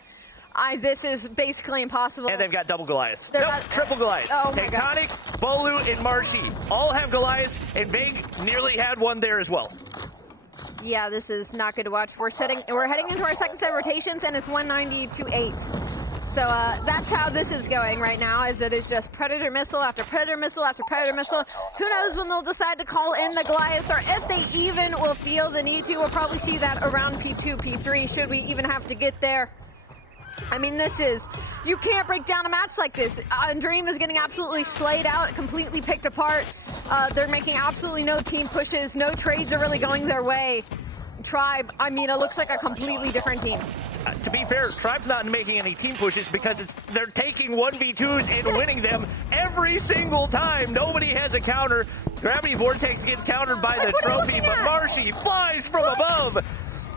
This is basically impossible. And they've got double Goliaths. Triple Goliaths. Oh Tectonic, Bolu, and Marshy all have Goliaths, and Vig nearly had one there as well. Yeah, this is not good to watch. We're heading into our second set of rotations, and it's 190-8. So that's how this is going right now, is it is just Predator Missile after Predator Missile after Predator Missile. Who knows when they'll decide to call in the Goliaths, or if they even will feel the need to. We'll probably see that around P2, P3, should we even have to get there. I mean, you can't break down a match like this. Undream is getting absolutely slayed out, completely picked apart. They're making absolutely no team pushes. No trades are really going their way. Tribe, I mean, it looks like a completely different team. To be fair, Tribe's not making any team pushes because they're taking 1v2s and winning them every single time. Nobody has a counter. Gravity Vortex gets countered by the trophy, but Marshy flies from above.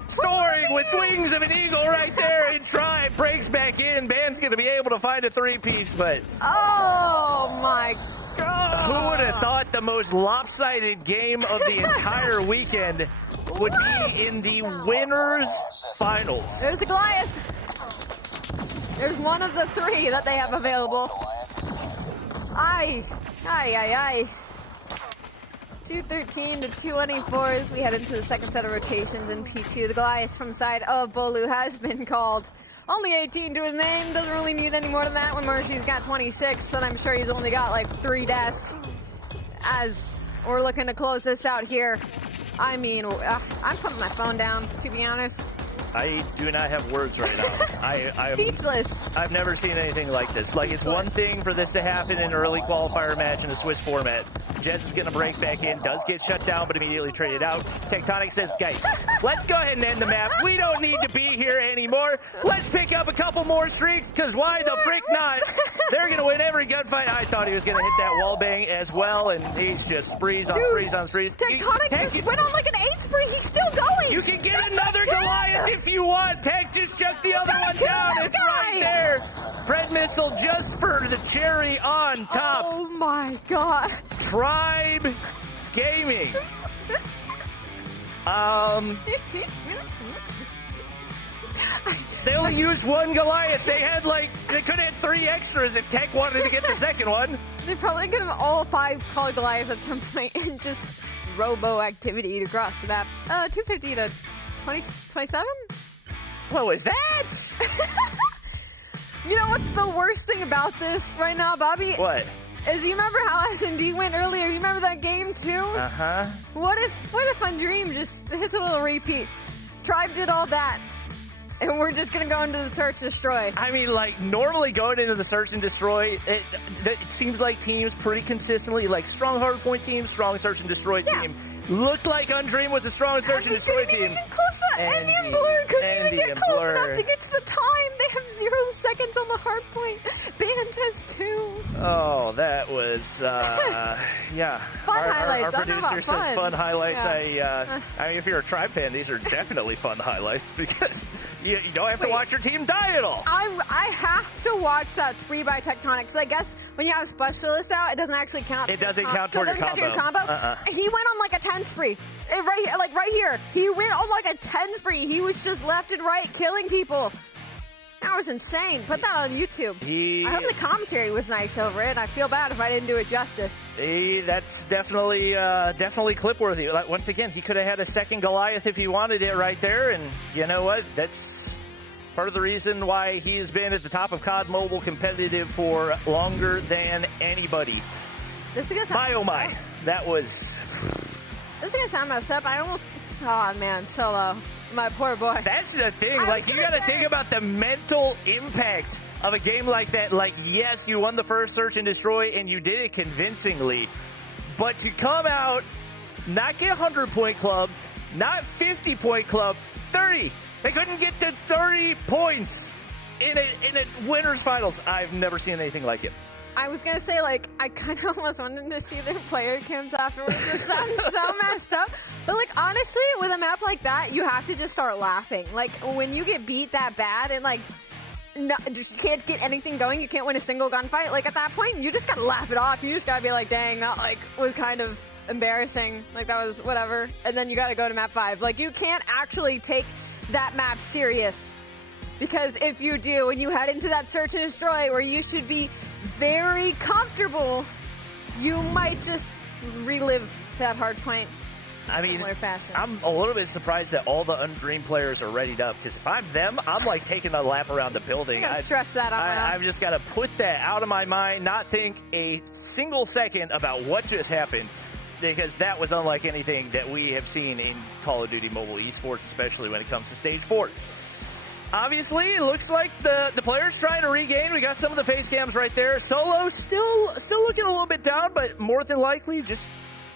Soaring with wings of an eagle right there, and Tribe breaks back in. Band's going to be able to find a 3-piece, but... Oh, my God. Who would have thought the most lopsided game of the entire weekend would be in the winners' finals? There's a Goliath. There's one of the 3 that they have available. Aye. 213 to 224 as we head into the second set of rotations in P2. The Goliath from side of Bolu has been called. Only 18 to his name. Doesn't really need any more than that when Marshy's got 26, and I'm sure he's only got 3 deaths. As we're looking to close this out here, I mean, I'm putting my phone down, to be honest. I do not have words right now. I'm speechless. I've never seen anything like this. It's one thing for this to happen in an early qualifier match in the Swiss format. Jets is going to break back in, does get shut down, but immediately traded out. Tectonic says, guys, let's go ahead and end the map. We don't need to be here anymore. Let's pick up a couple more streaks, because why the frick not? They're going to win every gunfight. I thought he was going to hit that wall bang as well, and he's just sprees on sprees on sprees. Tectonic just went on an 8 spree. He's still going. You can get another Goliath if you want. Tech just chucked the other one down. It's right there. Pred Missile just for the cherry on top. Oh my God. Tribe Gaming. They only used 1 Goliath. They could have had 3 extras if Tech wanted to get the second one. They probably could have all 5 called Goliaths at some point and just robo activity across the map. 250 to 27? What was that? You know what's the worst thing about this right now, Bobby? What? Is you remember how S&D went earlier? You remember that game too? Uh-huh. What if Undream just hits a little repeat? Tribe did all that, and we're just gonna go into the search and destroy. I mean, normally going into the search and destroy, it seems like teams pretty consistently, strong hardpoint team, strong search and destroy team. Looked like Undream was a strong search and destroy team. Get close to Endy and Blur couldn't even get close enough to get to the time. They have 0 seconds on the hard point. Band has 2. Oh, that was yeah. Fun highlights. Our producer says fun highlights. Yeah. I mean, if you're a Tribe fan, these are definitely fun highlights because you don't have to watch your team die at all. I have to watch that spree by Tectonic. So I guess when you have specialists out, it doesn't actually count. It doesn't count toward your combo. He went on a 10 spree. Right here. He went on a 10 spree. He was just left and right killing people. That was insane. Put that on YouTube. I hope the commentary was nice over it. I feel bad if I didn't do it justice. That's definitely clip worthy. Once again, he could have had a second Goliath if he wanted it right there. And you know what? That's Part of the reason why he has been at the top of COD Mobile competitive for longer than anybody. This is gonna sound oh my. That was... This is going to sound messed up. I almost... Oh, man. Solo. My poor boy. That's the thing. Like, you got to think about the mental impact of a game like that. Like, yes, you won the first search and destroy, and you did it convincingly. But to come out, not get 100-point club, not 50-point club, 30. They couldn't get to 30 points in a winners finals. I've never seen anything like it. I was going to say, like, I kind of almost wanted to see their player cams afterwards. It sounds so messed up. But, like, honestly, with a map like that, you have to just start laughing. Like, when you get beat that bad and, like, no, just you can't get anything going, you can't win a single gunfight, like, at that point, you just got to laugh it off. You just got to be like, dang, that, like, was kind of embarrassing. Like, that was whatever. And then you got to go to map 5. Like, you can't actually take that map serious. Because if you do, and you head into that search and destroy where you should be very comfortable, you might just relive that hard point. I mean, fashion. I'm a little bit surprised that all the Undream players are readied up, because if I'm them, I'm like taking a lap around the building. I stress that out. I've just got to put that out of my mind, not think a single second about what just happened, because that was unlike anything that we have seen in Call of Duty Mobile Esports, especially when it comes to Stage 4. Obviously, it looks like the players trying to regain. We got some of the face cams right there. Solo still looking a little bit down, but more than likely just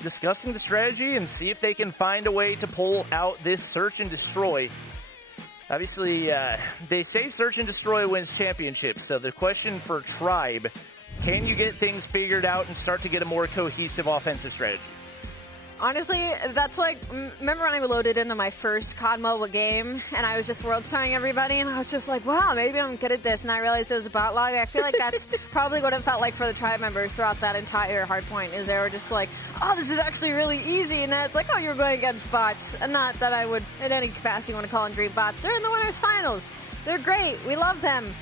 discussing the strategy and see if they can find a way to pull out this search and destroy. Obviously, they say search and destroy wins championships, so the question for Tribe, can you get things figured out and start to get a more cohesive offensive strategy? Honestly, that's like, remember when I loaded into my first COD Mobile game and I was just world starring everybody and I was just like, wow, maybe I'm good at this, and I realized it was a bot log. I feel like that's probably what it felt like for the Tribe members throughout that entire hardpoint, is they were just like, oh, this is actually really easy, and then it's like, oh, you're going against bots. And not that I would, in any capacity, want to call Undream bots. They're in the winners finals. They're great. We love them.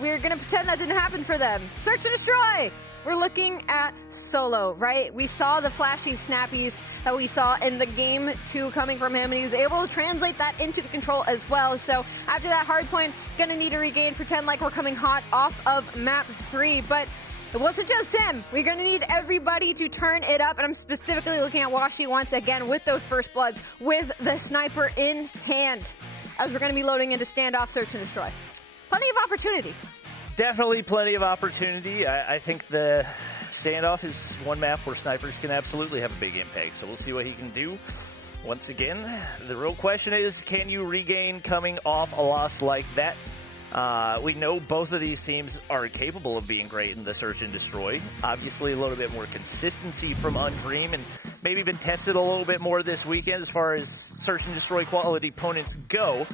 We're going to pretend that didn't happen for them. Search and destroy! We're looking at Solo, right? We saw the flashy snappies that we saw in the game 2 coming from him, and he was able to translate that into the control as well. So after that hard point, gonna need to regain, pretend like we're coming hot off of map 3, but it wasn't just him. We're gonna need everybody to turn it up, and I'm specifically looking at Washi once again with those first bloods, with the sniper in hand, as we're gonna be loading into standoff, search and destroy. Plenty of opportunity. Definitely plenty of opportunity. I think the standoff is one map where snipers can absolutely have a big impact, so we'll see what he can do. Once again, the real question is, can you regain coming off a loss like that? We know both of these teams are capable of being great in the search and destroy. Obviously, a little bit more consistency from Undream, and maybe been tested a little bit more this weekend as far as search and destroy quality opponents go.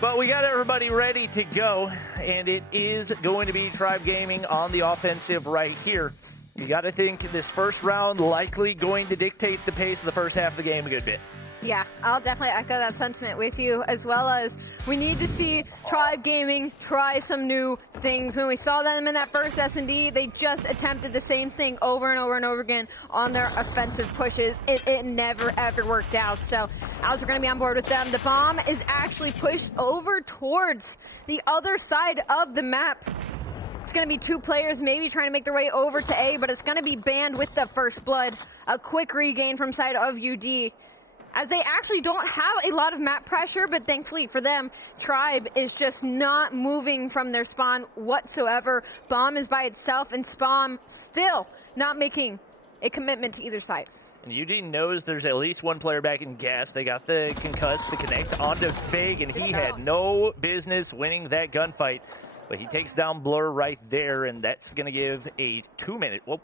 But we got everybody ready to go, and it is going to be Tribe Gaming on the offensive right here. You got to think this first round likely going to dictate the pace of the first half of the game a good bit. Yeah, I'll definitely echo that sentiment with you, as well as we need to see Tribe Gaming try some new things. When we saw them in that first S&D, they just attempted the same thing over and over and over again on their offensive pushes. It never, ever worked out. So, as we're going to be on board with them, the bomb is actually pushed over towards the other side of the map. It's going to be 2 players maybe trying to make their way over to A, but it's going to be banned with the first blood. A quick regain from side of UD, as they actually don't have a lot of map pressure, but thankfully for them, Tribe is just not moving from their spawn whatsoever. Bomb is by itself, and Spawn still not making a commitment to either side. And UD knows there's at least one player back in gas. They got the concuss to connect onto Fig, and he had no business winning that gunfight. But he takes down Blur right there, and that's going to give a 2-minute... Whoa.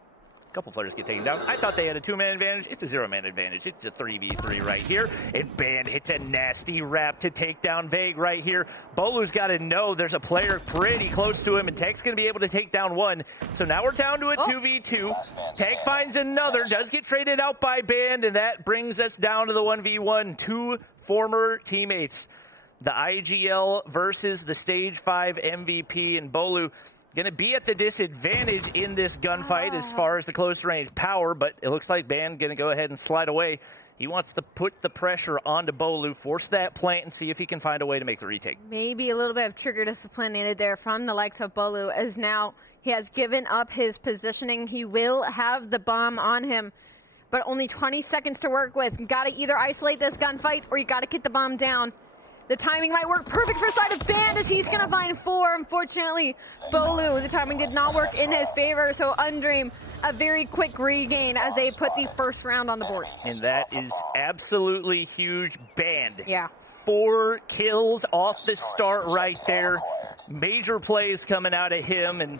A couple players get taken down. I thought they had a 2-man advantage. It's a 0-man advantage. It's a 3v3 right here. And Band hits a nasty wrap to take down Vague right here. Bolu's got to know there's a player pretty close to him, and Tech's going to be able to take down one. So now we're down to a 2v2. Tech finds another, does get traded out by Band, and that brings us down to the 1v1. 2 former teammates. The IGL versus the Stage 5 MVP, and Bolu going to be at the disadvantage in this gunfight as far as the close range power, but it looks like Band going to go ahead and slide away. He wants to put the pressure onto Bolu, force that plant, and see if he can find a way to make the retake. Maybe a little bit of trigger discipline needed there from the likes of Bolu, as now he has given up his positioning. He will have the bomb on him, but only 20 seconds to work with. You got to either isolate this gunfight or you got to get the bomb down. The timing might work perfect for the side of Band, as he's going to find 4. Unfortunately, Bolu, the timing did not work in his favor, so Undream, a very quick regain as they put the first round on the board. And that is absolutely huge. Band. Yeah. 4 kills off the start right there. Major plays coming out of him, and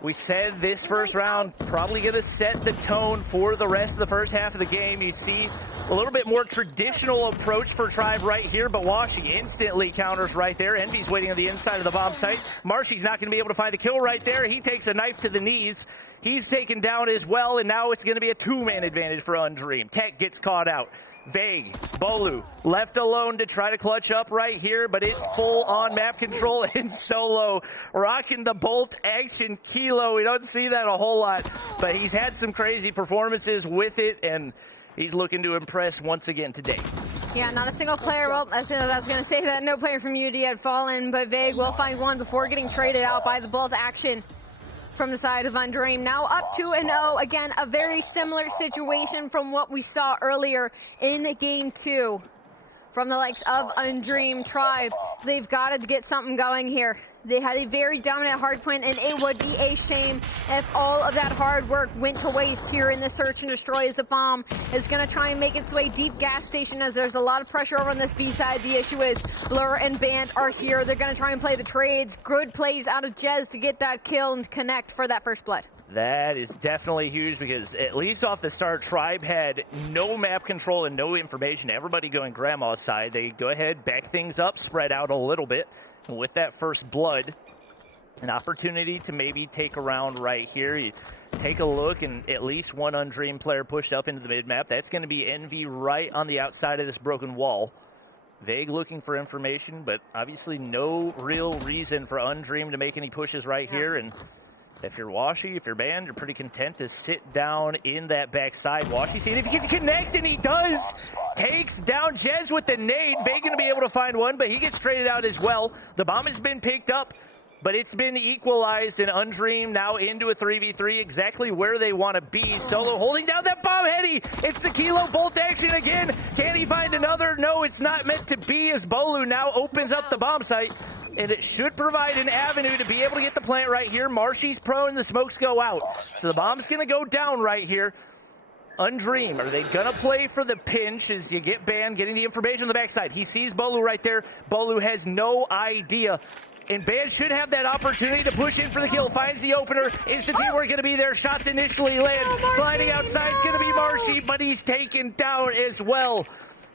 we said this first round probably going to set the tone for the rest of the first half of the game. You see a little bit more traditional approach for Tribe right here, but Washi instantly counters right there. Envy's waiting on the inside of the bomb site. Marshy's not going to be able to find the kill right there. He takes a knife to the knees. He's taken down as well, and now it's going to be a 2-man advantage for Undream. Tech gets caught out. Vague, Bolu, left alone to try to clutch up right here, but it's full on map control and Solo rocking the bolt action Kilo. We don't see that a whole lot, but he's had some crazy performances with it, and he's looking to impress once again today. Yeah, not a single player. Well, as soon as I was going to say that, no player from UD had fallen, but Vague will find one before getting traded out by the bolt action from the side of Undream. Now up 2-0. Again, a very similar situation from what we saw earlier in Game 2 from the likes of Undream. Tribe, they've got to get something going here. They had a very dominant hardpoint, and it would be a shame if all of that hard work went to waste here in the search and destroy, as the bomb is going to try and make its way deep gas station, as there's a lot of pressure over on this B side. The issue is Blur and Band are here. They're going to try and play the trades. Good plays out of Jez to get that kill and connect for that first blood. That is definitely huge, because at least off the start, Tribe had no map control and no information. Everybody going Grandma's side. They go ahead, back things up, spread out a little bit. And with that first blood, an opportunity to maybe take a round right here. You take a look, and at least one Undream player pushed up into the mid-map. That's going to be Envy right on the outside of this broken wall. Vague looking for information, but obviously no real reason for Undream to make any pushes right here. And if you're Washi, if you're Band, you're pretty content to sit down in that backside. Washi seeing if he can connect, and he does. Takes down Jez with the nade. Vague going to be able to find one, but he gets traded out as well. The bomb has been picked up, but it's been equalized, and Undream now into a 3v3, exactly where they want to be. Solo holding down that bomb heady. It's the Kilo bolt action again. Can he find another? No, it's not meant to be, as Bolu now opens up the bomb site, and it should provide an avenue to be able to get the plant right here. Marshy's prone, the smokes go out. So the bomb's going to go down right here. Undream, are they going to play for the pinch as you get Band getting the information on the backside? He sees Bolu right there. Bolu has no idea. And Band should have that opportunity to push in for the kill. Finds the opener. Is the teamwork going to be there? Shots initially land. Sliding outside is going to be Marshy, but he's taken down as well.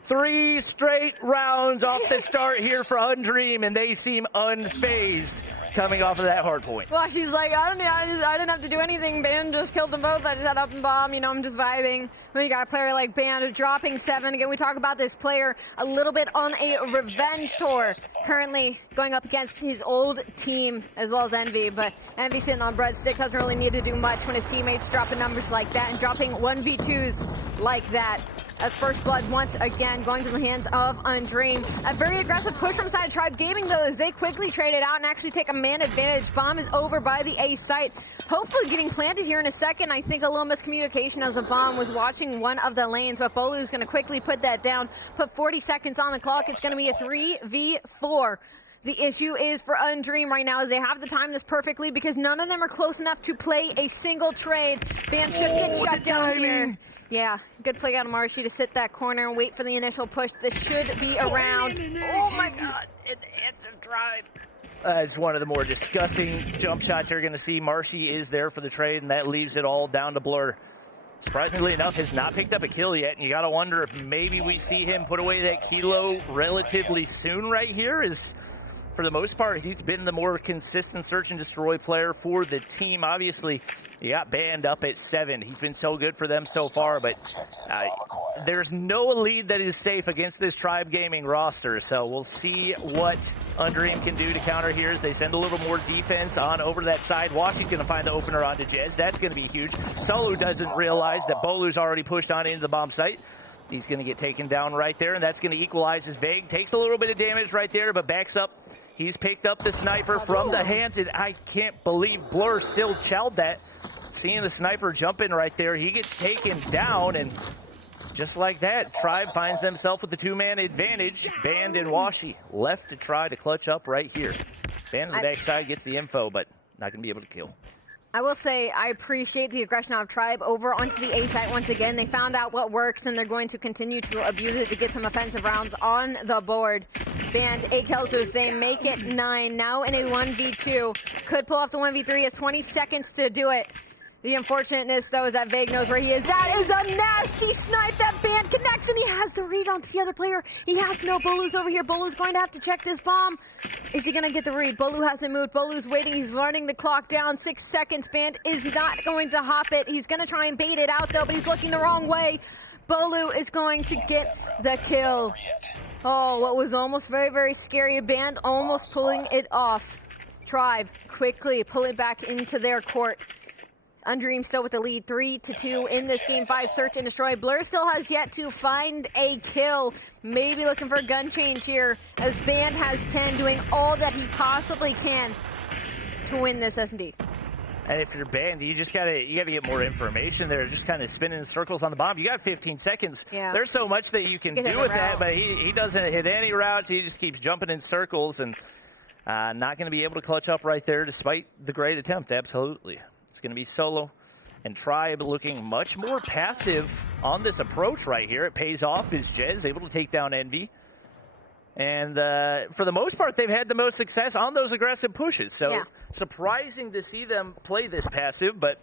3 straight rounds off the start here for Undream, and they seem unfazed coming off of that hard point. Well, she's like, I didn't have to do anything. Band just killed them both. I just had up and bomb. You know, I'm just vibing. When you got a player like Band dropping 7. Again, we talk about this player a little bit on a revenge tour. Currently going up against his old team as well as Envy. But Envy sitting on breadsticks, doesn't really need to do much when his teammates dropping numbers like that and dropping 1v2s like that. As first blood once again going to the hands of Undream. A very aggressive push from side of Tribe Gaming, though, as they quickly trade it out and actually take a man advantage. Bomb is over by the A site. Hopefully getting planted here in a second. I think a little miscommunication as the bomb was watching one of the lanes, but Bolu's going to quickly put that down. Put 40 seconds on the clock. It's going to be a 3v4. The issue is for Undream right now is they have to time this perfectly, because none of them are close enough to play a single trade. Band should get shut down here. Yeah, good play out of Marshy to sit that corner and wait for the initial push. This should be around. Oh my God, it's the hands of Tribe. It's one of the more disgusting jump shots you're going to see. Marshy is there for the trade, and that leaves it all down to Blur. Surprisingly enough, has not picked up a kill yet, and you got to wonder if maybe we see him put away that Kilo relatively soon right here. Is for the most part, he's been the more consistent search and destroy player for the team. Obviously, he got Band up at 7. He's been so good for them so far, but there's no lead that is safe against this Tribe Gaming roster. So we'll see what Undream can do to counter here as they send a little more defense on over to that side. Washi's going to find the opener onto Jez. That's going to be huge. Solo doesn't realize that Bolu's already pushed on into the bomb site. He's going to get taken down right there, and that's going to equalize his Vague. Takes a little bit of damage right there, but backs up. He's picked up the sniper from the hands, and I can't believe Blur still chowed that. Seeing the sniper jump in right there, he gets taken down, and just like that, Tribe finds themselves with the two-man advantage. Band and Washi left to try to clutch up right here. Band on the backside gets the info, but not going to be able to kill. I will say I appreciate the aggression of Tribe over onto the A site once again. They found out what works, and they're going to continue to abuse it to get some offensive rounds on the board. Band 8 kills to the same, make it 9. Now in a 1v2. Could pull off the 1v3. Has 20 seconds to do it. The unfortunateness, though, is that Vague knows where he is. That is a nasty snipe. That Band connects, and he has the read onto the other player. He has no Bolu's over here. Bolu's going to have to check this bomb. Is he going to get the read? Bolu hasn't moved. Bolu's waiting. He's running the clock down. 6 seconds. Band is not going to hop it. He's going to try and bait it out, though, but he's looking the wrong way. Bolu is going to get the kill. Oh, what was almost very, very scary. Band almost pulling it off. Tribe quickly pull it back into their court. Undream still with the lead, 3-2 in this game 5. Search and destroy. Blur still has yet to find a kill. Maybe looking for a gun change here, as Band has 10, doing all that he possibly can to win this S&D. And if you're Band, you gotta get more information there. Just kind of spinning in circles on the bomb. You got 15 seconds. Yeah. There's so much that you can do with that, but he doesn't hit any routes. He just keeps jumping in circles, and not going to be able to clutch up right there, despite the great attempt. Absolutely. It's going to be Solo and Tribe looking much more passive on this approach right here. It pays off as Jez able to take down Envy. And for the most part, they've had the most success on those aggressive pushes. So surprising to see them play this passive, but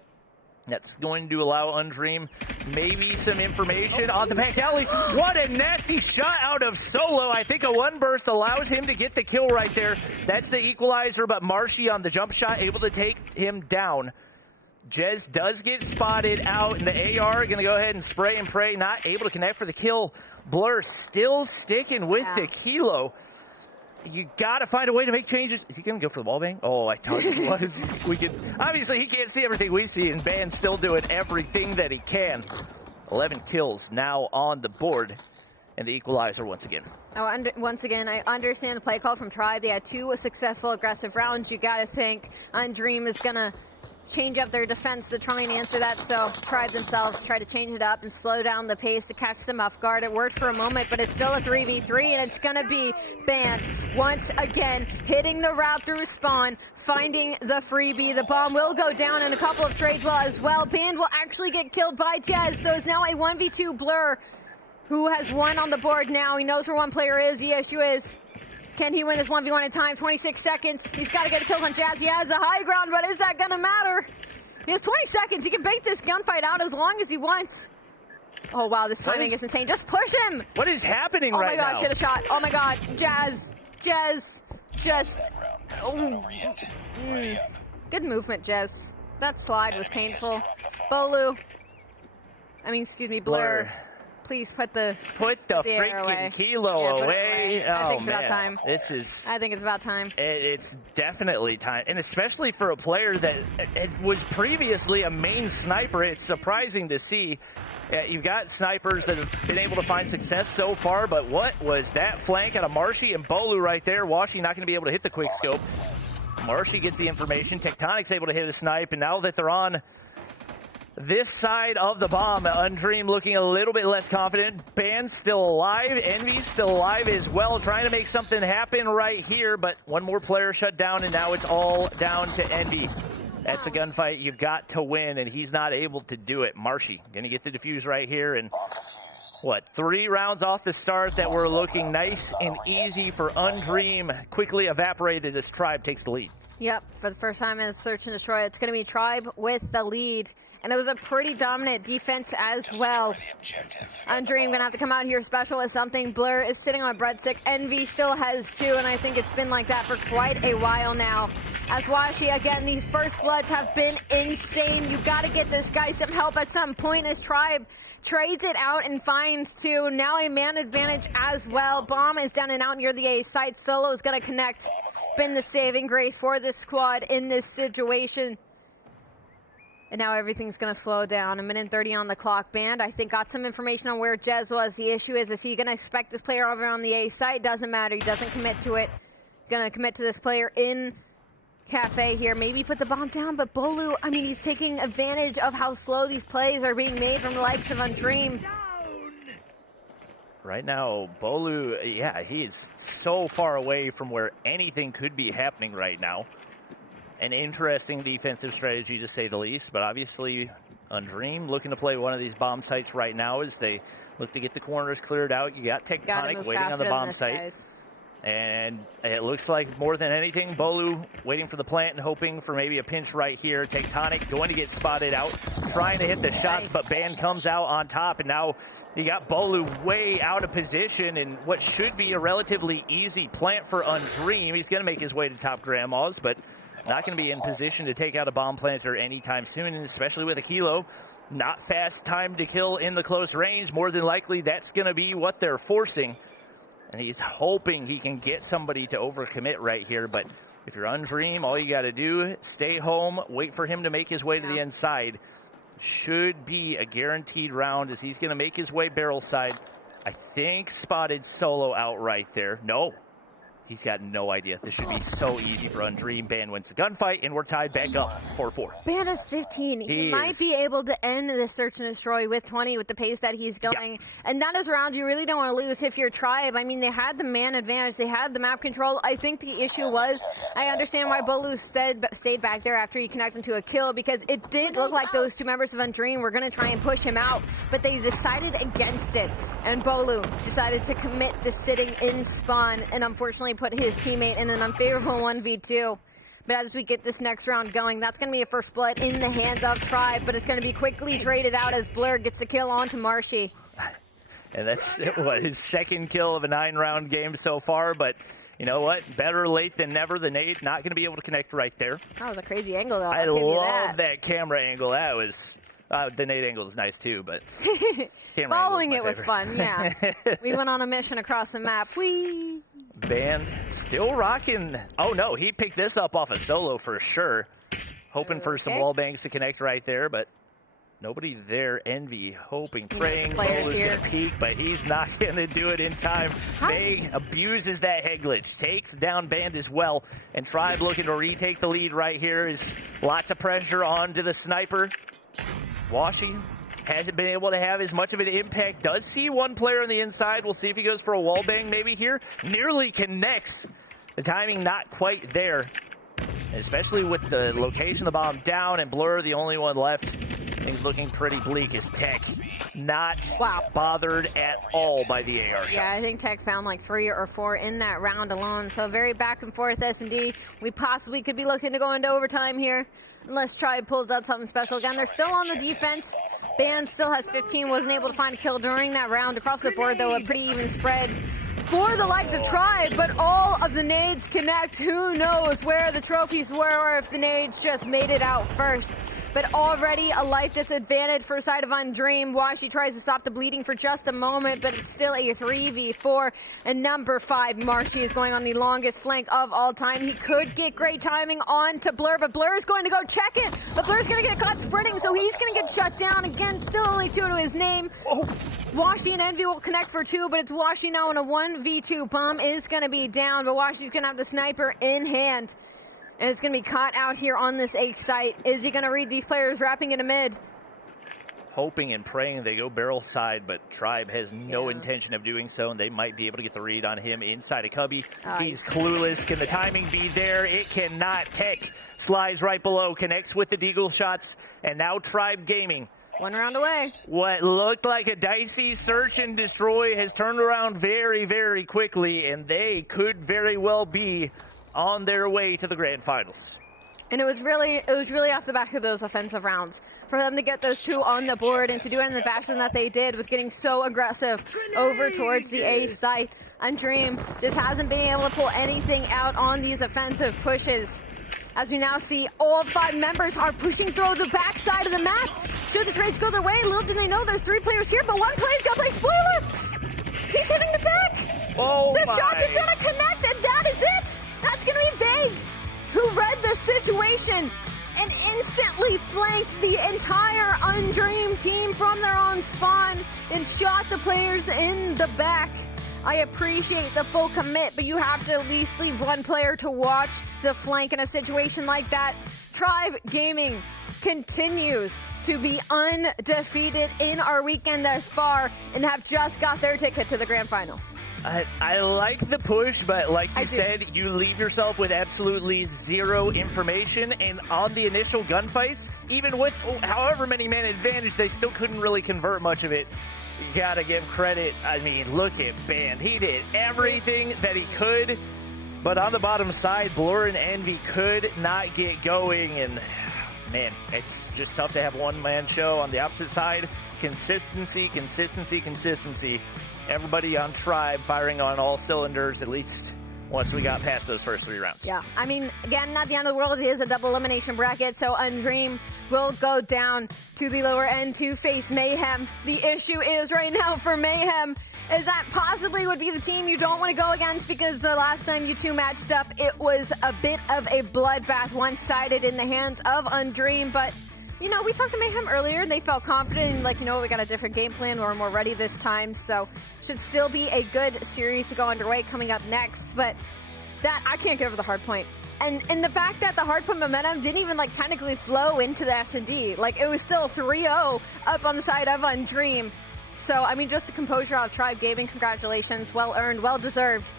that's going to allow Undream maybe some information on the back alley. What a nasty shot out of Solo. I think a one burst allows him to get the kill right there. That's the equalizer, but Marshy on the jump shot able to take him down. Jez does get spotted out, and the AR going to go ahead and spray and pray, not able to connect for the kill. Blur still sticking with the kilo. You got to find a way to make changes. Is he going to go for the wall bang? Oh, I thought he was. Obviously, he can't see everything we see, and Band's still doing everything that he can. 11 kills now on the board, and the equalizer once again. Once again, I understand the play call from Tribe. They had 2 successful aggressive rounds. You got to think Undream is going to change up their defense to try and answer that, so Tribe themselves try to change it up and slow down the pace to catch them off guard. It worked for a moment, but it's still a 3v3, and it's gonna be Band once again hitting the route through spawn, finding the freebie. The bomb will go down, and a couple of trades will as well. Band will actually get killed by Jez, so it's now a 1v2 Blur, who has 1 on the board now. He knows where one player is. Yeshu is. Can he win this 1v1 in time? 26 seconds. He's got to get a kill on Jazz. He has a high ground, but is that going to matter? He has 20 seconds. He can bait this gunfight out as long as he wants. Oh, wow, this timing is insane. Just push him. What is happening right now? Oh, my God, hit a shot. Oh, my God. Jez, just. Good movement, Jez. That slide was painful. Blur. Please put the freaking kilo away. I think it's about time. I think it's about time. It's definitely time, and especially for a player that was previously a main sniper. It's surprising to see. You've got snipers that have been able to find success so far, but what was that flank out of Marshy and Bolu right there? Washi not going to be able to hit the quick scope. Marshy gets the information. Tectonic's able to hit a snipe, and now that they're on this side of the bomb, Undream looking a little bit less confident. Band's still alive. Envy's still alive as well, trying to make something happen right here, but one more player shut down, and now it's all down to Envy. That's a gunfight you've got to win, and he's not able to do it. Marshy gonna get the defuse right here, and 3 rounds off the start that were looking nice and easy for Undream quickly evaporated as Tribe takes the lead. Yep, for the first time in Search and Destroy, it's gonna be Tribe with the lead. And it was a pretty dominant defense as well. Undream gonna have to come out here special with something. Blur is sitting on a breadstick. Envy still has 2, and I think it's been like that for quite a while now. As Washi, again, these first bloods have been insane. You've got to get this guy some help at some point as Tribe trades it out and finds 2. Now a man advantage as well. Bomb is down and out near the A site. Solo is gonna connect. Been the saving grace for this squad in this situation. And now everything's going to slow down. 1:30 on the clock. Band, I think, got some information on where Jez was. The issue is he going to expect this player over on the A site? Doesn't matter. He doesn't commit to it. Going to commit to this player in Cafe here. Maybe put the bomb down, but Bolu, I mean, he's taking advantage of how slow these plays are being made from the likes of Undream. Right now, Bolu, yeah, he is so far away from where anything could be happening right now. An interesting defensive strategy, to say the least, but obviously Undream looking to play one of these bomb sites right now as they look to get the corners cleared out. You got Tectonic waiting on the bomb site. Guys. And it looks like more than anything, Bolu waiting for the plant and hoping for maybe a pinch right here. Tectonic going to get spotted out, trying to hit the shots, but Band comes out on top, and now you got Bolu way out of position in what should be a relatively easy plant for Undream. He's going to make his way to top Grandma's, but not going to be in position to take out a bomb planter anytime soon, and especially with a Kilo. Not fast time to kill in the close range. More than likely, that's going to be what they're forcing. And he's hoping he can get somebody to overcommit right here. But if you're Undream, all you got to do, stay home, wait for him to make his way to the inside. Should be a guaranteed round as he's going to make his way barrel side. I think spotted Solo out right there. No. He's got no idea. This should be so easy for Undream. Band wins the gunfight, and we're tied back up 4-4. Band is 15. He might be able to end the search and destroy with 20 with the pace that he's going. Yeah. And that is a round you really don't want to lose if you're Tribe. I mean, they had the man advantage. They had the map control. I think the issue was, I understand why Bolu stayed back there after he connected to a kill, because it did look like those two members of Undream were going to try and push him out, but they decided against it. And Bolu decided to commit to sitting in spawn, and unfortunately put his teammate in an unfavorable 1v2. But as we get this next round going, that's going to be a first blood in the hands of Tribe, but it's going to be quickly traded out as Blur gets the kill onto Marshy. And that's what, his second kill of a 9-round game so far, but you know what? Better late than never. The nade not going to be able to connect right there. That was a crazy angle, though. I love that camera angle. That was... the nade angle is nice, too, but... Following it was fun, yeah. We went on a mission across the map. Whee! Band still rocking. Oh, no, he picked this up off a Solo for sure. Hoping for some wall bangs to connect right there, but nobody there. Envy, hoping, praying. Bolu's going to peek, but he's not going to do it in time. Bay abuses that head glitch, takes down Band as well, and Tribe looking to retake the lead right here. Is lots of pressure onto the sniper. Washing hasn't been able to have as much of an impact. Does see one player on the inside. We'll see if he goes for a wall bang maybe here. Nearly connects. The timing not quite there, especially with the location of the bomb down and Blur the only one left. Things looking pretty bleak as Tech not bothered at all by the AR shots. Yeah, I think Tech found like 3 or 4 in that round alone. So very back and forth S&D. We possibly could be looking to go into overtime here, unless Tribe pulls out something special. Again, they're still on the defense. Band still has 15, wasn't able to find a kill during that round. Across the board, though, a pretty even spread for the likes of Tribe, but all of the nades connect. Who knows where the trophies were or if the nades just made it out first. But already a life disadvantage for side of Undream. Washi tries to stop the bleeding for just a moment, but it's still a 3v4. And number 5, Marshy, is going on the longest flank of all time. He could get great timing on to Blur, but Blur is going to go check it. But Blur's going to get caught sprinting, so he's going to get shut down. Again, still only 2 to his name. Washi and Envy will connect for 2, but it's Washi now in a 1v2. Bomb is going to be down, but Washi's going to have the sniper in hand. And it's going to be caught out here on this A site. Is he going to read these players wrapping into mid? Hoping and praying they go barrel side, but Tribe has no intention of doing so, and they might be able to get the read on him inside of Cubby. He's clueless. Can the timing be there? It cannot. Tech slides right below, connects with the Deagle shots, and now Tribe Gaming. 1 round away. What looked like a dicey search and destroy has turned around very, very quickly, and they could very well be on their way to the grand finals. And it was really off the back of those offensive rounds for them to get those 2 on the board and to do it in the fashion that they did, with getting so aggressive over towards the A site. Undream just hasn't been able to pull anything out on these offensive pushes. As we now see, all 5 members are pushing through the back side of the map. Should the trades go their way, little do they know there's 3 players here, but one player's got to play spoiler. He's hitting the back. The shots are going to connect, and that is it. That's going to be Vague, who read the situation and instantly flanked the entire Undream team from their own spawn and shot the players in the back. I appreciate the full commit, but you have to at least leave one player to watch the flank in a situation like that. Tribe Gaming continues to be undefeated in our weekend thus far and have just got their ticket to the grand final. I like the push, but like you said, you leave yourself with absolutely zero information. And on the initial gunfights, even with however many man advantage, they still couldn't really convert much of it. You gotta give credit. I mean, look at Band. He did everything that he could. But on the bottom side, Blur and Envy could not get going. And man, it's just tough to have one-man show on the opposite side. Consistency, consistency, consistency. Everybody on Tribe firing on all cylinders, at least once we got past those first 3 rounds. Yeah, I mean, again, not the end of the world. It is a double elimination bracket, so Undream will go down to the lower end to face Mayhem. The issue is right now for Mayhem is that possibly would be the team you don't want to go against, because the last time you two matched up, it was a bit of a bloodbath, one-sided in the hands of Undream, but you know, we talked to Mayhem earlier, and they felt confident, and like, you know, we got a different game plan. We're more ready this time, so should still be a good series to go underway coming up next. But that, I can't get over the hard point. And the fact that the hard point momentum didn't even, like, technically flow into the S&D. Like, it was still 3-0 up on the side of Undream. So, I mean, just a composure out of Tribe Gaming. Congratulations. Well-earned, well-deserved.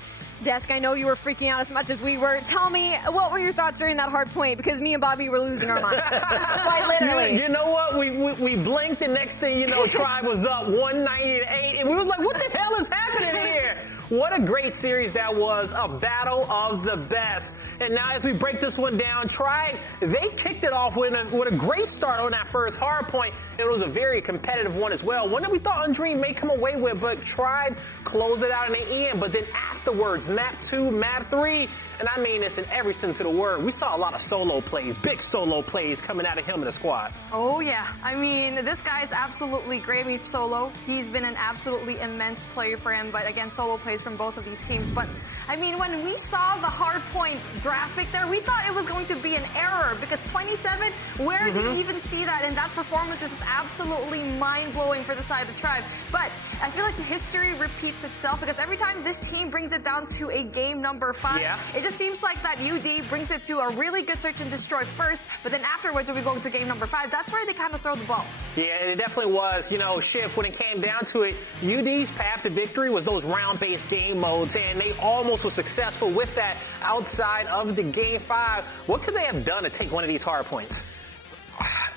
Desk, I know you were freaking out as much as we were. Tell me, what were your thoughts during that hard point? Because me and Bobby were losing our minds. Quite literally. You know what? We blinked, the next thing you know, Tribe was up 190-8, and we was like, what the hell is happening here? What a great series that was, a battle of the best. And now as we break this one down, Tribe, they kicked it off with a great start on that first hard point. It was a very competitive one as well. One that we thought Undream may come away with, but Tribe closed it out in the end. But then afterwards, map 2, map 3, and I mean this in every sense of the word, we saw a lot of solo plays, big solo plays coming out of him and the squad. Oh yeah, I mean, this guy is absolutely great. I mean, solo, he's been an absolutely immense player for him, but again, solo plays from both of these teams. But I mean, when we saw the hard point graphic there, we thought it was going to be an error, because 27, where did you even see that? And that performance was absolutely mind-blowing for the side of the Tribe. But I feel like the history repeats itself, because every time this team brings it down to a game number 5, it just seems like that UD brings it to a really good search and destroy first, but then afterwards, when we go into game number 5, that's where they kind of throw the ball. Yeah, it definitely was. You know, Shift, when it came down to it, UD's path to victory was those round-based game modes, and they almost were successful with that outside of the game 5. What could they have done to take one of these hard points?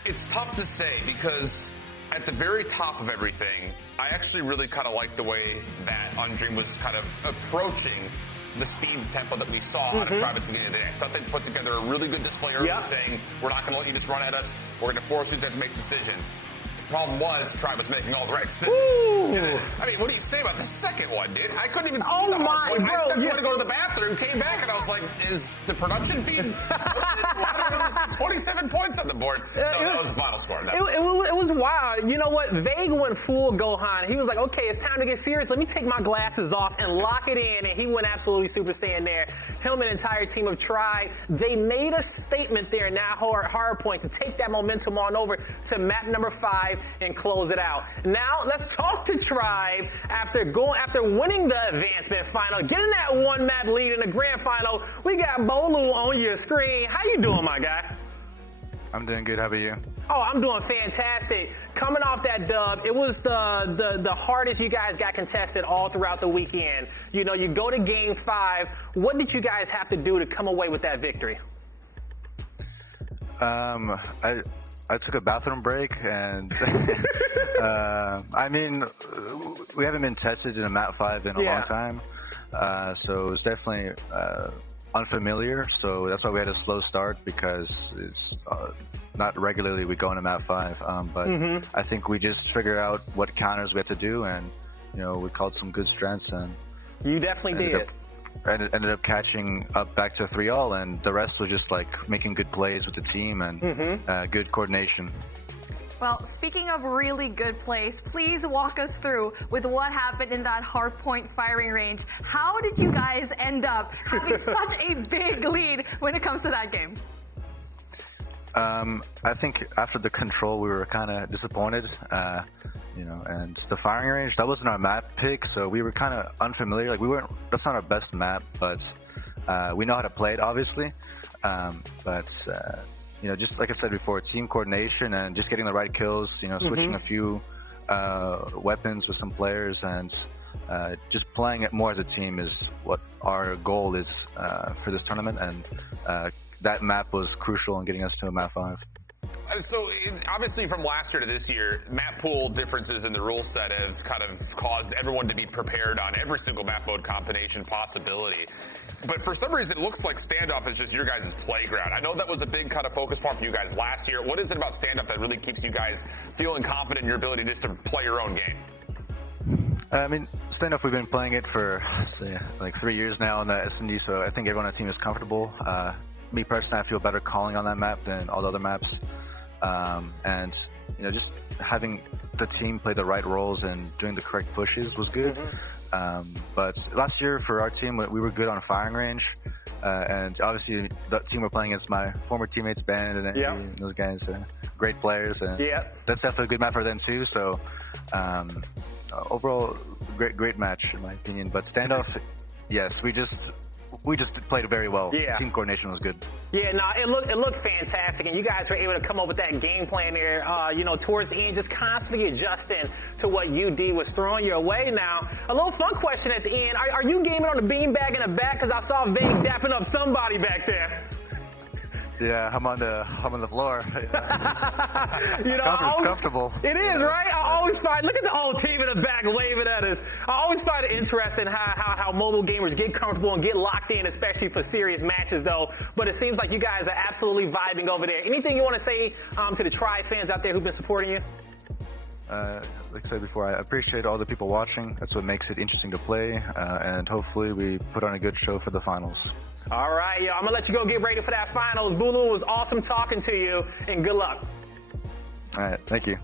It's tough to say, because at the very top of everything, I actually really kind of liked the way that Undream was kind of approaching the speed and tempo that we saw out of Tribe at the beginning of the day. I thought they put together a really good display early, saying, we're not going to let you just run at us. We're going to force you to make decisions. The problem was Tribe was making all the right decisions. I mean, what do you say about the second one, dude? I couldn't even see the hard point. I stepped away to go to the bathroom, came back, and I was like, is the production feed? I don't know, 27 points on the board. No, that was the final score. No. It was wild. You know what? Vega went full Gohan. He was like, okay, it's time to get serious. Let me take my glasses off and lock it in. And he went absolutely Super Saiyan there. Him and the entire team of Tribe, they made a statement there in that hard point to take that momentum on over to map number 5 and close it out. Now, let's talk to Tribe after winning the advancement final, getting that 1-map lead in the grand final. We got Bolu on your screen. How you doing, my guy? I'm doing good. How about you? Oh, I'm doing fantastic. Coming off that dub, it was the hardest you guys got contested all throughout the weekend. You know, you go to game 5. What did you guys have to do to come away with that victory? I took a bathroom break, and I mean, we haven't been tested in a map 5 in a long time, so it was definitely unfamiliar. So that's why we had a slow start, because it's not regularly we go into map 5. But I think we just figured out what counters we had to do, and you know, we called some good strengths, and you definitely did. Ended up catching up back to 3-all, and the rest was just like making good plays with the team and good coordination. Well, speaking of really good plays, please walk us through with what happened in that hard point firing range. How did you guys end up having such a big lead when it comes to that game? I think after the control, we were kind of disappointed. And the firing range, that wasn't our map pick, so we were kind of unfamiliar. Like, that's not our best map, but we know how to play it, obviously. Just like I said before, team coordination and just getting the right kills, switching a few weapons with some players, and just playing it more as a team is what our goal is for this tournament. And that map was crucial in getting us to a map 5. So, obviously, from last year to this year, map pool differences in the rule set have kind of caused everyone to be prepared on every single map mode combination possibility. But for some reason, it looks like standoff is just your guys' playground. I know that was a big kind of focus point for you guys last year. What is it about standoff that really keeps you guys feeling confident in your ability just to play your own game? I mean, standoff, we've been playing it for, say, like 3 years now on the S&D, so I think everyone on the team is comfortable. Me personally, I feel better calling on that map than all the other maps. Just having the team play the right roles and doing the correct pushes was good. But last year for our team, we were good on firing range. And obviously, the team we're playing against, my former teammates, Band and ENG, those guys are great players. And that's definitely a good map for them too. So overall, great match in my opinion. But standoff, yes, we just played very well. Yeah. Team coordination was good. Yeah, no, it looked fantastic, and you guys were able to come up with that game plan there, towards the end, just constantly adjusting to what UD was throwing your way. Now, a little fun question at the end. Are you gaming on the beanbag in the back? Because I saw Vague dapping up somebody back there. Yeah, I'm on the floor. It's comfortable. It is, right? I always find, look at the whole team in the back waving at us. I always find it interesting how mobile gamers get comfortable and get locked in, especially for serious matches, though. But it seems like you guys are absolutely vibing over there. Anything you want to say to the Tribe fans out there who've been supporting you? Like I said before, I appreciate all the people watching. That's what makes it interesting to play, and hopefully we put on a good show for the finals. All right, yo, I'm going to let you go get ready for that finals. Bulu, it was awesome talking to you, and good luck. All right, thank you.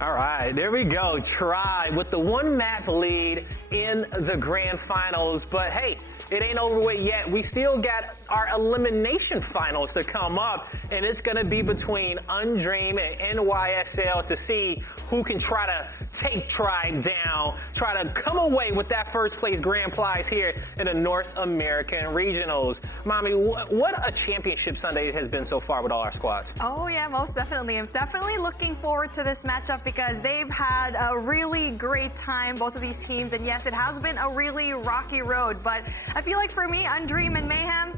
All right, there we go. Tribe with the 1-map lead in the grand finals. But hey, it ain't over with yet. We still got our elimination finals to come up, and it's going to be between Undream and NYSL to see who can try to take Tribe down, try to come away with that first place grand prize here in the North American Regionals. Mommy, what a championship Sunday it has been so far with all our squads. Oh yeah, most definitely. I'm definitely looking forward to this matchup because they've had a really great time, both of these teams, and yes, it has been a really rocky road, but I feel like for me, Undream and Mayhem,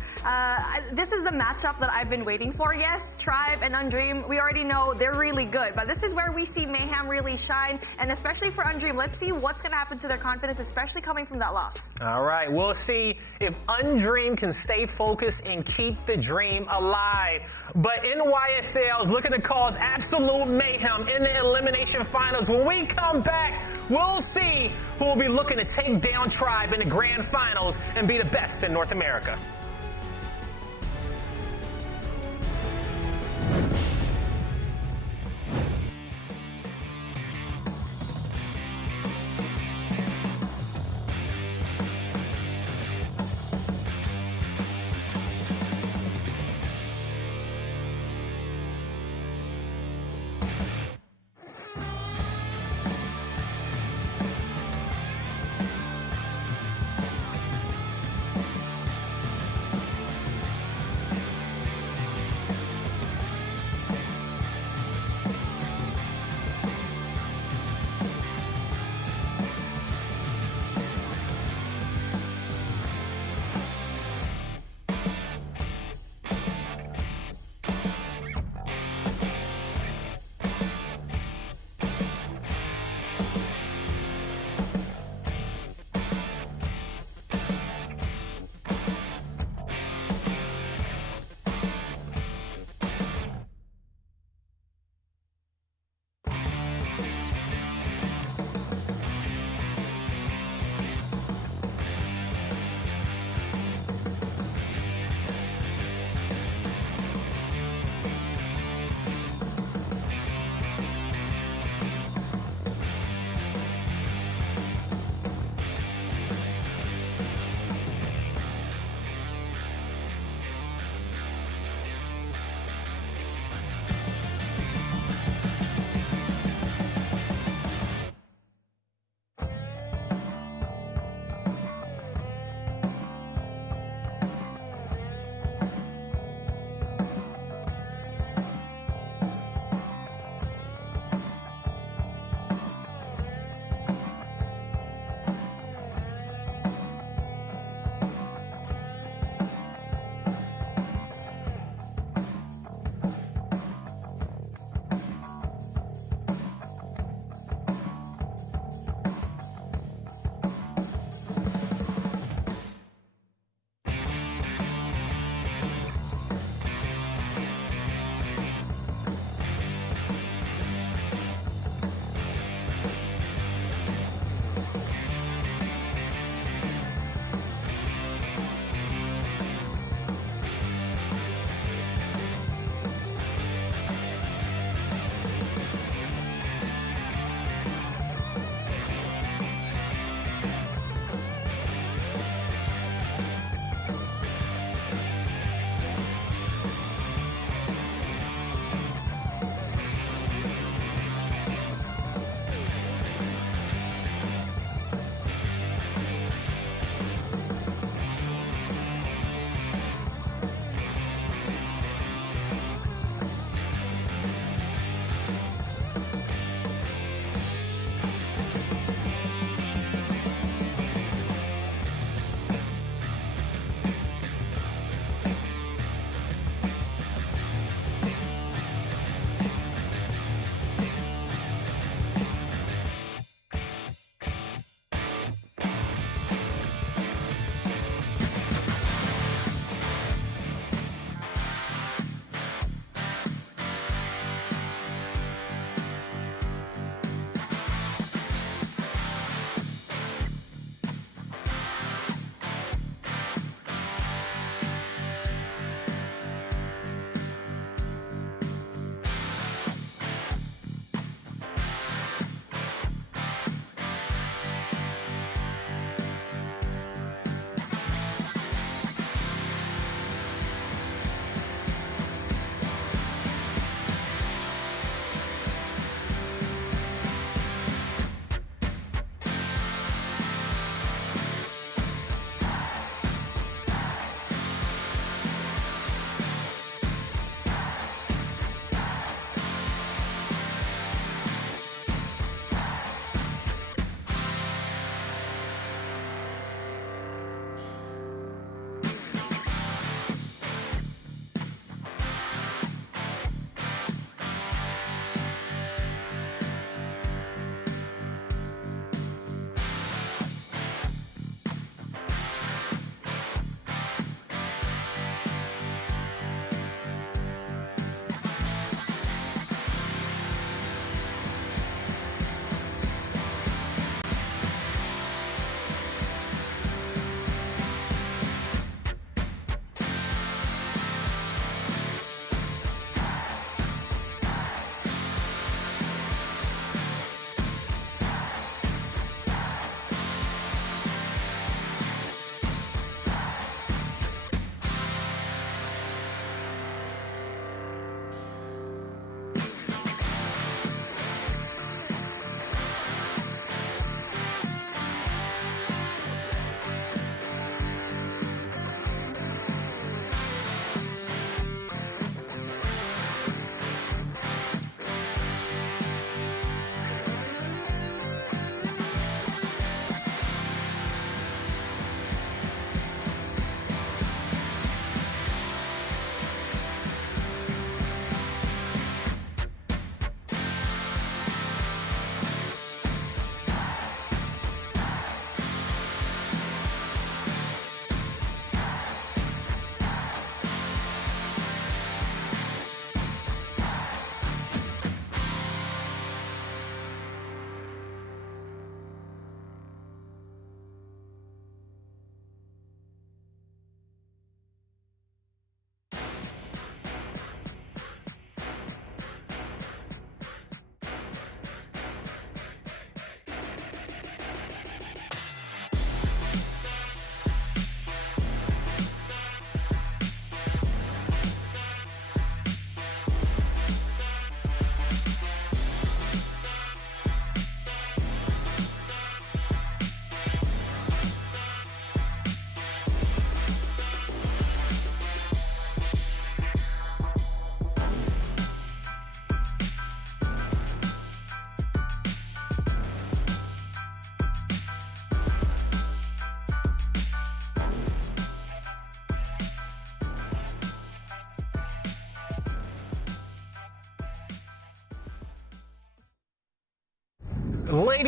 this is the matchup that I've been waiting for. Yes, Tribe and Undream, we already know they're really good, but this is where we see Mayhem really shine, and especially for Undream, let's see what's going to happen to their confidence, especially coming from that loss. All right, we'll see if Undream can stay focused and keep the dream alive. But NYSL is looking to cause absolute mayhem in the elimination finals. When we come back, we'll see who will be looking to take down Tribe in the grand finals and be the best in North America.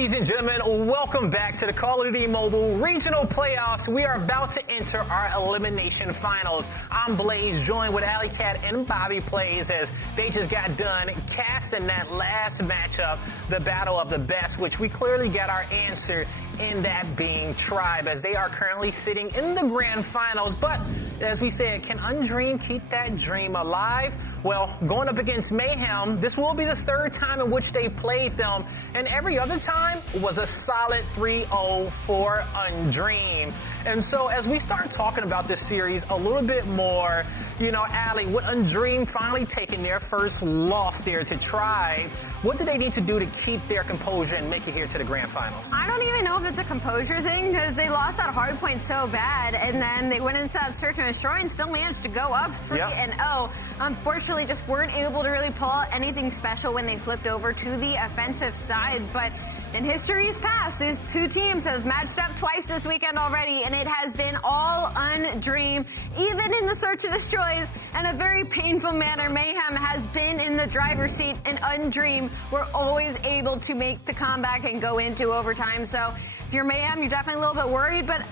Ladies and gentlemen, welcome back to the Call of Duty Mobile Regional Playoffs. We are about to enter our elimination finals. I'm Blaze, joined with Alley Cat and Bobby Plays as they just got done casting that last matchup, the battle of the best, which we clearly got our answer in that being Tribe, as they are currently sitting in the grand finals. But as we said, can Undream keep that dream alive? Well, going up against Mayhem, this will be the third time in which they played them, and every other time was a solid 3-0 for Undream. And so as we start talking about this series a little bit more, Allie, with Undream finally taking their first loss there to Tribe, what do they need to do to keep their composure and make it here to the grand finals? I don't even know if it's a composure thing, because they lost that hard point so bad, and then they went into that search and destroy and still managed to go up 3-0. Unfortunately, just weren't able to really pull out anything special when they flipped over to the offensive side. But in history's past, these two teams have matched up twice this weekend already, and it has been all Undream, even in the search and destroys, in a very painful manner. Mayhem has been in the driver's seat, and Undream were always able to make the comeback and go into overtime. So if you're Mayhem, you're definitely a little bit worried, but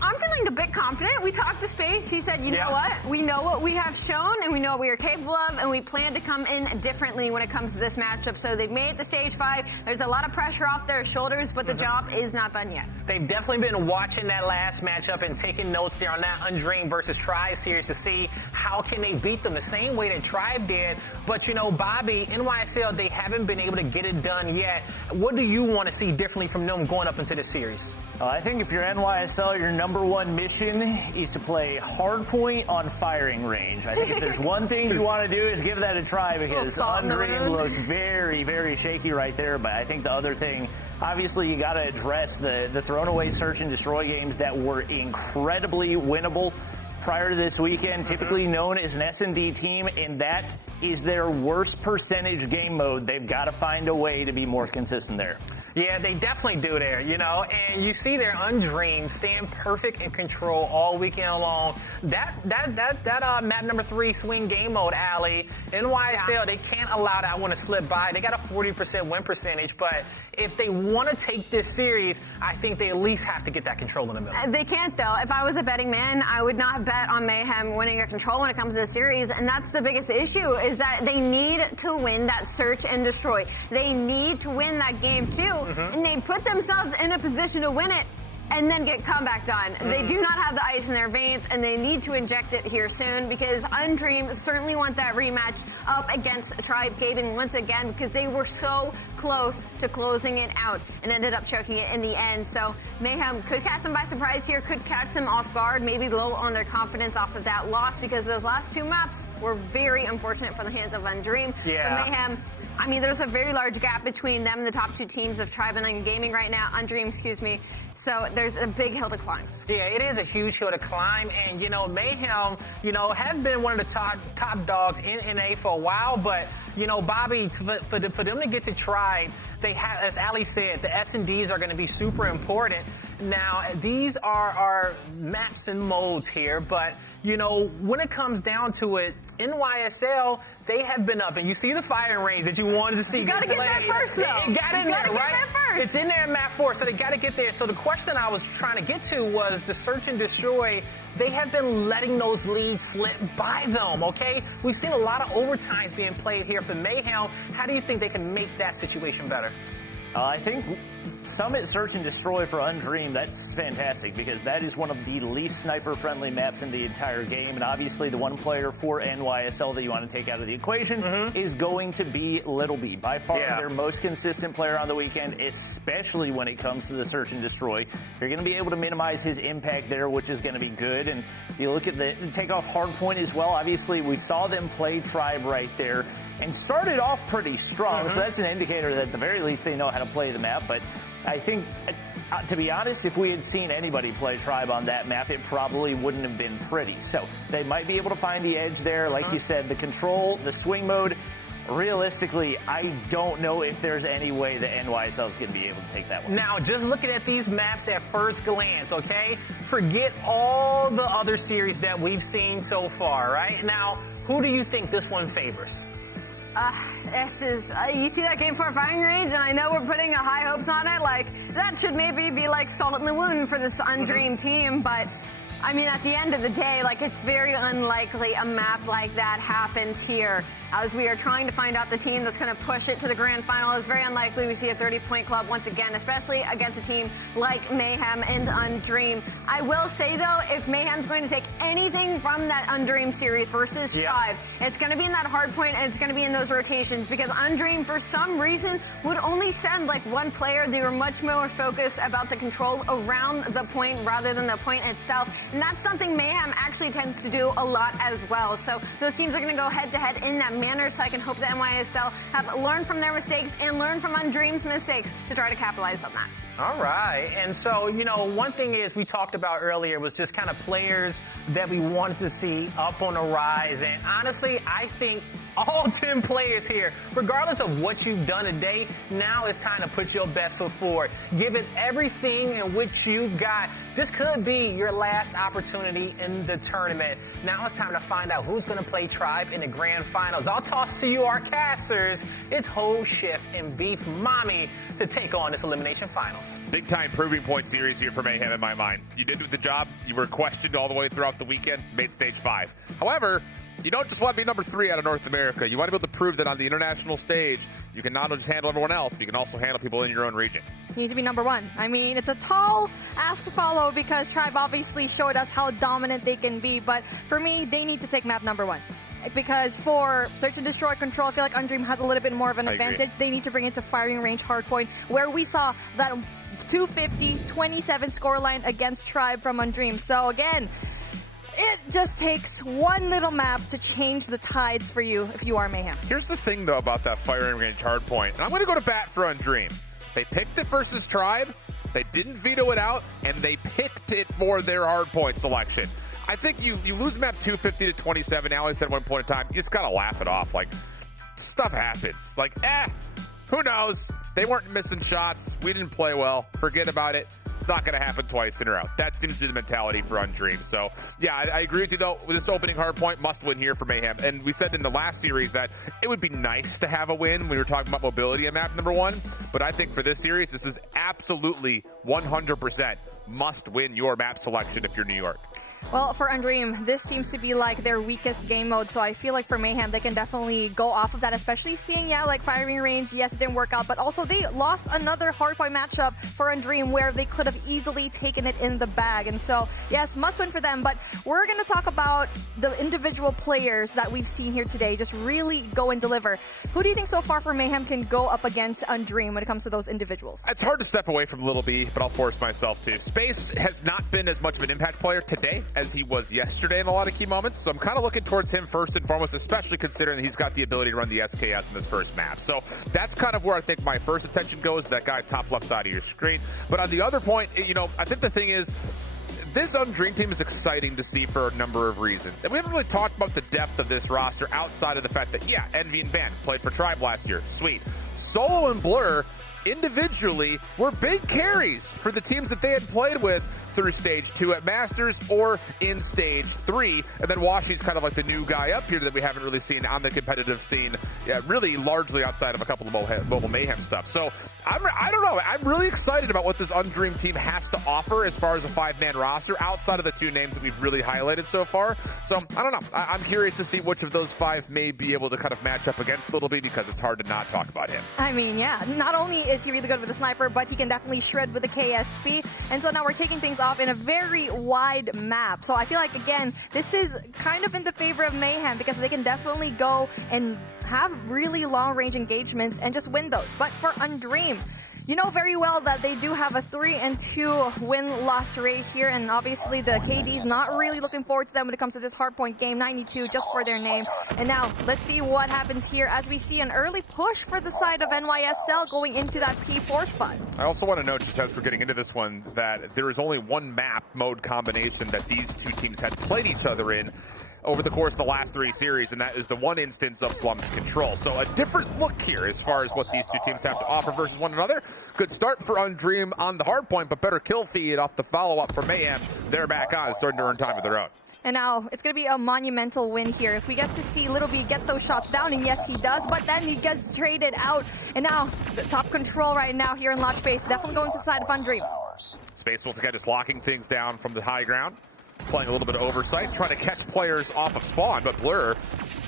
I'm feeling a bit confident. We talked to Space. He said, you know what? We know what we have shown, and we know what we are capable of, and we plan to come in differently when it comes to this matchup. So they've made it to stage 5. There's a lot of pressure off their shoulders, but the job is not done yet. They've definitely been watching that last matchup and taking notes there on that Undream versus Tribe series to see how can they beat them the same way that Tribe did. But, Bobby, NYSL, they haven't been able to get it done yet. What do you want to see differently from them going up into this series? I think if you're NYSL, your number one mission is to play hardpoint on firing range. I think if there's one thing you want to do is give that a try, because Undream looked very, very shaky right there. But I think the other thing, obviously, you got to address the thrown away search and destroy games that were incredibly winnable prior to this weekend, typically known as an S&D team, and that is their worst percentage game mode. They've got to find a way to be more consistent there. Yeah, they definitely do there, and you see their Undream stand perfect in control all weekend long. That map number 3 swing game mode, Allie, NYSL, they can't allow that one to slip by. They got a 40% win percentage, but if they want to take this series, I think they at least have to get that control in the middle. They can't, though. If I was a betting man, I would not bet on Mayhem winning or control when it comes to the series, and that's the biggest issue, is that they need to win that search and destroy. They need to win that game, too, and they put themselves in a position to win it and then get comeback done. They do not have the ice in their veins, and they need to inject it here soon, because Undream certainly want that rematch up against Tribe Gaiden once again, because they were so close to closing it out and ended up choking it in the end. So Mayhem could catch them by surprise here, could catch them off guard, maybe low on their confidence off of that loss, because those last 2 maps were very unfortunate for the hands of Undream. Yeah. For Mayhem, there's a very large gap between them and the top 2 teams of Tribe and Gaming right now. Undream, So there's a big hill to climb. Yeah, it is a huge hill to climb, and Mayhem, have been one of the top dogs in NA for a while, but Bobby, for them to get to Tribe, they have, as Ali said, the S&Ds are going to be super important. Now, these are our maps and modes here, but when it comes down to it, NYSL, they have been up, and you see the firing range that you wanted to see. You got to get there first, though. It got in there, right? It's in there in map 4, so they got to get there. So the question I was trying to get to was the search and destroy. They have been letting those leads slip by them, okay? We've seen a lot of overtimes being played here for Mayhem. How do you think they can make that situation better? I think Summit Search and Destroy for Undream, that's fantastic, because that is one of the least sniper-friendly maps in the entire game, and obviously the one player for NYSL that you want to take out of the equation is going to be Little B. By far their most consistent player on the weekend, especially when it comes to the Search and Destroy. You're going to be able to minimize his impact there, which is going to be good, and you look at the takeoff hardpoint as well. Obviously, we saw them play Tribe right there and started off pretty strong, so that's an indicator that at the very least they know how to play the map. But I think, to be honest, if we had seen anybody play Tribe on that map, it probably wouldn't have been pretty. So they might be able to find the edge there. Like you said, the control, the swing mode, realistically, I don't know if there's any way that NYSL is going to be able to take that one. Now, just looking at these maps at first glance, okay, forget all the other series that we've seen so far, right? Now, who do you think this one favors? This is, you see that game 4 firing range, and I know we're putting high hopes on it. Like, that should maybe be like salt in the wound for this Undream team, but I mean, at the end of the day, like, it's very unlikely a map like that happens here. As we are trying to find out the team that's going to push it to the grand final, it's very unlikely we see a 30-point club once again, especially against a team like Mayhem and Undream. I will say, though, if Mayhem's going to take anything from that Undream series versus Strive, it's going to be in that hard point, and it's going to be in those rotations, because Undream, for some reason, would only send, like, one player. They were much more focused about the control around the point rather than the point itself, and that's something Mayhem actually tends to do a lot as well. So those teams are going to go head-to-head in that manner, so I can hope that NYSL have learned from their mistakes and learned from Undream's mistakes to try to capitalize on that. All right. And so, you know, one thing is we talked about earlier was just kind of players that we wanted to see up on the rise. And honestly, I think all 10 players here, regardless of what you've done today, now it's time to put your best foot forward. Give it everything in which you got. This could be your last opportunity in the tournament. Now it's time to find out who's going to play Tribe in the grand finals. I'll toss to you our casters. It's Ho, Shift, and Beef Mommy to take on this elimination finals. Big time proving point series here for Mayhem in my mind. You did the job. You were questioned all the way throughout the weekend, made stage 5. However, you don't just want to be number 3 out of North America. You want to be able to prove that on the international stage, you can not only just handle everyone else, but you can also handle people in your own region. You need to be number 1. I mean, it's a tall ask to follow because Tribe obviously showed us how dominant they can be. But for me, they need to take map number 1. Because for Search and Destroy Control, I feel like Undream has a little bit more of an advantage. They need to bring it to firing range hardpoint, where we saw that 250-27 scoreline against Tribe from Undream. So again, it just takes one little map to change the tides for you if you are Mayhem. Here's the thing, though, about that firing range hardpoint. And I'm going to go to bat for Undream. They picked it versus Tribe. They didn't veto it out, and they picked it for their hardpoint selection. I think you lose map 250-27. Allie said at one point in time, you just got to laugh it off. Like, stuff happens. Like, who knows? They weren't missing shots. We didn't play well. Forget about it. It's not going to happen twice in a row. That seems to be the mentality for Undream. So, yeah, I agree with you, though. With this opening hardpoint, must win here for Mayhem. And we said in the last series that it would be nice to have a win when we were talking about mobility at map number 1. But I think for this series, this is absolutely 100% must win your map selection if you're New York. Well, for Undream, this seems to be like their weakest game mode, so I feel like for Mayhem, they can definitely go off of that, especially seeing, like firing range, yes, it didn't work out, but also they lost another hardpoint matchup for Undream where they could have easily taken it in the bag, and so, yes, must win for them, but we're going to talk about the individual players that we've seen here today just really go and deliver. Who do you think so far for Mayhem can go up against Undream when it comes to those individuals? It's hard to step away from Little B, but I'll force myself to. Space has not been as much of an impact player today as he was yesterday in a lot of key moments, so I'm kind of looking towards him first and foremost, especially considering that he's got the ability to run the SKS in this first map. So that's kind of where I think my first attention goes, that guy top left side of your screen. But on the other point, I think the thing is, this Undream team is exciting to see for a number of reasons. And we haven't really talked about the depth of this roster outside of the fact that, yeah, Envy and Van played for Tribe last year. Sweet. Solo and Blur individually were big carries for the teams that they had played with through stage 2 at Masters or in stage 3. And then Washi's kind of like the new guy up here that we haven't really seen on the competitive scene, really largely outside of a couple of mobile Mayhem stuff. So I don't know. I'm really excited about what this Undream team has to offer as far as a 5-man roster outside of the 2 names that we've really highlighted so far. So I don't know. I'm curious to see which of those 5 may be able to kind of match up against Little B, because it's hard to not talk about him. I mean, yeah, not only is he really good with the sniper, but he can definitely shred with the KSP. And so now we're taking things off in a very wide map. So I feel like, again, this is kind of in the favor of Mayhem because they can definitely go and have really long-range engagements and just win those. But for Undream, you know very well that they do have a 3-2 win-loss rate here, and obviously the KD's not really looking forward to them when it comes to this hardpoint game. 92 just for their name. And now let's see what happens here as we see an early push for the side of NYSL going into that P4 spot. I also want to note, just as we're getting into this one, that there is only one map mode combination that these 2 teams had played each other in over the course of the last 3 series, and that is the one instance of Slums Control. So a different look here as far as what these 2 teams have to offer versus one another. Good start for Undream on the hard point, but better kill feed off the follow-up for Mayhem. They're back on, starting to earn time of their own. And now it's going to be a monumental win here. If we get to see Little B get those shots down, and yes, he does, but then he gets traded out. And now the top control right now here in Lodge Space, definitely going to the side of Undream. Space once again just locking things down from the high ground, playing a little bit of oversight, trying to catch players off of spawn, but Blur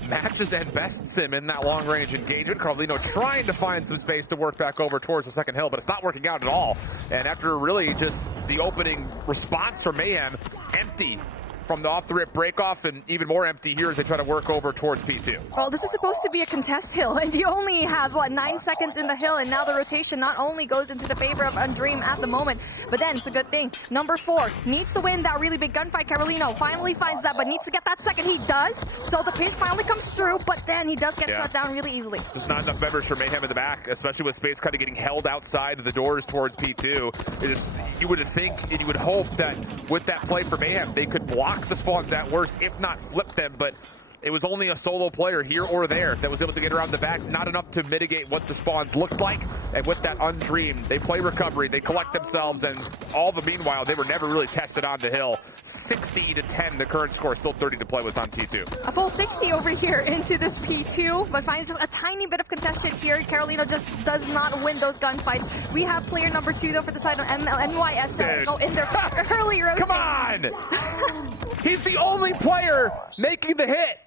matches and bests him in that long-range engagement. Carlino trying to find some space to work back over towards the second hill, but it's not working out at all. And after really just the opening response from Mayhem, empty from the off-the-rip break-off, and even more empty here as they try to work over towards P2. Well, this is supposed to be a contest hill, and you only have, 9 seconds in the hill, and now the rotation not only goes into the favor of Undream at the moment, but then it's a good thing. Number 4 needs to win that really big gunfight. Carolino finally finds that, but needs to get that second. He does, so the pinch finally comes through, but then he does get shut down really easily. There's not enough members for Mayhem in the back, especially with Space kind of getting held outside of the doors towards P2. You would think and you would hope that with that play for Mayhem, they could block the spawns at worst, if not flip them, but it was only a solo player here or there that was able to get around the back, not enough to mitigate what the spawns looked like. And with that Undream, they play recovery, they collect themselves, and all the meanwhile, they were never really tested on the hill. 60-10, the current score, still 30 to play with on P2. A full 60 over here into this P2, but finds just a tiny bit of contention here. Carolino just does not win those gunfights. We have player number 2, though, for the side of NYSL. Go in there early rotate. Come on! He's the only player making the hit.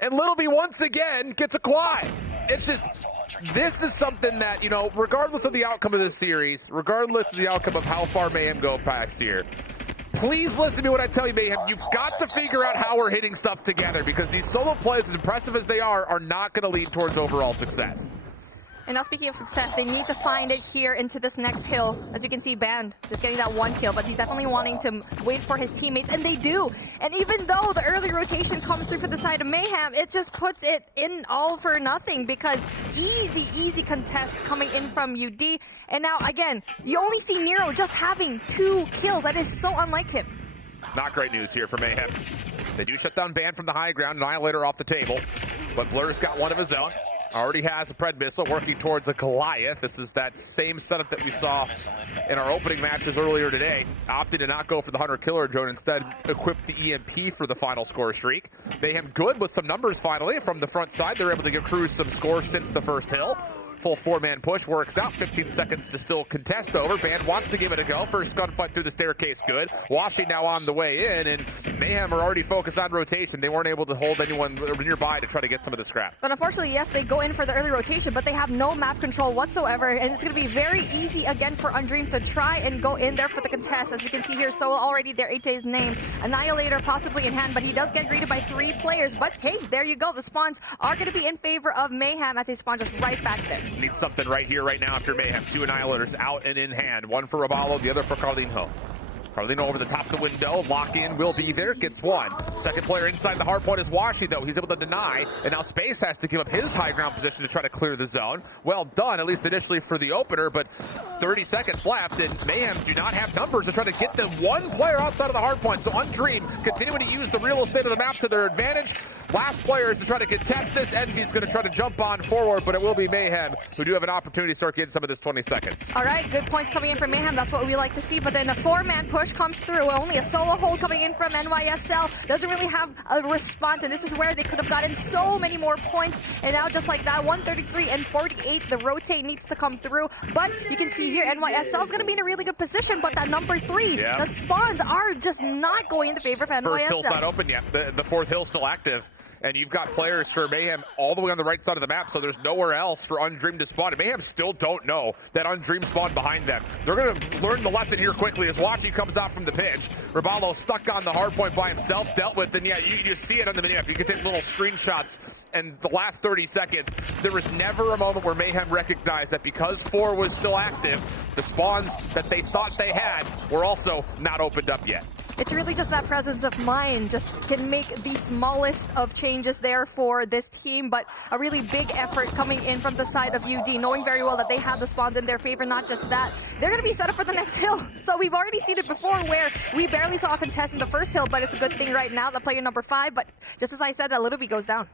And Little B once again gets a quad. It's just, this is something that, regardless of the outcome of this series, regardless of the outcome of how far Mayhem go past here, please listen to me when I tell you, Mayhem, you've got to figure out how we're hitting stuff together, because these solo plays, as impressive as they are not going to lead towards overall success. And now speaking of success, they need to find it here into this next hill. As you can see, Band just getting that 1 kill, but he's definitely wanting to wait for his teammates, and they do. And even though the early rotation comes through for the side of Mayhem, it just puts it in all for nothing, because easy contest coming in from UD. And now, again, you only see Nero just having 2 kills. That is so unlike him. Not great news here for Mayhem. They do shut down Band from the high ground, Annihilator off the table, but Blur's got one of his own. Already has a Pred missile working towards a Goliath. This is that same setup that we saw in our opening matches earlier today. Opted to not go for the Hunter Killer drone, instead equipped the EMP for the final score streak. Mayhem good with some numbers finally from the front side. They're able to accrue some scores since the first hill. Full 4-man push works out. 15 seconds to still contest over. Band wants to give it a go. First gunfight through the staircase, good. Washi now on the way in, and Mayhem are already focused on rotation. They weren't able to hold anyone nearby to try to get some of the scrap. But unfortunately, yes, they go in for the early rotation, but they have no map control whatsoever, and it's going to be very easy again for Undream to try and go in there for the contest. As you can see here, Soul already there, 8J's name. Annihilator possibly in hand, but he does get greeted by 3 players. But hey, there you go. The spawns are going to be in favor of Mayhem as they spawn just right back there. Need something right here, right now after Mayhem. 2 Annihilators out and in hand. One for Robalo, the other for Carlino. Carlino over the top of the window. Lock in will be there. Gets 1. Second player inside the hard point is Washi, though. He's able to deny. And now Space has to give up his high ground position to try to clear the zone. Well done, at least initially for the opener. But 30 seconds left, and Mayhem do not have numbers to try to get them 1 player outside of the hard point. So Undream continuing to use the real estate of the map to their advantage. Last player is to try to contest this. Envy's going to try to jump on forward, but it will be Mayhem who do have an opportunity to start getting some of this 20 seconds. All right, good points coming in from Mayhem. That's what we like to see. But then a 4-man push comes through. Only a solo hold coming in from NYSL. Doesn't really have a response, and this is where they could have gotten so many more points. And now just like that, 133 and 48, the rotate needs to come through. But you can see here, NYSL is going to be in a really good position, but that number 3, the spawns are just not going in the favor of NYSL. First hill's not open yet. The 4th hill's still active. And you've got players for Mayhem all the way on the right side of the map, so there's nowhere else for Undream to spawn. And Mayhem still don't know that Undream spawned behind them. They're going to learn the lesson here quickly as Washi comes out from the pitch. Robalo stuck on the hard point by himself, dealt with, and yeah, you see it on the mini-map. You can take little screenshots. And the last 30 seconds, there was never a moment where Mayhem recognized that because 4 was still active, the spawns that they thought they had were also not opened up yet. It's really just that presence of mind just can make the smallest of changes there for this team, but a really big effort coming in from the side of UD, knowing very well that they have the spawns in their favor. Not just that, they're going to be set up for the next hill. So we've already seen it before where we barely saw a contest in the first hill, but it's a good thing right now that player number 5, but just as I said, that Little B goes down.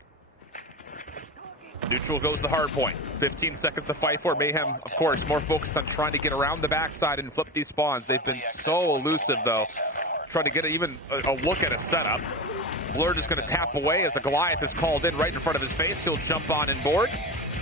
Neutral goes the hard point. 15 seconds to fight for. Mayhem, of course, more focused on trying to get around the backside and flip these spawns. They've been so elusive, though. trying to get even a look at a setup. Blur just going to tap away as a Goliath is called in right in front of his face. He'll jump on and board.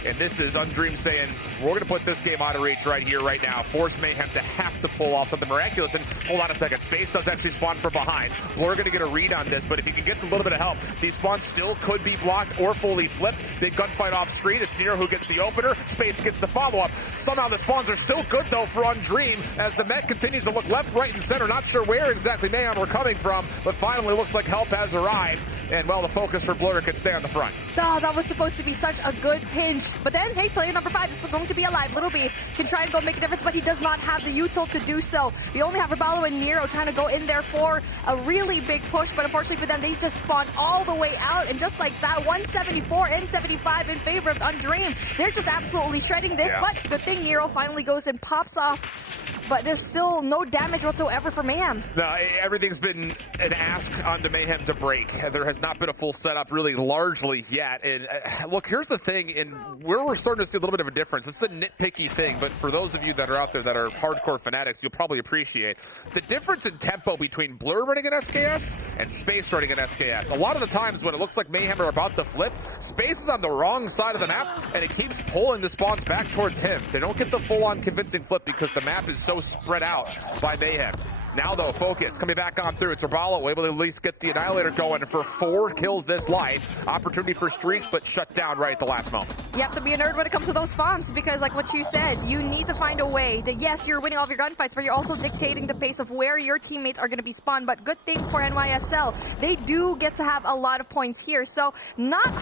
And this is Undream saying, we're going to put this game out of reach right here, right now. Force Mayhem to have to pull off something miraculous. And hold on a second. Space does actually spawn from behind. Blur going to get a read on this, but if he can get a little bit of help, these spawns still could be blocked or fully flipped. Big gunfight off screen. It's Nero who gets the opener. Space gets the follow-up. Somehow the spawns are still good, though, for Undream as the Met continues to look left, right, and center. Not sure where exactly Mayhem are coming from, but finally looks like help has arrived. And, well, the focus for Blur can stay on the front. Oh, that was supposed to be such a good pinch. But then, hey, player number 5 is still going to be alive. Little B can try and go make a difference, but he does not have the util to do so. We only have Rabalo and Nero trying to go in there for a really big push, but unfortunately for them, they just spawned all the way out. And just like that, 174 and 75 in favor of Undream. They're just absolutely shredding this, but it's a good thing Nero finally goes and pops off. But there's still no damage whatsoever for Mayhem. No, everything's been an ask onto Mayhem to break. There has not been a full setup really largely yet. And look, here's the thing, and where we're starting to see a little bit of a difference. It's a nitpicky thing, but for those of you that are out there that are hardcore fanatics, you'll probably appreciate the difference in tempo between Blur running an SKS and Space running an SKS. A lot of the times when it looks like Mayhem are about to flip, Space is on the wrong side of the map, and it keeps pulling the spawns back towards him. They don't get the full-on convincing flip because the map is so spread out by Mayhem. Now, though, focus coming back on through. It's Rabalo able to at least get the Annihilator going for 4 kills this life. Opportunity for streaks, but shut down right at the last moment. You have to be a nerd when it comes to those spawns because, like what you said, you need to find a way that, yes, you're winning all of your gunfights, but you're also dictating the pace of where your teammates are going to be spawned. But good thing for NYSL, they do get to have a lot of points here. So not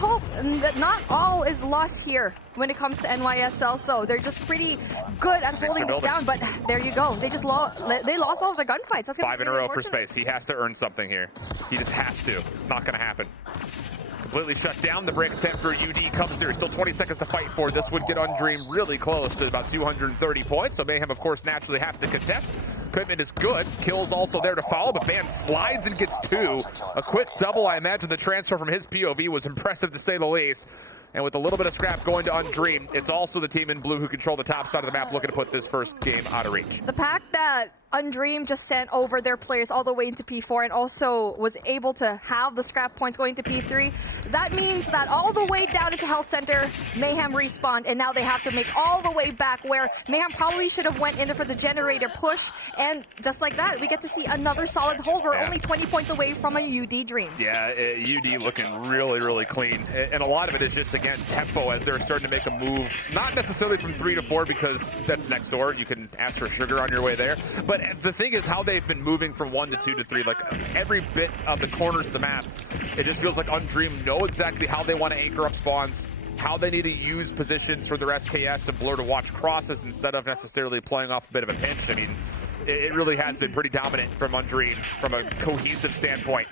all is lost here when it comes to NYSL. So they're just pretty good at holding this down. But there you go. They lost all of their gunfights. That's 5 in a row for Space. He has to earn something here. He just has to. Not going to happen. Completely shut down. The break attempt for UD comes through. Still 20 seconds to fight for. This would get Undream really close to about 230 points. So Mayhem, of course, naturally have to contest. Equipment is good. Kills also there to follow, but Ban slides and gets 2. A quick double. I imagine the transfer from his POV was impressive to say the least. And with a little bit of scrap going to Undream, it's also the team in blue who control the top side of the map looking to put this first game out of reach. The fact that Undream just sent over their players all the way into P4 and also was able to have the scrap points going to P3, that means that all the way down into Health Center, Mayhem respawned, and now they have to make all the way back where Mayhem probably should have went in for the generator push, and just like that, we get to see another solid hold. We're only 20 points away from a UD dream. Yeah, UD looking really, really clean, and a lot of it is just, again, tempo as they're starting to make a move, not necessarily from 3 to 4 because that's next door. You can ask for sugar on your way there, but the thing is how they've been moving from 1 to 2 to 3, like every bit of the corners of the map, it just feels like Undream know exactly how they want to anchor up spawns, how they need to use positions for their SKS and Blur to watch crosses instead of necessarily playing off a bit of a pinch. I mean, it really has been pretty dominant from Undream from a cohesive standpoint.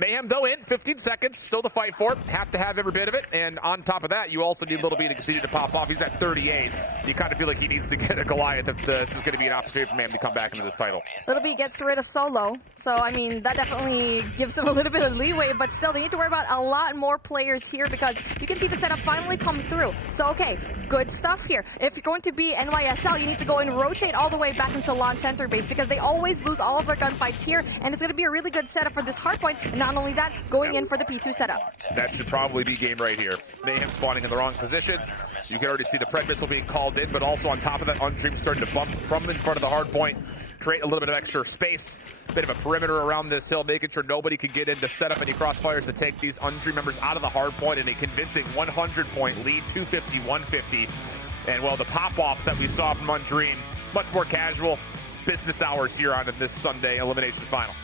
Mayhem, though, in 15 seconds, still to fight for it. Have to have every bit of it. And on top of that, you also need Little B to continue to pop off. He's at 38. You kind of feel like he needs to get a Goliath if this is going to be an opportunity for Mayhem to come back into this title. Little B gets rid of Solo. So, I mean, that definitely gives him a little bit of leeway. But still, they need to worry about a lot more players here because you can see the setup finally come through. So, okay, good stuff here. If you're going to be NYSL, you need to go and rotate all the way back into launch center base because they always lose all of their gunfights here. And it's going to be a really good setup for this hardpoint. And not only that, going in for the P2 setup. That should probably be game right here. Mayhem spawning in the wrong positions. You can already see the Pred missile being called in, but also on top of that, Undream starting to bump from in front of the hard point, create a little bit of extra space, a bit of a perimeter around this hill, making sure nobody can get in to set up any crossfires to take these Undream members out of the hard point in a convincing 100-point lead, 250-150. And, well, the pop-offs that we saw from Undream, much more casual, business hours here on this Sunday elimination final.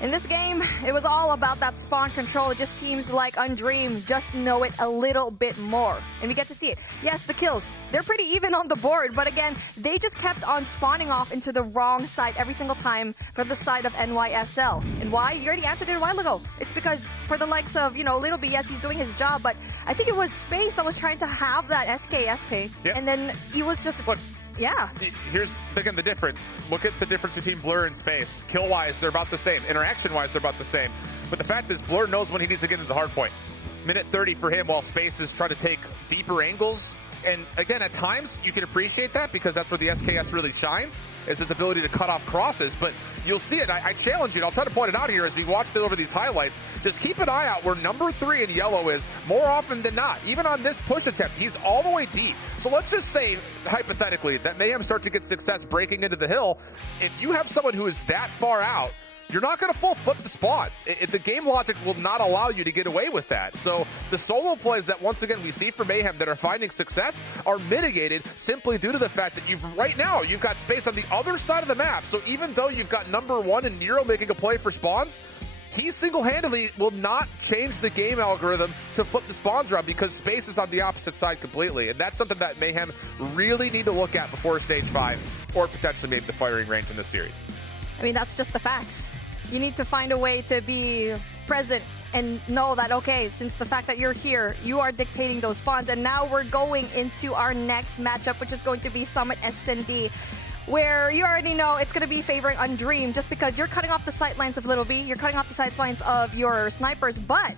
In this game, it was all about that spawn control. It just seems like Undream just know it a little bit more. And we get to see it. Yes, the kills, they're pretty even on the board. But again, they just kept on spawning off into the wrong side every single time for the side of NYSL. And why? You already answered it a while ago. It's because for the likes of, Little B, yes, he's doing his job. But I think it was Space that was trying to have that SKS pay. Yep. And then he was just... Yeah. Here's, again, the difference. Look at the difference between Blur and Space. Kill-wise, they're about the same. Interaction-wise, they're about the same. But the fact is, Blur knows when he needs to get into the hard point. Minute 30 for him while Space is trying to take deeper angles And again, at times you can appreciate that because that's where the SKS really shines, is his ability to cut off crosses. But you'll see it. I challenge you, and I'll try to point it out here as we watch over these highlights. Just keep an eye out where number 3 in yellow is more often than not. Even on this push attempt, he's all the way deep. So let's just say, hypothetically, that Mayhem start to get success breaking into the hill. If you have someone who is that far out, you're not going to full flip the spots. The game logic will not allow you to get away with that. So the solo plays that, once again, we see from Mayhem that are finding success are mitigated simply due to the fact that you've got space on the other side of the map. So even though you've got number 1 and Nero making a play for spawns, he single-handedly will not change the game algorithm to flip the spawns around because space is on the opposite side completely. And that's something that Mayhem really need to look at before Stage 5 or potentially maybe the firing range in this series. I mean, that's just the facts. You need to find a way to be present and know that, okay, since the fact that you're here, you are dictating those spawns. And now we're going into our next matchup, which is going to be Summit SND, where you already know it's going to be favoring Undream just because you're cutting off the sightlines of Little B, you're cutting off the sightlines of your snipers. But,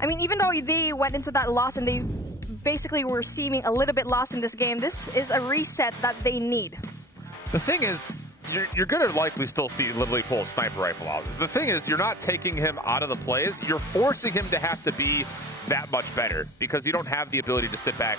I mean, even though they went into that loss and they basically were seeming a little bit lost in this game, this is a reset that they need. The thing is, you're going to likely still see Lively pull a sniper rifle out. The thing is, you're not taking him out of the plays. You're forcing him to have to be that much better because you don't have the ability to sit back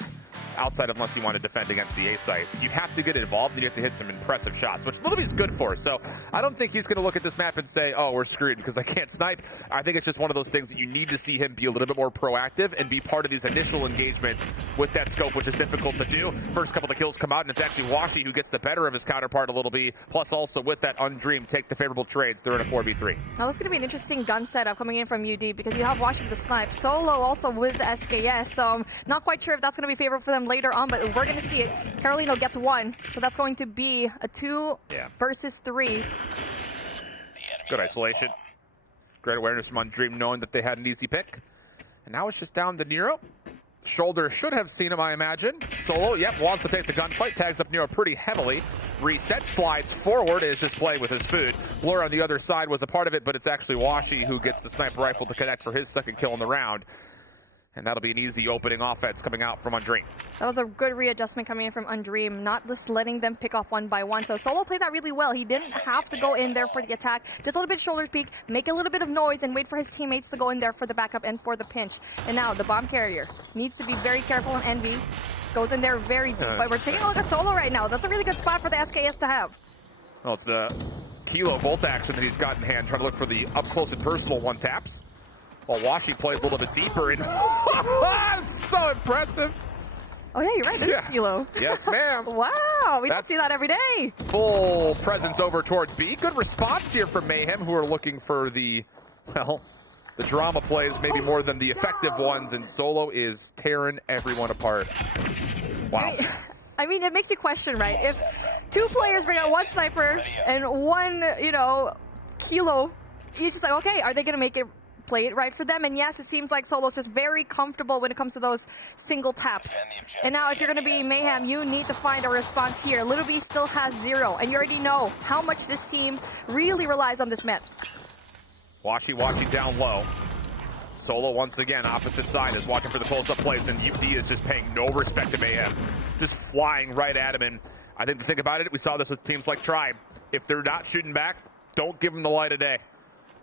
outside unless you want to defend against the A site. You have to get involved and you have to hit some impressive shots, which Little B's good for. So I don't think he's going to look at this map and say, oh, we're screwed because I can't snipe. I think it's just one of those things that you need to see him be a little bit more proactive and be part of these initial engagements with that scope, which is difficult to do. First couple of kills come out and it's actually Washi who gets the better of his counterpart a Little B, plus also with that Undream take the favorable trades. They're in a 4v3. Now this is going to be an interesting gun setup coming in from UD because you have Washi with the snipe, Solo also with the SKS, so I'm not quite sure if that's going to be favorable for them later on, but we're going to see it. Carolino gets 1, so that's going to be a 2 versus 3. Good isolation. Great awareness from Undream, knowing that they had an easy pick. And now it's just down to Nero. Shoulder should have seen him, I imagine. Solo, wants to take the gunfight, tags up Nero pretty heavily. Reset, slides forward, is just playing with his food. Blur on the other side was a part of it, but it's actually Washi who gets the sniper rifle to connect for his second kill in the round. And that'll be an easy opening offense coming out from Undream. That was a good readjustment coming in from Undream, not just letting them pick off one by one. So Solo played that really well. He didn't have to go in there for the attack. Just a little bit shoulder peek, make a little bit of noise, and wait for his teammates to go in there for the backup and for the pinch. And now the bomb carrier needs to be very careful on Envy. Goes in there very deep, but we're taking a look at Solo right now. That's a really good spot for the SKS to have. Well, it's the Kilo bolt action that he's got in hand, trying to look for the up-close and personal one-taps. While Washi plays a little bit deeper, and it's so impressive. Oh yeah, you're right, there's Kilo. Yes, ma'am. Wow, we don't see that every day. Full presence over towards B. Good response here from Mayhem, who are looking for the drama plays maybe more than the effective ones, and Solo is tearing everyone apart. Wow. I mean, it makes you question, right? If 2 players bring out 1 sniper and 1, Kilo, you're just like, okay, are they going to play it right for them? And yes, it seems like Solo's just very comfortable when it comes to those single taps. And now if you're going to be Mayhem, you need to find a response here. Little B still has 0, and you already know how much this team really relies on this met. Washi down low. Solo once again, opposite side, is watching for the close-up plays, and UD is just paying no respect to Mayhem. Just flying right at him, and I think the thing about it, we saw this with teams like Tribe. If they're not shooting back, don't give them the light of day.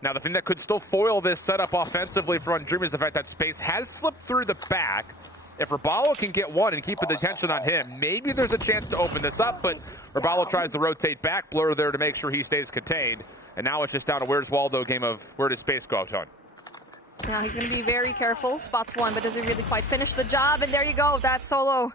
Now, the thing that could still foil this setup offensively for Undream is the fact that space has slipped through the back. If Rabalo can get 1 and keep the attention on him, maybe there's a chance to open this up, but Rabalo tries to rotate back, Blur there to make sure he stays contained. And now it's just down to where's Waldo game of where does space go, Sean? Now he's going to be very careful. Spots 1, but doesn't really quite finish the job. And there you go. That Solo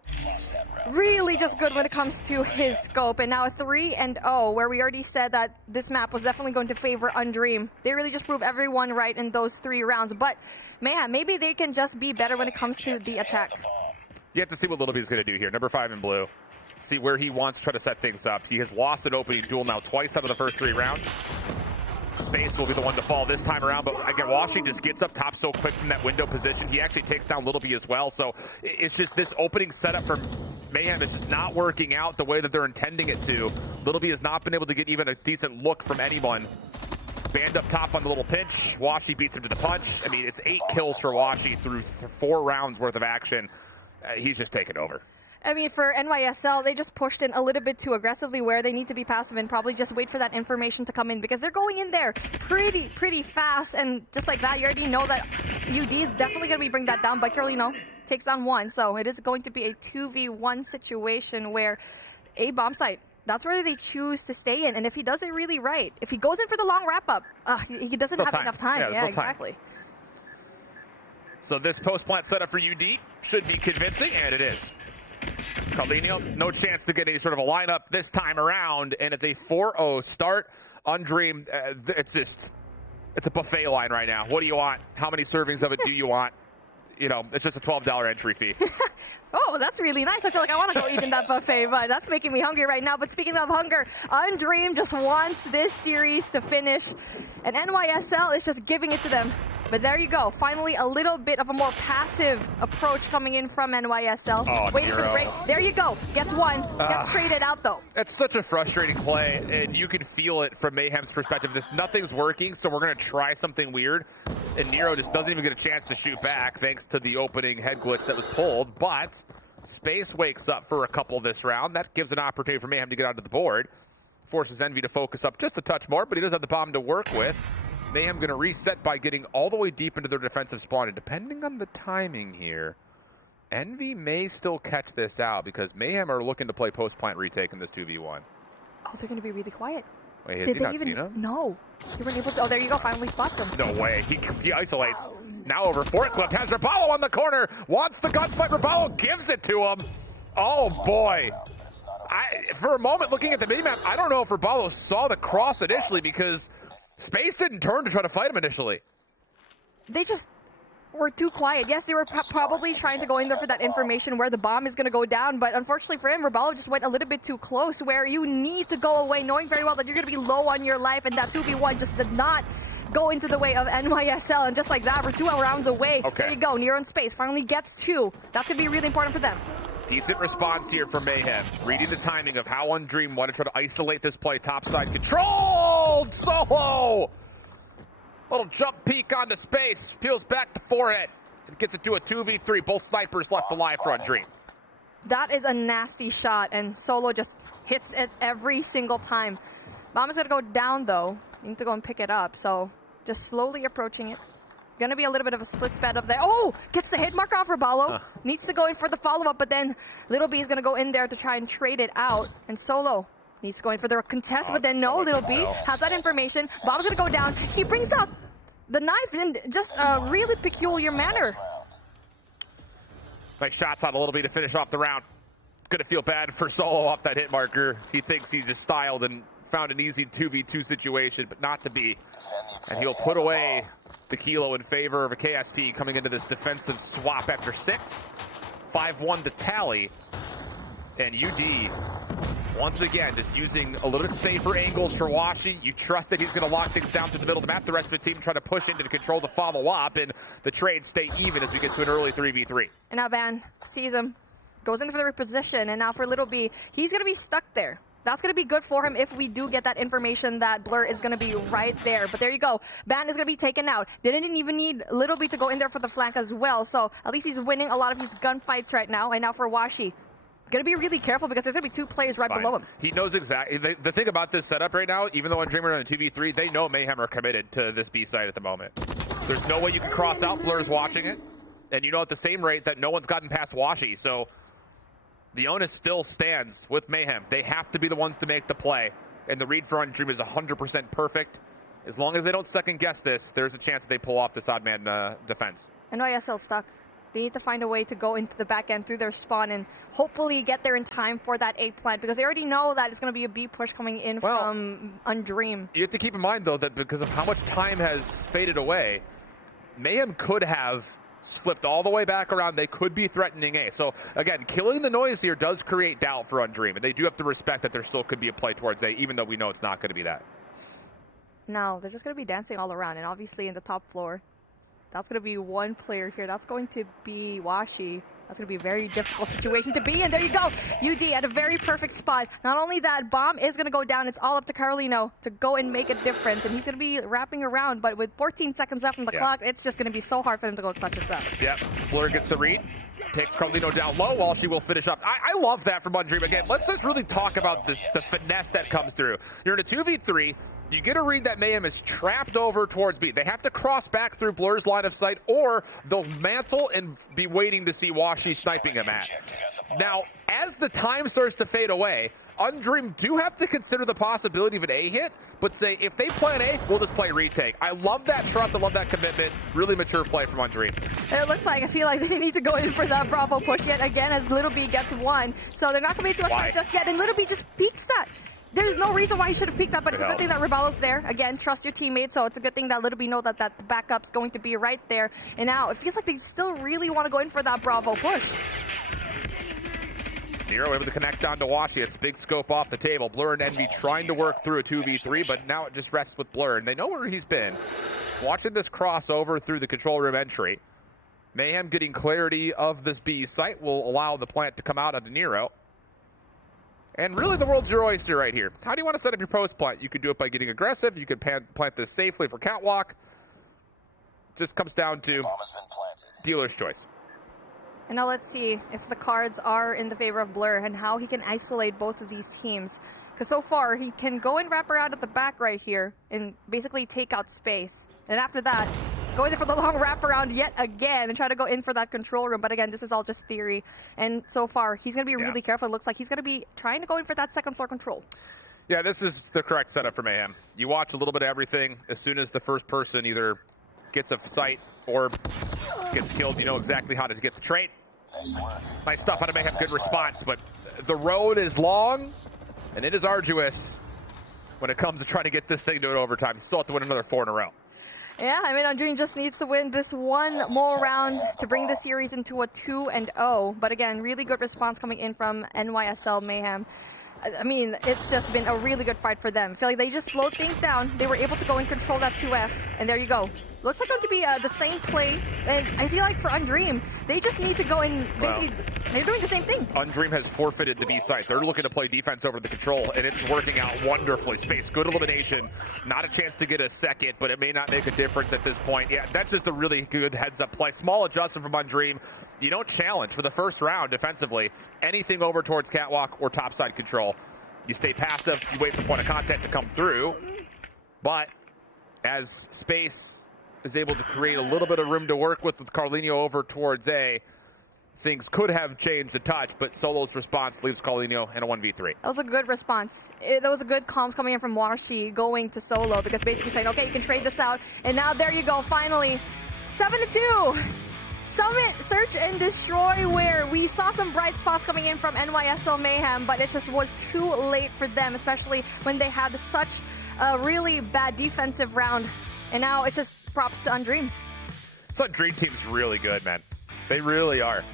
really just good when it comes to his scope. And now a 3-0, where we already said that this map was definitely going to favor Undream. They really just proved everyone right in those 3 rounds. But man, maybe they can just be better when it comes to the attack. You have to see what Little B is going to do here. Number 5 in blue. See where he wants to try to set things up. He has lost an opening duel now twice out of the first 3 rounds. Space will be the one to fall this time around, but again, Washi just gets up top so quick from that window position. He actually takes down Little B as well, so it's just this opening setup for Mayhem is just not working out the way that they're intending it to. Little B has not been able to get even a decent look from anyone. Band up top on the little pinch. Washi beats him to the punch. I mean, it's 8 kills for Washi through 4 rounds worth of action. he's just taken over. I mean, for NYSL, they just pushed in a little bit too aggressively where they need to be passive and probably just wait for that information to come in because they're going in there pretty fast. And just like that, you already know that UD is definitely going to be bringing that down. But Carolino takes down one. So it is going to be a 2v1 situation where a bomb site, that's where they choose to stay in. And if he does it really right, if he goes in for the long wrap-up, he doesn't have enough time. Yeah, exactly. So this post-plant setup for UD should be convincing, and it is. Carlino, no chance to get any sort of a lineup this time around, and it's a 4-0 start. Undream, it's a buffet line right now. What do you want? How many servings of it do you want? You know, it's just a $12 entry fee. Oh, that's really nice. I feel like I want to go eat in that buffet, but that's making me hungry right now. But speaking of hunger, Undream just wants this series to finish, and NYSL is just giving it to them. But there you go. Finally, a little bit of a more passive approach coming in from NYSL. Oh, waiting for the break. There you go. Gets one. Gets traded out, though. It's such a frustrating play, and you can feel it from Mayhem's perspective. Nothing's working, so we're going to try something weird. And Nero just doesn't even get a chance to shoot back thanks to the opening head glitch that was pulled. But Space wakes up for a couple this round. That gives an opportunity for Mayhem to get onto the board. Forces Envy to focus up just a touch more, but he does have the bomb to work with. Mayhem going to reset by getting all the way deep into their defensive spawn. And depending on the timing here, Envy may still catch this out because Mayhem are looking to play post-plant retake in this 2v1. Oh, they're going to be really quiet. Wait, has he not seen him? No. They weren't able to. Oh, there you go. Finally spots him. No way. He isolates. Now over forklift. Has Raballo on the corner. Wants the gunfight. Raballo gives it to him. Oh, boy. For a moment, looking at the minimap, I don't know if Raballo saw the cross initially because Space didn't turn to try to fight him initially. They just were too quiet. Yes, they were probably trying to go in there for that information where the bomb is going to go down, but unfortunately for him, Raballo just went a little bit too close where you need to go away, knowing very well that you're going to be low on your life, and that 2v1 just did not go into the way of NYSL, and just like that, we're 2 rounds away. Okay. There you go, Nero in Space finally gets 2. That's going to be really important for them. Decent response here from Mayhem. Reading the timing of how Undream want to try to isolate this play. Topside controlled! Solo! Little jump peek onto Space. Peels back the forehead. It gets it to a 2v3. Both snipers left alive for Undream. That is a nasty shot, and Solo just hits it every single time. Bomb is going to go down, though. You need to go and pick it up, so just slowly approaching it. Gonna be a little bit of a split spat up there. Oh, gets the hit mark off Raballo. Needs to go in for the follow-up, but then Little B is gonna go in there to try and trade it out. And Solo needs to go in for the contest, but then no, Little B has that information. Bob's gonna go down. He brings out the knife in just a really peculiar manner. Nice shots on a Little B to finish off the round. Gonna feel bad for Solo off that hit marker. He thinks he's just styled and found an easy 2v2 situation, but not to be. And he'll put away the kilo in favor of a KSP coming into this defensive swap after 6. 5-1 to tally. And UD, once again, just using a little bit safer angles for Washi. You trust that he's going to lock things down to the middle of the map. The rest of the team try to push into the control to follow up, and the trades stay even as we get to an early 3v3. And now Van sees him, goes in for the reposition, and now for Little B, he's going to be stuck there. That's going to be good for him if we do get that information that Blur is going to be right there. But there you go. Ban is going to be taken out. They didn't even need Little B to go in there for the flank as well. So at least he's winning a lot of his gunfights right now. And now for Washi, going to be really careful because there's going to be 2 players right below him. He knows exactly. The thing about this setup right now, even though I'm Dreamer on a 2v3, they know Mayhem are committed to this B side at the moment. There's no way you can cross out. Blur's watching it. And you know at the same rate that no one's gotten past Washi. So the onus still stands with Mayhem. They have to be the ones to make the play. And the read for Undream is 100% perfect. As long as they don't second guess this, there's a chance that they pull off this odd man defense. NYSL stuck. They need to find a way to go into the back end through their spawn and hopefully get there in time for that A plant because they already know that it's going to be a B push coming in from Undream. You have to keep in mind, though, that because of how much time has faded away, Mayhem could have flipped all the way back around. They could be threatening A. So, again, killing the noise here does create doubt for Undream. And they do have to respect that there still could be a play towards A, even though we know it's not going to be that. No, they're just going to be dancing all around. And obviously in the top floor, that's going to be one player here. That's going to be Washi. That's going to be a very difficult situation to be in. There you go. UD at a very perfect spot. Not only that, bomb is going to go down. It's all up to Carolino to go and make a difference. And he's going to be wrapping around. But with 14 seconds left on the clock, it's just going to be so hard for them to go clutch this up. Yep. Blur gets the read. takes Carlino down low while she will finish up. I love that from Undream. Again, let's just really talk about the finesse that comes through. You're in a 2v3. You get a read that Mayhem is trapped over towards B. They have to cross back through Blur's line of sight, or they'll mantle and be waiting to see Washi sniping him at. Now, as the time starts to fade away, Undream do have to consider the possibility of an A hit, but say, if they plan A, we'll just play retake. I love that trust. I love that commitment. Really mature play from Undream. It looks like, I feel like they need to go in for that Bravo push yet again as Little B gets one. So they're not coming to us just yet, and Little B just peeks that. There's no reason why he should have peeked that, but it's a good thing that Rebalo's there. Again, trust your teammates, so it's a good thing that Little B know that the backup's going to be right there. And now it feels like they still really want to go in for that Bravo push. Nero able to connect down to Washi. It's big scope off the table. Blur and Envy trying to work through a 2v3, but now it just rests with Blur, and they know where he's been. Watching this crossover through the control room entry. Mayhem getting clarity of this B site will allow the plant to come out of Nero. And really, the world's your oyster right here. How do you want to set up your post plant? You could do it by getting aggressive. You could plant this safely for catwalk. It just comes down to dealer's choice. And now let's see if the cards are in the favor of Blur and how he can isolate both of these teams. Because so far, he can go and wrap around at the back right here and basically take out space. And after that, go in for the long wraparound yet again and try to go in for that control room. But again, this is all just theory. And so far, he's going to be really careful. It looks like he's going to be trying to go in for that second floor control. Yeah, this is the correct setup for Mayhem. You watch a little bit of everything. As soon as the first person either gets a sight or gets killed, you know exactly how to get the trait. Nice stuff out of Mayhem. Good response. But the road is long, and it is arduous when it comes to trying to get this thing to an overtime. You still have to win another 4 in a row. Yeah, I mean, Undream just needs to win this one more round to bring the series into a 2-0. But again, really good response coming in from NYSL Mayhem. I mean, it's just been a really good fight for them. I feel like they just slowed things down. They were able to go and control that 2F, and there you go. Looks like going to be the same play, and I feel like for Undream, they just need to go and basically, they're doing the same thing. Undream has forfeited the B site. They're looking to play defense over the control, and it's working out wonderfully. Space, good elimination. Not a chance to get a second, but it may not make a difference at this point. Yeah, that's just a really good heads-up play. Small adjustment from Undream. You don't challenge for the first round defensively anything over towards catwalk or topside control. You stay passive. You wait for point of contact to come through. But as Space is able to create a little bit of room to work with Carlino over towards A, things could have changed a touch, but Solo's response leaves Carlino in a 1v3. That was a good response. That was a good comms coming in from Washi going to Solo, because basically saying, okay, you can trade this out. And now there you go, finally, 7-2. Summit, Search and Destroy, where we saw some bright spots coming in from NYSL Mayhem, but it just was too late for them, especially when they had such a really bad defensive round. And now it's just props to Undream. This Undream team's really good, man. They really are.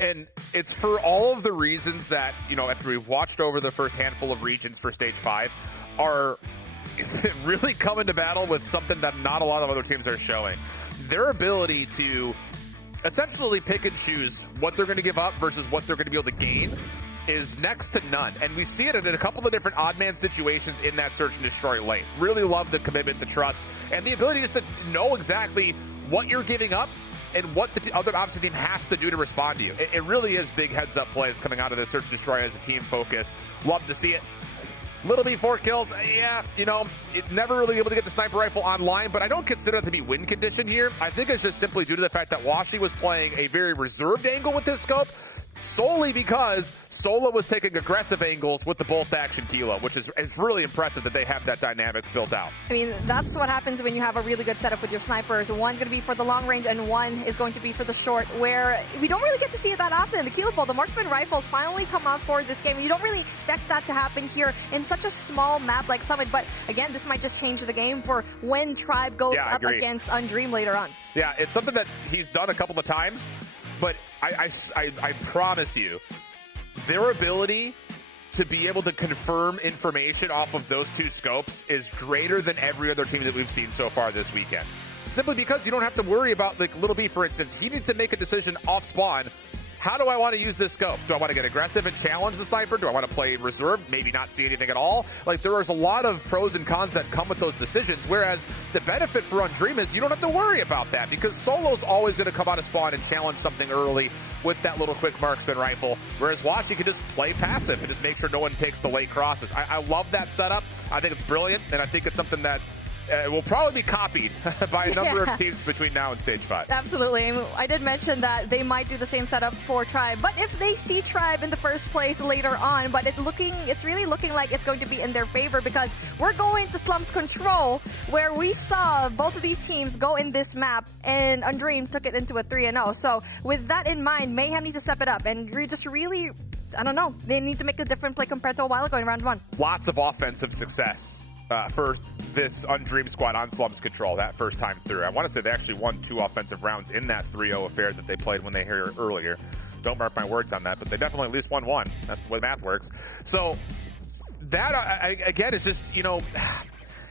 And it's for all of the reasons that, you know, after we've watched over the first handful of regions for Stage 5, are really coming to battle with something that not a lot of other teams are showing. Their ability to essentially pick and choose what they're going to give up versus what they're going to be able to gain is next to none. And we see it in a couple of different odd man situations in that Search and Destroy lane. Really love the commitment, the trust, and the ability just to know exactly what you're giving up and what the other opposite team has to do to respond to you. It really is big heads-up plays coming out of this Search and Destroy as a team focus. Love to see it. Little B 4 kills, yeah, you know, it never really able to get the sniper rifle online, but I don't consider it to be win condition here. I think it's just simply due to the fact that Washi was playing a very reserved angle with his scope, solely because Solo was taking aggressive angles with the bolt action Kilo, which is it's really impressive that they have that dynamic built out. I mean, that's what happens when you have a really good setup with your snipers. One's going to be for the long range and one is going to be for the short, where we don't really get to see it that often. The Kilo Bolt, the marksman rifles finally come out for this game. You don't really expect that to happen here in such a small map like Summit, but again, this might just change the game for when Tribe goes up against Undream later on. Yeah, it's something that he's done a couple of times, but I promise you, their ability to be able to confirm information off of those two scopes is greater than every other team that we've seen so far this weekend. Simply because you don't have to worry about, like, Little B, for instance. He needs to make a decision off spawn how do I want to use this scope? Do I want to get aggressive and challenge the sniper? Do I want to play reserve, maybe not see anything at all? Like, there is a lot of pros and cons that come with those decisions, whereas the benefit for Undream is you don't have to worry about that because Solo's always going to come out of spawn and challenge something early with that little quick marksman rifle, whereas Watch, you can just play passive and just make sure no one takes the late crosses. I love that setup. I think it's brilliant, and I think it's something that will probably be copied by a number of teams between now and Stage 5. Absolutely. I did mention that they might do the same setup for Tribe, but if they see Tribe in the first place later on, but it's really looking like it's going to be in their favor because we're going to Slums Control, where we saw both of these teams go in this map, and Undream took it into a 3-0. So with that in mind, Mayhem needs to step it up and just really, I don't know, they need to make a different play compared to a while ago in round 1. Lots of offensive success for this Undream squad on Slums Control that first time through. I want to say they actually won 2 offensive rounds in that 3-0 affair that they played when they were earlier. Don't mark my words on that, but they definitely at least won 1. That's the way math works. So that, again, is just,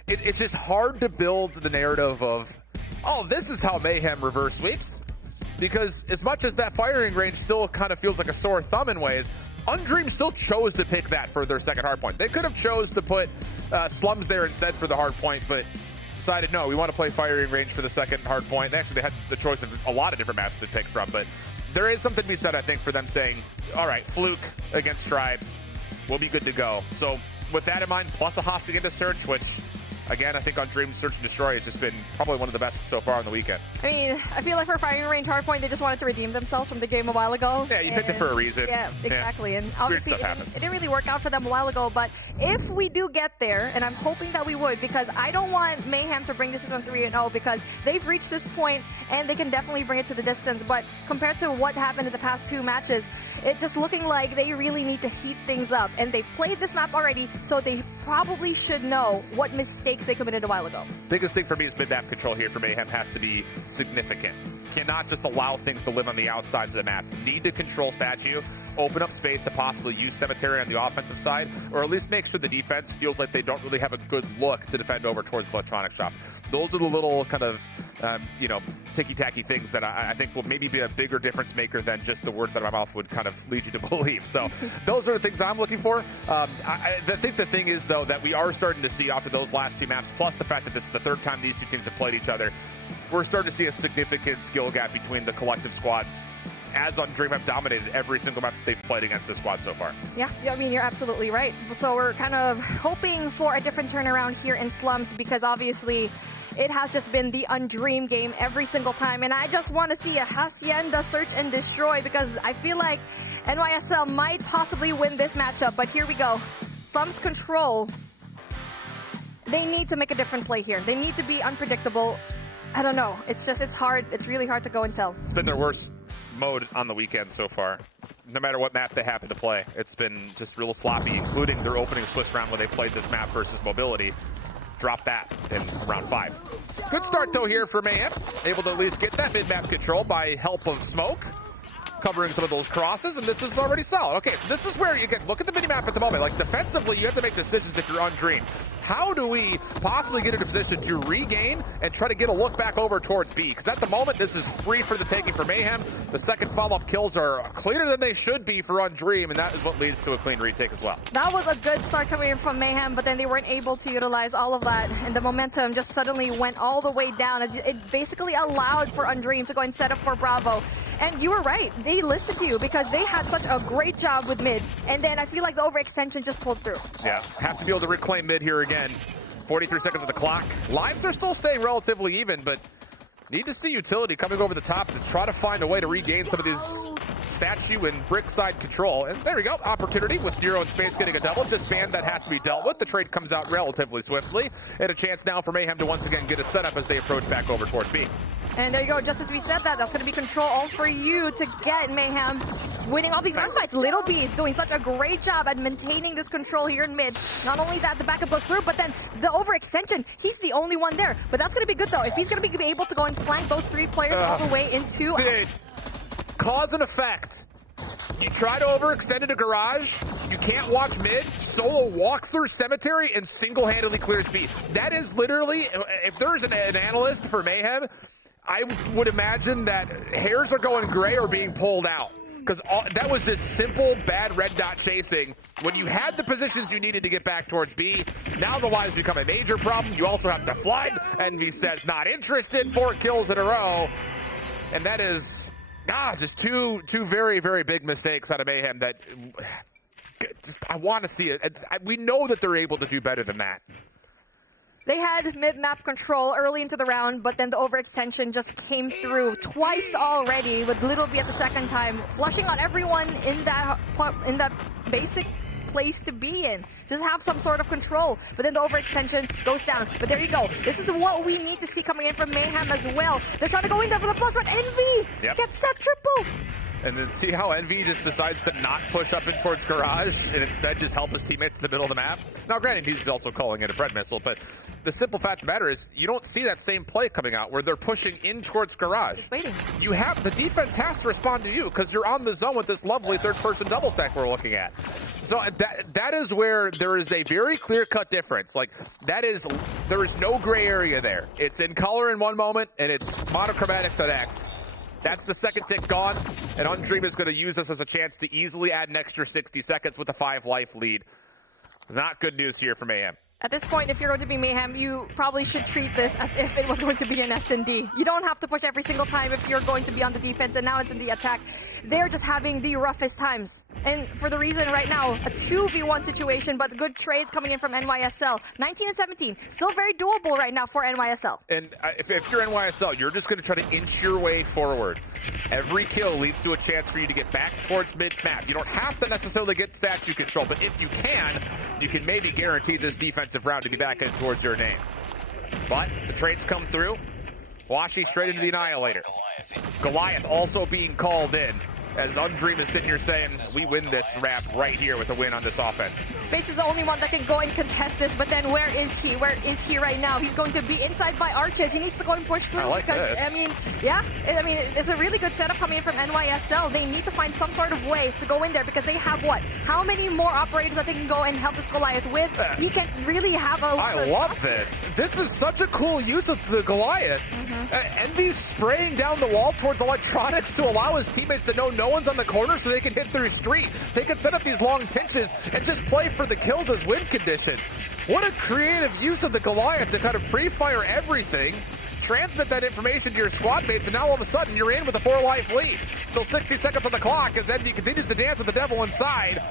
it's just hard to build the narrative of, oh, this is how Mayhem reverse sweeps. Because as much as that firing range still kind of feels like a sore thumb in ways, Undream still chose to pick that for their second hardpoint. They could have chose to put Slums there instead for the hardpoint, but decided, no, we want to play firing range for the second hardpoint. Actually, they had the choice of a lot of different maps to pick from, but there is something to be said, I think, for them saying, all right, Fluke against Tribe, we'll be good to go. So with that in mind, plus a Hosting into Search, which, again, I think Undream's Search and Destroy has just been probably one of the best so far on the weekend. I mean, I feel like for firing range hardpoint, they just wanted to redeem themselves from the game a while ago. Yeah, you picked it for a reason. Yeah, exactly. And obviously, Weird stuff happens. It didn't really work out for them a while ago, but if we do get there, and I'm hoping that we would, because I don't want Mayhem to bring this in on 3-0 because they've reached this point and they can definitely bring it to the distance. But compared to what happened in the past 2 matches, it's just looking like they really need to heat things up. And they played this map already, so they probably should know what mistakes they committed a while ago. Biggest thing for me is mid-map control here for Mayhem has to be significant. Cannot just allow things to live on the outsides of the map. Need to control Statue, open up space to possibly use Cemetery on the offensive side, or at least make sure the defense feels like they don't really have a good look to defend over towards the Electronic Shop. Those are the little kind of, ticky-tacky things that I think will maybe be a bigger difference maker than just the words out of my mouth would kind of lead you to believe. So those are the things I'm looking for. I think the thing is, though, that we are starting to see after those last 2 maps, plus the fact that this is the 3rd time these 2 teams have played each other, we're starting to see a significant skill gap between the collective squads as Undream have dominated every single map they've played against this squad so far. Yeah, I mean, you're absolutely right. So we're kind of hoping for a different turnaround here in Slums because obviously it has just been the Undream game every single time. And I just want to see a Hacienda Search and Destroy because I feel like NYSL might possibly win this matchup. But here we go. Slums Control. They need to make a different play here. They need to be unpredictable. I don't know. It's hard. It's really hard to go and tell. It's been their worst mode on the weekend so far. No matter what map they happen to play, it's been just real sloppy, including their opening Swiss round where they played this map versus Mobility. Drop that in round 5. Good start, though, here for Mayhem. Able to at least get that mid-map control by help of Smoke, covering some of those crosses, and this is already solid. Okay, so this is where you can look at the mini-map at the moment. Like, defensively, you have to make decisions if you're Undream. How do we possibly get into position to regain and try to get a look back over towards B? Because at the moment, this is free for the taking for Mayhem. The second follow-up kills are cleaner than they should be for Undream, and that is what leads to a clean retake as well. That was a good start coming in from Mayhem, but then they weren't able to utilize all of that, and the momentum just suddenly went all the way down. As it basically allowed for Undream to go and set up for Bravo. And you were right. They listened to you because they had such a great job with mid. And then I feel like the overextension just pulled through. Yeah, have to be able to reclaim mid here again. 43 seconds on the clock. Lives are still staying relatively even, but need to see utility coming over the top to try to find a way to regain some of these Statue and brick side control. And there we go. Opportunity with Euro and Space getting a double. Disband that has to be dealt with. The trade comes out relatively swiftly. And a chance now for Mayhem to once again get a setup as they approach back over towards B. And there you go. Just as we said that's going to be control all for you to get Mayhem winning all these gunfights. Little B is doing such a great job at maintaining this control here in mid. Not only that, the backup goes through, but then the overextension, he's the only one there. But that's going to be good, though. If he's going to be able to go and flank those 3 players all the way into... Cause and effect. You try to overextend into garage, you can't watch mid, Solo walks through Cemetery and single-handedly clears B. That is literally, if there's an analyst for Mayhem, I would imagine that hairs are going gray or being pulled out. Because that was just simple, bad red dot chasing. When you had the positions you needed to get back towards B, now the lives become a major problem. You also have to flood. Envy says not interested. 4 kills in a row. And that is, just two very, very big mistakes out of Mayhem that just, I want to see it. We know that they're able to do better than that. They had mid-map control early into the round, but then the overextension just came through twice already, with Little B at the second time, flushing out everyone in that basic place to be in. Just have some sort of control, but then the overextension goes down. But there you go. This is what we need to see coming in from Mayhem as well. They're trying to go in there for the flush, but Envy gets that triple. And then see how Envy just decides to not push up in towards Garage and instead just help his teammates in the middle of the map. Now, granted, he's also calling it a bread missile, but the simple fact of the matter is you don't see that same play coming out where they're pushing in towards Garage. Just waiting. The defense has to respond to you because you're on the zone with this lovely third-person double stack we're looking at. So that is where there is a very clear-cut difference. Like, there is no gray area there. It's in color in one moment, and it's monochromatic the next. That's the second tick gone, and Undream is going to use this as a chance to easily add an extra 60 seconds with a 5-life lead. Not good news here for Mayhem. At this point, if you're going to be Mayhem, you probably should treat this as if it was going to be an S&D. You don't have to push every single time if you're going to be on the defense, and now it's in the attack. They're just having the roughest times. And for the reason right now, a 2v1 situation, but good trades coming in from NYSL. 19 and 17, still very doable right now for NYSL. And if you're NYSL, you're just going to try to inch your way forward. Every kill leads to a chance for you to get back towards mid-map. You don't have to necessarily get statue control, but if you can maybe guarantee this defensive round to get back in towards your name. But the trades come through. Washi straight into the Annihilator. Goliath also being called in, as Undream is sitting here saying, we win this rap right here with a win on this offense. Space is the only one that can go and contest this, but then where is he? Where is he right now? He's going to be inside by Arches. He needs to go and push through. I like this. It's a really good setup coming in from NYSL. They need to find some sort of way to go in there because they have what? How many more operators that they can go and help this Goliath with? He can really have a... I love this. This is such a cool use of the Goliath. Envy's spraying down the wall towards electronics to allow his teammates to know no one's on the corner so they can hit through street. They can set up these long pinches and just play for the kills as win condition. What a creative use of the Goliath to kind of pre-fire everything, transmit that information to your squad mates, and now all of a sudden you're in with a 4-life lead. Still 60 seconds on the clock as Envy continues to dance with the devil inside.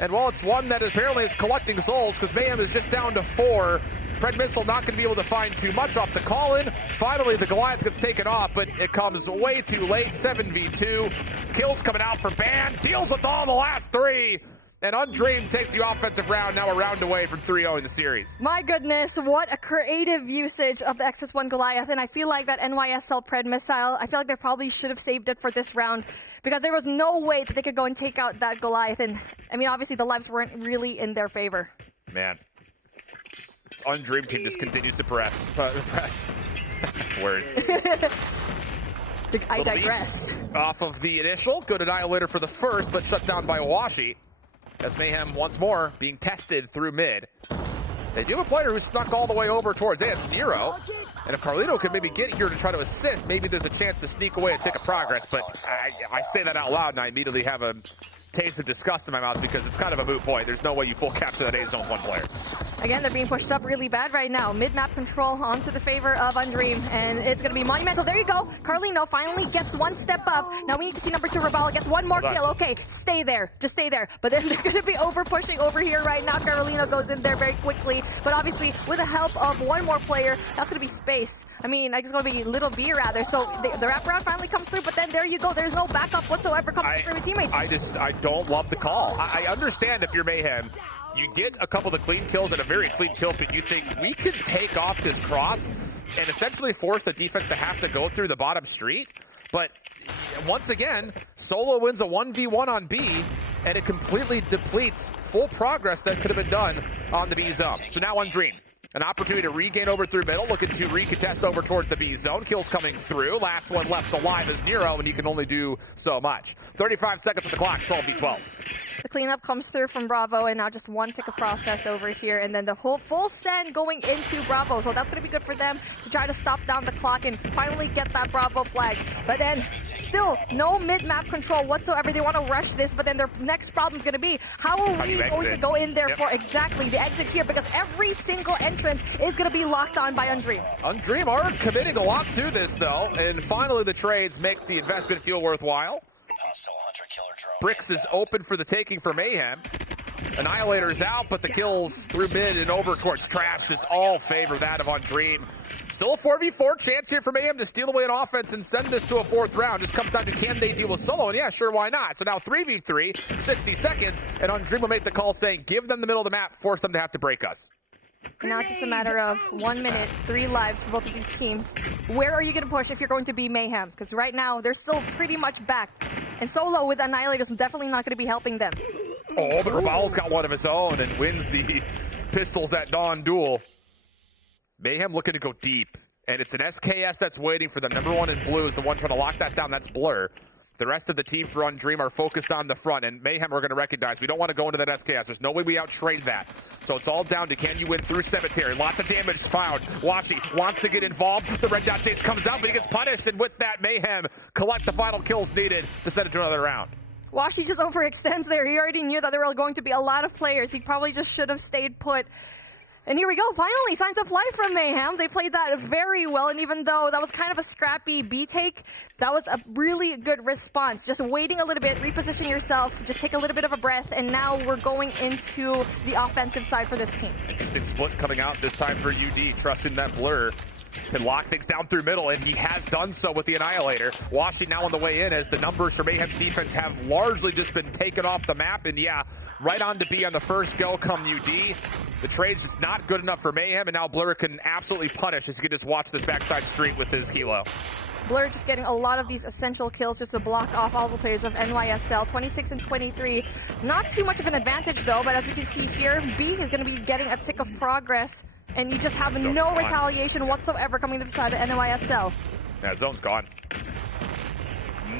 And while it's one that apparently is collecting souls because Mayhem is just down to 4, Pred Missile not going to be able to find too much off the call-in. Finally, the Goliath gets taken off, but it comes way too late. 7v2. Kills coming out for Ban. Deals with all the last 3. And Undream take the offensive round, now a round away from 3-0 in the series. My goodness, what a creative usage of the XS1 Goliath. And I feel like that NYSL Pred Missile, I feel like they probably should have saved it for this round because there was no way that they could go and take out that Goliath. And, I mean, obviously the lives weren't really in their favor. Man. This Undream team just continues to press. Words. I digress. Off of the initial, good Annihilator for the first, but shut down by Washi. As Mayhem once more being tested through mid. They do have a player who's stuck all the way over towards A. It's Nero. And if Carlito could maybe get here to try to assist, maybe there's a chance to sneak away a tick of progress. But I say that out loud and I immediately have a taste of disgust in my mouth because it's kind of a moot point. There's no way you full capture that A zone one player. Again, they're being pushed up really bad right now. Mid-map control onto the favor of Undream, and it's going to be monumental. There you go. Carlino finally gets one step up. Now we need to see number 2, Rabala gets one more kill. Okay, stay there. Just stay there. But then they're going to be over-pushing over here right now. Carlino goes in there very quickly. But obviously, with the help of one more player, that's going to be Space. I mean, it's going to be Little B, rather. So the wraparound finally comes through, but then there you go. There's no backup whatsoever coming from your teammates. I don't love the call. I understand if you're Mayhem. You get a couple of clean kills and a very clean kill feed. You think we could take off this cross and essentially force the defense to have to go through the bottom street. But once again, Solo wins a 1v1 on B, and it completely depletes full progress that could have been done on the B zone. So now Undream. An opportunity to regain over through middle, looking to recontest over towards the B zone. Kills coming through. Last one left alive is Nero, and he can only do so much. 35 seconds on the clock, 12v12. The cleanup comes through from Bravo, and now just one tick of process over here, and then the whole full send going into Bravo. So that's going to be good for them to try to stop down the clock and finally get that Bravo flag. But then still no mid-map control whatsoever. They want to rush this, but then their next problem is going to be, how are we going to go in there for exactly the exit here? Because every single entrance is going to be locked on by Undream. Undream are committing a lot to this, though, and finally the trades make the investment feel worthwhile. Bricks is open for the taking for Mayhem. Annihilator's out, but the kills through mid and over towards Trash just all favor that of Undream. Still a 4v4 chance here for Mayhem to steal away an offense and send this to a 4th round. Just comes down to, can they deal with solo? And yeah, sure, why not? So now 3v3, 60 seconds, and Undream will make the call saying, give them the middle of the map, force them to have to break us. Now it's just a matter of 1 minute, 3 lives for both of these teams. Where are you going to push if you're going to be Mayhem? Because right now, they're still pretty much back. And solo with Annihilator is definitely not going to be helping them. Oh, but Raval's got one of his own and wins the Pistols at Dawn duel. Mayhem looking to go deep. And it's an SKS that's waiting for them. Number 1 in blue is the one trying to lock that down. That's Blur. The rest of the team for Undream are focused on the front, and Mayhem are going to recognize we don't want to go into that SKS. There's no way we out-trade that. So it's all down to, can you win through Cemetery? Lots of damage found. Washi wants to get involved. The red dot dates comes out, but he gets punished, and with that, Mayhem collect the final kills needed to send it to another round. Washi just overextends there. He already knew that there were going to be a lot of players. He probably just should have stayed put. And here we go, finally, signs of life from Mayhem. They played that very well, and even though that was kind of a scrappy B take, that was a really good response. Just waiting a little bit, reposition yourself, just take a little bit of a breath, and now we're going into the offensive side for this team. Interesting split coming out this time for UD, trusting that Blur can lock things down through middle, and he has done so with the Annihilator. Washing now on the way in as the numbers for Mayhem's defense have largely just been taken off the map, and yeah, right on to be on the first go come UD. The trade's just not good enough for Mayhem, and now Blur can absolutely punish as you can just watch this backside street with his Hilo. Blur just getting a lot of these essential kills just to block off all the players of NYSL. 26 and 23. Not too much of an advantage though, but as we can see here, B is going to be getting a tick of progress, and you just have no retaliation whatsoever coming to the side of NYSL. That zone's gone.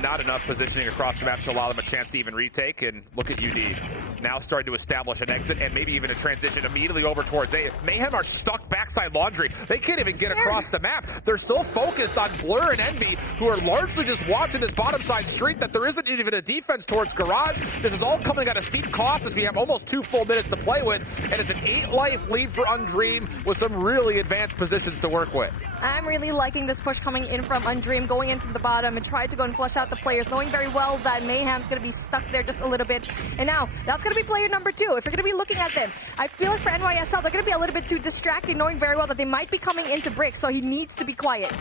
Not enough positioning across the map to allow them a chance to even retake, and look at UD. Now starting to establish an exit and maybe even a transition immediately over towards A. Mayhem are stuck backside laundry. They can't even get across the map. They're still focused on Blur and Envy, who are largely just watching this bottom side street that there isn't even a defense towards Garage. This is all coming at a steep cost as we have almost 2 full minutes to play with, and it's an 8-life lead for Undream with some really advanced positions to work with. I'm really liking this push coming in from Undream, going in from the bottom and try to go and flush out the players, knowing very well that Mayhem's going to be stuck there just a little bit. And now, that's going to be player number 2. If you're going to be looking at them, I feel like for NYSL, they're going to be a little bit too distracted, knowing very well that they might be coming into Brick, so he needs to be quiet.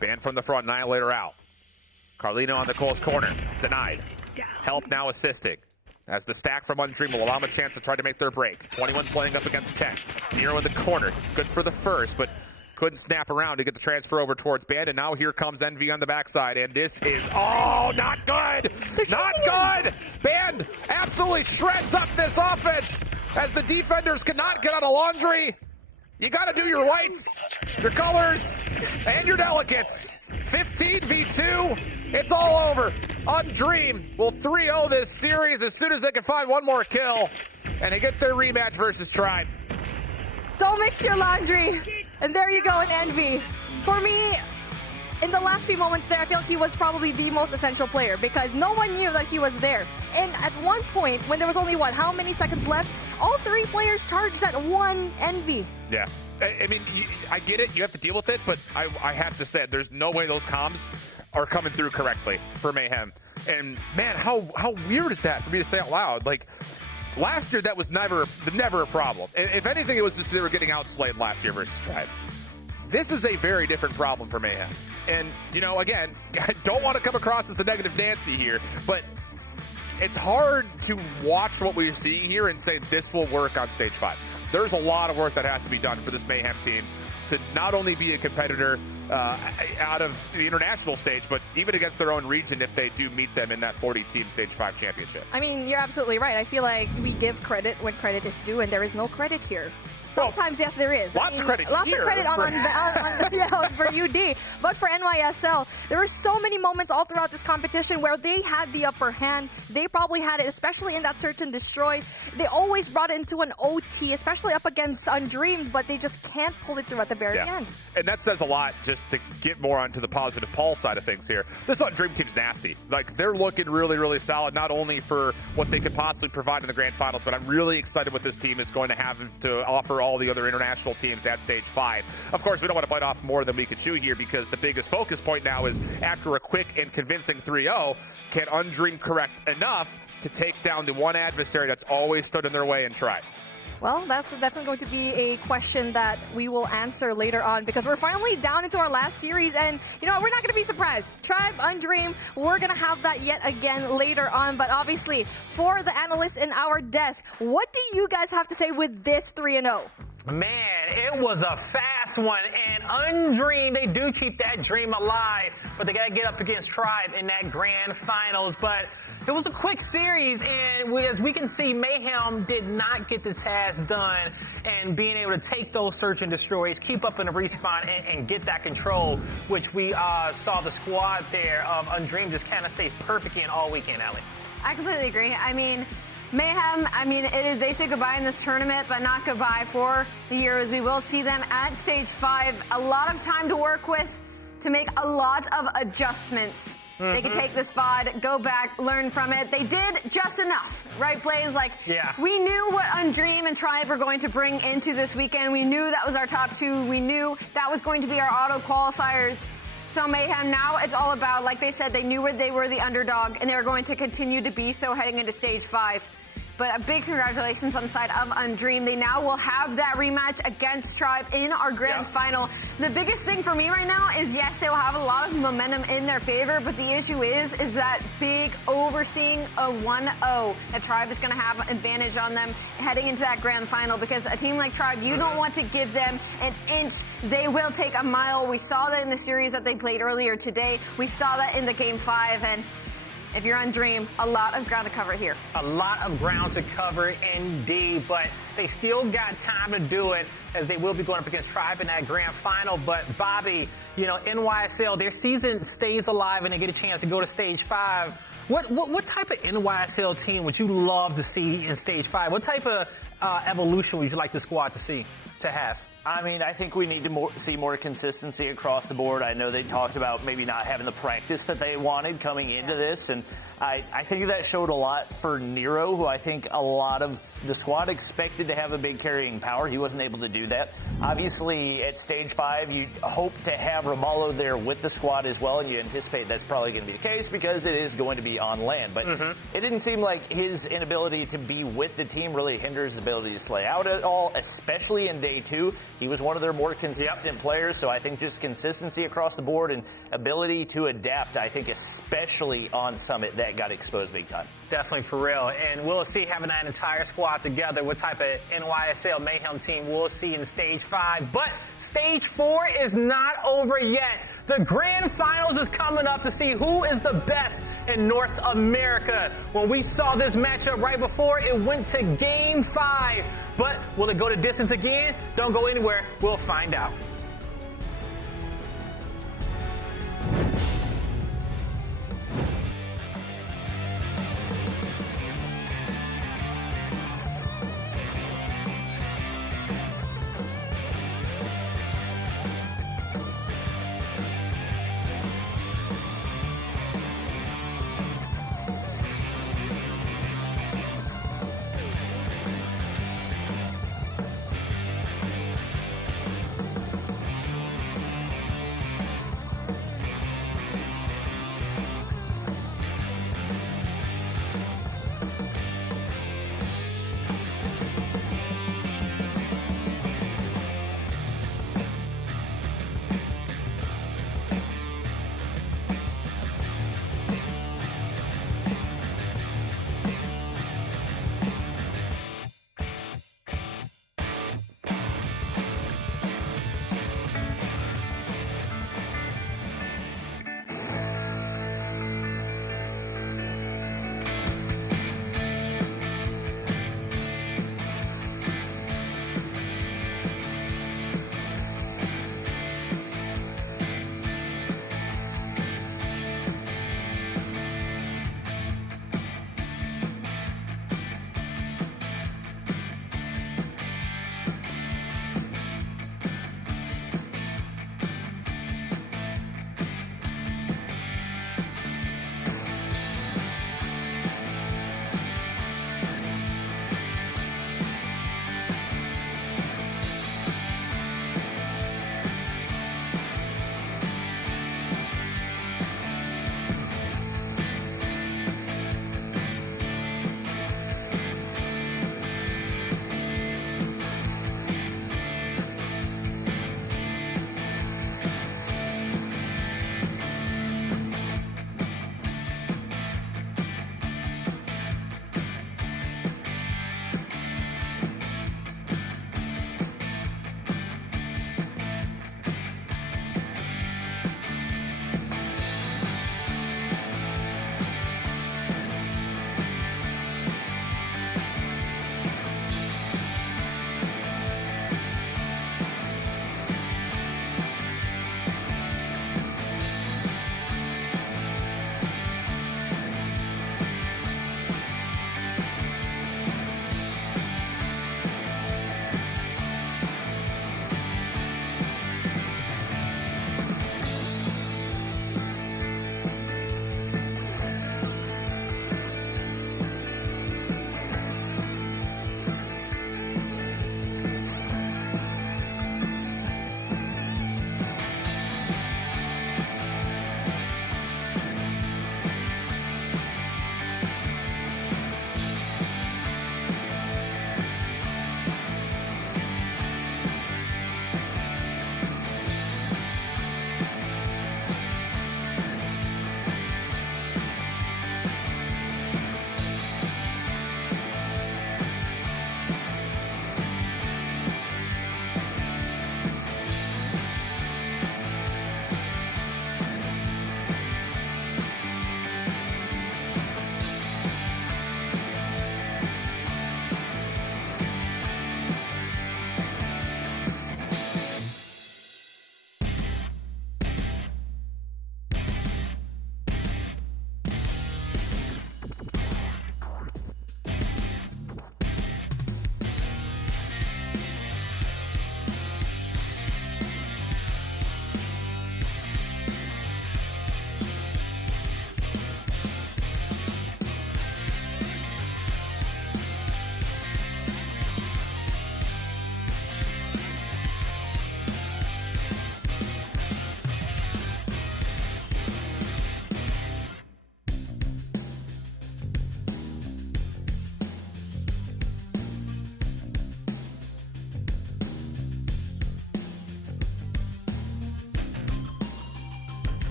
Banned from the front, Annihilator out. Carlino on the close corner, denied. Help now assisting, as the stack from Undream will allow them a chance to try to make their break. 21 playing up against 10. Nero in the corner, good for the first, but couldn't snap around to get the transfer over towards Band, and now here comes Envy on the backside, and this is, oh, not good! Not good! Band absolutely shreds up this offense as the defenders cannot get out of laundry. You gotta do your whites, your colors, and your delegates. 15v2, it's all over. Undream will 3-0 this series as soon as they can find one more kill, and they get their rematch versus Tribe. Don't mix your laundry. And there you go in Envy. For me, in the last few moments there, I feel like he was probably the most essential player because no one knew that he was there. And at one point, when there was only, how many seconds left, all 3 players charged at 1 Envy. Yeah. I mean, I get it. You have to deal with it, but I have to say, there's no way those comms are coming through correctly for Mayhem. And, man, how weird is that for me to say out loud? Like, last year, that was never a problem. If anything, it was just they were getting outslayed last year versus Tribe. This is a very different problem for Mayhem. And, you know, again, I don't want to come across as the negative Nancy here, but it's hard to watch what we're seeing here and say this will work on Stage 5. There's a lot of work that has to be done for this Mayhem team to not only be a competitor out of the international stage, but even against their own region if they do meet them in that 40-team Stage 5 championship. I mean, you're absolutely right. I feel like we give credit when credit is due, and there is no credit here. Sometimes, yes, there is. Lots of credit Lots here of credit for UD. But for NYSL, there were so many moments all throughout this competition where they had the upper hand. They probably had it, especially in that search and destroy. They always brought it into an OT, especially up against Undreamed, but they just can't pull it through at the very end. And that says a lot, just to get more onto the positive Paul side of things here. This Undreamed team's nasty. Like, they're looking really, really solid, not only for what they could possibly provide in the grand finals, but I'm really excited what this team is going to have to offer all the other international teams at stage 5. Of course, we don't want to bite off more than we can chew here, because the biggest focus point now is, after a quick and convincing 3-0, can Undreamed correct enough to take down the one adversary that's always stood in their way and try? Well, that's definitely going to be a question that we will answer later on, because we're finally down into our last series, and you know what, we're not going to be surprised. Tribe, Undreamed, we're going to have that yet again later on, but obviously, for the analysts in our desk, what do you guys have to say with this 3-0? Man, it was a fast one, and Undreamed, they do keep that dream alive, but they got to get up against Tribe in that grand finals. But it was a quick series, and as we can see, Mayhem did not get the task done, and being able to take those search and destroys, keep up in the respawn, and get that control, which we saw the squad there of Undreamed just kind of stay perfect in all weekend, Ellie. I completely agree. I mean, Mayhem, they say goodbye in this tournament, but not goodbye for the year, as we will see them at stage 5. A lot of time to work with to make a lot of adjustments. They can take this VOD, go back, learn from it. They did just enough, right, Blaze? We knew what Undreamed and Tribe were going to bring into this weekend. We knew that was our top 2. We knew that was going to be our auto qualifiers. So Mayhem, now it's all about, like they said, they knew where they were the underdog, and they were going to continue to be so heading into stage 5. But a big congratulations on the side of Undreamed. They now will have that rematch against Tribe in our grand final. The biggest thing for me right now is, yes, they will have a lot of momentum in their favor, but the issue is that big overseeing a 1-0. That Tribe is going to have an advantage on them heading into that grand final, because a team like Tribe, you don't want to give them an inch. They will take a mile. We saw that in the series that they played earlier today. We saw that in the game 5, and if you're Undreamed, a lot of ground to cover here. A lot of ground to cover indeed, but they still got time to do it, as they will be going up against Tribe in that grand final. But Bobby, you know, NYSL, their season stays alive and they get a chance to go to stage 5. What type of NYSL team would you love to see in stage 5? What type of evolution would you like the squad to have? I mean, I think we need to see more consistency across the board. I know they talked about maybe not having the practice that they wanted coming into this, and I think that showed a lot for Nero, who I think a lot of the squad expected to have a big carrying power. He wasn't able to do that. Obviously, at stage 5, you hope to have Romalo there with the squad as well, and you anticipate that's probably going to be the case because it is going to be on land. But it didn't seem like his inability to be with the team really hinders his ability to slay out at all, especially in day 2. He was one of their more consistent players, so I think just consistency across the board and ability to adapt, I think especially on Summit, that got exposed big time. Definitely, for real. And we'll see, having that entire squad together, what type of NYSL Mayhem team we'll see in stage 5. But stage 4 is not over yet. The grand finals is coming up to see who is the best in North America. When we saw this matchup right before, it went to game 5. But will it go to distance again? Don't go anywhere. We'll find out.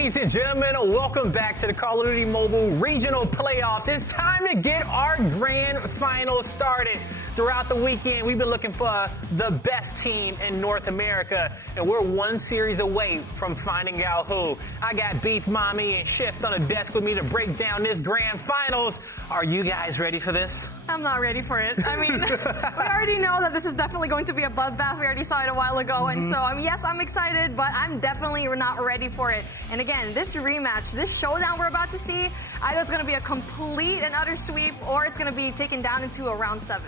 Ladies and gentlemen, welcome back to the Call of Duty Mobile Regional Playoffs. It's time to get our grand final started. Throughout the weekend, we've been looking for the best team in North America, and we're one series away from finding out who. I got Beef Mommy and Shift on the desk with me to break down this grand finals. Are you guys ready for this? I'm not ready for it. I mean, we already know that this is definitely going to be a bloodbath. We already saw it a while ago, and so yes, I'm excited, but I'm definitely not ready for it. And again, this rematch, this showdown we're about to see, either it's going to be a complete and utter sweep, or it's going to be taken down into a round 7.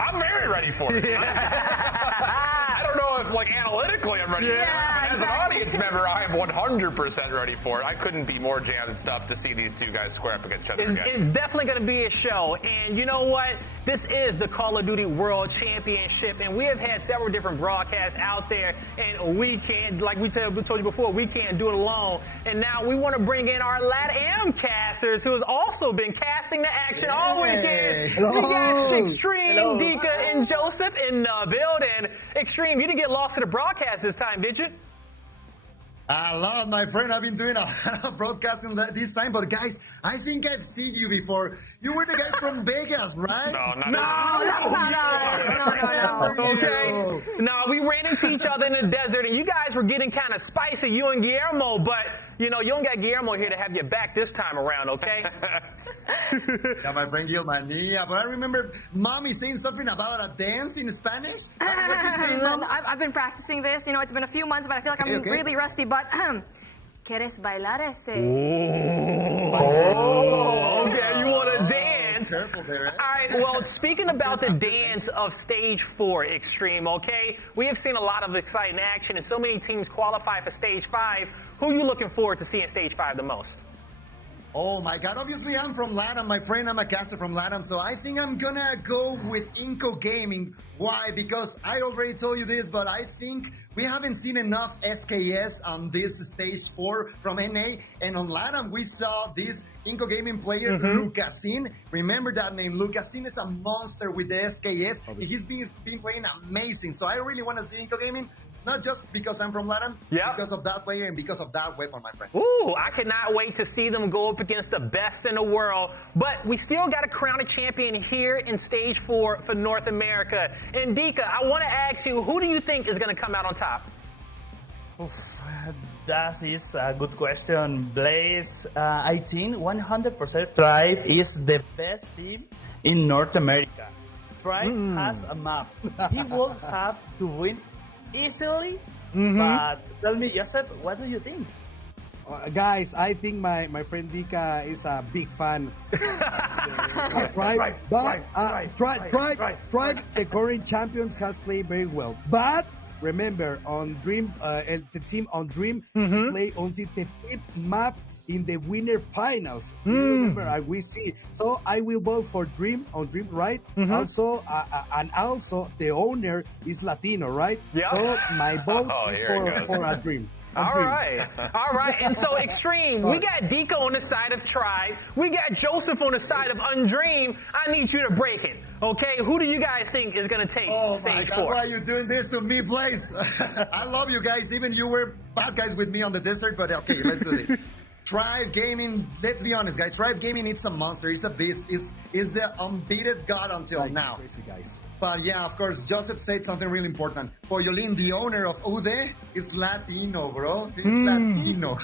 I'm very ready for it. I don't know if, analytically I'm ready for it. As an audience member, I am 100% ready for it. I couldn't be more jammed and stuffed to see these two guys square up against each other again. It's definitely going to be a show. And you know what? This is the Call of Duty World Championship, and we have had several different broadcasts out there, and we can't, like we told you before, we can't do it alone. And now we want to bring in our LatAm casters, who has also been casting the action all weekend. We got Extreme, Dika, and Joseph in the building. Extreme, you didn't get lost to the broadcast this time, did you? A lot, my friend. I've been doing a lot of broadcasting this time, but guys, I think I've seen you before. You were the guys from Vegas, right? No, that's not us. No. Okay. No, we ran into each other in the desert, and you guys were getting kind of spicy, you and Guillermo, but you don't got Guillermo here to have your back this time around, okay? Yeah, my friend Gilman. Yeah, but I remember Mommy saying something about a dance in Spanish. What you saying, Mom? I've been practicing this. It's been a few months, but I feel like I'm really rusty. But ¿Quieres bailar ese? Okay, you want to dance? Careful there. All right, well, speaking about the dance of Stage 4 Extreme, okay? We have seen a lot of exciting action, and so many teams qualify for Stage 5. Who are you looking forward to seeing Stage 5 the most? Oh my God, obviously I'm from LATAM, my friend, I'm a caster from LATAM, so I think I'm gonna go with Inco Gaming. Why? Because I already told you this, but I think we haven't seen enough SKS on this Stage 4 from NA, and on LATAM we saw this Inco Gaming player, Lucasin. Remember that name, Lucasin is a monster with the SKS, he's been playing amazing, so I really want to see Inco Gaming. Not just because I'm from LATAM, because of that player and because of that weapon, my friend. Ooh, I cannot wait to see them go up against the best in the world. But we still got to crown a champion here in Stage 4 for North America. And Dika, I want to ask you, who do you think is going to come out on top? That is a good question, Blaze. I think 100% Tribe is the best team in North America. Tribe has a map. He will have to win easily, but tell me, Joseph, what do you think? Guys, I think my friend Dika is a big fan of Tribe. Tribe, the current champions, has played very well. But remember, on Dream, the team on Dream play until the 5th map in the winner finals. Remember, we see. So I will vote for Dream on Dream, right? Also, and also the owner is Latino, right? Yeah. So my vote is for a Dream. All right. And so Extreme, we got Dika on the side of Tribe. We got Joseph on the side of Undream. I need you to break it, okay? Who do you guys think is going to take Stage 4? Why are you doing this to me, Blaze? I love you guys. Even you were bad guys with me on the desert, but okay, let's do this. Tribe Gaming, let's be honest, guys. Tribe Gaming, it's a monster. It's a beast. It's the unbeaten god until now. Crazy, guys. But yeah, of course, Joseph said something really important. Poyolin, the owner of UD, is Latino, bro. He's Latino.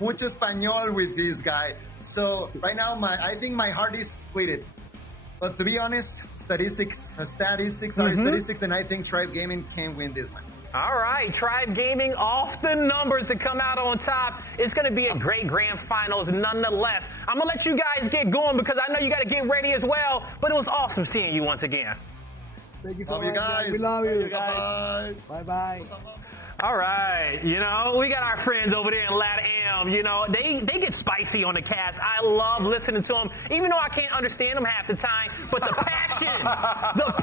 Mucho español with this guy. So right now, I think my heart is split. But to be honest, statistics are statistics, and I think Tribe Gaming can win this one. All right, Tribe Gaming off the numbers to come out on top. It's going to be a great grand finals nonetheless. I'm going to let you guys get going because I know you got to get ready as well, but it was awesome seeing you once again. Thank you so much. You guys. We love you. Bye-bye. Bye-bye. All right, we got our friends over there in LatAm, they get spicy on the cast. I love listening to them, even though I can't understand them half the time, but the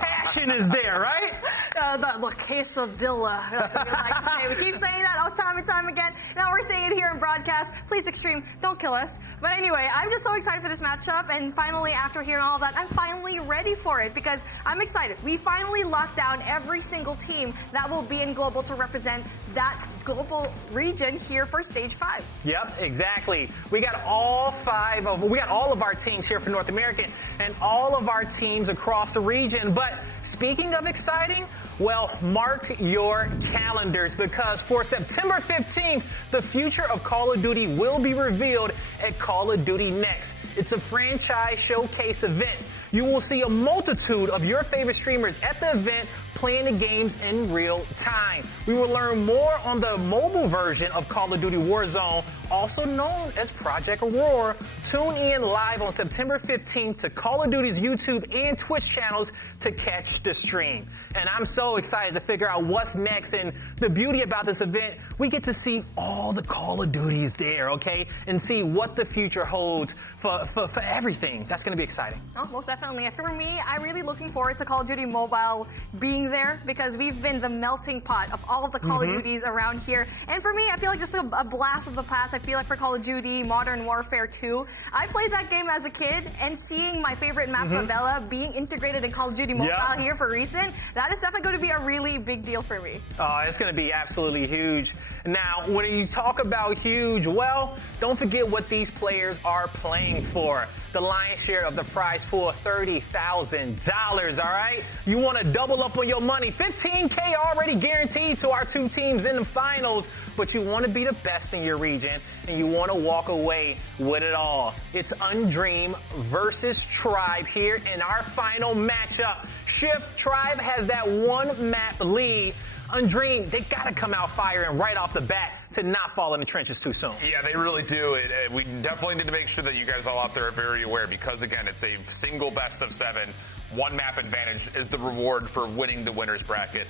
passion is there, right? The quesadilla, we like to say. We keep saying that all time and time again. Now we're saying it here in broadcast. Please, Extreme, don't kill us. But anyway, I'm just so excited for this matchup, and finally, after hearing all that, I'm finally ready for it because I'm excited. We finally locked down every single team that will be in Global to represent that global region here for Stage 5. Yep, exactly. We got all of our teams here for North America and all of our teams across the region. But speaking of exciting, well, mark your calendars because for September 15th, the future of Call of Duty will be revealed at Call of Duty Next. It's a franchise showcase event. You will see a multitude of your favorite streamers at the event playing the games in real time. We will learn more on the mobile version of Call of Duty Warzone, also known as Project Aurora. Tune in live on September 15th to Call of Duty's YouTube and Twitch channels to catch the stream. And I'm so excited to figure out what's next. And the beauty about this event, we get to see all the Call of Duties there, okay? And see what the future holds for everything. That's going to be exciting. Oh, most definitely. For me, I'm really looking forward to Call of Duty Mobile being there because we've been the melting pot of all of the Call of Duties around here. And for me, I feel like just a blast of the past. I feel like for Call of Duty Modern Warfare 2, I played that game as a kid, and seeing my favorite map, Favela, being integrated in Call of Duty Mobile here for recent, that is definitely going to be a really big deal for me. Oh, it's going to be absolutely huge. Now, when you talk about huge, well, don't forget what these players are playing for. The lion's share of the prize pool, $30,000, all right? You want to double up on your money. $15K already guaranteed to our two teams in the finals, but you want to be the best in your region, and you want to walk away with it all. It's Undream versus Tribe here in our final matchup. Shift, Tribe has that one map lead. Undream, they got to come out firing right off the bat to not fall in the trenches too soon. Yeah, they really do. We definitely need to make sure that you guys all out there are very aware because, again, it's a single best of 7. One map advantage is the reward for winning the winner's bracket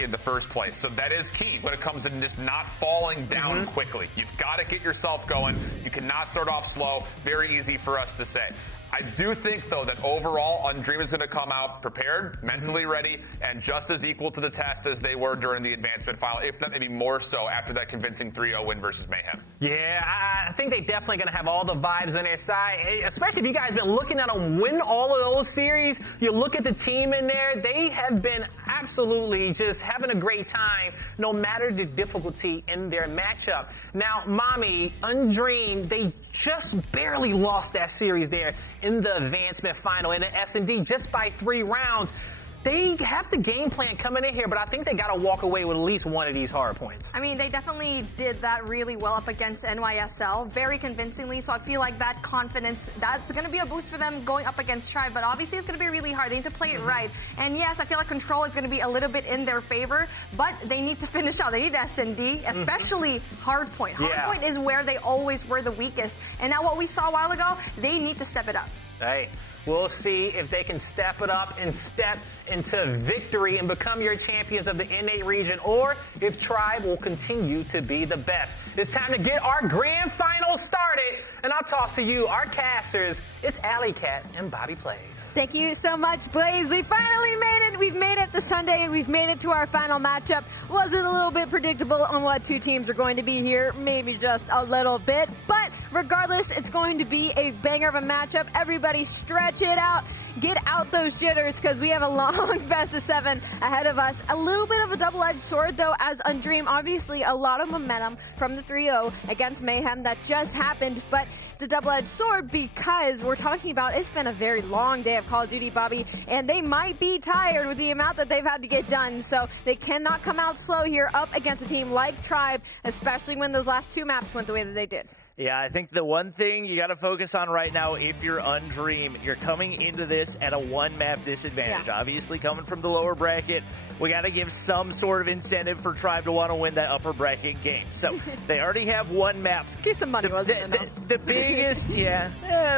in the first place. So that is key when it comes to just not falling down quickly. You've got to get yourself going. You cannot start off slow. Very easy for us to say. I do think, though, that overall, Undream is going to come out prepared, mentally ready, and just as equal to the test as they were during the advancement final, if not maybe more so after that convincing 3-0 win versus Mayhem. Yeah, I think they're definitely going to have all the vibes on their side, especially if you guys have been looking at them win all of those series. You look at the team in there, they have been absolutely just having a great time, no matter the difficulty in their matchup. Now, Mommy, Undream, they just barely lost that series there in the advancement final in the S&D just by 3 rounds. They have the game plan coming in here, but I think they got to walk away with at least one of these hard points. I mean, they definitely did that really well up against NYSL, very convincingly, so I feel like that confidence, that's going to be a boost for them going up against Tribe, but obviously it's going to be really hard. They need to play it right. And yes, I feel like Control is going to be a little bit in their favor, but they need to finish out. They need S&D, especially Hardpoint. Hardpoint is where they always were the weakest. And now what we saw a while ago, they need to step it up. Hey, we'll see if they can step it up and step into victory and become your champions of the N8 region, or if Tribe will continue to be the best. It's time to get our grand final started, and I'll toss to you, our casters. It's Alley Cat and Bobby Plays. Thank you so much, Blaze. We finally made it. We've made it to Sunday, and we've made it to our final matchup. Was it a little bit predictable on what two teams are going to be here? Maybe just a little bit, but regardless, it's going to be a banger of a matchup. Everybody stretch it out. Get out those jitters because we have a long best of 7 ahead of us. A little bit of a double-edged sword, though, as Undream, obviously a lot of momentum from the 3-0 against Mayhem that just happened, but it's a double-edged sword because we're talking about it's been a very long day of Call of Duty, Bobby, and they might be tired with the amount that they've had to get done, so they cannot come out slow here up against a team like Tribe, especially when those last 2 maps went the way that they did. Yeah, I think the one thing you got to focus on right now, if you're Undream, you're coming into this at a 1-map disadvantage. Yeah. Obviously, coming from the lower bracket, we got to give some sort of incentive for Tribe to want to win that upper bracket game. So they already have 1 map. Get some money, wasn't enough. The biggest,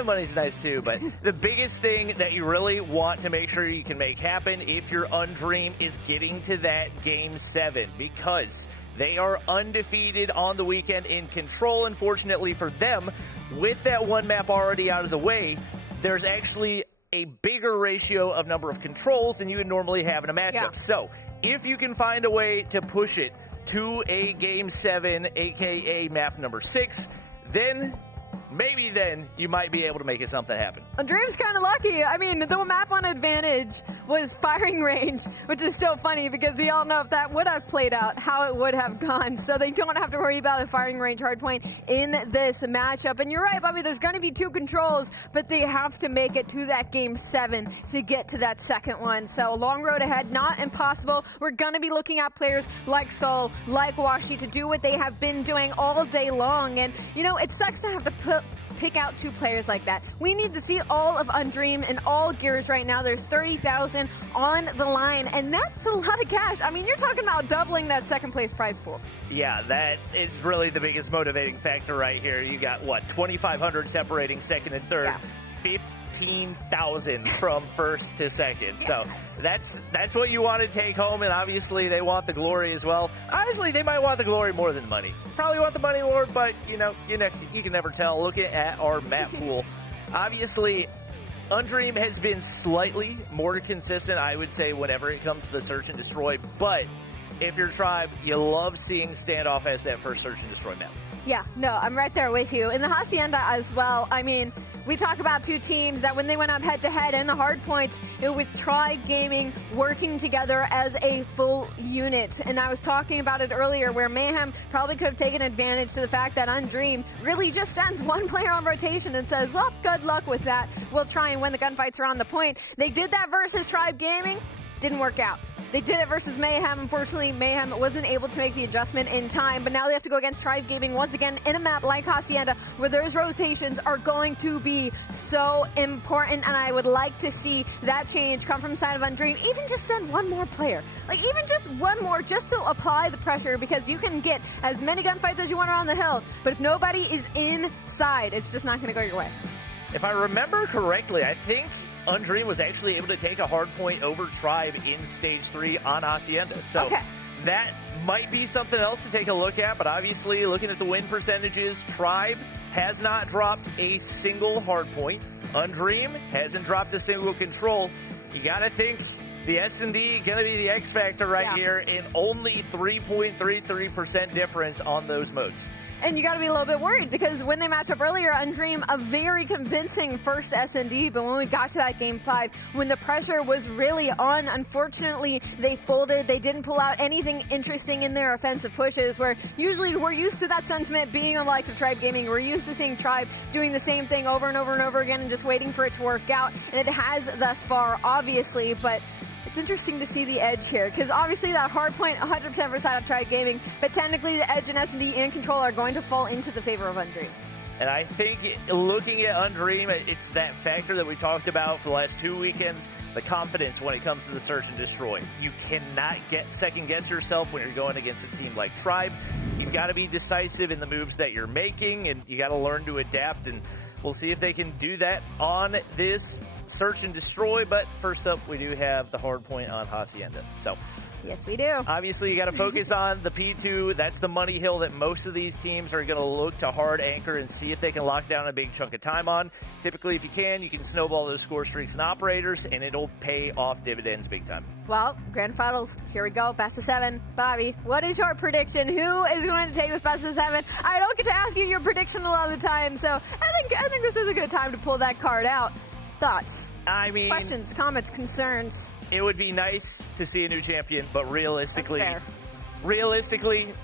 money's nice too, but the biggest thing that you really want to make sure you can make happen if you're Undream is getting to that game 7, because they are undefeated on the weekend in Control. Unfortunately for them, with that 1 map already out of the way, there's actually a bigger ratio of number of controls than you would normally have in a matchup. Yeah. So if you can find a way to push it to a game 7, aka map number 6, then maybe then you might be able to make something happen. Dream's kind of lucky. I mean, the map on advantage was firing range, which is so funny because we all know if that would have played out, how it would have gone. So they don't have to worry about a firing range hardpoint in this matchup. And you're right, Bobby, there's going to be 2 controls, but they have to make it to that game 7 to get to that second one. So a long road ahead, not impossible. We're going to be looking at players like Solo, like Washi to do what they have been doing all day long. And, you know, it sucks to have to pick out 2 players like that. We need to see all of Undream in all gears right now. There's 30,000 on the line, and that's a lot of cash. I mean, you're talking about doubling that second place prize pool. Yeah, that is really the biggest motivating factor right here. You got, what, 2,500 separating second and third. Yeah. 15,000 from first to second. So that's what you want to take home, and obviously they want the glory as well. Honestly, they might want the glory more than the money. Probably want the money more, but you can never tell. Looking at our map pool, obviously Undream has been slightly more consistent, I would say, whenever it comes to the search and destroy, but if you're Tribe, you love seeing Standoff as that first search and destroy map. Yeah, no, I'm right there with you. In the Hacienda as well, I mean, we talk about 2 teams that when they went up head-to-head in the hard points, it was Tribe Gaming working together as a full unit. And I was talking about it earlier where Mayhem probably could have taken advantage to the fact that Undream really just sends 1 player on rotation and says, well, good luck with that. We'll try and win the gunfights around the point. They did that versus Tribe Gaming. Didn't work out. They did it versus Mayhem. Unfortunately, Mayhem wasn't able to make the adjustment in time, but now they have to go against Tribe Gaming once again in a map like Hacienda, where those rotations are going to be so important, and I would like to see that change come from the side of Undream. Even just send 1 more player. Like, even just 1 more, just to apply the pressure, because you can get as many gunfights as you want around the hill, but if nobody is inside, it's just not going to go your way. If I remember correctly, I think Undream was actually able to take a hard point over Tribe in Stage 3 on Hacienda. So that might be something else to take a look at, but obviously looking at the win percentages, Tribe has not dropped a single hard point. Undream hasn't dropped a single control. You got to think the S&D going to be the X factor right here, and only 3.33% difference on those modes. And you got to be a little bit worried because when they match up earlier, Undream, a very convincing first S&D, but when we got to that game 5, when the pressure was really on, unfortunately, they folded. They didn't pull out anything interesting in their offensive pushes, where usually we're used to that sentiment being on the likes of Tribe Gaming. We're used to seeing Tribe doing the same thing over and over and over again and just waiting for it to work out. And it has thus far, obviously, but it's interesting to see the edge here, because obviously that hard point 100% for side of Tribe Gaming, but technically the edge and S&D and control are going to fall into the favor of Undream. And I think looking at Undream, it's that factor that we talked about for the last 2 weekends, the confidence when it comes to the search and destroy. You cannot second guess yourself when you're going against a team like Tribe. You've got to be decisive in the moves that you're making, and you got to learn to adapt, and we'll see if they can do that on this search and destroy. But first up, we do have the hard point on Hacienda. So yes, we do. Obviously, you got to focus on the P2. That's the money hill that most of these teams are going to look to hard anchor and see if they can lock down a big chunk of time on. Typically, if you can snowball those score streaks and operators, and it'll pay off dividends big time. Well, grand finals, here we go, best of 7. Bobby, what is your prediction? Who is going to take this best of 7? I don't get to ask you your prediction a lot of the time, so I think this is a good time to pull that card out. Thoughts? I mean, questions, comments, concerns? It would be nice to see a new champion, but realistically,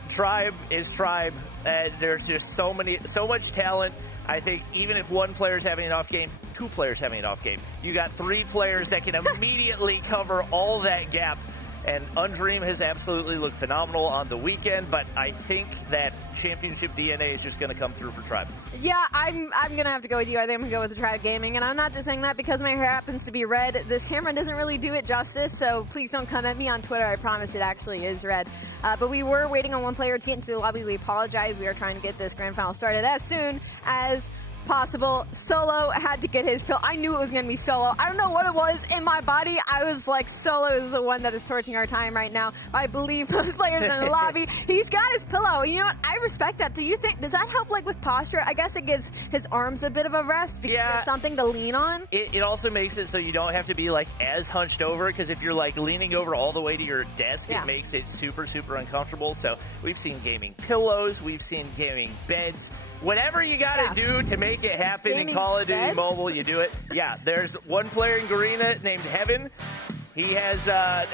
Tribe is Tribe. There's just so much talent. I think even if 1 player's having an off game, 2 players having an off game, you got 3 players that can immediately cover all that gap. And Undream has absolutely looked phenomenal on the weekend, but I think that championship DNA is just going to come through for Tribe. Yeah, I'm going to have to go with you. I think I'm going to go with the Tribe Gaming, and I'm not just saying that because my hair happens to be red. This camera doesn't really do it justice, so please don't come at me on Twitter. I promise it actually is red. But we were waiting on 1 player to get into the lobby. We apologize. We are trying to get this grand final started as soon as possible. Solo had to get his pill. I knew it was going to be Solo. I don't know what it was in my body. I was like, Solo is the one that is torching our time right now. I believe those players in the lobby. He's got his pillow. You know what? I respect that. Do you think, does that help like with posture? I guess it gives his arms a bit of a rest because there's something to lean on. It also makes it so you don't have to be like as hunched over, because if you're like leaning over all the way to your desk, it makes it super, super uncomfortable. So we've seen gaming pillows. We've seen gaming beds. Whatever you got to do to make make it happen in Gaming Call of Duty beds? Mobile, you do it. Yeah, there's one player in Garena named Heaven. He has a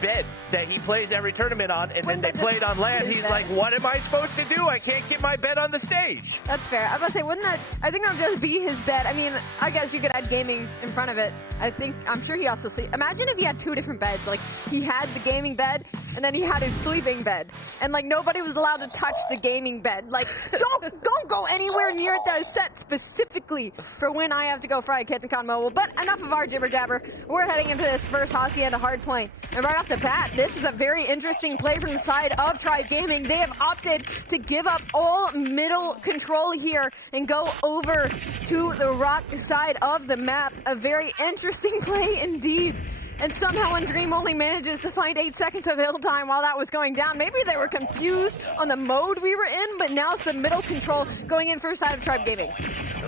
bed that he plays every tournament on, and then they played on LAN. He's like, what am I supposed to do? I can't get my bed on the stage. That's fair. I was about to say, wouldn't that, I think that would just be his bed. I mean, I guess you could add gaming in front of it. I'm sure he also sleeps. Imagine if he had 2 different beds. Like, he had the gaming bed, and then he had his sleeping bed. And, like, nobody was allowed to touch the gaming bed. Like, don't go anywhere near it that is set specifically for when I have to go fry Captain Mobile. But enough of our jibber jabber. We're heading into this first Hacienda hard point. And right off the bat, this is a very interesting play from the side of Tribe Gaming. They have opted to give up all middle control here and go over to the rock side of the map. A very interesting play indeed. And somehow Undream only manages to find 8 seconds of hill time while that was going down. Maybe they were confused on the mode we were in, but now some middle control going in first side of Tribe Gaming.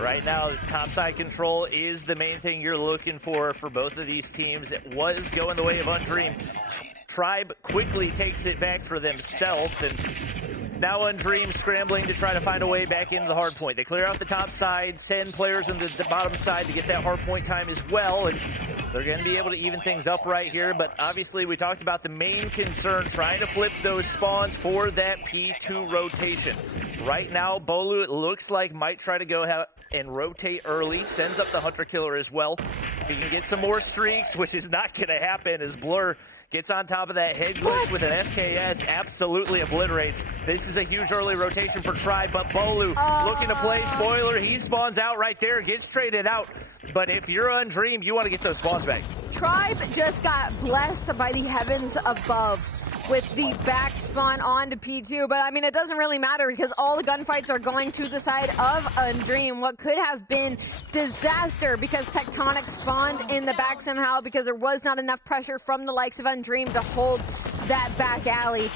Right now, topside control is the main thing you're looking for both of these teams. It was going the way of Undream. Tribe quickly takes it back for themselves, and now Undream scrambling to try to find a way back into the hard point. They clear out the top side, send players on the bottom side to get that hard point time as well, and they're going to be able to even things up right here. But obviously, we talked about the main concern, trying to flip those spawns for that P2 rotation. Right now, Bolu, it looks like, might try to go and rotate early, sends up the Hunter Killer as well. If he can get some more streaks, which is not going to happen as Blur gets on top of that head glitch with an SKS, absolutely obliterates. This is a huge early rotation for Tribe, but Bolu looking to play spoiler. He spawns out right there, gets traded out. But if you're Undream, you want to get those spawns back. Tribe just got blessed by the heavens above with the back spawn onto P2, but I mean, it doesn't really matter because all the gunfights are going to the side of Undream. What could have been disaster because Tectonic spawned in the back somehow because there was not enough pressure from the likes of Undream to hold that back alley.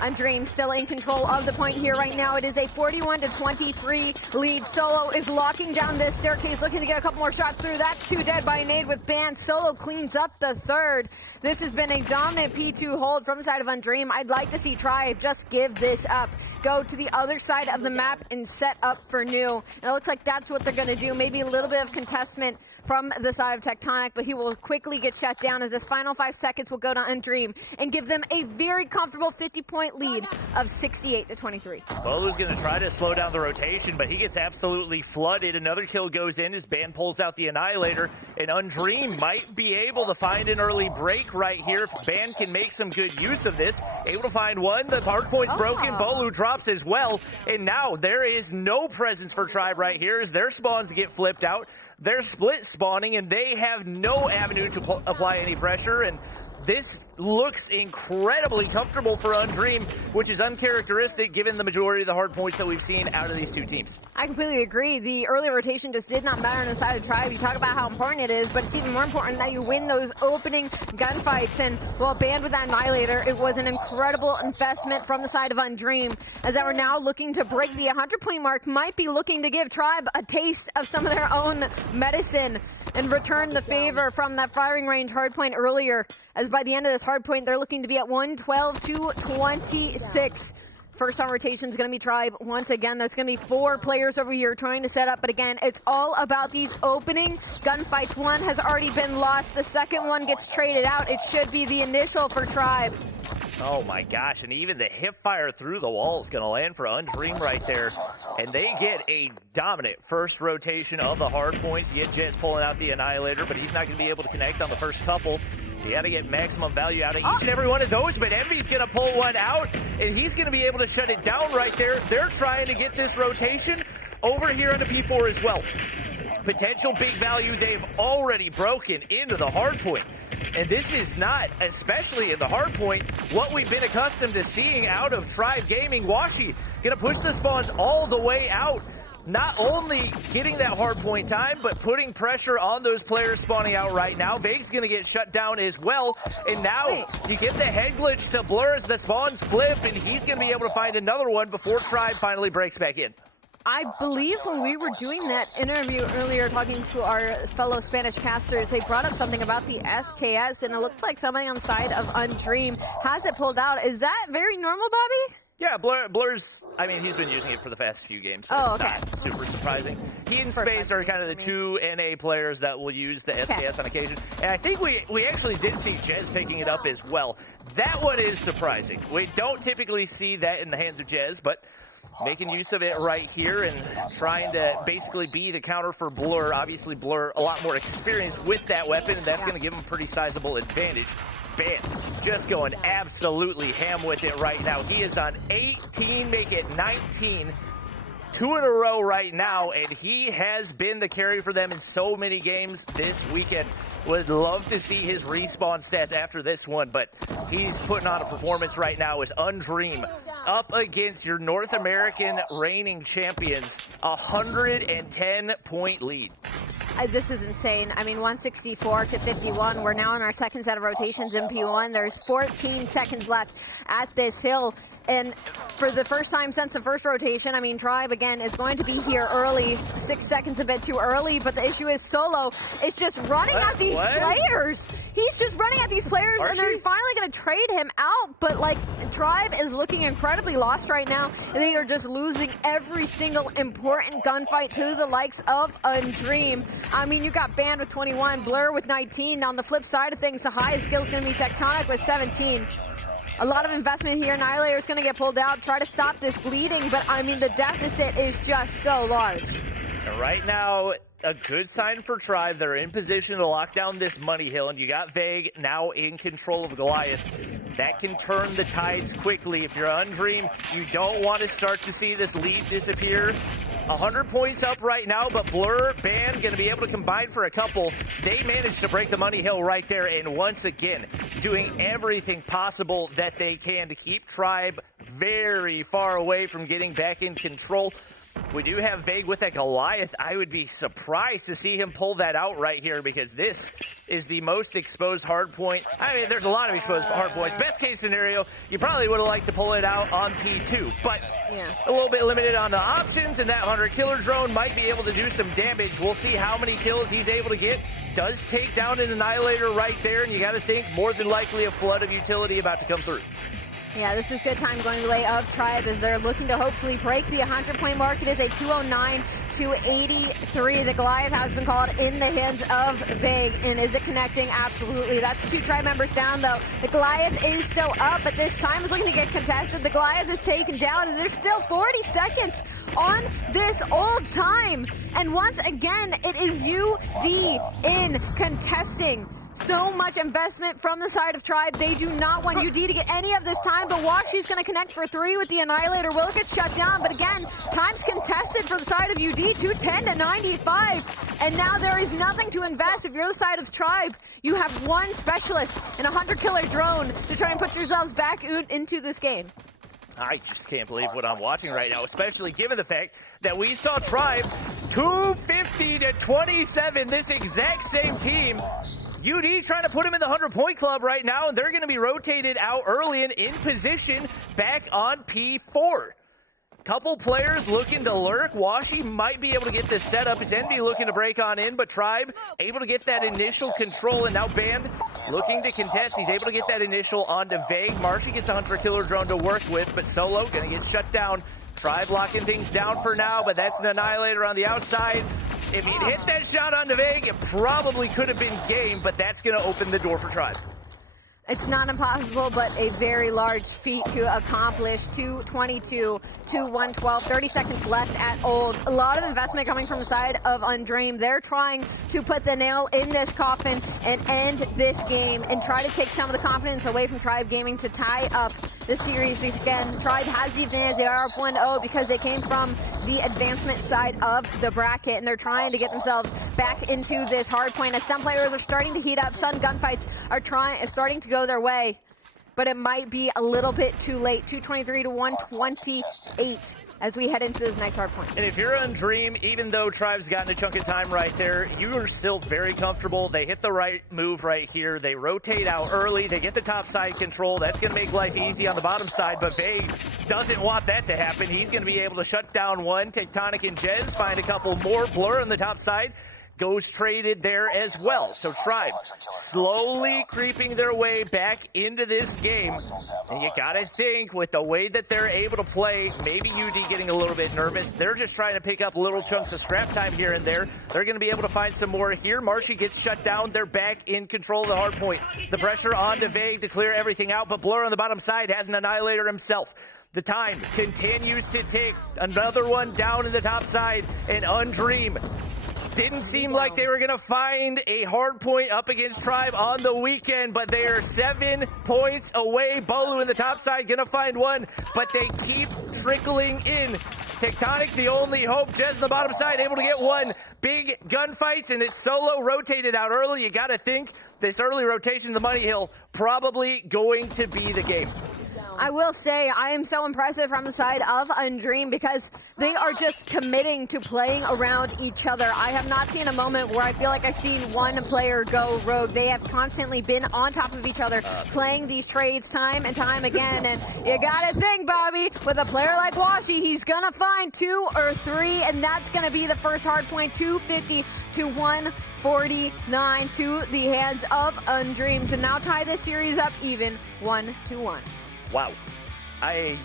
Undream still in control of the point here right now. It is a 41-23 lead. Solo is locking down this staircase, looking to get a couple more shots through. That's 2 dead by a nade with Ban. Solo cleans up the third. This has been a dominant P2 hold from the side of Undream. I'd like to see Tribe just give this up. Go to the other side of the map and set up for new. And it looks like that's what they're going to do. Maybe a little bit of contestment from the side of Tectonic, but he will quickly get shut down as this final 5 seconds will go to Undream and give them a very comfortable 50-point lead of 68-23. Bolu's going to try to slow down the rotation, but he gets absolutely flooded. Another kill goes in as Ban pulls out the Annihilator, and Undream might be able to find an early break right here if Ban can make some good use of this. Able to find one. The hardpoint's broken. Bolu drops as well, and now there is no presence for Tribe right here as their spawns get flipped out. They're split spawning, and they have no avenue to apply any pressure, and this looks incredibly comfortable for Undream, which is uncharacteristic given the majority of the hard points that we've seen out of these two teams. I completely agree. The early rotation just did not matter on the side of Tribe. You talk about how important it is, but it's even more important that you win those opening gunfights. And while banned with that Annihilator, it was an incredible investment from the side of Undream, as they were now looking to break the 100-point mark, might be looking to give Tribe a taste of some of their own medicine and return the favor from that firing range hardpoint earlier, as by the end of this hardpoint, they're looking to be at 112-26. First on rotation is going to be Tribe. Once again, there's going to be 4 players over here trying to set up, but again, it's all about these opening gunfights. One has already been lost. The second one gets traded out. It should be the initial for Tribe. Oh my gosh, and even the hip fire through the wall is going to land for Undream right there. And they get a dominant first rotation of the hard points. You get Jets pulling out the Annihilator, but he's not going to be able to connect on the first couple. You got to get maximum value out of each and every one of those, but Envy's going to pull one out, and he's going to be able to shut it down right there. They're trying to get this rotation over here on the P4 as well. Potential big value. They've already broken into the hard point. And this is not, especially in the hard point, what we've been accustomed to seeing out of Tribe Gaming. Washi going to push the spawns all the way out. Not only getting that hard point time, but putting pressure on those players spawning out right now. Vague's going to get shut down as well. And now you get the head glitch to Blur as the spawns flip, and he's going to be able to find another one before Tribe finally breaks back in. I believe when we were doing that interview earlier, talking to our fellow Spanish casters, they brought up something about the SKS, and it looks like somebody on the side of Undream has it pulled out. Is that very normal, Bobby? Yeah, Blur's, I mean, he's been using it for the past few games, so it's not super surprising. He and Space are kind of the two NA players that will use the SKS on occasion. And I think we actually did see Jez picking it up as well. That one is surprising. We don't typically see that in the hands of Jez, but making use of it right here and trying to basically be the counter for Blur. Obviously, Blur a lot more experienced with that weapon, and that's going to give him a pretty sizable advantage. Bam, just going absolutely ham with it right now. He is on 18, make it 19. 2 in a row right now, and he has been the carry for them in so many games this weekend. Would love to see his respawn stats after this one, but he's putting on a performance right now as Undream up against your North American reigning champions, 110-point lead. This is insane. I mean, 164 to 51. We're now in our second set of rotations in P1. There's 14 seconds left at this hill. And for the first time since the first rotation, I mean, Tribe, again, is going to be here early. 6 seconds a bit too early, but the issue is Solo is just running at these players. He's just running at these players, and they're finally going to trade him out. But, like, Tribe is looking incredibly lost right now, and they are just losing every single important gunfight to the likes of Undream. I mean, you got Band with 21, Blur with 19. On the flip side of things, the highest skill is going to be Tectonic with 17. A lot of investment here. Annihilator is going to get pulled out, try to stop this bleeding, but I mean, the deficit is just so large. And right now, a good sign for Tribe. They're in position to lock down this money hill, and you got Vague now in control of Goliath. That can turn the tides quickly. If you're Undream, you don't want to start to see this lead disappear. 100 points up right now, but Blur, Band, going to be able to combine for a couple. They managed to break the money hill right there, and once again, doing everything possible that they can to keep Tribe very far away from getting back in control. We do have Vague with that Goliath. I would be surprised to see him pull that out right here because this is the most exposed hard point. I mean, there's a lot of exposed hard points. Best case scenario, you probably would have liked to pull it out on P2, but a little bit limited on the options, and that Hunter Killer drone might be able to do some damage. We'll see how many kills he's able to get. Does take down an Annihilator right there, and you got to think more than likely a flood of utility about to come through. Yeah, this is good time going the way of Tribe as they're looking to hopefully break the 100-point mark. It is a 209 to 83. The Goliath has been called in the hands of Vague. And is it connecting? Absolutely. That's 2 Tribe members down, though. The Goliath is still up, but this time is looking to get contested. The Goliath is taken down, and there's still 40 seconds on this old time. And once again, it is UD in contesting. So much investment from the side of Tribe. They do not want UD to get any of this time, but watch, he's going to connect for 3 with the Annihilator. Will get shut down, but again, time's contested for the side of UD, 210 to 95. And now there is nothing to invest. If you're the side of Tribe, you have 1 specialist and a hunter-killer drone to try and put yourselves back into this game. I just can't believe what I'm watching right now, especially given the fact that we saw Tribe 250 to 27, this exact same team. UD trying to put him in the 100-point club right now, and they're going to be rotated out early and in position back on P4. Couple players looking to lurk. Washi might be able to get this set up. It's Envy looking to break on in, but Tribe able to get that initial control, and now Band looking to contest. He's able to get that initial onto Vague. Marshy gets a hunter-killer drone to work with, but Solo going to get shut down. Tribe locking things down for now, but that's an Annihilator on the outside. If he'd hit that shot onto Vague, it probably could have been game, but that's going to open the door for Tribe. It's not impossible, but a very large feat to accomplish. 222 to 112, 30 seconds left at Old. A lot of investment coming from the side of Undream. They're trying to put the nail in this coffin and end this game and try to take some of the confidence away from Tribe Gaming to tie up the series. Because again, Tribe has the advantage. They are up 1-0 because they came from the advancement side of the bracket, and they're trying to get themselves back into this hard point as some players are starting to heat up. Some gunfights are starting to go their way, but it might be a little bit too late. 223 to 128 as we head into this next hard point. And if you're Undream, even though Tribe's gotten a chunk of time right there, you are still very comfortable. They hit the right move right here. They rotate out early. They get the top side control. That's going to make life easy on the bottom side, but Vague doesn't want that to happen. He's going to be able to shut down 1. Tectonic and Jez find a couple more. Blur on the top side. goes traded there as well. So Tribe slowly creeping their way back into this game. And you got to think with the way that they're able to play, maybe UD getting a little bit nervous. They're just trying to pick up little chunks of scrap time here and there. They're going to be able to find some more here. Marshy gets shut down. They're back in control of the hard point. The pressure on to Vague to clear everything out, but Blur on the bottom side has an Annihilator himself. The time continues to tick. Another one down in the top side, and Undream didn't seem like they were going to find a hard point up against Tribe on the weekend, but they are 7 points away. Bolu in the top side going to find one, but they keep trickling in. Tectonic, the only hope. Jez on the bottom side, able to get one. Big gunfights, and it's solo rotated out early. You got to think this early rotation, the Money Hill, probably going to be the game. I will say I am so impressive from the side of Undream because they are just committing to playing around each other. I have not seen a moment where I feel like I've seen one player go rogue. They have constantly been on top of each other, playing these trades time and time again. And you gotta think, Bobby, with a player like Washi, he's gonna find 2 or 3, and that's gonna be the first hard point, 250 to 149 to the hands of Undream to now tie this series up even 1-1. Wow. I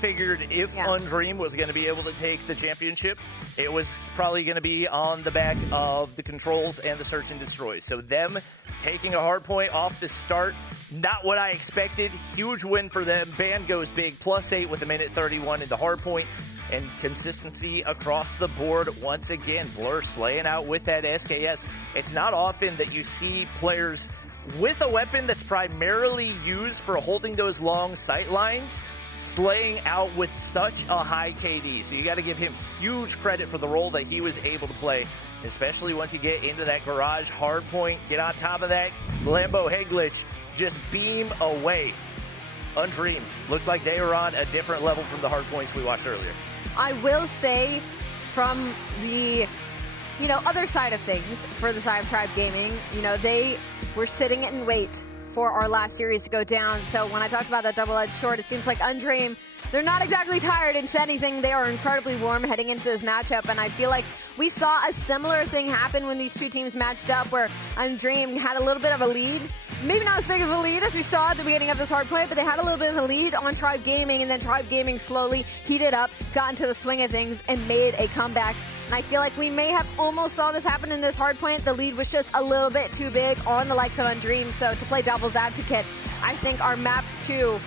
figured if Undream was going to be able to take the championship, it was probably going to be on the back of the controls and the search and destroy. So them taking a hard point off the start, not what I expected. Huge win for them. Band goes big, +8 with a minute 31 into hard point. And consistency across the board once again. Blur slaying out with that SKS. It's not often that you see players with a weapon that's primarily used for holding those long sight lines, slaying out with such a high KD. So you got to give him huge credit for the role that he was able to play, especially once you get into that garage hard point, get on top of that Lambo head glitch, just beam away. Undream looked like they were on a different level from the hard points we watched earlier. I will say from the other side of things, for the side of Tribe Gaming, they were sitting in wait for our last series to go down. So when I talked about that double-edged sword, it seems like Undream, they're not exactly tired. If anything, they are incredibly warm heading into this matchup. And I feel like we saw a similar thing happen when these two teams matched up, where Undream had a little bit of a lead. Maybe not as big of a lead as we saw at the beginning of this hard play, but they had a little bit of a lead on Tribe Gaming, and then Tribe Gaming slowly heated up, got into the swing of things, and made a comeback. And I feel like we may have almost saw this happen in this hard point. The lead was just a little bit too big on the likes of Undream. So to play devil's advocate, I think our map 2,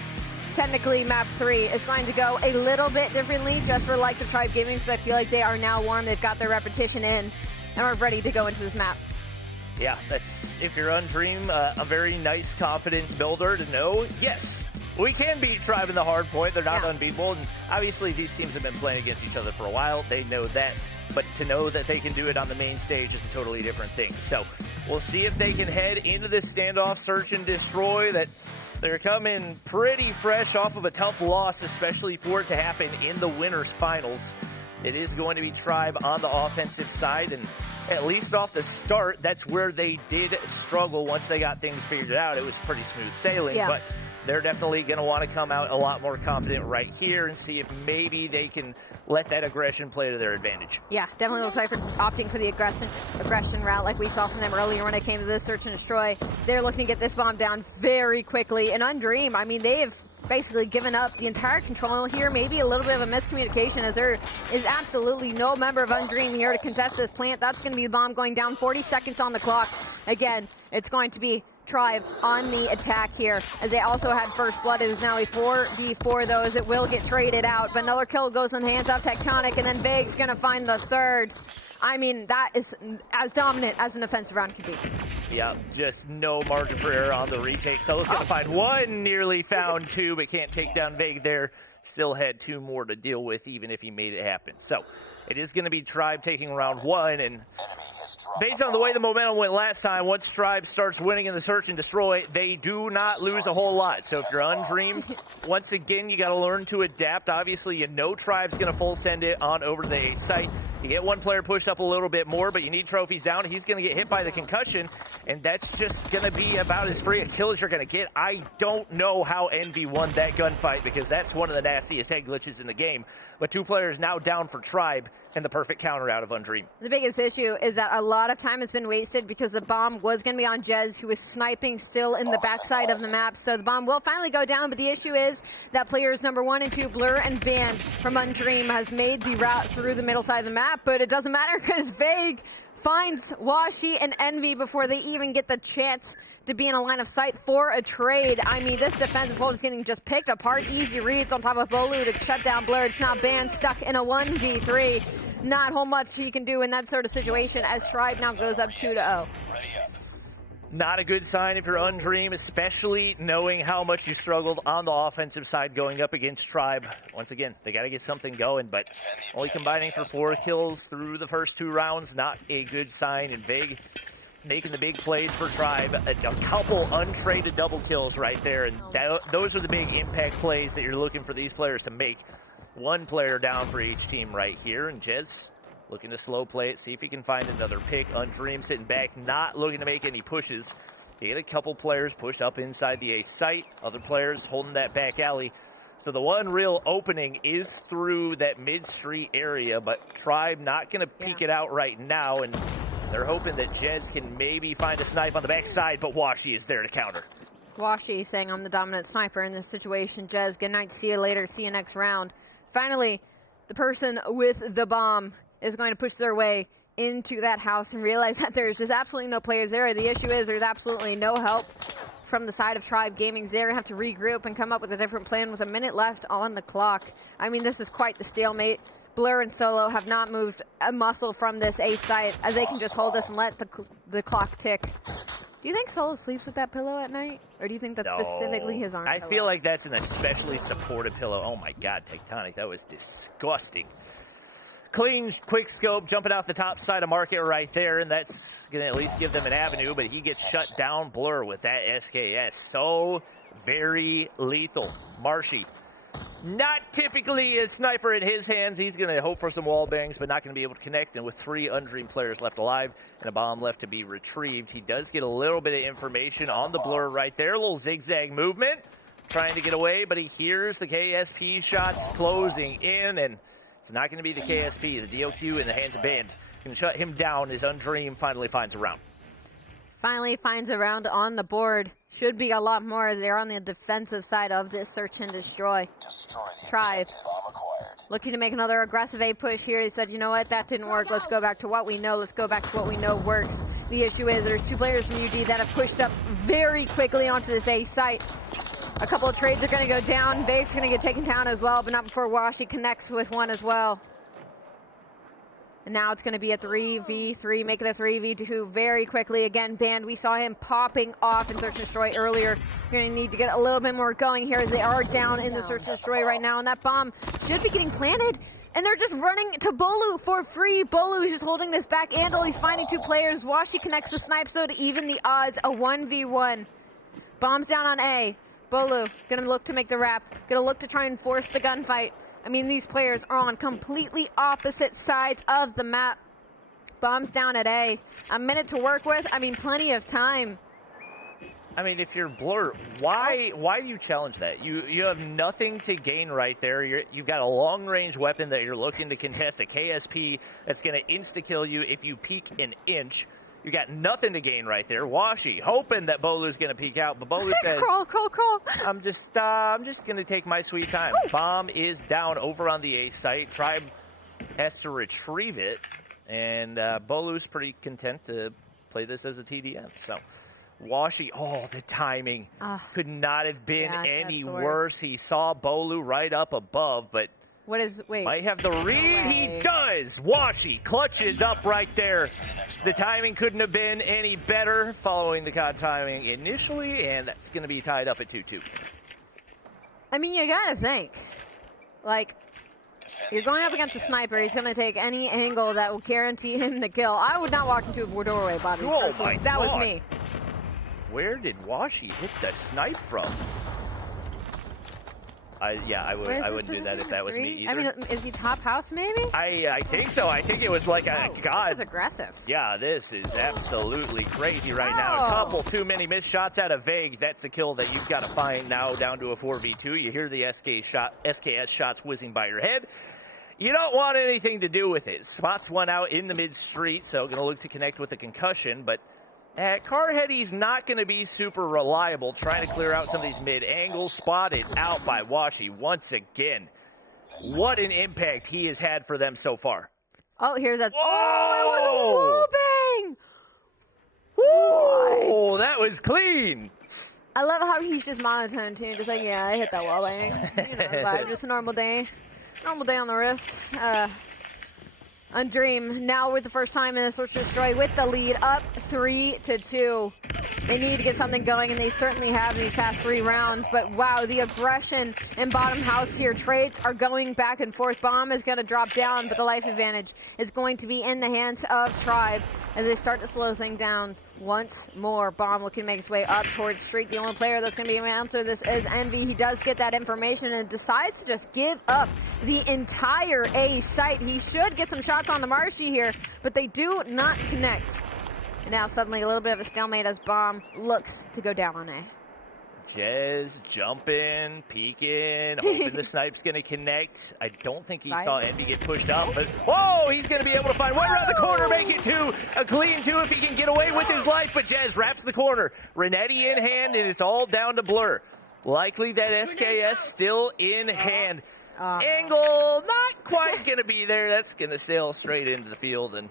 technically map 3, is going to go a little bit differently just for like the Tribe Gaming, because I feel like they are now warm. They've got their repetition in and are ready to go into this map. Yeah, that's, if you're Undream, a very nice confidence builder to know, yes, we can beat Tribe in the hard point. They're not unbeatable. And obviously these teams have been playing against each other for a while. They know that. But to know that they can do it on the main stage is a totally different thing. So we'll see if they can head into this standoff, search and destroy. That they're coming pretty fresh off of a tough loss, especially for it to happen in the winners finals. It is going to be Tribe on the offensive side, and at least off the start, that's where they did struggle. Once they got things figured out, it was pretty smooth sailing, but they're definitely going to want to come out a lot more confident right here and see if maybe they can let that aggression play to their advantage. Yeah, definitely looks like they're opting for the aggression route like we saw from them earlier when it came to this search and destroy. They're looking to get this bomb down very quickly. And Undream, I mean, they have basically given up the entire control here. Maybe a little bit of a miscommunication, as there is absolutely no member of Undream here to contest this plant. That's going to be the bomb going down. 40 seconds on the clock. Again, it's going to be Tribe on the attack here, as they also had first blood. It is now a 4v4 though, as it will get traded out, but another kill goes in the hands of Tectonic, and then Vague's gonna find the third. I mean, that is as dominant as an offensive round can be. Yeah, just no margin for error on the retake. So's gonna find one, nearly found 2, but can't take down Vague there. Still had 2 more to deal with, even if he made it happen. So it is gonna be Tribe taking round 1, and based on the way the momentum went last time, once Tribe starts winning in the search and destroy, they do not lose a whole lot. So if you're Undream, once again, you got to learn to adapt. Obviously, you know Tribe's going to full send it on over to the A site. You get one player pushed up a little bit more, but you need trophies down. He's going to get hit by the concussion, and that's just going to be about as free a kill as you're going to get. I don't know how Envy won that gunfight because that's one of the nastiest head glitches in the game. But 2 players now down for Tribe and the perfect counter out of Undream. The biggest issue is that a lot of time has been wasted because the bomb was going to be on Jez, who was sniping still in the backside of the map. So the bomb will finally go down, but the issue is that players number 1 and 2, Blur and Band from Undream, has made the route through the middle side of the map, but it doesn't matter because Vague finds Washi and Envy before they even get the chance to be in a line of sight for a trade. I mean, this defensive hold is getting just picked apart. Easy reads on top of Bolu to shut down Blur. It's now Band stuck in a 1v3. Not a whole much he can do in that sort of situation as Tribe now goes up 2-0. Not a good sign if you're Undream, especially knowing how much you struggled on the offensive side going up against Tribe. Once again, they got to get something going, but only combining for 4 kills through the first 2 rounds, not a good sign. And Vague making the big plays for Tribe. A couple untraded double kills right there, and those are the big impact plays that you're looking for these players to make. 1 player down for each team right here, and Jez looking to slow play it, see if he can find another pick. Undream sitting back, not looking to make any pushes. He had a couple players push up inside the A site, other players holding that back alley. So the one real opening is through that mid-street area, but Tribe not going to peek it out right now, and they're hoping that Jez can maybe find a snipe on the backside, but Washi is there to counter. Washi saying I'm the dominant sniper in this situation. Jez, good night, see you later, see you next round. Finally, the person with the bomb is going to push their way into that house and realize that there's just absolutely no players there. The issue is there's absolutely no help from the side of Tribe Gaming. They're going to have to regroup and come up with a different plan with a minute left on the clock. I mean, this is quite the stalemate. Blur and Solo have not moved a muscle from this A site as they can just hold this and let the clock tick. Do you think Solo sleeps with that pillow at night? Or do you think that's specifically his arm I pillow? feel like that's an especially supportive pillow. Oh my God, Tectonic, that was disgusting. Clean, quick scope, jumping off the top side of market right there, and that's going to at least give them an avenue, but he gets shut down. Blur with that SKS. So very lethal. Marshy, not typically a sniper in his hands. He's going to hope for some wall bangs, but not going to be able to connect. And with 3 Undream players left alive and a bomb left to be retrieved, he does get a little bit of information on the Blur right there. A little zigzag movement, trying to get away, but he hears the KSP shots closing in, and it's not going to be the KSP. The DOQ in the hands of Band can shut him down as Undream finally finds a round. Finally finds a round on the board. Should be a lot more as they're on the defensive side of this search and destroy. Tribe looking to make another aggressive A push here. He said, you know what, that didn't work. Let's go back to what we know. Let's go back to what we know works. The issue is there's 2 players from UD that have pushed up very quickly onto this A site. A couple of trades are going to go down. Vague's going to get taken down as well, but not before Washi connects with one as well. And now it's going to be a 3v3, make it a 3v2 very quickly. Again, Band, we saw him popping off in Search and Destroy earlier. You're going to need to get a little bit more going here as they are down in the Search and Destroy right now. And that bomb should be getting planted. And they're just running to Bolu for free. Bolu's just holding this back. Andal, he's finding 2 players. Washi connects the snipe, so to even the odds, a 1v1. Bombs down on A. Bolu gonna look to make the wrap, gonna look to try and force the gunfight. I mean, these players are on completely opposite sides of the map. Bombs down at A. A minute to work with. I mean, plenty of time. I mean, if you're Blur, why do you challenge that? You have nothing to gain right there. You've got a long-range weapon that you're looking to contest, a KSP that's going to insta-kill you if you peek an inch. You got nothing to gain right there. Washi hoping that Bolu's going to peek out, but Bolu said, crawl. I'm just going to take my sweet time. Bomb is down over on the A site. Tribe has to retrieve it, and Bolu's pretty content to play this as a TDM. So Washi, the timing could not have been any worse. He saw Bolu right up above, but might have the read. He does. Washi clutches up right there. The timing couldn't have been any better following the COD timing initially, and that's going to be tied up at 2-2. I mean, you got to think. Like, you're going up against a sniper. He's going to take any angle that will guarantee him the kill. I would not walk into a doorway, Bobby. My that was me. Where did Washi hit the snipe from? I wouldn't do that if that was me either. I mean, is he top house maybe? I think so. I think it was like God. This is aggressive. Yeah, this is absolutely crazy right now. A couple too many missed shots out of Vague. That's a kill that you've got to find now down to a 4v2. You hear the SKS shots whizzing by your head. You don't want anything to do with it. Spots one out in the mid-street, so going to look to connect with the concussion, but Carhead, he's not going to be super reliable, trying to clear out some of these mid-angles. Spotted out by Washi once again. What an impact he has had for them so far. Oh, here's that. Oh, it was a wall bang! Whoa, that was clean. I love how he's just monotone, too. Just like, yeah, I hit that wall bang. Just a normal day. Normal day on the Rift. Undream now with the first time in the Search and Destroy with the lead up 3-2. They need to get something going, and they certainly have in these past 3 rounds. But wow, the aggression in bottom house here. Trades are going back and forth. Bomb is going to drop down, but the life advantage is going to be in the hands of Tribe as they start to slow things down once more. Bomb looking to make its way up towards Streak. The only player that's going to be able to answer this is Envy. He does get that information and decides to just give up the entire A site. He should get some shots on the Marshy here, but they do not connect. And now suddenly a little bit of a stalemate as Bomb looks to go down on A. Jez jumping, peeking, hoping the snipe's going to connect. I don't think he saw Envy get pushed up, but whoa, he's going to be able to find one around the corner, make it 2. A clean 2 if he can get away with his life, but Jez wraps the corner. Renetti in hand, and it's all down to Blur. Likely that SKS still in hand. Angle, not quite going to be there. That's going to sail straight into the field and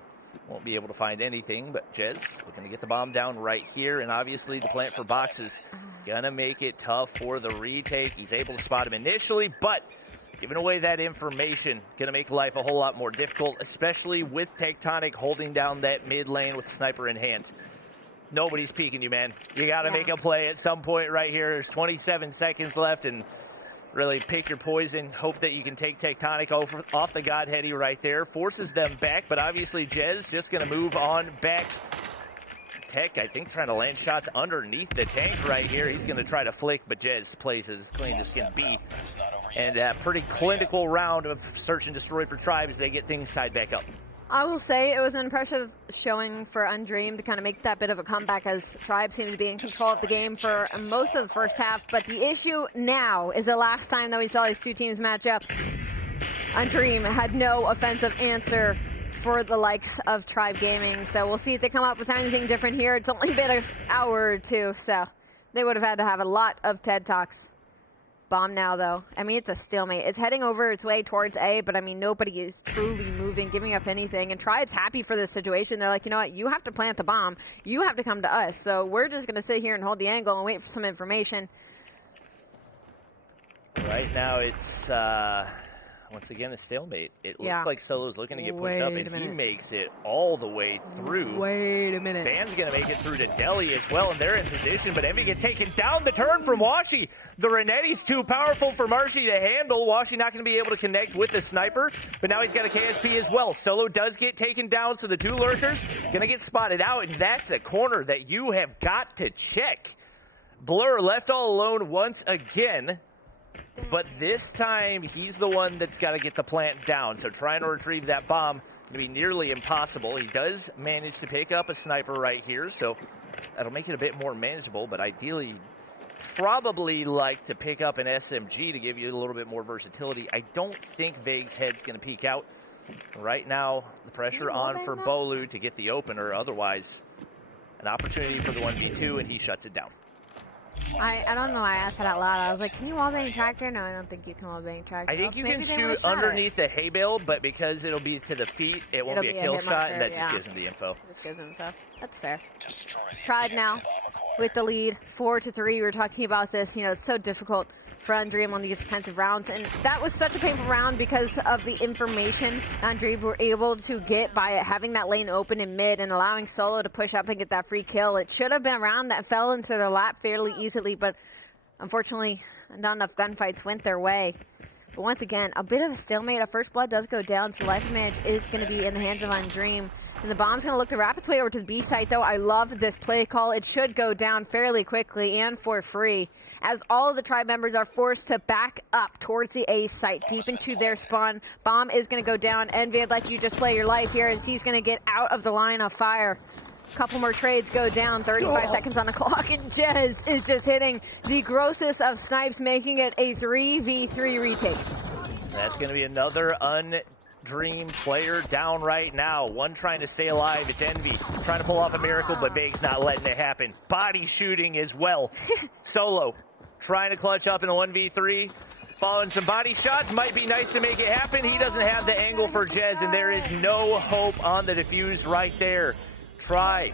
won't be able to find anything, but Jez looking to get the bomb down right here, and obviously the plant for boxes gonna make it tough for the retake. He's able to spot him initially, but giving away that information gonna make life a whole lot more difficult, especially with Tectonic holding down that mid lane with the sniper in hand. Nobody's peeking you, man. You gotta make a play at some point right here. There's 27 seconds left, and really pick your poison. Hope that you can take Tectonic off the Godheady right there. Forces them back, but obviously Jez just going to move on back. Tech, I think, trying to land shots underneath the tank right here. He's going to try to flick, but Jez plays as clean as can be. And a pretty clinical round of search and destroy for Tribe as they get things tied back up. I will say it was an impressive showing for Undream to kind of make that bit of a comeback as Tribe seemed to be in control of the game for most of the first half. But the issue now is the last time that we saw these two teams match up, Undream had no offensive answer for the likes of Tribe Gaming. So we'll see if they come up with anything different here. It's only been an hour or two, so they would have had to have a lot of TED Talks. Bomb now, though. I mean, it's a stalemate. It's heading over its way towards A, but I mean, nobody is truly moving, giving up anything. And Tribe's happy for this situation. They're like, you know what? You have to plant the bomb. You have to come to us. So we're just going to sit here and hold the angle and wait for some information. Right now, it's once again a stalemate. It looks like Solo's looking to get pushed up, and he makes it all the way through. Wait a minute. Van's going to make it through to Delhi as well, and they're in position, but Envy gets taken down the turn from Washi. The Renetti's too powerful for Marshy to handle. Washi not going to be able to connect with the sniper, but now he's got a KSP as well. Solo does get taken down, so the 2 lurkers going to get spotted out, and that's a corner that you have got to check. Blur left all alone once again. But this time, he's the one that's got to get the plant down. So trying to retrieve that bomb going to be nearly impossible. He does manage to pick up a sniper right here, so that'll make it a bit more manageable. But ideally, probably like to pick up an SMG to give you a little bit more versatility. I don't think Vague's head's going to peek out. Right now, the pressure on for Bolu to get the opener. Otherwise, an opportunity for the 1v2, and he shuts it down. I don't know why I asked that out loud. I was like, can you wallbang tractor? No, I don't think you can wallbang tractor. I think you can shoot underneath the hay bale, but because it'll be to the feet, it won't be a kill shot, and that just gives him the info. Just gives him info. That's fair. Tribe now with the lead, 4-3. We were talking about this. You know, it's so difficult for Undream on these defensive rounds, and that was such a painful round because of the information Undream were able to get by having that lane open in mid and allowing Solo to push up and get that free kill. It should have been a round that fell into their lap fairly easily, but unfortunately not enough gunfights went their way. But once again, a bit of a stalemate. A first blood does go down, so life advantage is going to be in the hands of Undream And the bomb's going to look to wrap its way over to the B site, though. I love this play call. It should go down fairly quickly and for free, as all of the tribe members are forced to back up towards the A site, deep into their spawn. Bomb is going to go down. Envy, I'd like you just play your life here as he's going to get out of the line of fire. Couple more trades go down, 35 seconds on the clock, and Jez is just hitting the grossest of snipes, making it a 3v3 retake. That's going to be another Undream player down right now. One trying to stay alive. It's Envy trying to pull off a miracle, but Vague's not letting it happen. Body shooting as well. Solo trying to clutch up in the 1v3. Following some body shots. Might be nice to make it happen. He doesn't have the angle for Jez, and there is no hope on the defuse right there. Try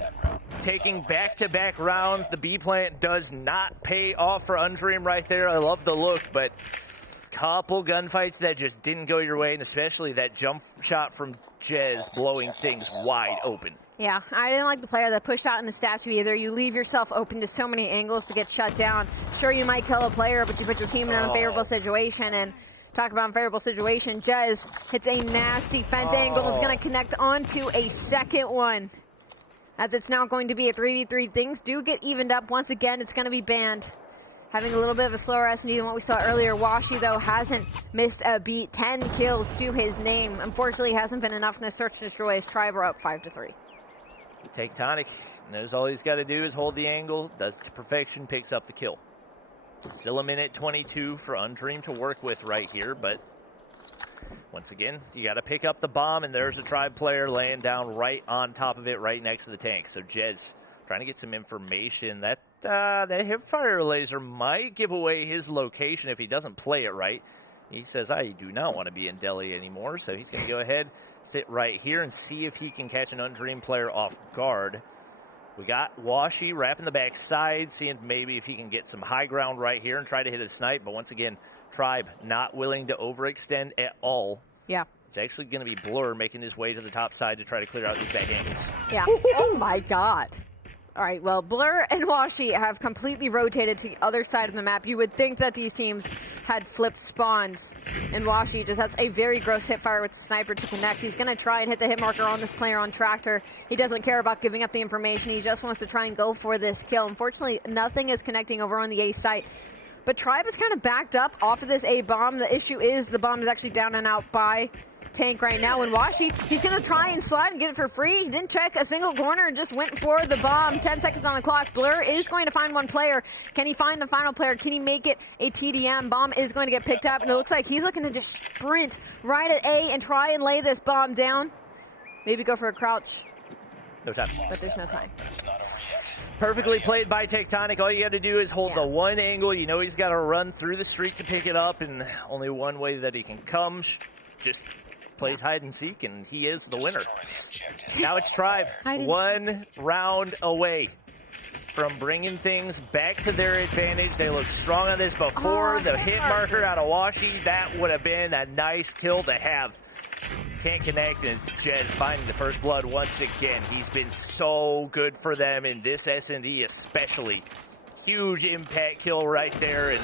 taking back-to-back rounds. The B plant does not pay off for Undream right there. I love the look, but couple gunfights that just didn't go your way, and especially that jump shot from Jez blowing things wide open. Yeah, I didn't like the player that pushed out in the statue either. You leave yourself open to so many angles to get shut down. Sure, you might kill a player, but you put your team in an unfavorable situation, and talk about unfavorable situation. Jez hits a nasty fence angle. Is going to connect onto a second one. As it's now going to be a 3v3. Things do get evened up. Once again, it's going to be banned. Having a little bit of a slower S&D than what we saw earlier. Washi, though, hasn't missed a beat. 10 kills to his name. Unfortunately, hasn't been enough in the search and destroy as Tribe are up 5-3. Take Tonic. Knows all he's got to do is hold the angle. Does it to perfection. Picks up the kill. Still a minute 22 for Undream to work with right here, but once again, you got to pick up the bomb, and there's a Tribe player laying down right on top of it, right next to the tank. So Jez trying to get some information. That hipfire laser might give away his location if he doesn't play it right. He says, I do not want to be in Delhi anymore, so he's going to go ahead, sit right here, and see if he can catch an Undream player off guard. We got Washi wrapping the backside, seeing maybe if he can get some high ground right here and try to hit a snipe, but once again, Tribe not willing to overextend at all. Yeah. It's actually going to be Blur making his way to the top side to try to clear out these back angles. Yeah. Oh, my God. All right, well, Blur and Washi have completely rotated to the other side of the map. You would think that these teams had flipped spawns, and Washi just has a very gross hipfire with the sniper to connect. He's going to try and hit the hit marker on this player on Tractor. He doesn't care about giving up the information. He just wants to try and go for this kill. Unfortunately, nothing is connecting over on the A site. But Tribe is kind of backed up off of this A bomb. The issue is the bomb is actually down and out by tank right now. And Washi, he's going to try and slide and get it for free. He didn't check a single corner and just went for the bomb. 10 seconds on the clock. Blur is going to find one player. Can he find the final player? Can he make it a TDM? Bomb is going to get picked up, and it looks like he's looking to just sprint right at A and try and lay this bomb down. Maybe go for a crouch. No time. But there's no time. Perfectly played by Tectonic. All you got to do is hold the one angle. You know he's got to run through the street to pick it up, and only one way that he can come. Just plays hide and seek, and he is the winner. Now it's Tribe. One round away from bringing things back to their advantage. They looked strong on this before. The hit marker out of Washi, that would have been a nice kill to have. Can't connect, and it's Jez finding the first blood once again. He's been so good for them in this S&D especially. Huge impact kill right there, and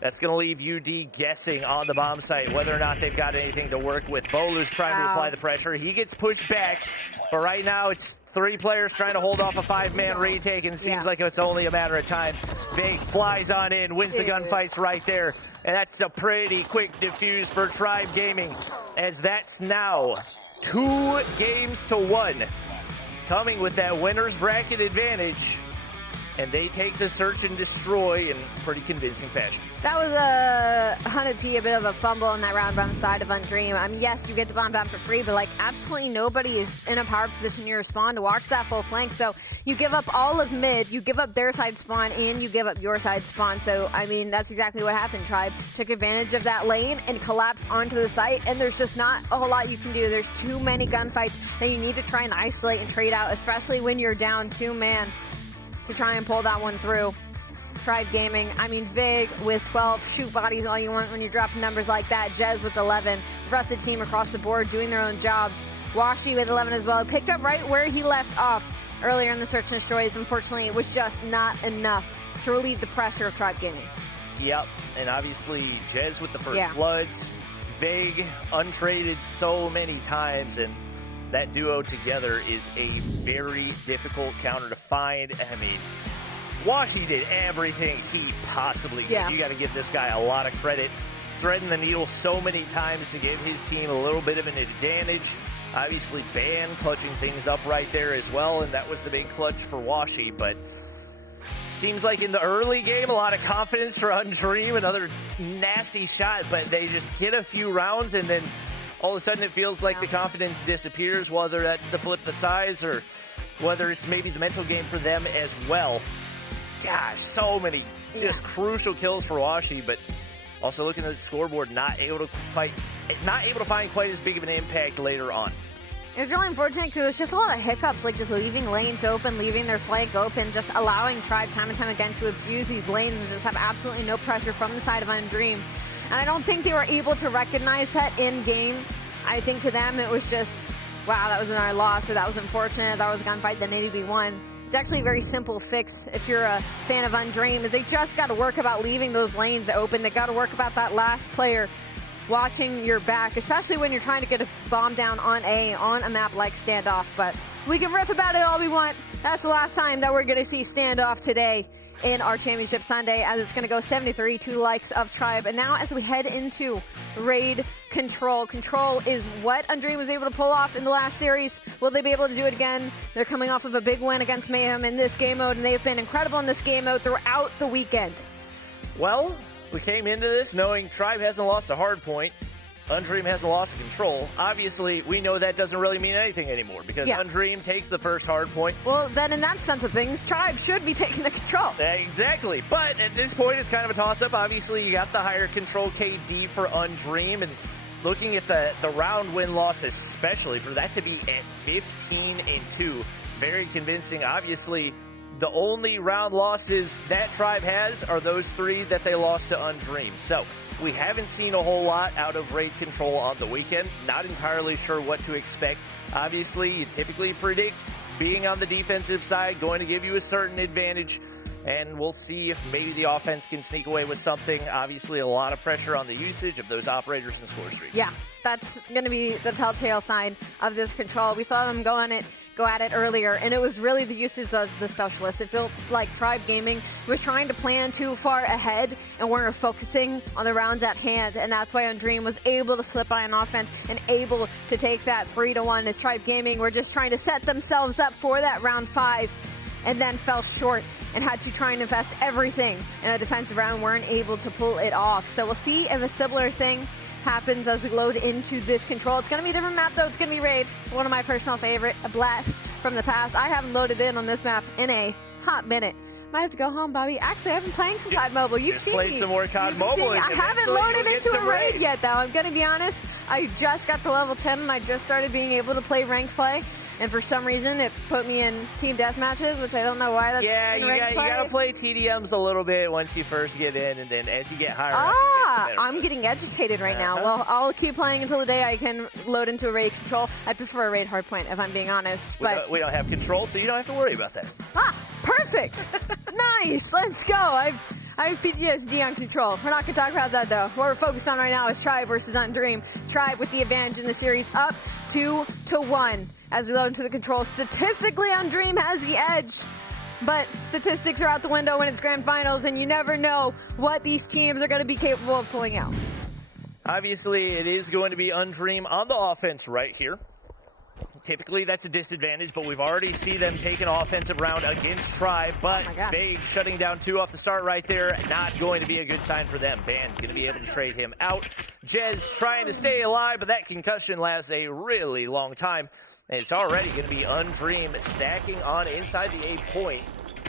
that's going to leave UD guessing on the bomb site whether or not they've got anything to work with. Bolu's trying to apply the pressure. He gets pushed back, but right now it's 3 players trying to hold off a 5-man retake, and it seems like it's only a matter of time. Vague flies on in, wins the gunfights right there, and that's a pretty quick defuse for Tribe Gaming, as that's now 2 games to 1. Coming with that winner's bracket advantage, and they take the search and destroy in pretty convincing fashion. That was a 100p, a bit of a fumble in that round on the side of Undream. I mean, yes, you get the bomb down for free, but like absolutely nobody is in a power position near your spawn to watch that full flank. So you give up all of mid, you give up their side spawn, and you give up your side spawn. So, I mean, that's exactly what happened. Tribe took advantage of that lane and collapsed onto the site, and there's just not a whole lot you can do. There's too many gunfights that you need to try and isolate and trade out, especially when you're down 2-man. To try and pull that one through. Tribe Gaming, I mean, Vig with 12, shoot bodies all you want when you're dropping numbers like that. Jez with 11, the rest of the team across the board doing their own jobs. Washi with 11 as well, picked up right where he left off earlier in the search and destroys. Unfortunately, it was just not enough to relieve the pressure of Tribe Gaming. Yep, and obviously Jez with the first bloods. Vig untraded so many times, and that duo together is a very difficult counter to find. I mean, Washi did everything he possibly could. Yeah. You got to give this guy a lot of credit. Threading the needle so many times to give his team a little bit of an advantage. Obviously, Ban clutching things up right there as well, and that was the big clutch for Washi. But seems like in the early game, a lot of confidence for Undream. Another nasty shot, but they just get a few rounds, and then all of a sudden it feels like the confidence disappears, whether that's the flip the sides or whether it's maybe the mental game for them as well. Gosh, so many just crucial kills for Washi, but also looking at the scoreboard, not able to find quite as big of an impact later on. It was really unfortunate because it was just a lot of hiccups, like just leaving lanes open, leaving their flank open, just allowing Tribe time and time again to abuse these lanes and just have absolutely no pressure from the side of Undream. And I don't think they were able to recognize that in game. I think to them it was just, wow, that was another loss, or that was unfortunate, that was a gunfight that needed to be won. It's actually a very simple fix if you're a fan of Undream, is they just got to work about leaving those lanes open. They got to work about that last player watching your back, especially when you're trying to get a bomb down on a map like Standoff. But we can riff about it all we want. That's the last time that we're going to see Standoff today in our Championship Sunday, as it's going to go 73 to the likes of Tribe. And now as we head into Raid Control. Control is what Undream was able to pull off in the last series. Will they be able to do it again? They're coming off of a big win against Mayhem in this game mode, and they've been incredible in this game mode throughout the weekend. Well, we came into this knowing Tribe hasn't lost a hard point. Undream hasn't lost a control. Obviously, we know that doesn't really mean anything anymore because Undream takes the first hard point. Well, then in that sense of things, Tribe should be taking the control. Exactly. But at this point, it's kind of a toss-up. Obviously, you got the higher control KD for Undream, and looking at the round win-loss especially, for that to be at 15-2, very convincing. Obviously, the only round losses that Tribe has are those three that they lost to Undream. So we haven't seen a whole lot out of Raid Control on the weekend. Not entirely sure what to expect. Obviously, you typically predict being on the defensive side going to give you a certain advantage, and we'll see if maybe the offense can sneak away with something. Obviously, a lot of pressure on the usage of those operators and score streak. Yeah, that's going to be the telltale sign of this Control. We saw them go at it earlier, and it was really the usage of the specialists. It felt like Tribe Gaming was trying to plan too far ahead and weren't focusing on the rounds at hand, and that's why Undream was able to slip by on offense and able to take that 3-1, as Tribe Gaming were just trying to set themselves up for that round 5 and then fell short and had to try and invest everything in a defensive round, weren't able to pull it off. So we'll see if a similar thing happens as we load into this Control. It's going to be a different map, though. It's going to be Raid, one of my personal favorite, a blast from the past. I haven't loaded in on this map in a hot minute. Might have to go home, Bobby. Actually, I've been playing some COD Mobile. You've seen me. Play some more COD Mobile. I haven't loaded into a raid yet, though. I'm going to be honest. I just got to level 10, and I just started being able to play ranked play. And for some reason, it put me in team deathmatches, which I don't know why that's in ranked play. You got to play TDMs a little bit once you first get in, and then as you get higher up, I'm getting educated right now. Well, I'll keep playing until the day I can load into a raid Control. I prefer a raid hardpoint, if I'm being honest. We don't have Control, so you don't have to worry about that. Perfect. Nice. Let's go. I have PTSD on Control. We're not going to talk about that, though. What we're focused on right now is Tribe versus Undream. Tribe with the advantage in the series, up 2-1. As we load into the Control, statistically, Undream has the edge. But statistics are out the window when it's grand finals, and you never know what these teams are going to be capable of pulling out. Obviously, it is going to be Undream on the offense right here. Typically, that's a disadvantage, but we've already seen them take an offensive round against Tribe. But Vague shutting down 2 off the start right there, not going to be a good sign for them. Ban going to be able to trade him out. Jez trying to stay alive, but that concussion lasts a really long time. And it's already going to be Undream stacking on inside the A point.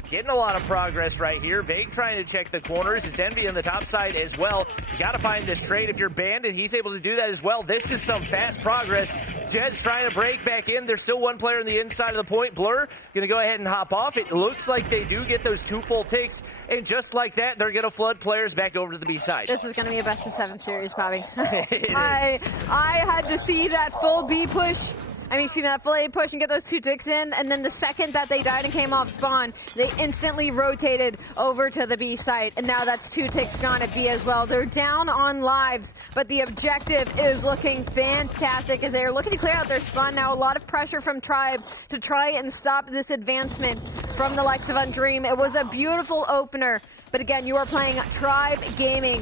Getting a lot of progress right here. Vague trying to check the corners. It's Envy on the top side as well. You got to find this trade if you're banned, and he's able to do that as well. This is some fast progress. Jed's trying to break back in. There's still one player on the inside of the point. Blur going to go ahead and hop off. It looks like they do get those 2 full takes, and just like that, they're going to flood players back over to the B side. This is going to be a best of 7 series, Bobby. I had to see that full B push. I mean, see that full A push and get those 2 ticks in, and then the second that they died and came off spawn, they instantly rotated over to the B site, and now that's 2 ticks gone at B as well. They're down on lives, but the objective is looking fantastic as they are looking to clear out their spawn now. A lot of pressure from Tribe to try and stop this advancement from the likes of Undream. It was a beautiful opener, but again, you are playing Tribe Gaming,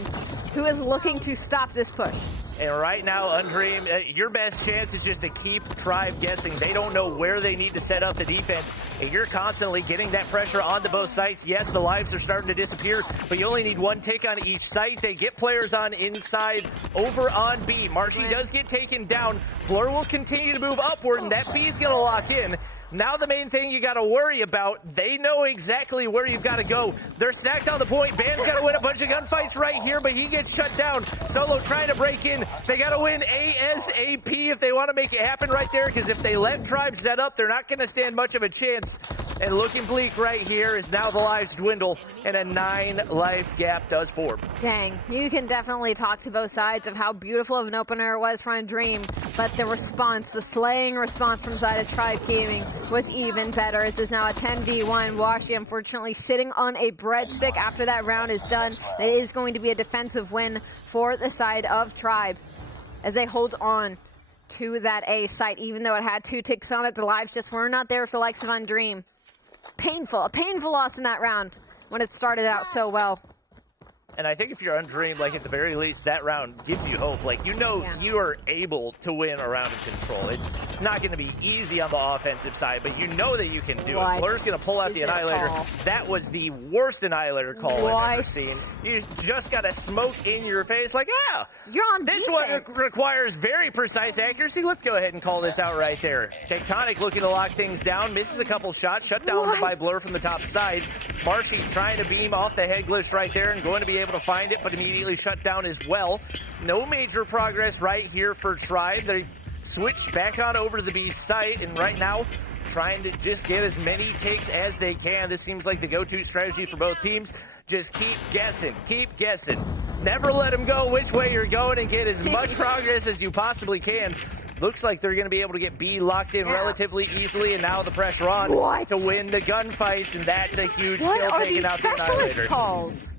who is looking to stop this push. And right now, Undream, your best chance is just to keep Tribe guessing. They don't know where they need to set up the defense, and you're constantly getting that pressure onto both sites. Yes, the lives are starting to disappear, but you only need 1 tick on each site. They get players on inside over on B. Marshy does get taken down. Blur will continue to move upward, and that B is going to lock in. Now the main thing you got to worry about, they know exactly where you've got to go. They're stacked on the point. Band's got to win a bunch of gunfights right here, but he gets shut down. Solo trying to break in. They got to win ASAP if they want to make it happen right there, because if they let Tribe set up, they're not going to stand much of a chance. And looking bleak right here is now the lives dwindle, and a 9-life gap does form. Dang, you can definitely talk to both sides of how beautiful of an opener it was for Undream, but the response, the slaying response from side of Tribe Gaming was even better. This is now a 10v1. Washi, unfortunately, sitting on a breadstick after that round is done. It is going to be a defensive win for the side of Tribe as they hold on to that A site, even though it had 2 ticks on it. The lives just were not there for the likes of Undream. A painful loss in that round when it started out so well. And I think if you're Undream, like at the very least, that round gives you hope. Like, you know, you are able to win a round of control. It's not going to be easy on the offensive side, but you know that you can do it. Blur's going to pull out the Annihilator. That was the worst Annihilator call I've ever seen. You just got a smoke in your face. Like, yeah, you're on this one requires very precise accuracy. Let's go ahead and call this out right there. Tectonic looking to lock things down. Misses a couple shots. Shut down by Blur from the top side. Marshy trying to beam off the head glitch right there and going to be able to find it, but immediately shut down as well. No major progress right here for Tribe. They switched back on over to the B site, and right now trying to just get as many takes as they can. This seems like the go-to strategy for both teams. Just keep guessing, keep guessing. Never let them go which way you're going, and get as much progress as you possibly can. Looks like they're going to be able to get B locked in relatively easily, and now the pressure on to win the gunfights, and that's a huge kill, taking out the Annihilator. Calls?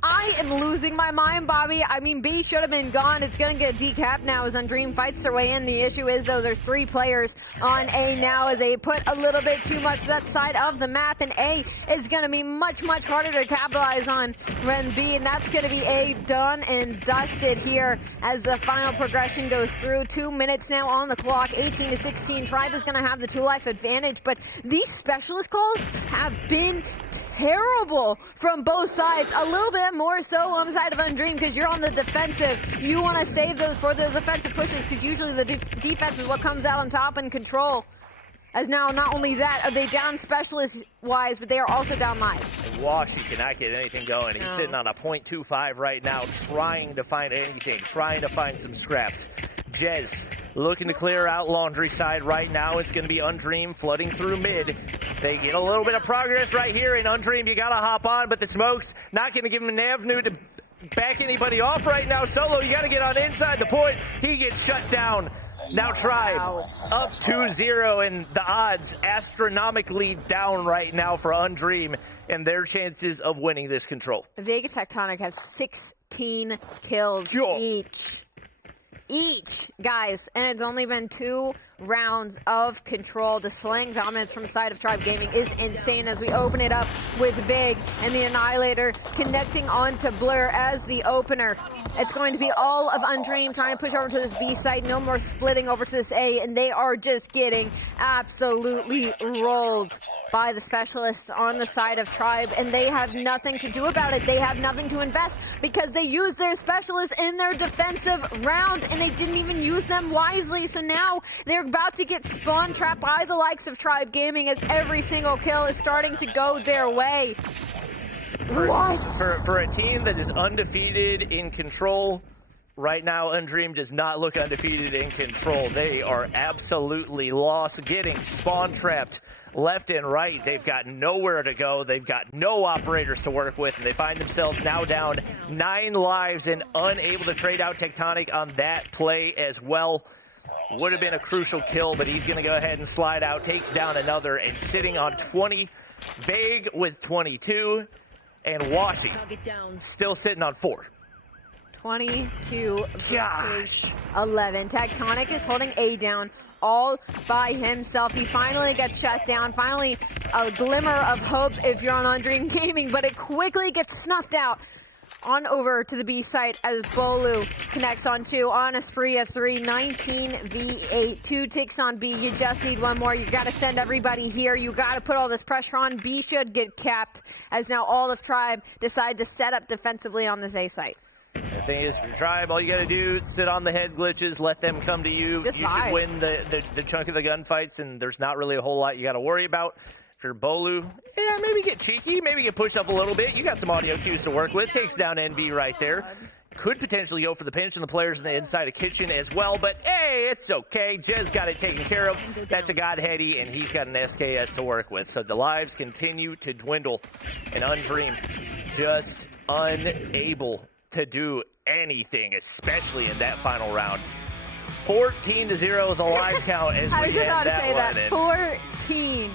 I am losing my mind, Bobby. I mean, B should have been gone. It's going to get decapped now as Undream fights their way in. The issue is, though, there's 3 players on A now as they put a little bit too much to that side of the map, and A is going to be much, much harder to capitalize on than B, and that's going to be A done and dusted here as the final progression goes through. 2 minutes now on the clock, 18-16. Tribe is going to have the 2-life advantage, but these specialist calls have been terrible from both sides. A little bit more so on the side of Undream because you're on the defensive. You want to save those for those offensive pushes because usually the defense is what comes out on top and control. As now, not only that, are they down specialist-wise, but they are also down lives. And Washi cannot get anything going. He's sitting on a .25 right now, trying to find anything, trying to find some scraps. Jez looking to clear out Laundry side right now. It's going to be Undream flooding through mid. They get a little bit of progress right here in Undream. You got to hop on, but the smoke's not going to give him an avenue to back anybody off right now. Solo, you got to get on inside the point. He gets shut down. Now Tribe up 2-0, and the odds astronomically down right now for Undream and their chances of winning this control. Vega Tectonic have 16 kills each, guys, and it's only been 2 rounds of control. The slaying dominance from the side of Tribe Gaming is insane as we open it up with Vig and the Annihilator connecting onto Blur as the opener. It's going to be all of Undream trying to push over to this B site. No more splitting over to this A, and they are just getting absolutely rolled by the specialists on the side of Tribe, and they have nothing to do about it. They have nothing to invest because they used their specialists in their defensive round, and they didn't even use them wisely. So now they're about to get spawn trapped by the likes of Tribe Gaming as every single kill is starting to go their way. For a team that is undefeated in control, right now Undream does not look undefeated in control. They are absolutely lost, getting spawn trapped left and right. They've got nowhere to go. They've got no operators to work with, and they find themselves now down 9 lives and unable to trade out Tectonic on that play as well. Would have been a crucial kill, but he's going to go ahead and slide out, takes down another, and sitting on 20. Vague with 22, and Washi still sitting on 4. 22 Gosh. 11. Tectonic is holding A down all by himself. He finally gets shut down. Finally, a glimmer of hope if you're on Dream Gaming, but it quickly gets snuffed out. On over to the B site as Bolu connects on 2 on a spree of 3, 19v8. 2 ticks on B. You just need one more. You got to send everybody here. You got to put all this pressure on. B should get capped as now all of Tribe decide to set up defensively on this A site. The thing is, for Tribe, all you got to do is sit on the head glitches, let them come to you. Just you should win the chunk of the gunfights, and there's not really a whole lot you got to worry about. If you're Bolu, yeah, maybe get cheeky, maybe get pushed up a little bit. You got some audio cues to work with. Takes down NV right there. Could potentially go for the pinch, and the players in the inside of kitchen as well, but hey, it's okay. Jez got it taken care of. That's a Godheady, and he's got an SKS to work with. So the lives continue to dwindle, and Undream just unable to do anything, especially in that final round. 14-0 the live count as we head that one in. I was just about to say that. 14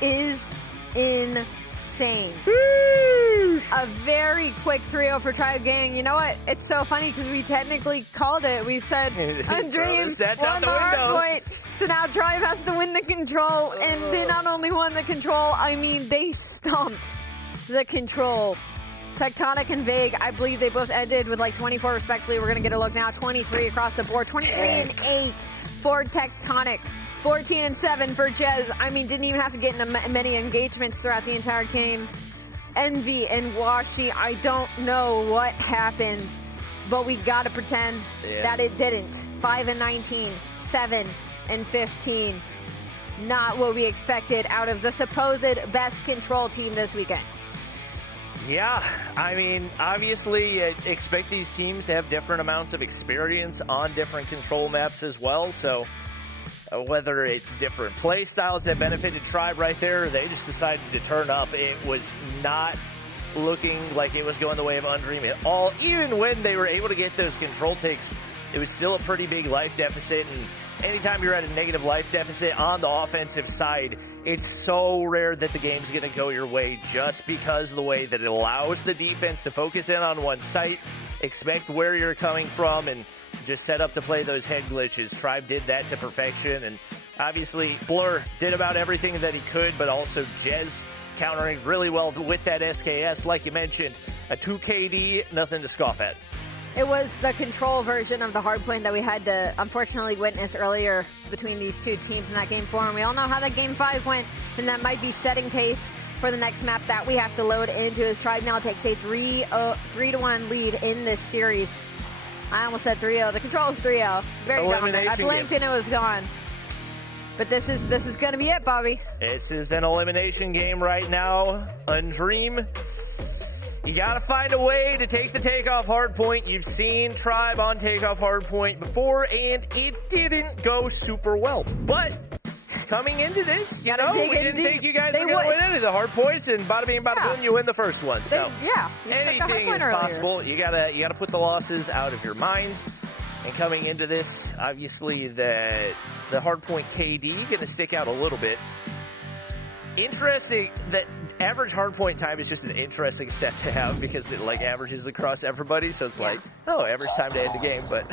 is insane. A very quick 3-0 for Tribe Gang. You know what? It's so funny because we technically called it. We said Undream won the hard point. So now Tribe has to win the control. And they not only won the control, I mean, they stomped the control. Tectonic and Vague, I believe they both ended with like 24 respectively. We're going to get a look now. 23 across the board. 23-8 for Tectonic. 14-7 for Jez. I mean, didn't even have to get into many engagements throughout the entire game. Envy and Washi, I don't know what happened, but we got to pretend that it didn't. 5-19, 7-15. Not what we expected out of the supposed best control team this weekend. Yeah, I mean, obviously, expect these teams to have different amounts of experience on different control maps as well. So whether it's different play styles that benefited Tribe right there, or they just decided to turn up, it was not looking like it was going the way of Undream at all. Even when they were able to get those control takes, it was still a pretty big life deficit. And anytime you're at a negative life deficit on the offensive side, it's so rare that the game's going to go your way just because of the way that it allows the defense to focus in on one site, expect where you're coming from, and just set up to play those head glitches. Tribe did that to perfection, and obviously Blur did about everything that he could, but also Jez countering really well with that SKS. Like you mentioned, a 2KD, nothing to scoff at. It was the control version of the hardpoint that we had to unfortunately witness earlier between these two teams in that game 4, and we all know how that game 5 went, and that might be setting pace for the next map that we have to load into as Tribe now takes a 3-1 lead in this series. I almost said 3-0. The control is 3-0. Very dominant. I blinked and it was gone. But this is going to be it, Bobby. This is an elimination game right now. Undream, you got to find a way to take the takeoff hardpoint. You've seen Tribe on takeoff hardpoint before, and it didn't go super well. But coming into this, we didn't think you guys were going to win any of the hard points, and bada bing, bada boom, you win the first one. So anything is possible. You gotta put the losses out of your mind. And coming into this, obviously the hard point KD going to stick out a little bit. Interesting that average hardpoint time is just an interesting stat to have because it like averages across everybody. So it's like, average time to end the game, but.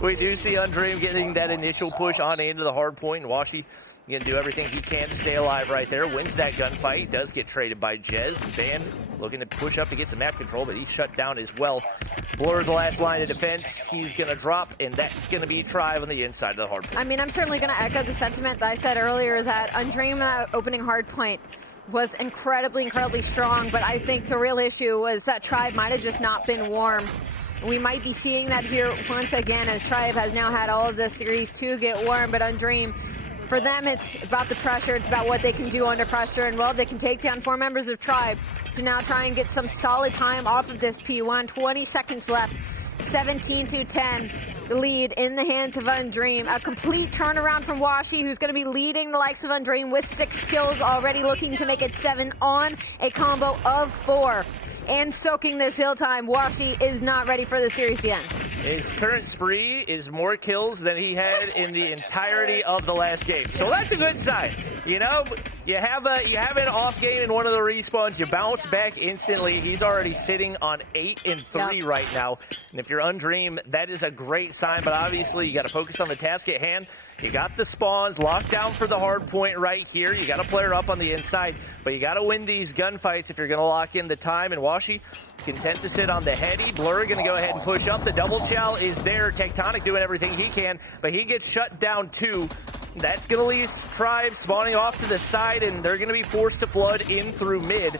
We do see Undream getting that initial push on into the hard point, and Washi going to do everything he can to stay alive right there. Wins that gunfight, does get traded by Jez. Van looking to push up to get some map control, but he's shut down as well. Blur the last line of defense. He's going to drop, and that's going to be Tribe on the inside of the hard point. I mean, I'm certainly going to echo the sentiment that I said earlier that Undream opening hard point was incredibly strong, but I think the real issue was that Tribe might have just not been warm. We might be seeing that here once again as Tribe has now had all of the series to get warm, but Undream, for them, it's about the pressure. It's about what they can do under pressure, and well, they can take down 4 members of Tribe to now try and get some solid time off of this P1. 20 seconds left, 17-10, the lead in the hands of Undream. A complete turnaround from Washi, who's going to be leading the likes of Undream with 6 kills already, looking to make it 7 on a combo of 4. And soaking this hill time, Washi is not ready for the series to end. His current spree is more kills than he had in the entirety of the last game. So that's a good sign. You know, you have an off game in one of the respawns, you bounce back instantly. He's already sitting on 8-3 right now. And if you're Undream, that is a great sign, but obviously you got to focus on the task at hand. You got the spawns locked down for the hard point right here. You got a player up on the inside, but you got to win these gunfights if you're going to lock in the time. And Washi content to sit on the heady. Blur going to go ahead and push up. The double chow is there. Tectonic doing everything he can, but he gets shut down too. That's going to leave Tribe spawning off to the side, and they're going to be forced to flood in through mid.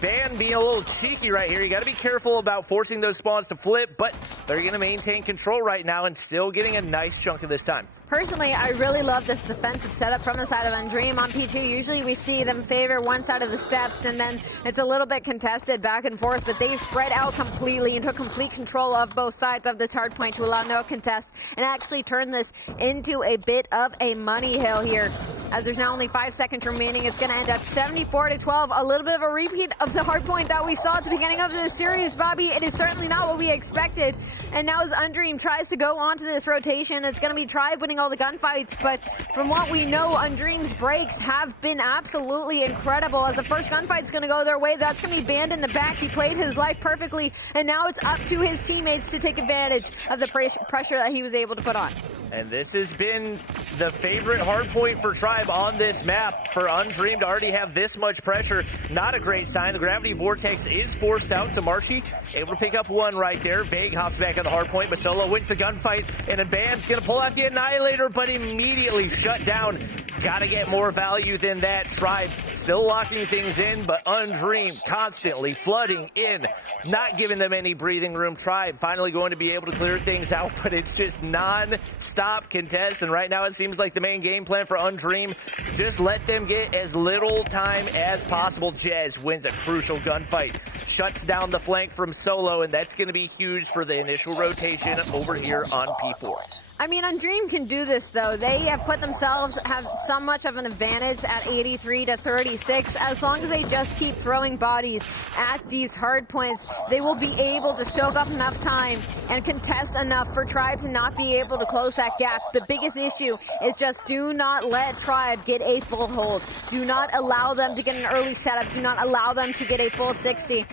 Van being a little cheeky right here. You got to be careful about forcing those spawns to flip, but they're going to maintain control right now and still getting a nice chunk of this time. Personally, I really love this defensive setup from the side of Undream on P2. Usually we see them favor one side of the steps, and then it's a little bit contested back and forth, but they've spread out completely and took complete control of both sides of this hard point to allow no contest and actually turn this into a bit of a money hill here. As there's now only 5 seconds remaining, it's going to end at 74-12, a little bit of a repeat of the hard point that we saw at the beginning of this series, Bobby. It is certainly not what we expected, and now as Undream tries to go onto this rotation, it's going to be Tribe winning all the gunfights, but from what we know, Undream's breaks have been absolutely incredible. As the first gunfight's going to go their way, that's going to be banned in the back. He played his life perfectly, and now it's up to his teammates to take advantage of the pressure that he was able to put on. And this has been the favorite hard point for Tribe on this map. For Undream to already have this much pressure, not a great sign. The gravity vortex is forced out, so Marshy able to pick up one right there. Vague hops back on the hard point, but Solo wins the gunfight, and then Bam's going to pull out the Annihilator, but immediately shut down. Got to get more value than that. Tribe still locking things in, but Undream constantly flooding in, not giving them any breathing room. Tribe finally going to be able to clear things out, but it's just non-stop contest, and right now it seems like the main game plan for Undream, just let them get as little time as possible. Jez wins a crucial gunfight, shuts down the flank from Solo, and that's going to be huge for the initial rotation over here on P4. I mean, Undream can do this, though. They have put themselves, have so much of an advantage at 83-36. As long as they just keep throwing bodies at these hard points, they will be able to soak up enough time and contest enough for Tribe to not be able to close that gap. The biggest issue is just do not let Tribe get a full hold. Do not allow them to get an early setup. Do not allow them to get a full 60.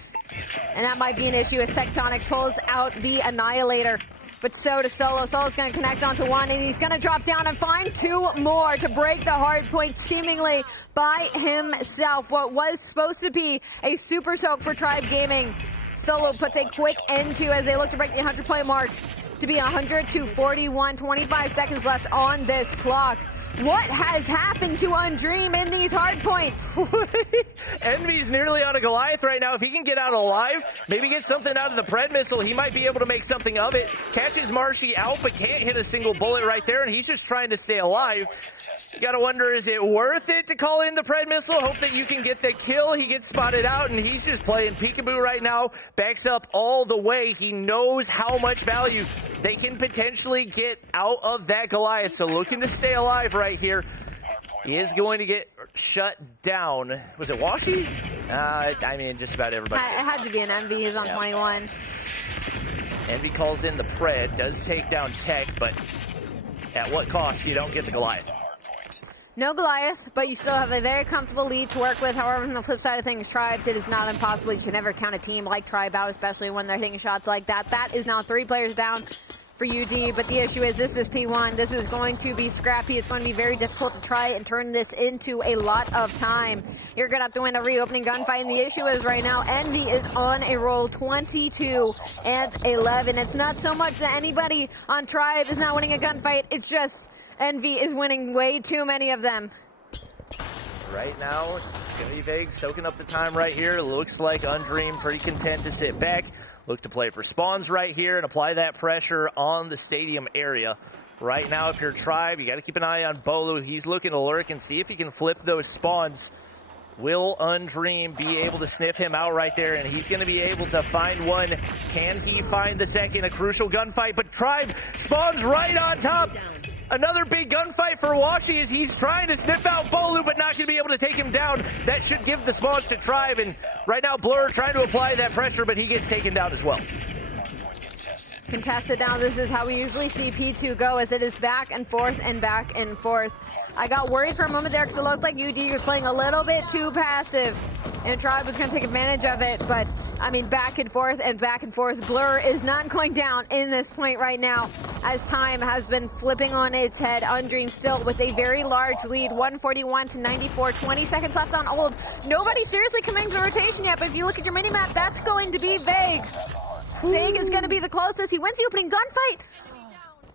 And that might be an issue as Tectonic pulls out the Annihilator. But so does Solo. Solo's going to connect onto one, and he's going to drop down and find two more to break the hard point seemingly by himself. What was supposed to be a super soak for Tribe Gaming, Solo puts a quick end to as they look to break the 100-point mark to be 100-41. 25 seconds left on this clock. What has happened to Undream in these hard points? Envy's nearly on a Goliath right now. If he can get out alive, maybe get something out of the Pred missile, he might be able to make something of it. Catches Marshy out, but can't hit a single bullet right there, and he's just trying to stay alive. You gotta wonder, is it worth it to call in the Pred missile? Hope that you can get the kill. He gets spotted out, and he's just playing peekaboo right now. Backs up all the way. He knows how much value they can potentially get out of that Goliath, so looking to stay alive right here. He is going to get shut down. Was it Washi? I mean, just about everybody. It had to be an Envy. He's on 21. Envy calls in the Pred, does take down Tech, but at what cost? You don't get the Goliath. No Goliath, but you still have a very comfortable lead to work with. However, on the flip side of things, Tribes, it is not impossible. You can never count a team like Tribe out, especially when they're hitting shots like that. That is now 3 players down for UD, but the issue is this is P1. This is going to be scrappy. It's going to be very difficult to try and turn this into a lot of time. You're going to have to win a reopening gunfight, and the issue is right now Envy is on a roll, 22-11. It's not so much that anybody on Tribe is not winning a gunfight. It's just Envy is winning way too many of them. Right now, it's going to be Vague soaking up the time right here. Looks like Undream pretty content to sit back. Look to play for spawns right here and apply that pressure on the stadium area. Right now, if you're Tribe, you got to keep an eye on Bolu. He's looking to lurk and see if he can flip those spawns. Will Undream be able to sniff him out right there? And he's going to be able to find one. Can he find the second? A crucial gunfight, but Tribe spawns right on top. Another big gunfight for Washi as he's trying to sniff out Bolu, but not going to be able to take him down. That should give the spawns to Tribe, and right now Blur trying to apply that pressure, but he gets taken down as well. Contested now. This is how we usually see P2 go, as it is back and forth and back and forth. I got worried for a moment there because it looked like UD was playing a little bit too passive, and Tribe was going to take advantage of it. But, I mean, back and forth and back and forth. Blur is not going down in this point right now, as time has been flipping on its head. Undream still with a very large lead, 141 to 94, 20 seconds left on Old. Nobody seriously committing to the rotation yet, but if you look at your mini-map, that's going to be Vague. Vague is going to be the closest. He wins the opening gunfight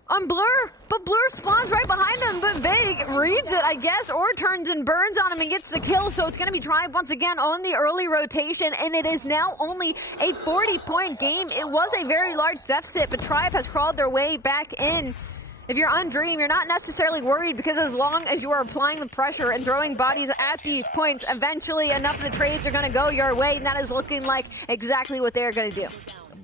on Blur, but Blur spawns right behind him, but Vague reads it, I guess, or turns and burns on him and gets the kill, so it's going to be Tribe once again on the early rotation, and it is now only a 40-point game. It was a very large deficit, but Tribe has crawled their way back in. If you're on Dream, you're not necessarily worried, because as long as you are applying the pressure and throwing bodies at these points, eventually enough of the trades are going to go your way, and that is looking like exactly what they're going to do.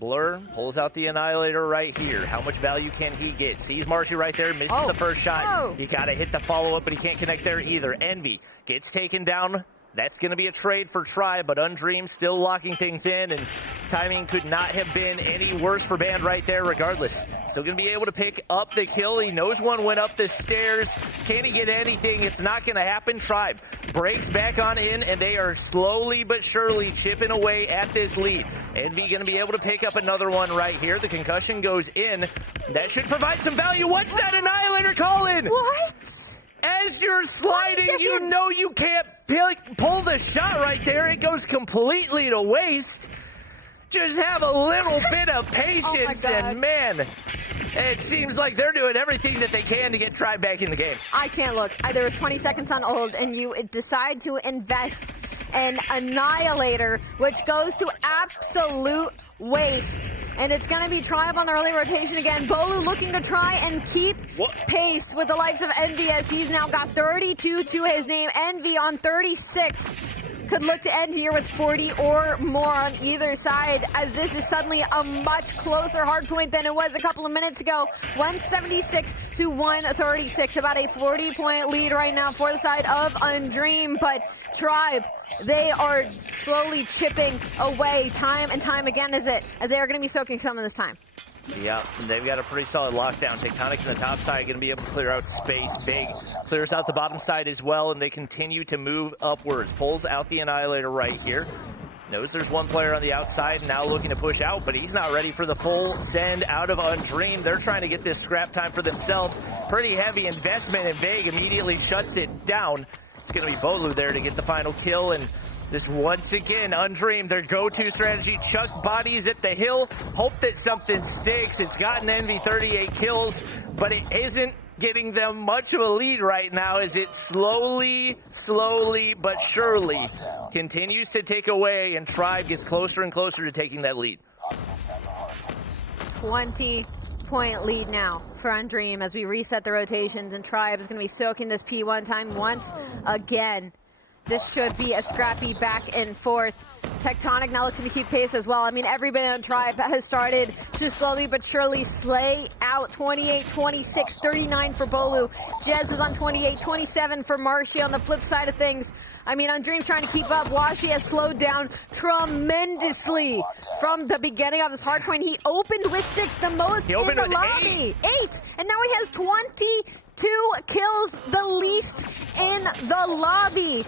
Blur pulls out the Annihilator right here. How much value can he get? Sees Marshy right there, misses the first shot. He got to hit the follow-up, but he can't connect there either. Envy gets taken down. That's going to be a trade for Tribe, but Undream still locking things in, and timing could not have been any worse for Band right there regardless. Still going to be able to pick up the kill. He knows one went up the stairs. Can he get anything? It's not going to happen. Tribe breaks back on in, and they are slowly but surely chipping away at this lead. Envy going to be able to pick up another one right here. The concussion goes in. That should provide some value. What's that Annihilator calling? What? As you're sliding, you know you can't pull the shot right there. It goes completely to waste. Just have a little bit of patience, and man, it seems like they're doing everything that they can to get Tribe back in the game. I can't look. There was 20 seconds on Old, and you decide to invest an Annihilator, which goes to absolute waste. And it's going to be Tribe on the early rotation again. Bolu looking to try and keep pace with the likes of Envy, as he's now got 32 to his name. Envy on 36. Could look to end here with 40 or more on either side, as this is suddenly a much closer hard point than it was a couple of minutes ago. 176 to 136, about a 40-point lead right now for the side of Undream, but Tribe, they are slowly chipping away time and time again as they are going to be soaking some of this time. Yeah, they've got a pretty solid lockdown. Tectonic on the top side going to be able to clear out space. Big clears out the bottom side as well, and they continue to move upwards. Pulls out the Annihilator right here. Knows there's one player on the outside now looking to push out, but he's not ready for the full send out of Undream. They're trying to get this scrap time for themselves. Pretty heavy investment, and Vague immediately shuts it down. It's going to be Bolu there to get the final kill, and this once again, Undream, their go-to strategy, chuck bodies at the hill, hope that something sticks. It's gotten Envy 38 kills, but it isn't getting them much of a lead right now, as it slowly but surely continues to take away, and Tribe gets closer and closer to taking that lead. 20-point lead now for Undream as we reset the rotations, and Tribe is going to be soaking this P1 time once again. This should be a scrappy back and forth. Tectonic now looking to keep pace as well. I mean, everybody on Tribe has started to slowly but surely slay out. 28, 26, 39 for Bolu. Jez is on 28, 27 for Marshy on the flip side of things. I mean, Undream's trying to keep up. Washi has slowed down tremendously from the beginning of this hard point. He opened with 6, the most in the lobby. 8, and now he has 22 kills, the least in the lobby.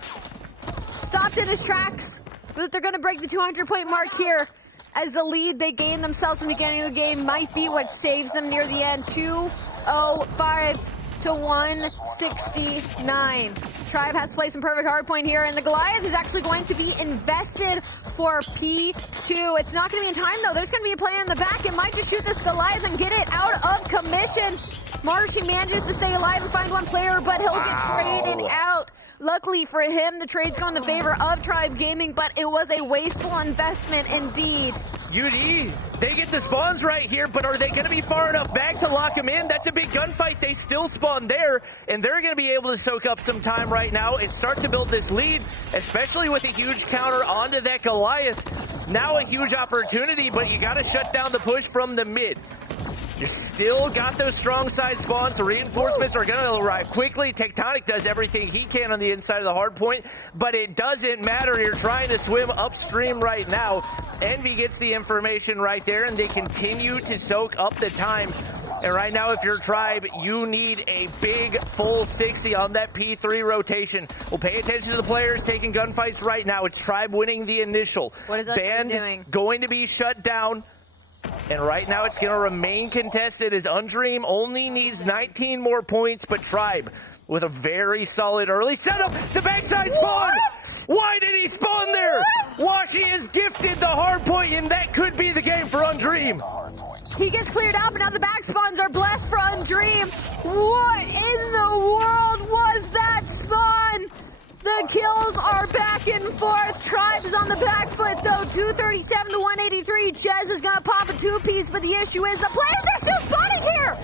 Stopped in his tracks, but they're going to break the 200-point mark here, as the lead they gained themselves in the beginning of the game might be what saves them near the end. 205 to 169. Tribe has played some perfect hardpoint here, and the Goliath is actually going to be invested for P2. It's not going to be in time, though. There's going to be a player in the back. It might just shoot this Goliath and get it out of commission. Marshy manages to stay alive and find one player, but he'll get traded out. Luckily for him, the trade's go in the favor of Tribe Gaming, but it was a wasteful investment indeed. UD, they get the spawns right here, but are they going to be far enough back to lock them in? That's a big gunfight. They still spawn there, and they're going to be able to soak up some time right now and start to build this lead, especially with a huge counter onto that Goliath. Now a huge opportunity, but you got to shut down the push from the mid. You still got those strong side spawns. The reinforcements are going to arrive quickly. Tectonic does everything he can on the inside of the hard point, but it doesn't matter. You're trying to swim upstream right now. Envy gets the information right there, and they continue to soak up the time. And right now, if you're Tribe, you need a big full 60 on that P3 rotation. Well, pay attention to the players taking gunfights right now. It's Tribe winning the initial. What is Undream doing? Going to be shut down. And right now it's going to remain contested as Undream only needs 19 more points, but Tribe with a very solid early setup. The backside spawn! Why did he spawn there? Washi is gifted the hard point, and that could be the game for Undream. He gets cleared out, but now the back spawns are blessed for Undream. What in the world was that spawn? The kills are back and forth. Tribe is on the back foot, though. 237 to 183. Jez is going to pop a two-piece, but the issue is the players are still spawning here.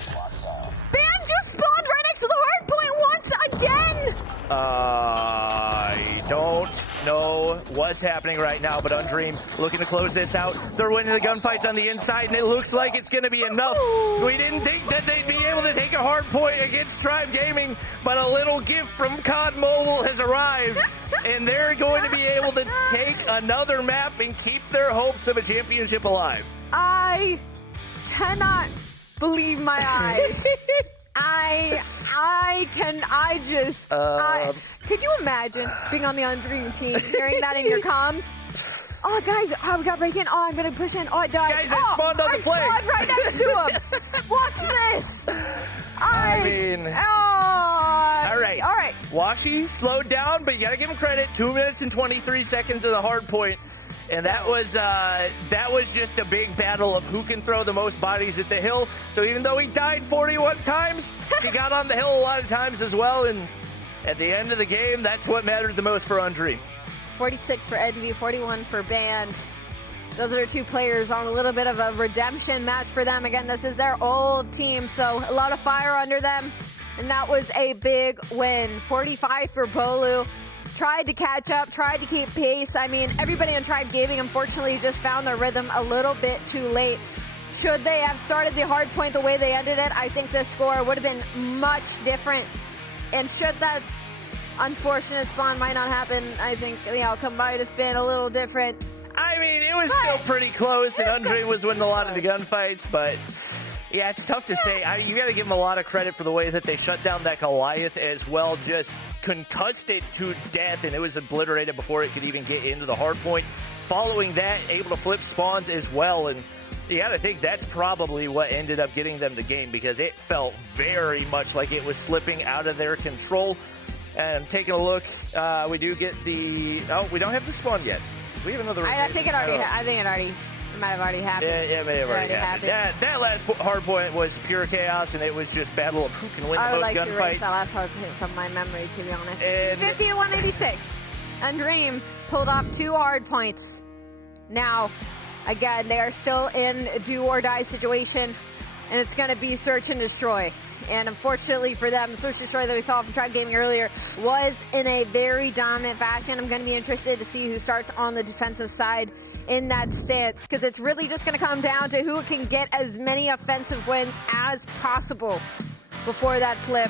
Band just spawned right next to the hard point once again. I don't know what's happening right now, but Undream looking to close this out. They're winning the gunfights on the inside, and it looks like it's going to be enough. We didn't think that they'd be able to take a hard point against Tribe Gaming, but a little gift from COD Mobile has arrived, and they're going to be able to take another map and keep their hopes of a championship alive. I cannot believe my eyes. Could you imagine being on the Undream team, hearing that in your comms? Oh, guys, we got break in. Oh, I'm going to push in. Oh, I died. Guys, I spawned on the plane. I spawned right next to him. Watch this. All right. Washi slowed down, but you got to give him credit. 2 minutes and 23 seconds of the hard point. And that was just a big battle of who can throw the most bodies at the hill. So even though he died 41 times, he got on the hill a lot of times as well. And at the end of the game, that's what mattered the most for Undream. 46 for Envy, 41 for Band. Those are their two players on a little bit of a redemption match for them. Again, this is their old team, so a lot of fire under them. And that was a big win. 45 for Bolu. Tried to catch up, tried to keep pace. I mean, everybody on Tribe Gaming, unfortunately, just found their rhythm a little bit too late. Should they have started the hard point the way they ended it, I think this score would have been much different. And should that unfortunate spawn might not happen, I think the outcome might have been a little different. I mean, it was still pretty close, and Undream was winning a lot of the gunfights, but yeah, it's tough to say. You got to give them a lot of credit for the way that they shut down that Goliath as well, just concussed it to death, and it was obliterated before it could even get into the hard point. Following that, able to flip spawns as well, and you got to think that's probably what ended up getting them the game, because it felt very much like it was slipping out of their control. And taking a look, we do get the... Oh, we don't have the spawn yet. We have another... I think it might have already happened. Yeah, it may have already happened. That last hard point was pure chaos, and it was just battle of who can win the most gunfights. I would like to erase that last hard point from my memory, to be honest. 50 to 186. Undream pulled off 2 hard points. Now, again, they are still in a do-or-die situation, and it's going to be search and destroy. And unfortunately for them, the search and destroy that we saw from Tribe Gaming earlier was in a very dominant fashion. I'm going to be interested to see who starts on the defensive side in that stance, because it's really just going to come down to who can get as many offensive wins as possible before that flip.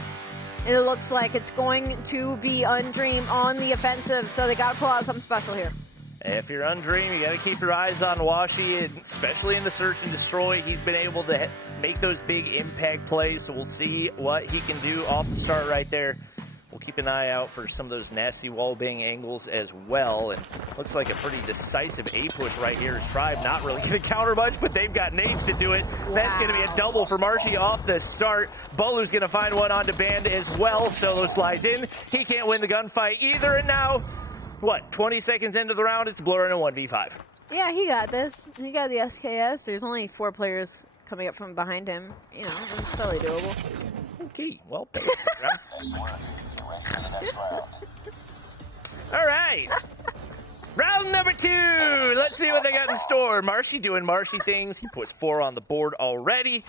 And it looks like it's going to be Undream on the offensive, so they got to pull out something special here. If you're Undream, you got to keep your eyes on Washi, and especially in the search and destroy. He's been able to make those big impact plays, so we'll see what he can do off the start right there. We'll keep an eye out for some of those nasty wallbang angles as well. And looks like a pretty decisive A push right here. Is Tribe not really going to counter much, but they've got nades to do it. Wow. That's going to be a double for Marshy off the start. Bolu's going to find one onto Band as well. Solo slides in. He can't win the gunfight either. And now, 20 seconds into the round, it's Blur in a 1v5. Yeah, he got this. He got the SKS. There's only 4 players coming up from behind him. You know, it's totally doable. Okay, well, all right. Round number 2. Let's see what they got in store. Marshy doing Marshy things. He puts 4 on the board already.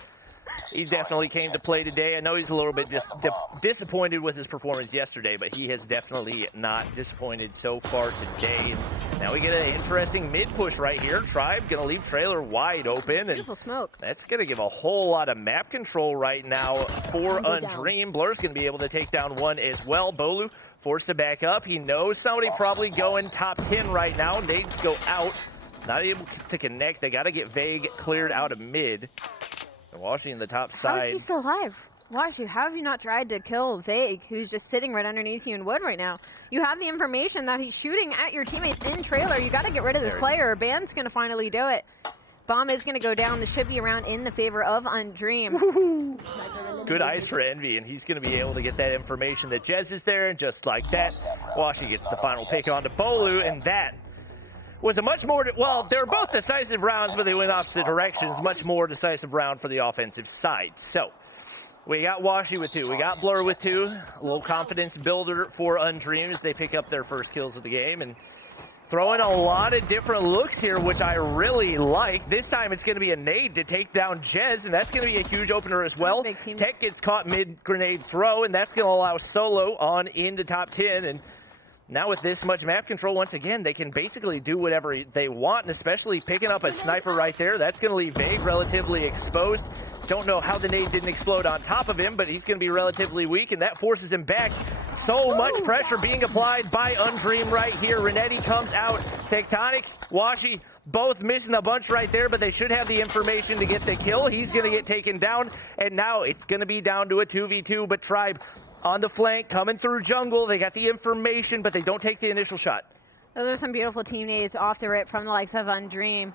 he definitely came to play today. I know he's a little bit just disappointed with his performance yesterday, but he has definitely not disappointed so far today. And now we get an interesting mid-push right here. Tribe going to leave trailer wide open. And beautiful smoke. That's going to give a whole lot of map control right now for Undream. Blur's going to be able to take down one as well. Bolu forced to back up. He knows somebody probably going top 10 right now. Nades go out. Not able to connect. They got to get Vague cleared out of mid. And Washington the top side. How is he still alive? Washi, how have you not tried to kill Vague, who's just sitting right underneath you in wood right now? You have the information that he's shooting at your teammates in trailer. You got to get rid of this player. Band's going to finally do it. Bomb is going to go down. This should be around in the favor of Undream. Good eyes for Envy, and he's going to be able to get that information that Jez is there, and just like that, Washi gets the final pick onto Bolu, and that was a much more, well, they were both decisive rounds, but they went opposite directions. Much more decisive round for the offensive side. So we got Washi with 2. We got Blur with 2. A little confidence builder for Undream as they pick up their first kills of the game. And throwing a lot of different looks here, which I really like. This time it's going to be a nade to take down Jez, and that's going to be a huge opener as well. Tech gets caught mid-grenade throw, and that's going to allow Solo on into top 10. And now with this much map control, once again, they can basically do whatever they want, and especially picking up a sniper right there. That's going to leave Vague relatively exposed. Don't know how the nade didn't explode on top of him, but he's going to be relatively weak, and that forces him back. So much pressure being applied by Undream right here. Renetti comes out. Tectonic, Washi, both missing a bunch right there, but they should have the information to get the kill. He's going to get taken down, and now it's going to be down to a 2v2, but Tribe on the flank, coming through jungle. They got the information, but they don't take the initial shot. Those are some beautiful team nades off the rip from the likes of Undream.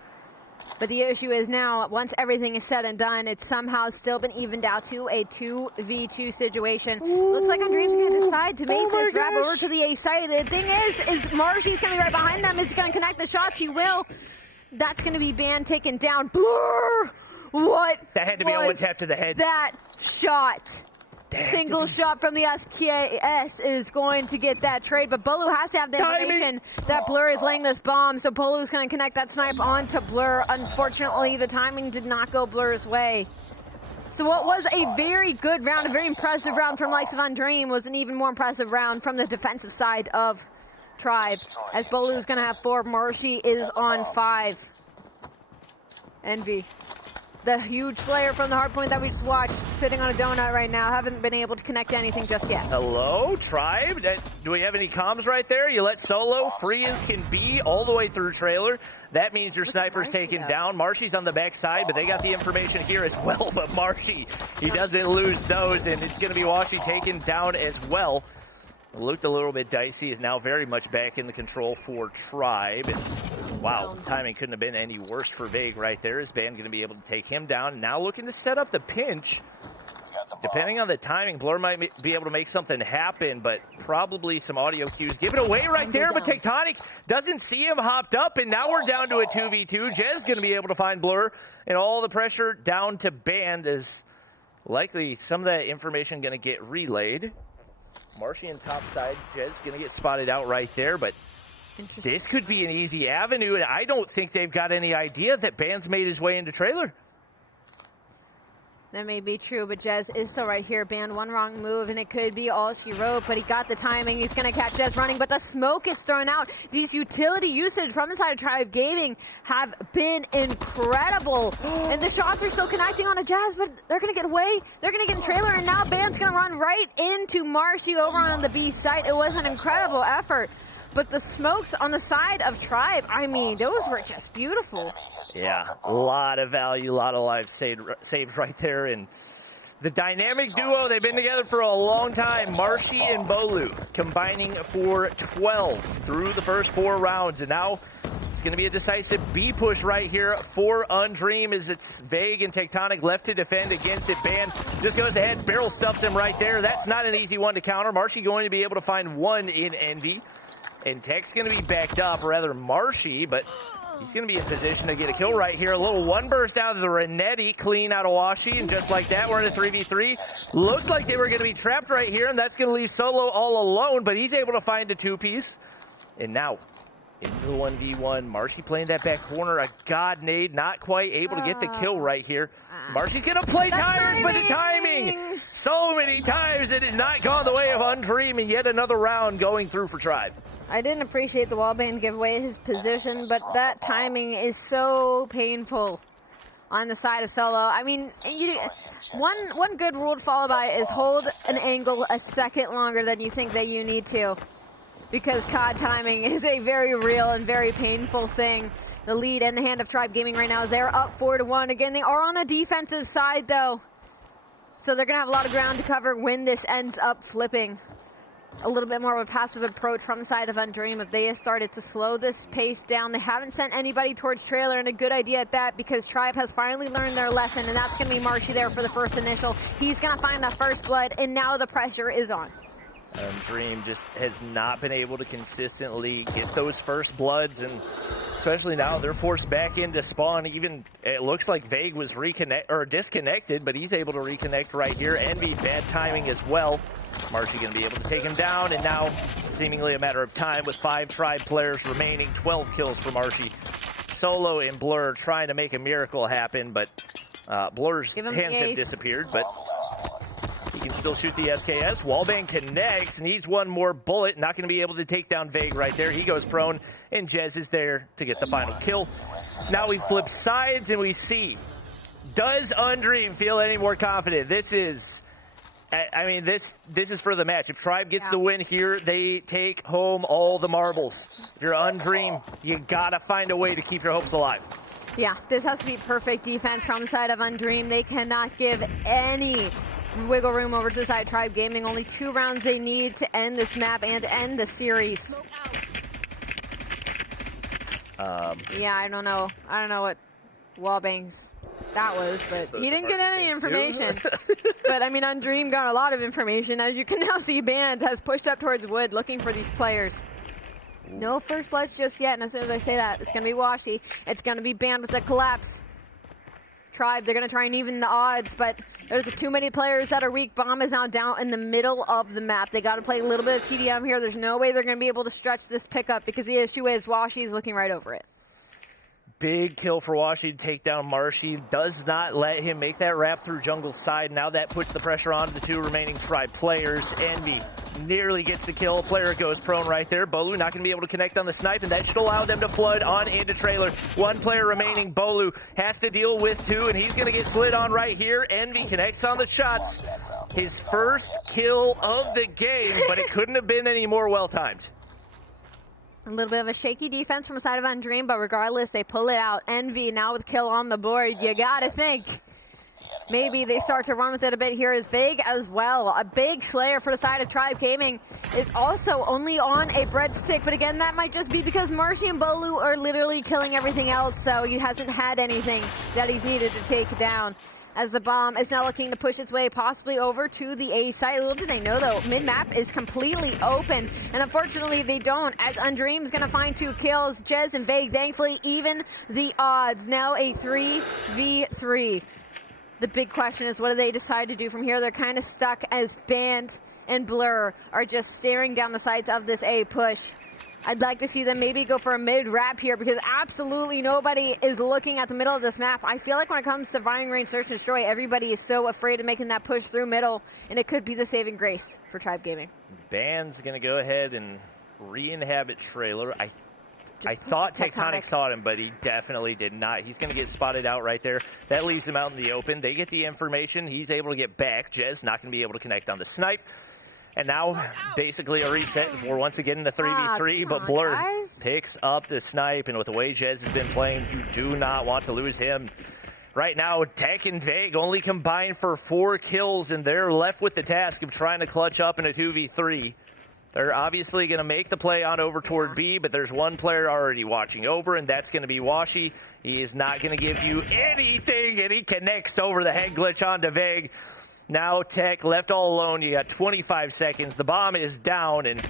But the issue is now, once everything is said and done, it's somehow still been evened out to a 2v2 situation. Looks like Undream's going to decide to make this wrap over to the A side. The thing is Marshy's going to be right behind them. Is he going to connect the shots? He will. That's going to be Band taken down. Blur! What? That had to be a one tap to the head. That shot. Single shot from the SKS is going to get that trade, but Bolu has to have the information that Blur is laying this bomb, so Bolu's going to connect that snipe onto Blur. Unfortunately, the timing did not go Blur's way. So what was a very good round, a very impressive round from likes of Undream, was an even more impressive round from the defensive side of Tribe, as Bolu's going to have 4, Marshy is on 5. Envy. The huge Slayer from the hardpoint that we just watched, sitting on a donut right now. Haven't been able to connect anything just yet. Hello, Tribe? Do we have any comms right there? You let Solo free as can be all the way through trailer. That means your sniper's taken down. Marshy's on the back side, but they got the information here as well. But Marshy, he doesn't lose those, and it's going to be Washi taken down as well. Looked a little bit dicey, is now very much back in the control for Tribe. And wow, timing couldn't have been any worse for Vague right there. Is Band going to be able to take him down? Now looking to set up the pinch. Depending on the timing, Blur might be able to make something happen, but probably some audio cues. Give it away right there, but Tectonic doesn't see him hopped up, and now we're down to a 2v2. Jez going to be able to find Blur, and all the pressure down to Band is likely some of that information going to get relayed. Marshy in top side, Jez going to get spotted out right there, but this could be an easy avenue, and I don't think they've got any idea that Band's made his way into trailer. That may be true, but Jez is still right here. Band one wrong move, and it could be all she wrote, but he got the timing. He's going to catch Jez running, but the smoke is thrown out. These utility usage from the side of Tribe Gaming have been incredible. And the shots are still connecting on a Jez, but they're going to get away. They're going to get in trailer, and now Band's going to run right into Marshy over on the B site. It was an incredible effort. But the smokes on the side of Tribe, I mean, those were just beautiful. Yeah, a lot of value, a lot of lives saved right there. And the dynamic duo, they've been together for a long time. Marshy and Bolu combining for 12 through the first 4 rounds. And now it's going to be a decisive B push right here for Undream, as it's Vague and Tectonic left to defend against it. Band just goes ahead, barrel stuffs him right there. That's not an easy one to counter. Marshy going to be able to find one in Envy. And Tech's going to be backed up, or rather Marshy, but he's going to be in position to get a kill right here. A little one burst out of the Renetti, clean out of Washi, and just like that, we're in a 3v3. Looked like they were going to be trapped right here, and that's going to leave Solo all alone, but he's able to find a 2-piece. And now into the 1v1. Marshy playing that back corner. A god nade, not quite able to get the kill right here. Marshy's going to play tires, but the timing! So many times it has not gone the way of Undream, and yet another round going through for Tribe. I didn't appreciate the wallbang give away his position, but that timing is so painful on the side of Solo. I mean, one good rule to follow by is hold an angle a second longer than you think that you need to, because COD timing is a very real and very painful thing. The lead in the hand of Tribe Gaming right now is they're up 4-1. Again, they are on the defensive side, though, so they're going to have a lot of ground to cover when this ends up flipping. A little bit more of a passive approach from the side of Undream. If they have started to slow this pace down, they haven't sent anybody towards trailer, and a good idea at that, because Tribe has finally learned their lesson, and that's going to be Marshy there for the first initial. He's going to find the first blood, and now the pressure is on. Dream just has not been able to consistently get those first bloods, and especially now they're forced back into spawn. Even it looks like Vague was disconnected, but he's able to reconnect right here. Envy, bad timing as well. Marshy going to be able to take him down, and now seemingly a matter of time with 5 Tribe players remaining. 12 kills for Marshy. Solo and Blur trying to make a miracle happen, but Blur's hands have disappeared, but he can still shoot the SKS. Wallbang connects, needs one more bullet. Not going to be able to take down Vague right there. He goes prone, and Jez is there to get the final kill. Now we flip sides, and we see, does Undream feel any more confident? This is... I mean, this is for the match. If Tribe gets the win here, they take home all the marbles. If you're Undream, you gotta find a way to keep your hopes alive. Yeah, this has to be perfect defense from the side of Undream. They cannot give any wiggle room over to the side of Tribe Gaming. Only 2 rounds they need to end this map and end the series. Yeah, I don't know what wallbangs that was, but he didn't get any information. But I mean, Undream got a lot of information. As you can now see, Band has pushed up towards Wood looking for these players. No first blood just yet, and as soon as I say that, it's going to be Washy. It's going to be Band with the collapse. Tribe, they're going to try and even the odds, but there's too many players that are weak. Bomb is now down in the middle of the map. They got to play a little bit of TDM here. There's no way they're going to be able to stretch this pickup, because the issue is Washy is looking right over it. Big kill for Washy to take down Marshy. Does not let him make that wrap through jungle side. Now that puts the pressure on the 2 remaining Tribe players. Envy nearly gets the kill. Player goes prone right there. Bolu not going to be able to connect on the snipe, and that should allow them to flood on into trailer. 1 player remaining. Bolu has to deal with 2, and he's going to get slid on right here. Envy connects on the shots. His first kill of the game, but it couldn't have been any more well-timed. A little bit of a shaky defense from the side of Undream, but regardless, they pull it out. Envy now with kill on the board. You gotta think maybe they start to run with it a bit here. Is Vague as well. A big slayer for the side of Tribe Gaming is also only on a breadstick, but again, that might just be because Marshy and Bolu are literally killing everything else, so he hasn't had anything that he's needed to take down. As the bomb is now looking to push its way possibly over to the A site. Little do they know, though, mid-map is completely open, and unfortunately they don't, as Undream's going to find 2 kills. Jez and Vague thankfully even the odds. Now a 3v3. The big question is, what do they decide to do from here? They're kind of stuck as Band and Blur are just staring down the sights of this A push. I'd like to see them maybe go for a mid-wrap here, because absolutely nobody is looking at the middle of this map. I feel like when it comes to firing range, search and destroy, everybody is so afraid of making that push through middle, and it could be the saving grace for Tribe Gaming. Band's going to go ahead and re-inhabit trailer. I thought Tectonic saw him, but he definitely did not. He's going to get spotted out right there. That leaves him out in the open. They get the information. He's able to get back. Jez not going to be able to connect on the snipe. And now, basically a reset. We're once again in the 3v3, but Blur picks up the snipe, and with the way Jez has been playing, you do not want to lose him. Right now, Tech and Vague only combined for 4 kills, and they're left with the task of trying to clutch up in a 2v3. They're obviously going to make the play on over toward B, but there's 1 player already watching over, and that's going to be Washy. He is not going to give you anything, and he connects over the head glitch onto Vague. Now Tech left all alone. You got 25 seconds. The bomb is down, and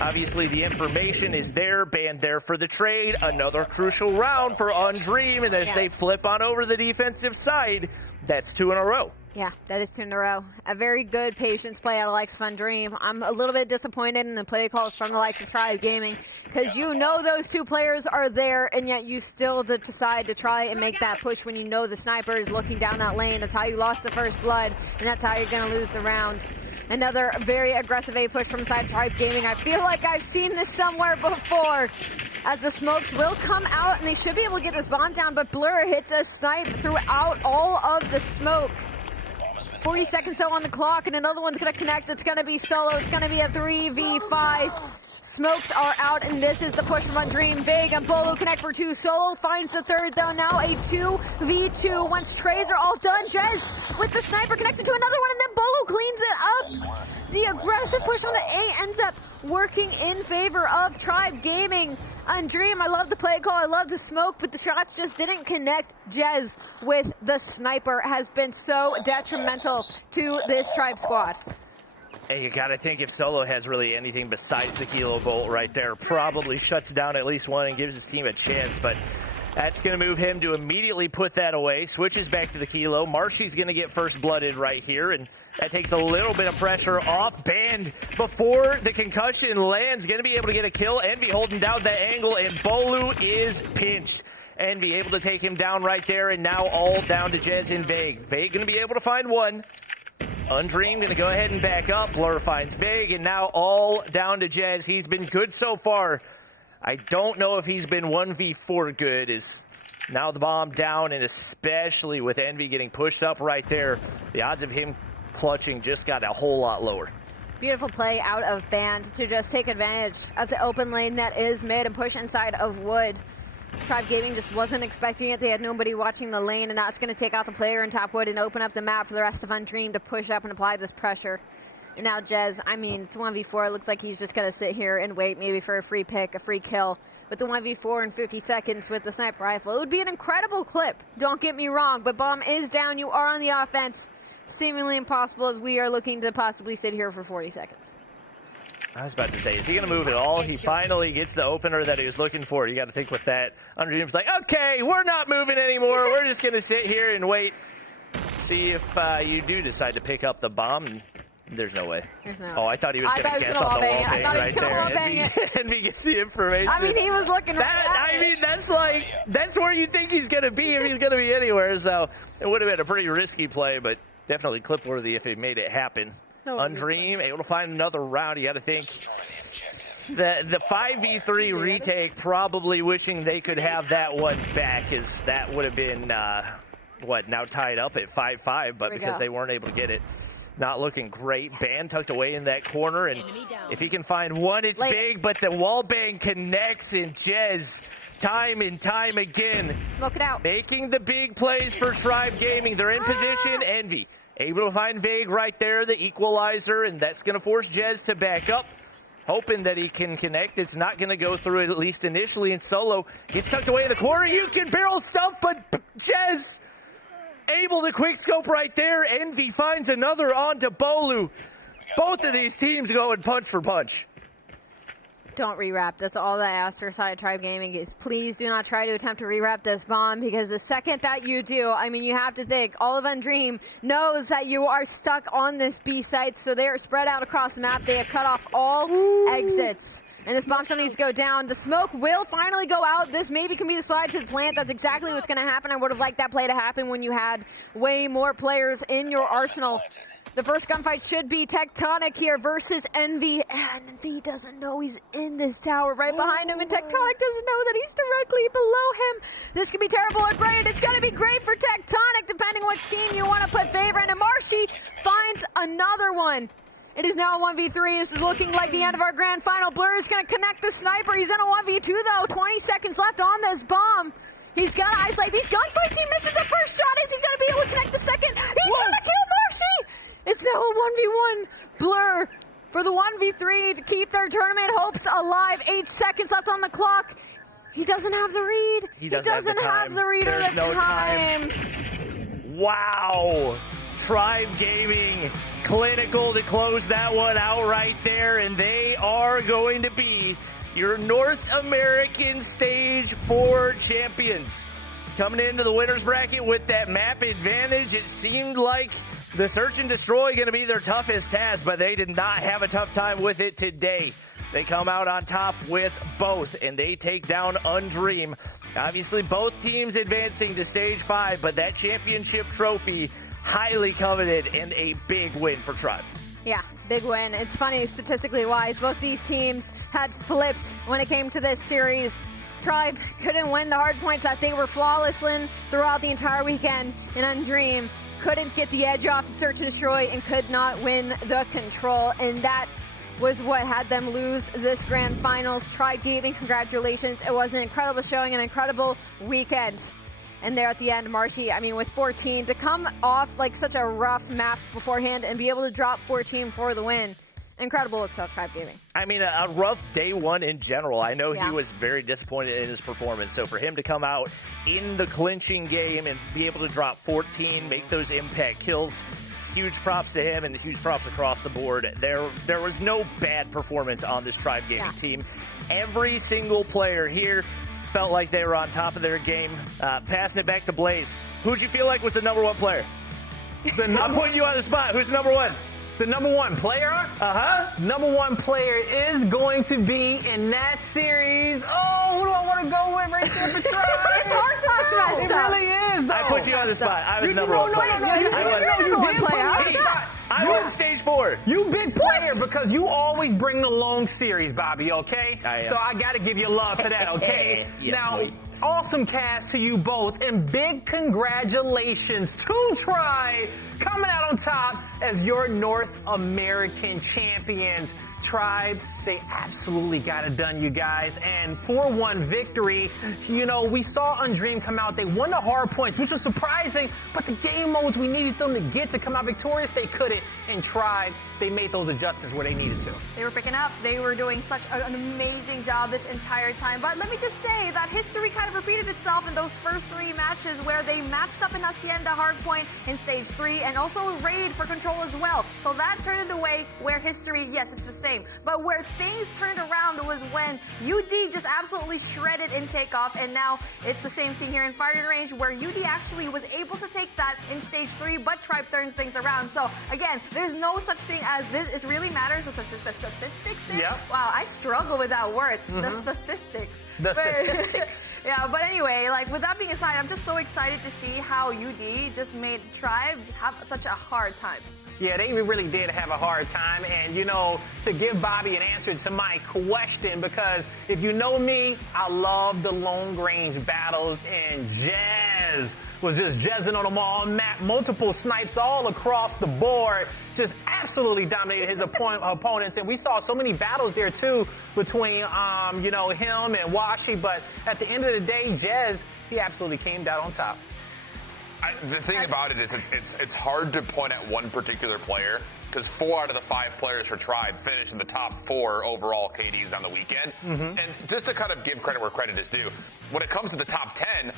Obviously, the information is there, banned there for the trade. Another crucial round for Undream, and as they flip on over the defensive side, that's 2 in a row. Yeah, that is 2 in a row. A very good patience play out of likes of Undream. I'm a little bit disappointed in the play calls from the likes of Tribe Gaming because you know those 2 players are there, and yet you still decide to try and make that push when you know the sniper is looking down that lane. That's how you lost the first blood, and that's how you're going to lose the round. Another very aggressive A push from side Tribe Gaming. I feel like I've seen this somewhere before. As the smokes will come out, and they should be able to get this bomb down, but Blur hits a snipe throughout all of the smoke. 40 seconds though on the clock, and another one's going to connect. It's going to be solo. It's going to be a 3v5. Smokes are out, and this is the push from Undream. Big and Bolo connect for 2. Solo finds the third, though. Now a 2v2. Once trades are all done, Jez with the sniper connects into another one, and then Bolo cleans it up. The aggressive push on the A ends up working in favor of Tribe Gaming. Undream, I love the play call, I love the smoke, but the shots just didn't connect. Jez with the sniper has been so detrimental to this Tribe squad. Hey, you gotta think if Solo has really anything besides the Kilo Bolt right there, probably shuts down at least one and gives his team a chance, but that's going to move him to immediately put that away. Switches back to the Kilo. Marshy's going to get first blooded right here, and that takes a little bit of pressure off. Banned before the concussion lands. Going to be able to get a kill. Envy holding down that angle, and Bolu is pinched. Envy able to take him down right there, and now all down to Jez and Vague. Vague going to be able to find one. Undream going to go ahead and back up. Blur finds Vague, and now all down to Jez. He's been good so far. I don't know if he's been 1v4 good. Is now the bomb down, and especially with Envy getting pushed up right there, the odds of him clutching just got a whole lot lower. Beautiful play out of Band to just take advantage of the open lane that is mid and push inside of Wood. Tribe Gaming just wasn't expecting it. They had nobody watching the lane, and that's going to take out the player in top Wood and open up the map for the rest of Undream to push up and apply this pressure. And now Jez, I mean, it's 1v4. It looks like he's just going to sit here and wait maybe for a free pick, a free kill. With the 1v4 in 50 seconds with the sniper rifle, it would be an incredible clip. Don't get me wrong, but bomb is down. You are on the offense. Seemingly impossible as we are looking to possibly sit here for 40 seconds. I was about to say, is he going to move at all? He finally gets the opener that he was looking for. You got to think with that. Undream's like, okay, we're not moving anymore. We're just going to sit here and wait. See if you do decide to pick up the bomb. There's no way. There's no way. Oh, I thought he was going to guess on the wall bang right there. Envy gets the information. I mean, he was looking that, I mean, that's where you think he's going to be if he's going to be anywhere. So it would have been a pretty risky play, but definitely clip-worthy if he made it happen. Undream able to find another round. You got to think the 5v3 retake, probably wishing they could have that one back, as that would have been, now tied up at 5-5, but because they weren't able to get it. Not looking great. Band tucked away in that corner, and if he can find one, it's big, but the wall bang connects, and Jez, time and time again, smoke it out, making the big plays for Tribe Gaming. They're in position. Envy able to find Vague right there, the equalizer, and that's going to force Jez to back up, hoping that he can connect. It's not going to go through, at least initially, and Solo gets tucked away in the corner. You can barrel stuff, but Jez able to quick scope right there. Envy finds another onto Bolu. Both of these teams going punch for punch. Don't rewrap. That's all that I ask for side of Tribe Gaming is please do not try to attempt to rewrap this bomb, because the second that you do, I mean, you have to think all of Undream knows that you are stuck on this B site, so they are spread out across the map. They have cut off all exits. And this bomb still needs to go down. The smoke will finally go out. This maybe can be the slide to the plant. That's exactly what's going to happen. I would have liked that play to happen when you had way more players in your arsenal. The first gunfight should be Tectonic here versus Envy. And Envy doesn't know he's in this tower right behind him, and Tectonic doesn't know that he's directly below him. This could be terrible at Braid. It's going to be great for Tectonic, depending which team you want to put favor in. And Marshy finds another one. It is now a 1v3. This is looking like the end of our grand final. Blur is going to connect the sniper. He's in a 1v2, though. 20 seconds left on this bomb. He's got to isolate these gunfights. He misses the first shot. Is he going to be able to connect the second? He's going to kill Marshy. It's now a 1v1. Blur for the 1v3 to keep their tournament hopes alive. 8 seconds left on the clock. He doesn't have the read. He doesn't have the read or the time. Wow. Tribe Gaming, clinical to close that one out right there, and they are going to be your North American Stage 4 champions. Coming into the winner's bracket with that map advantage, it seemed like the Search and Destroy going to be their toughest task, but they did not have a tough time with it today. They come out on top with both, and they take down Undream. Obviously, both teams advancing to Stage 5, but that championship trophy, highly coveted and a big win for Tribe. Yeah, big win. It's funny, statistically wise, both these teams had flipped when it came to this series. Tribe couldn't win the hard points that they were flawless in throughout the entire weekend, and Undream couldn't get the edge off in Search and Destroy and could not win the control, and that was what had them lose this grand finals. Tribe Gaming, congratulations. It was an incredible showing, an incredible weekend. And there at the end, Marshy, I mean, with 14, to come off like such a rough map beforehand and be able to drop 14 for the win. Incredible to Tribe Gaming. I mean, a rough day one in general. I know he was very disappointed in his performance. So for him to come out in the clinching game and be able to drop 14, make those impact kills, huge props to him and huge props across the board. There was no bad performance on this Tribe Gaming team. Every single player here felt like they were on top of their game. Passing it back to Blaze. Who'd you feel like was the number one player? I'm putting you on the spot. Who's the number one? The number one player? Number one player is going to be in that series. Oh, who do I want to go with right there for Tribe? It's hard to mess It up. really is, though. I put you on the spot. I was number one player. I won Stage 4. You big player because you always bring the long series, Bobby, okay? I am. So I got to give you love for that, okay? Now, awesome cast to you both, and big congratulations to Tribe coming out on top as your North American champions. Tribe, they absolutely got it done, you guys. And 4-1 victory. You know, we saw Undream come out. They won the hard points, which was surprising, but the game modes we needed them to get to come out victorious, they couldn't. And Tribe, they made those adjustments where they needed to. They were picking up. They were doing such an amazing job this entire time. But let me just say that history kind of repeated itself in those first 3 matches where they matched up in Hacienda Hardpoint in Stage 3 and also Raid for Control as well. So that turned it away where history, yes, it's the same. But where things turned around was when UD just absolutely shredded in Takeoff, and now it's the same thing here in Firing Range where UD actually was able to take that in Stage 3, but Tribe turns things around. So again, there's no such thing as this. It really matters. The statistics there. Yeah. Wow, I struggle with that word. Mm-hmm. The statistics. The statistics. Yeah, but anyway, like with that being aside, I'm just so excited to see how UD just made Tribe just have such a hard time. Yeah, they really did have a hard time. And, you know, to give Bobby an answer to my question, because if you know me, I love the long range battles, and Jez was just jazzing on them all map, multiple snipes all across the board, just absolutely dominated his opponents. And we saw so many battles there too between, you know, him and Washi. But at the end of the day, Jez, he absolutely came down on top. The thing about it is it's hard to point at one particular player because 4 out of the 5 players for Tribe finished in the top 4 overall KDs on the weekend. And just to kind of give credit where credit is due, when it comes to the top 10,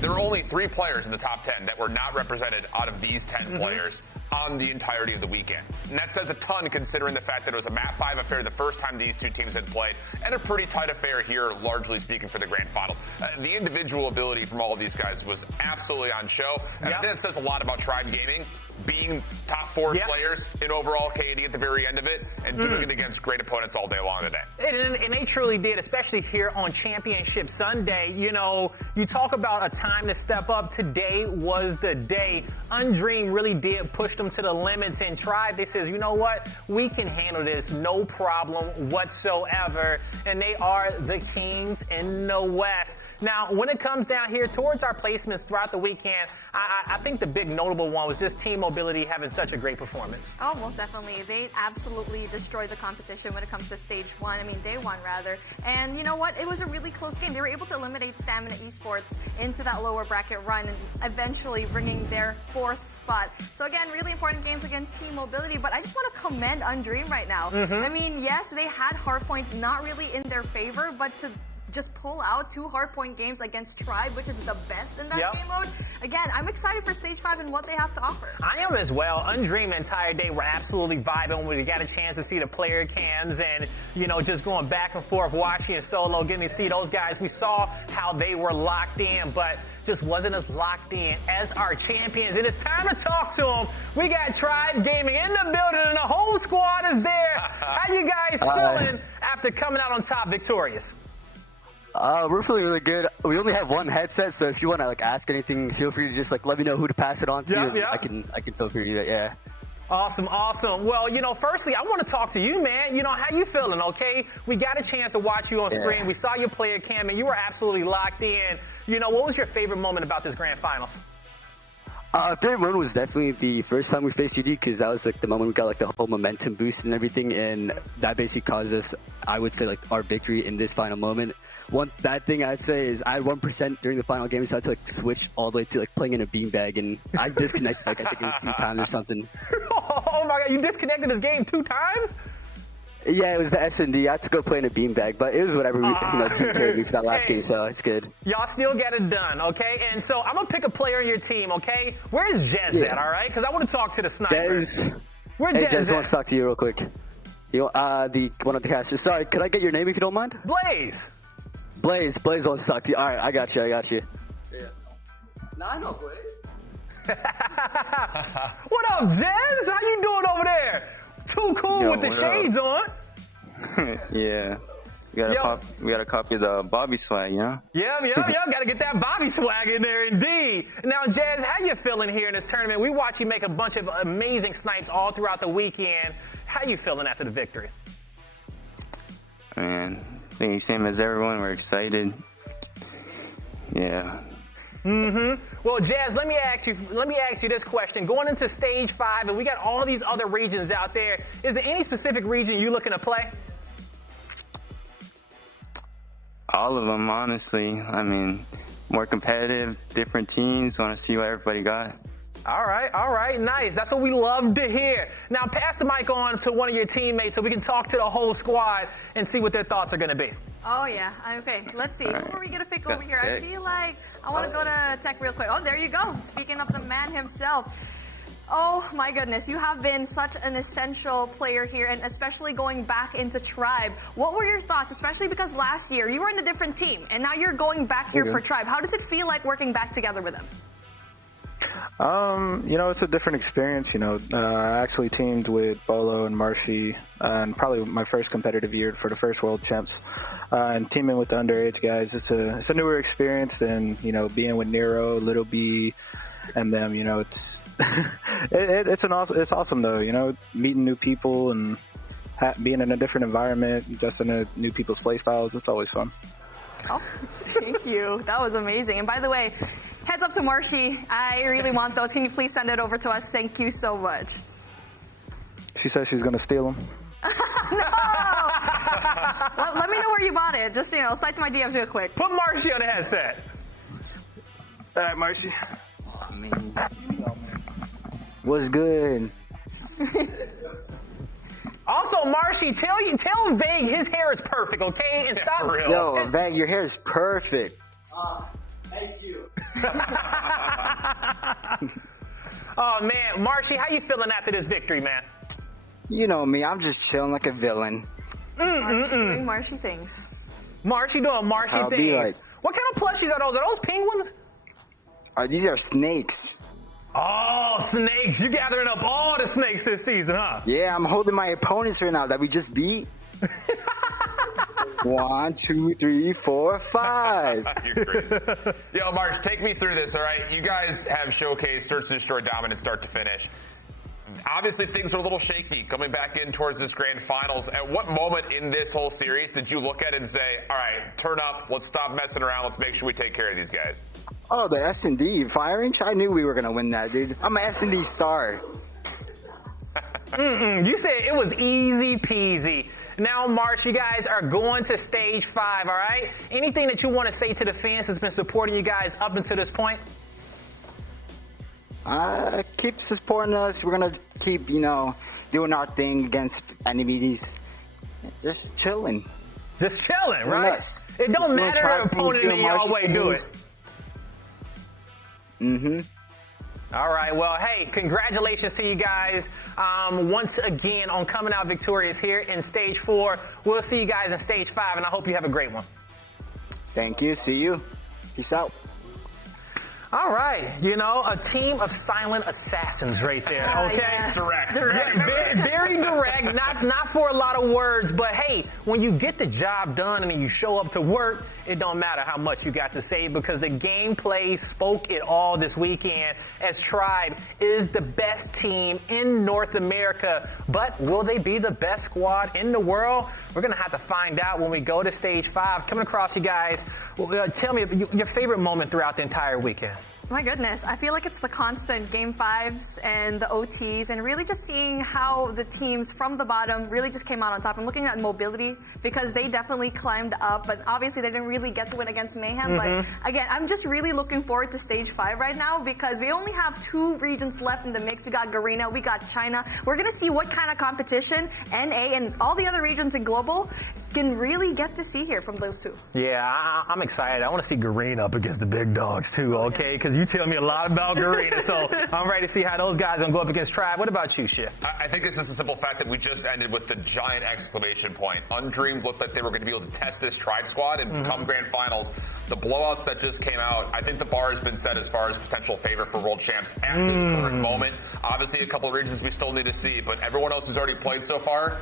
there are only 3 players in the top 10 that were not represented out of these 10 players on the entirety of the weekend. And that says a ton considering the fact that it was a Map 5 affair the first time these two teams had played, and a pretty tight affair here, largely speaking, for the grand finals. The individual ability from all of these guys was absolutely on show, and I think that says a lot about Tribe Gaming being top 4 players in overall KD at the very end of it, and doing it against great opponents all day long today. And they truly did, especially here on Championship Sunday. You know, you talk about a time to step up. Today was the day. Undream really did push them to the limits, and Tribe, they says, you know what? We can handle this, no problem whatsoever. And they are the kings in the West. Now, when it comes down here towards our placements throughout the weekend, I think the big notable one was just Team Mobility having such a great performance. Oh, most definitely. They absolutely destroyed the competition when it comes to Stage 1. I mean, Day 1, rather. And you know what? It was a really close game. They were able to eliminate Stamina Esports into that lower bracket run and eventually bringing their 4th spot. So again, really important games against Team Mobility, but I just want to commend Undream right now. I mean, yes, they had Hardpoint not really in their favor, but to just pull out 2 hardpoint games against Tribe, which is the best in that game mode. Again, I'm excited for Stage 5 and what they have to offer. I am as well. Undream the entire day, we're absolutely vibing. We got a chance to see the player cams and, just going back and forth, watching and solo, getting to see those guys. We saw how they were locked in, but just wasn't as locked in as our champions. And it's time to talk to them. We got Tribe Gaming in the building, and the whole squad is there. How you guys feeling after coming out on top victorious? We're feeling really good. We only have one headset, so if you want to ask anything, feel free to just let me know who to pass it on to. I can feel free to do that. Yeah. Awesome. Well, firstly, I want to talk to you, man. How you feeling? Okay, we got a chance to watch you on screen. We saw your player cam, and you were absolutely locked in. What was your favorite moment about this grand finals? Favorite moment was definitely the first time we faced UD, because that was the moment we got the whole momentum boost and everything, and that basically caused us, I would say, our victory in this final moment. One bad thing I'd say is I had 1% during the final game, so I had to switch all the way to playing in a beanbag, and I disconnected I think it was 2 times or something. Oh my God, you disconnected this game 2 times? Yeah, it was the S&D. I had to go play in a beanbag, but it was whatever. Team carried me for that last game, so it's good. Y'all still get it done, okay? And so I'm going to pick a player on your team, okay? Where's Jez at, all right? Because I want to talk to the sniper. Where's Jez? Jez wants to talk to you real quick. One of the casters. Sorry, could I get your name if you don't mind? Blaze. Blaze wants to talk to you. All right, I got you. Yeah. No, I know Blaze. What up, Jez? How you doing over there? Too cool with the shades on. Yeah. We gotta copy the Bobby swag, Yep. Gotta get that Bobby swag in there, indeed. Now, Jez, how you feeling here in this tournament? We watch you make a bunch of amazing snipes all throughout the weekend. How you feeling after the victory? Man, I think same as everyone. We're excited. Yeah. Well, Jazz, let me ask you this question. Going into Stage 5, and we got all these other regions out there, is there any specific region you looking to play? All of them, honestly. I mean, more competitive, different teams. Want to see what everybody got. All right, nice. That's what we love to hear. Now, pass the mic on to one of your teammates so we can talk to the whole squad and see what their thoughts are going to be. Oh, yeah. Okay, let's see. Who are we going to pick over here? I feel like I want to go to Tech real quick. Oh, there you go. Speaking of the man himself. Oh, my goodness. You have been such an essential player here, and especially going back into Tribe. What were your thoughts, especially because last year you were in a different team, and now you're going back here for Tribe. How does it feel like working back together with them? It's a different experience. I actually teamed with Bolo and Marshy, and probably my first competitive year for the first World Champs. And teaming with the underage guys, it's a newer experience than being with Nero, Little B, and them. It's it's awesome though. Meeting new people and being in a different environment, just in new people's play styles. It's always fun. Oh, thank you. That was amazing. And by the way, heads up to Marshy. I really want those. Can you please send it over to us? Thank you so much. She says she's going to steal them. No! Let me know where you bought it. Just, slide to my DMs real quick. Put Marshy on the headset. All right, Marshy. Oh, man. What's good? Also, Marshy, tell Vague his hair is perfect, okay? And stop. For real. Yo, Vague, your hair is perfect. Thank you. Oh, man. Marshy, how you feeling after this victory, man? You know me, I'm just chilling like a villain. Marshy doing Marshy things. Marshy doing Marshy things. Like. What kind of plushies are those? Are those penguins? These are snakes. Oh, snakes. You're gathering up all the snakes this season, huh? Yeah, I'm holding my opponents right now that we just beat. 1, 2, 3, 4, 5. You're crazy. Yo, Marsh, take me through this, all right? You guys have showcased Search and Destroy dominant start to finish. Obviously, things are a little shaky coming back in towards this grand finals. At what moment in this whole series did you look at it and say, all right, turn up, let's stop messing around, let's make sure we take care of these guys? Oh, the S&D firing? I knew we were going to win that, dude. I'm an S&D star. You said it was easy peasy. Now, March, you guys are going to Stage 5, all right? Anything that you want to say to the fans that's been supporting you guys up until this point? Keep supporting us. We're going to keep, doing our thing against enemies. Just chilling. Just chilling, right? Nice. It don't matter the opponent in y'all way do it. Mm-hmm. All right, well, hey, congratulations to you guys once again on coming out victorious here in Stage 4. We'll see you guys in Stage 5, and I hope you have a great one. Thank you. See you. Peace out. All right, a team of silent assassins right there, okay? Yes. Direct. Very direct, not for a lot of words, but hey, when you get the job done and you show up to work, it don't matter how much you got to say because the gameplay spoke it all this weekend as Tribe is the best team in North America. But will they be the best squad in the world? We're going to have to find out when we go to Stage 5. Coming across you guys, tell me your favorite moment throughout the entire weekend. My goodness, I feel like it's the constant Game 5s and the OTs and really just seeing how the teams from the bottom really just came out on top. I'm looking at mobility because they definitely climbed up, but obviously they didn't really get to win against Mayhem. But again, I'm just really looking forward to Stage 5 right now because we only have 2 regions left in the mix. We got Garena, we got China. We're going to see what kind of competition NA and all the other regions in Global can really get to see here from those 2. Yeah, I'm excited. I want to see Garena up against the big dogs too, okay? Because you tell me a lot about Garena, so I'm ready to see how those guys are going to go up against Tribe. What about you, Schiff? I think it's just a simple fact that we just ended with the giant exclamation point. Undreamed looked like they were going to be able to test this Tribe squad and come grand finals. The blowouts that just came out, I think the bar has been set as far as potential favor for world champs at this current moment. Obviously, a couple of regions we still need to see, but everyone else who's already played so far,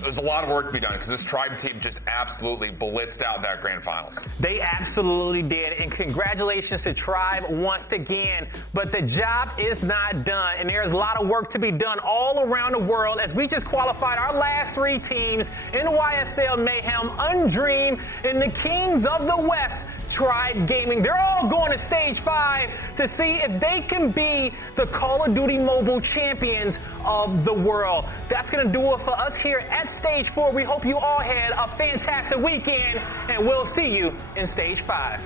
there's a lot of work to be done because this Tribe team just absolutely blitzed out that grand finals. They absolutely did, and congratulations to Tribe once again. But the job is not done, and there's a lot of work to be done all around the world as we just qualified our last 3 teams, NYSL Mayhem, Undream, and the Kings of the West, Tribe Gaming. They're all going to Stage 5 to see if they can be the Call of Duty Mobile champions of the world. That's going to do it for us here at Stage 4. We hope you all had a fantastic weekend, and we'll see you in Stage 5.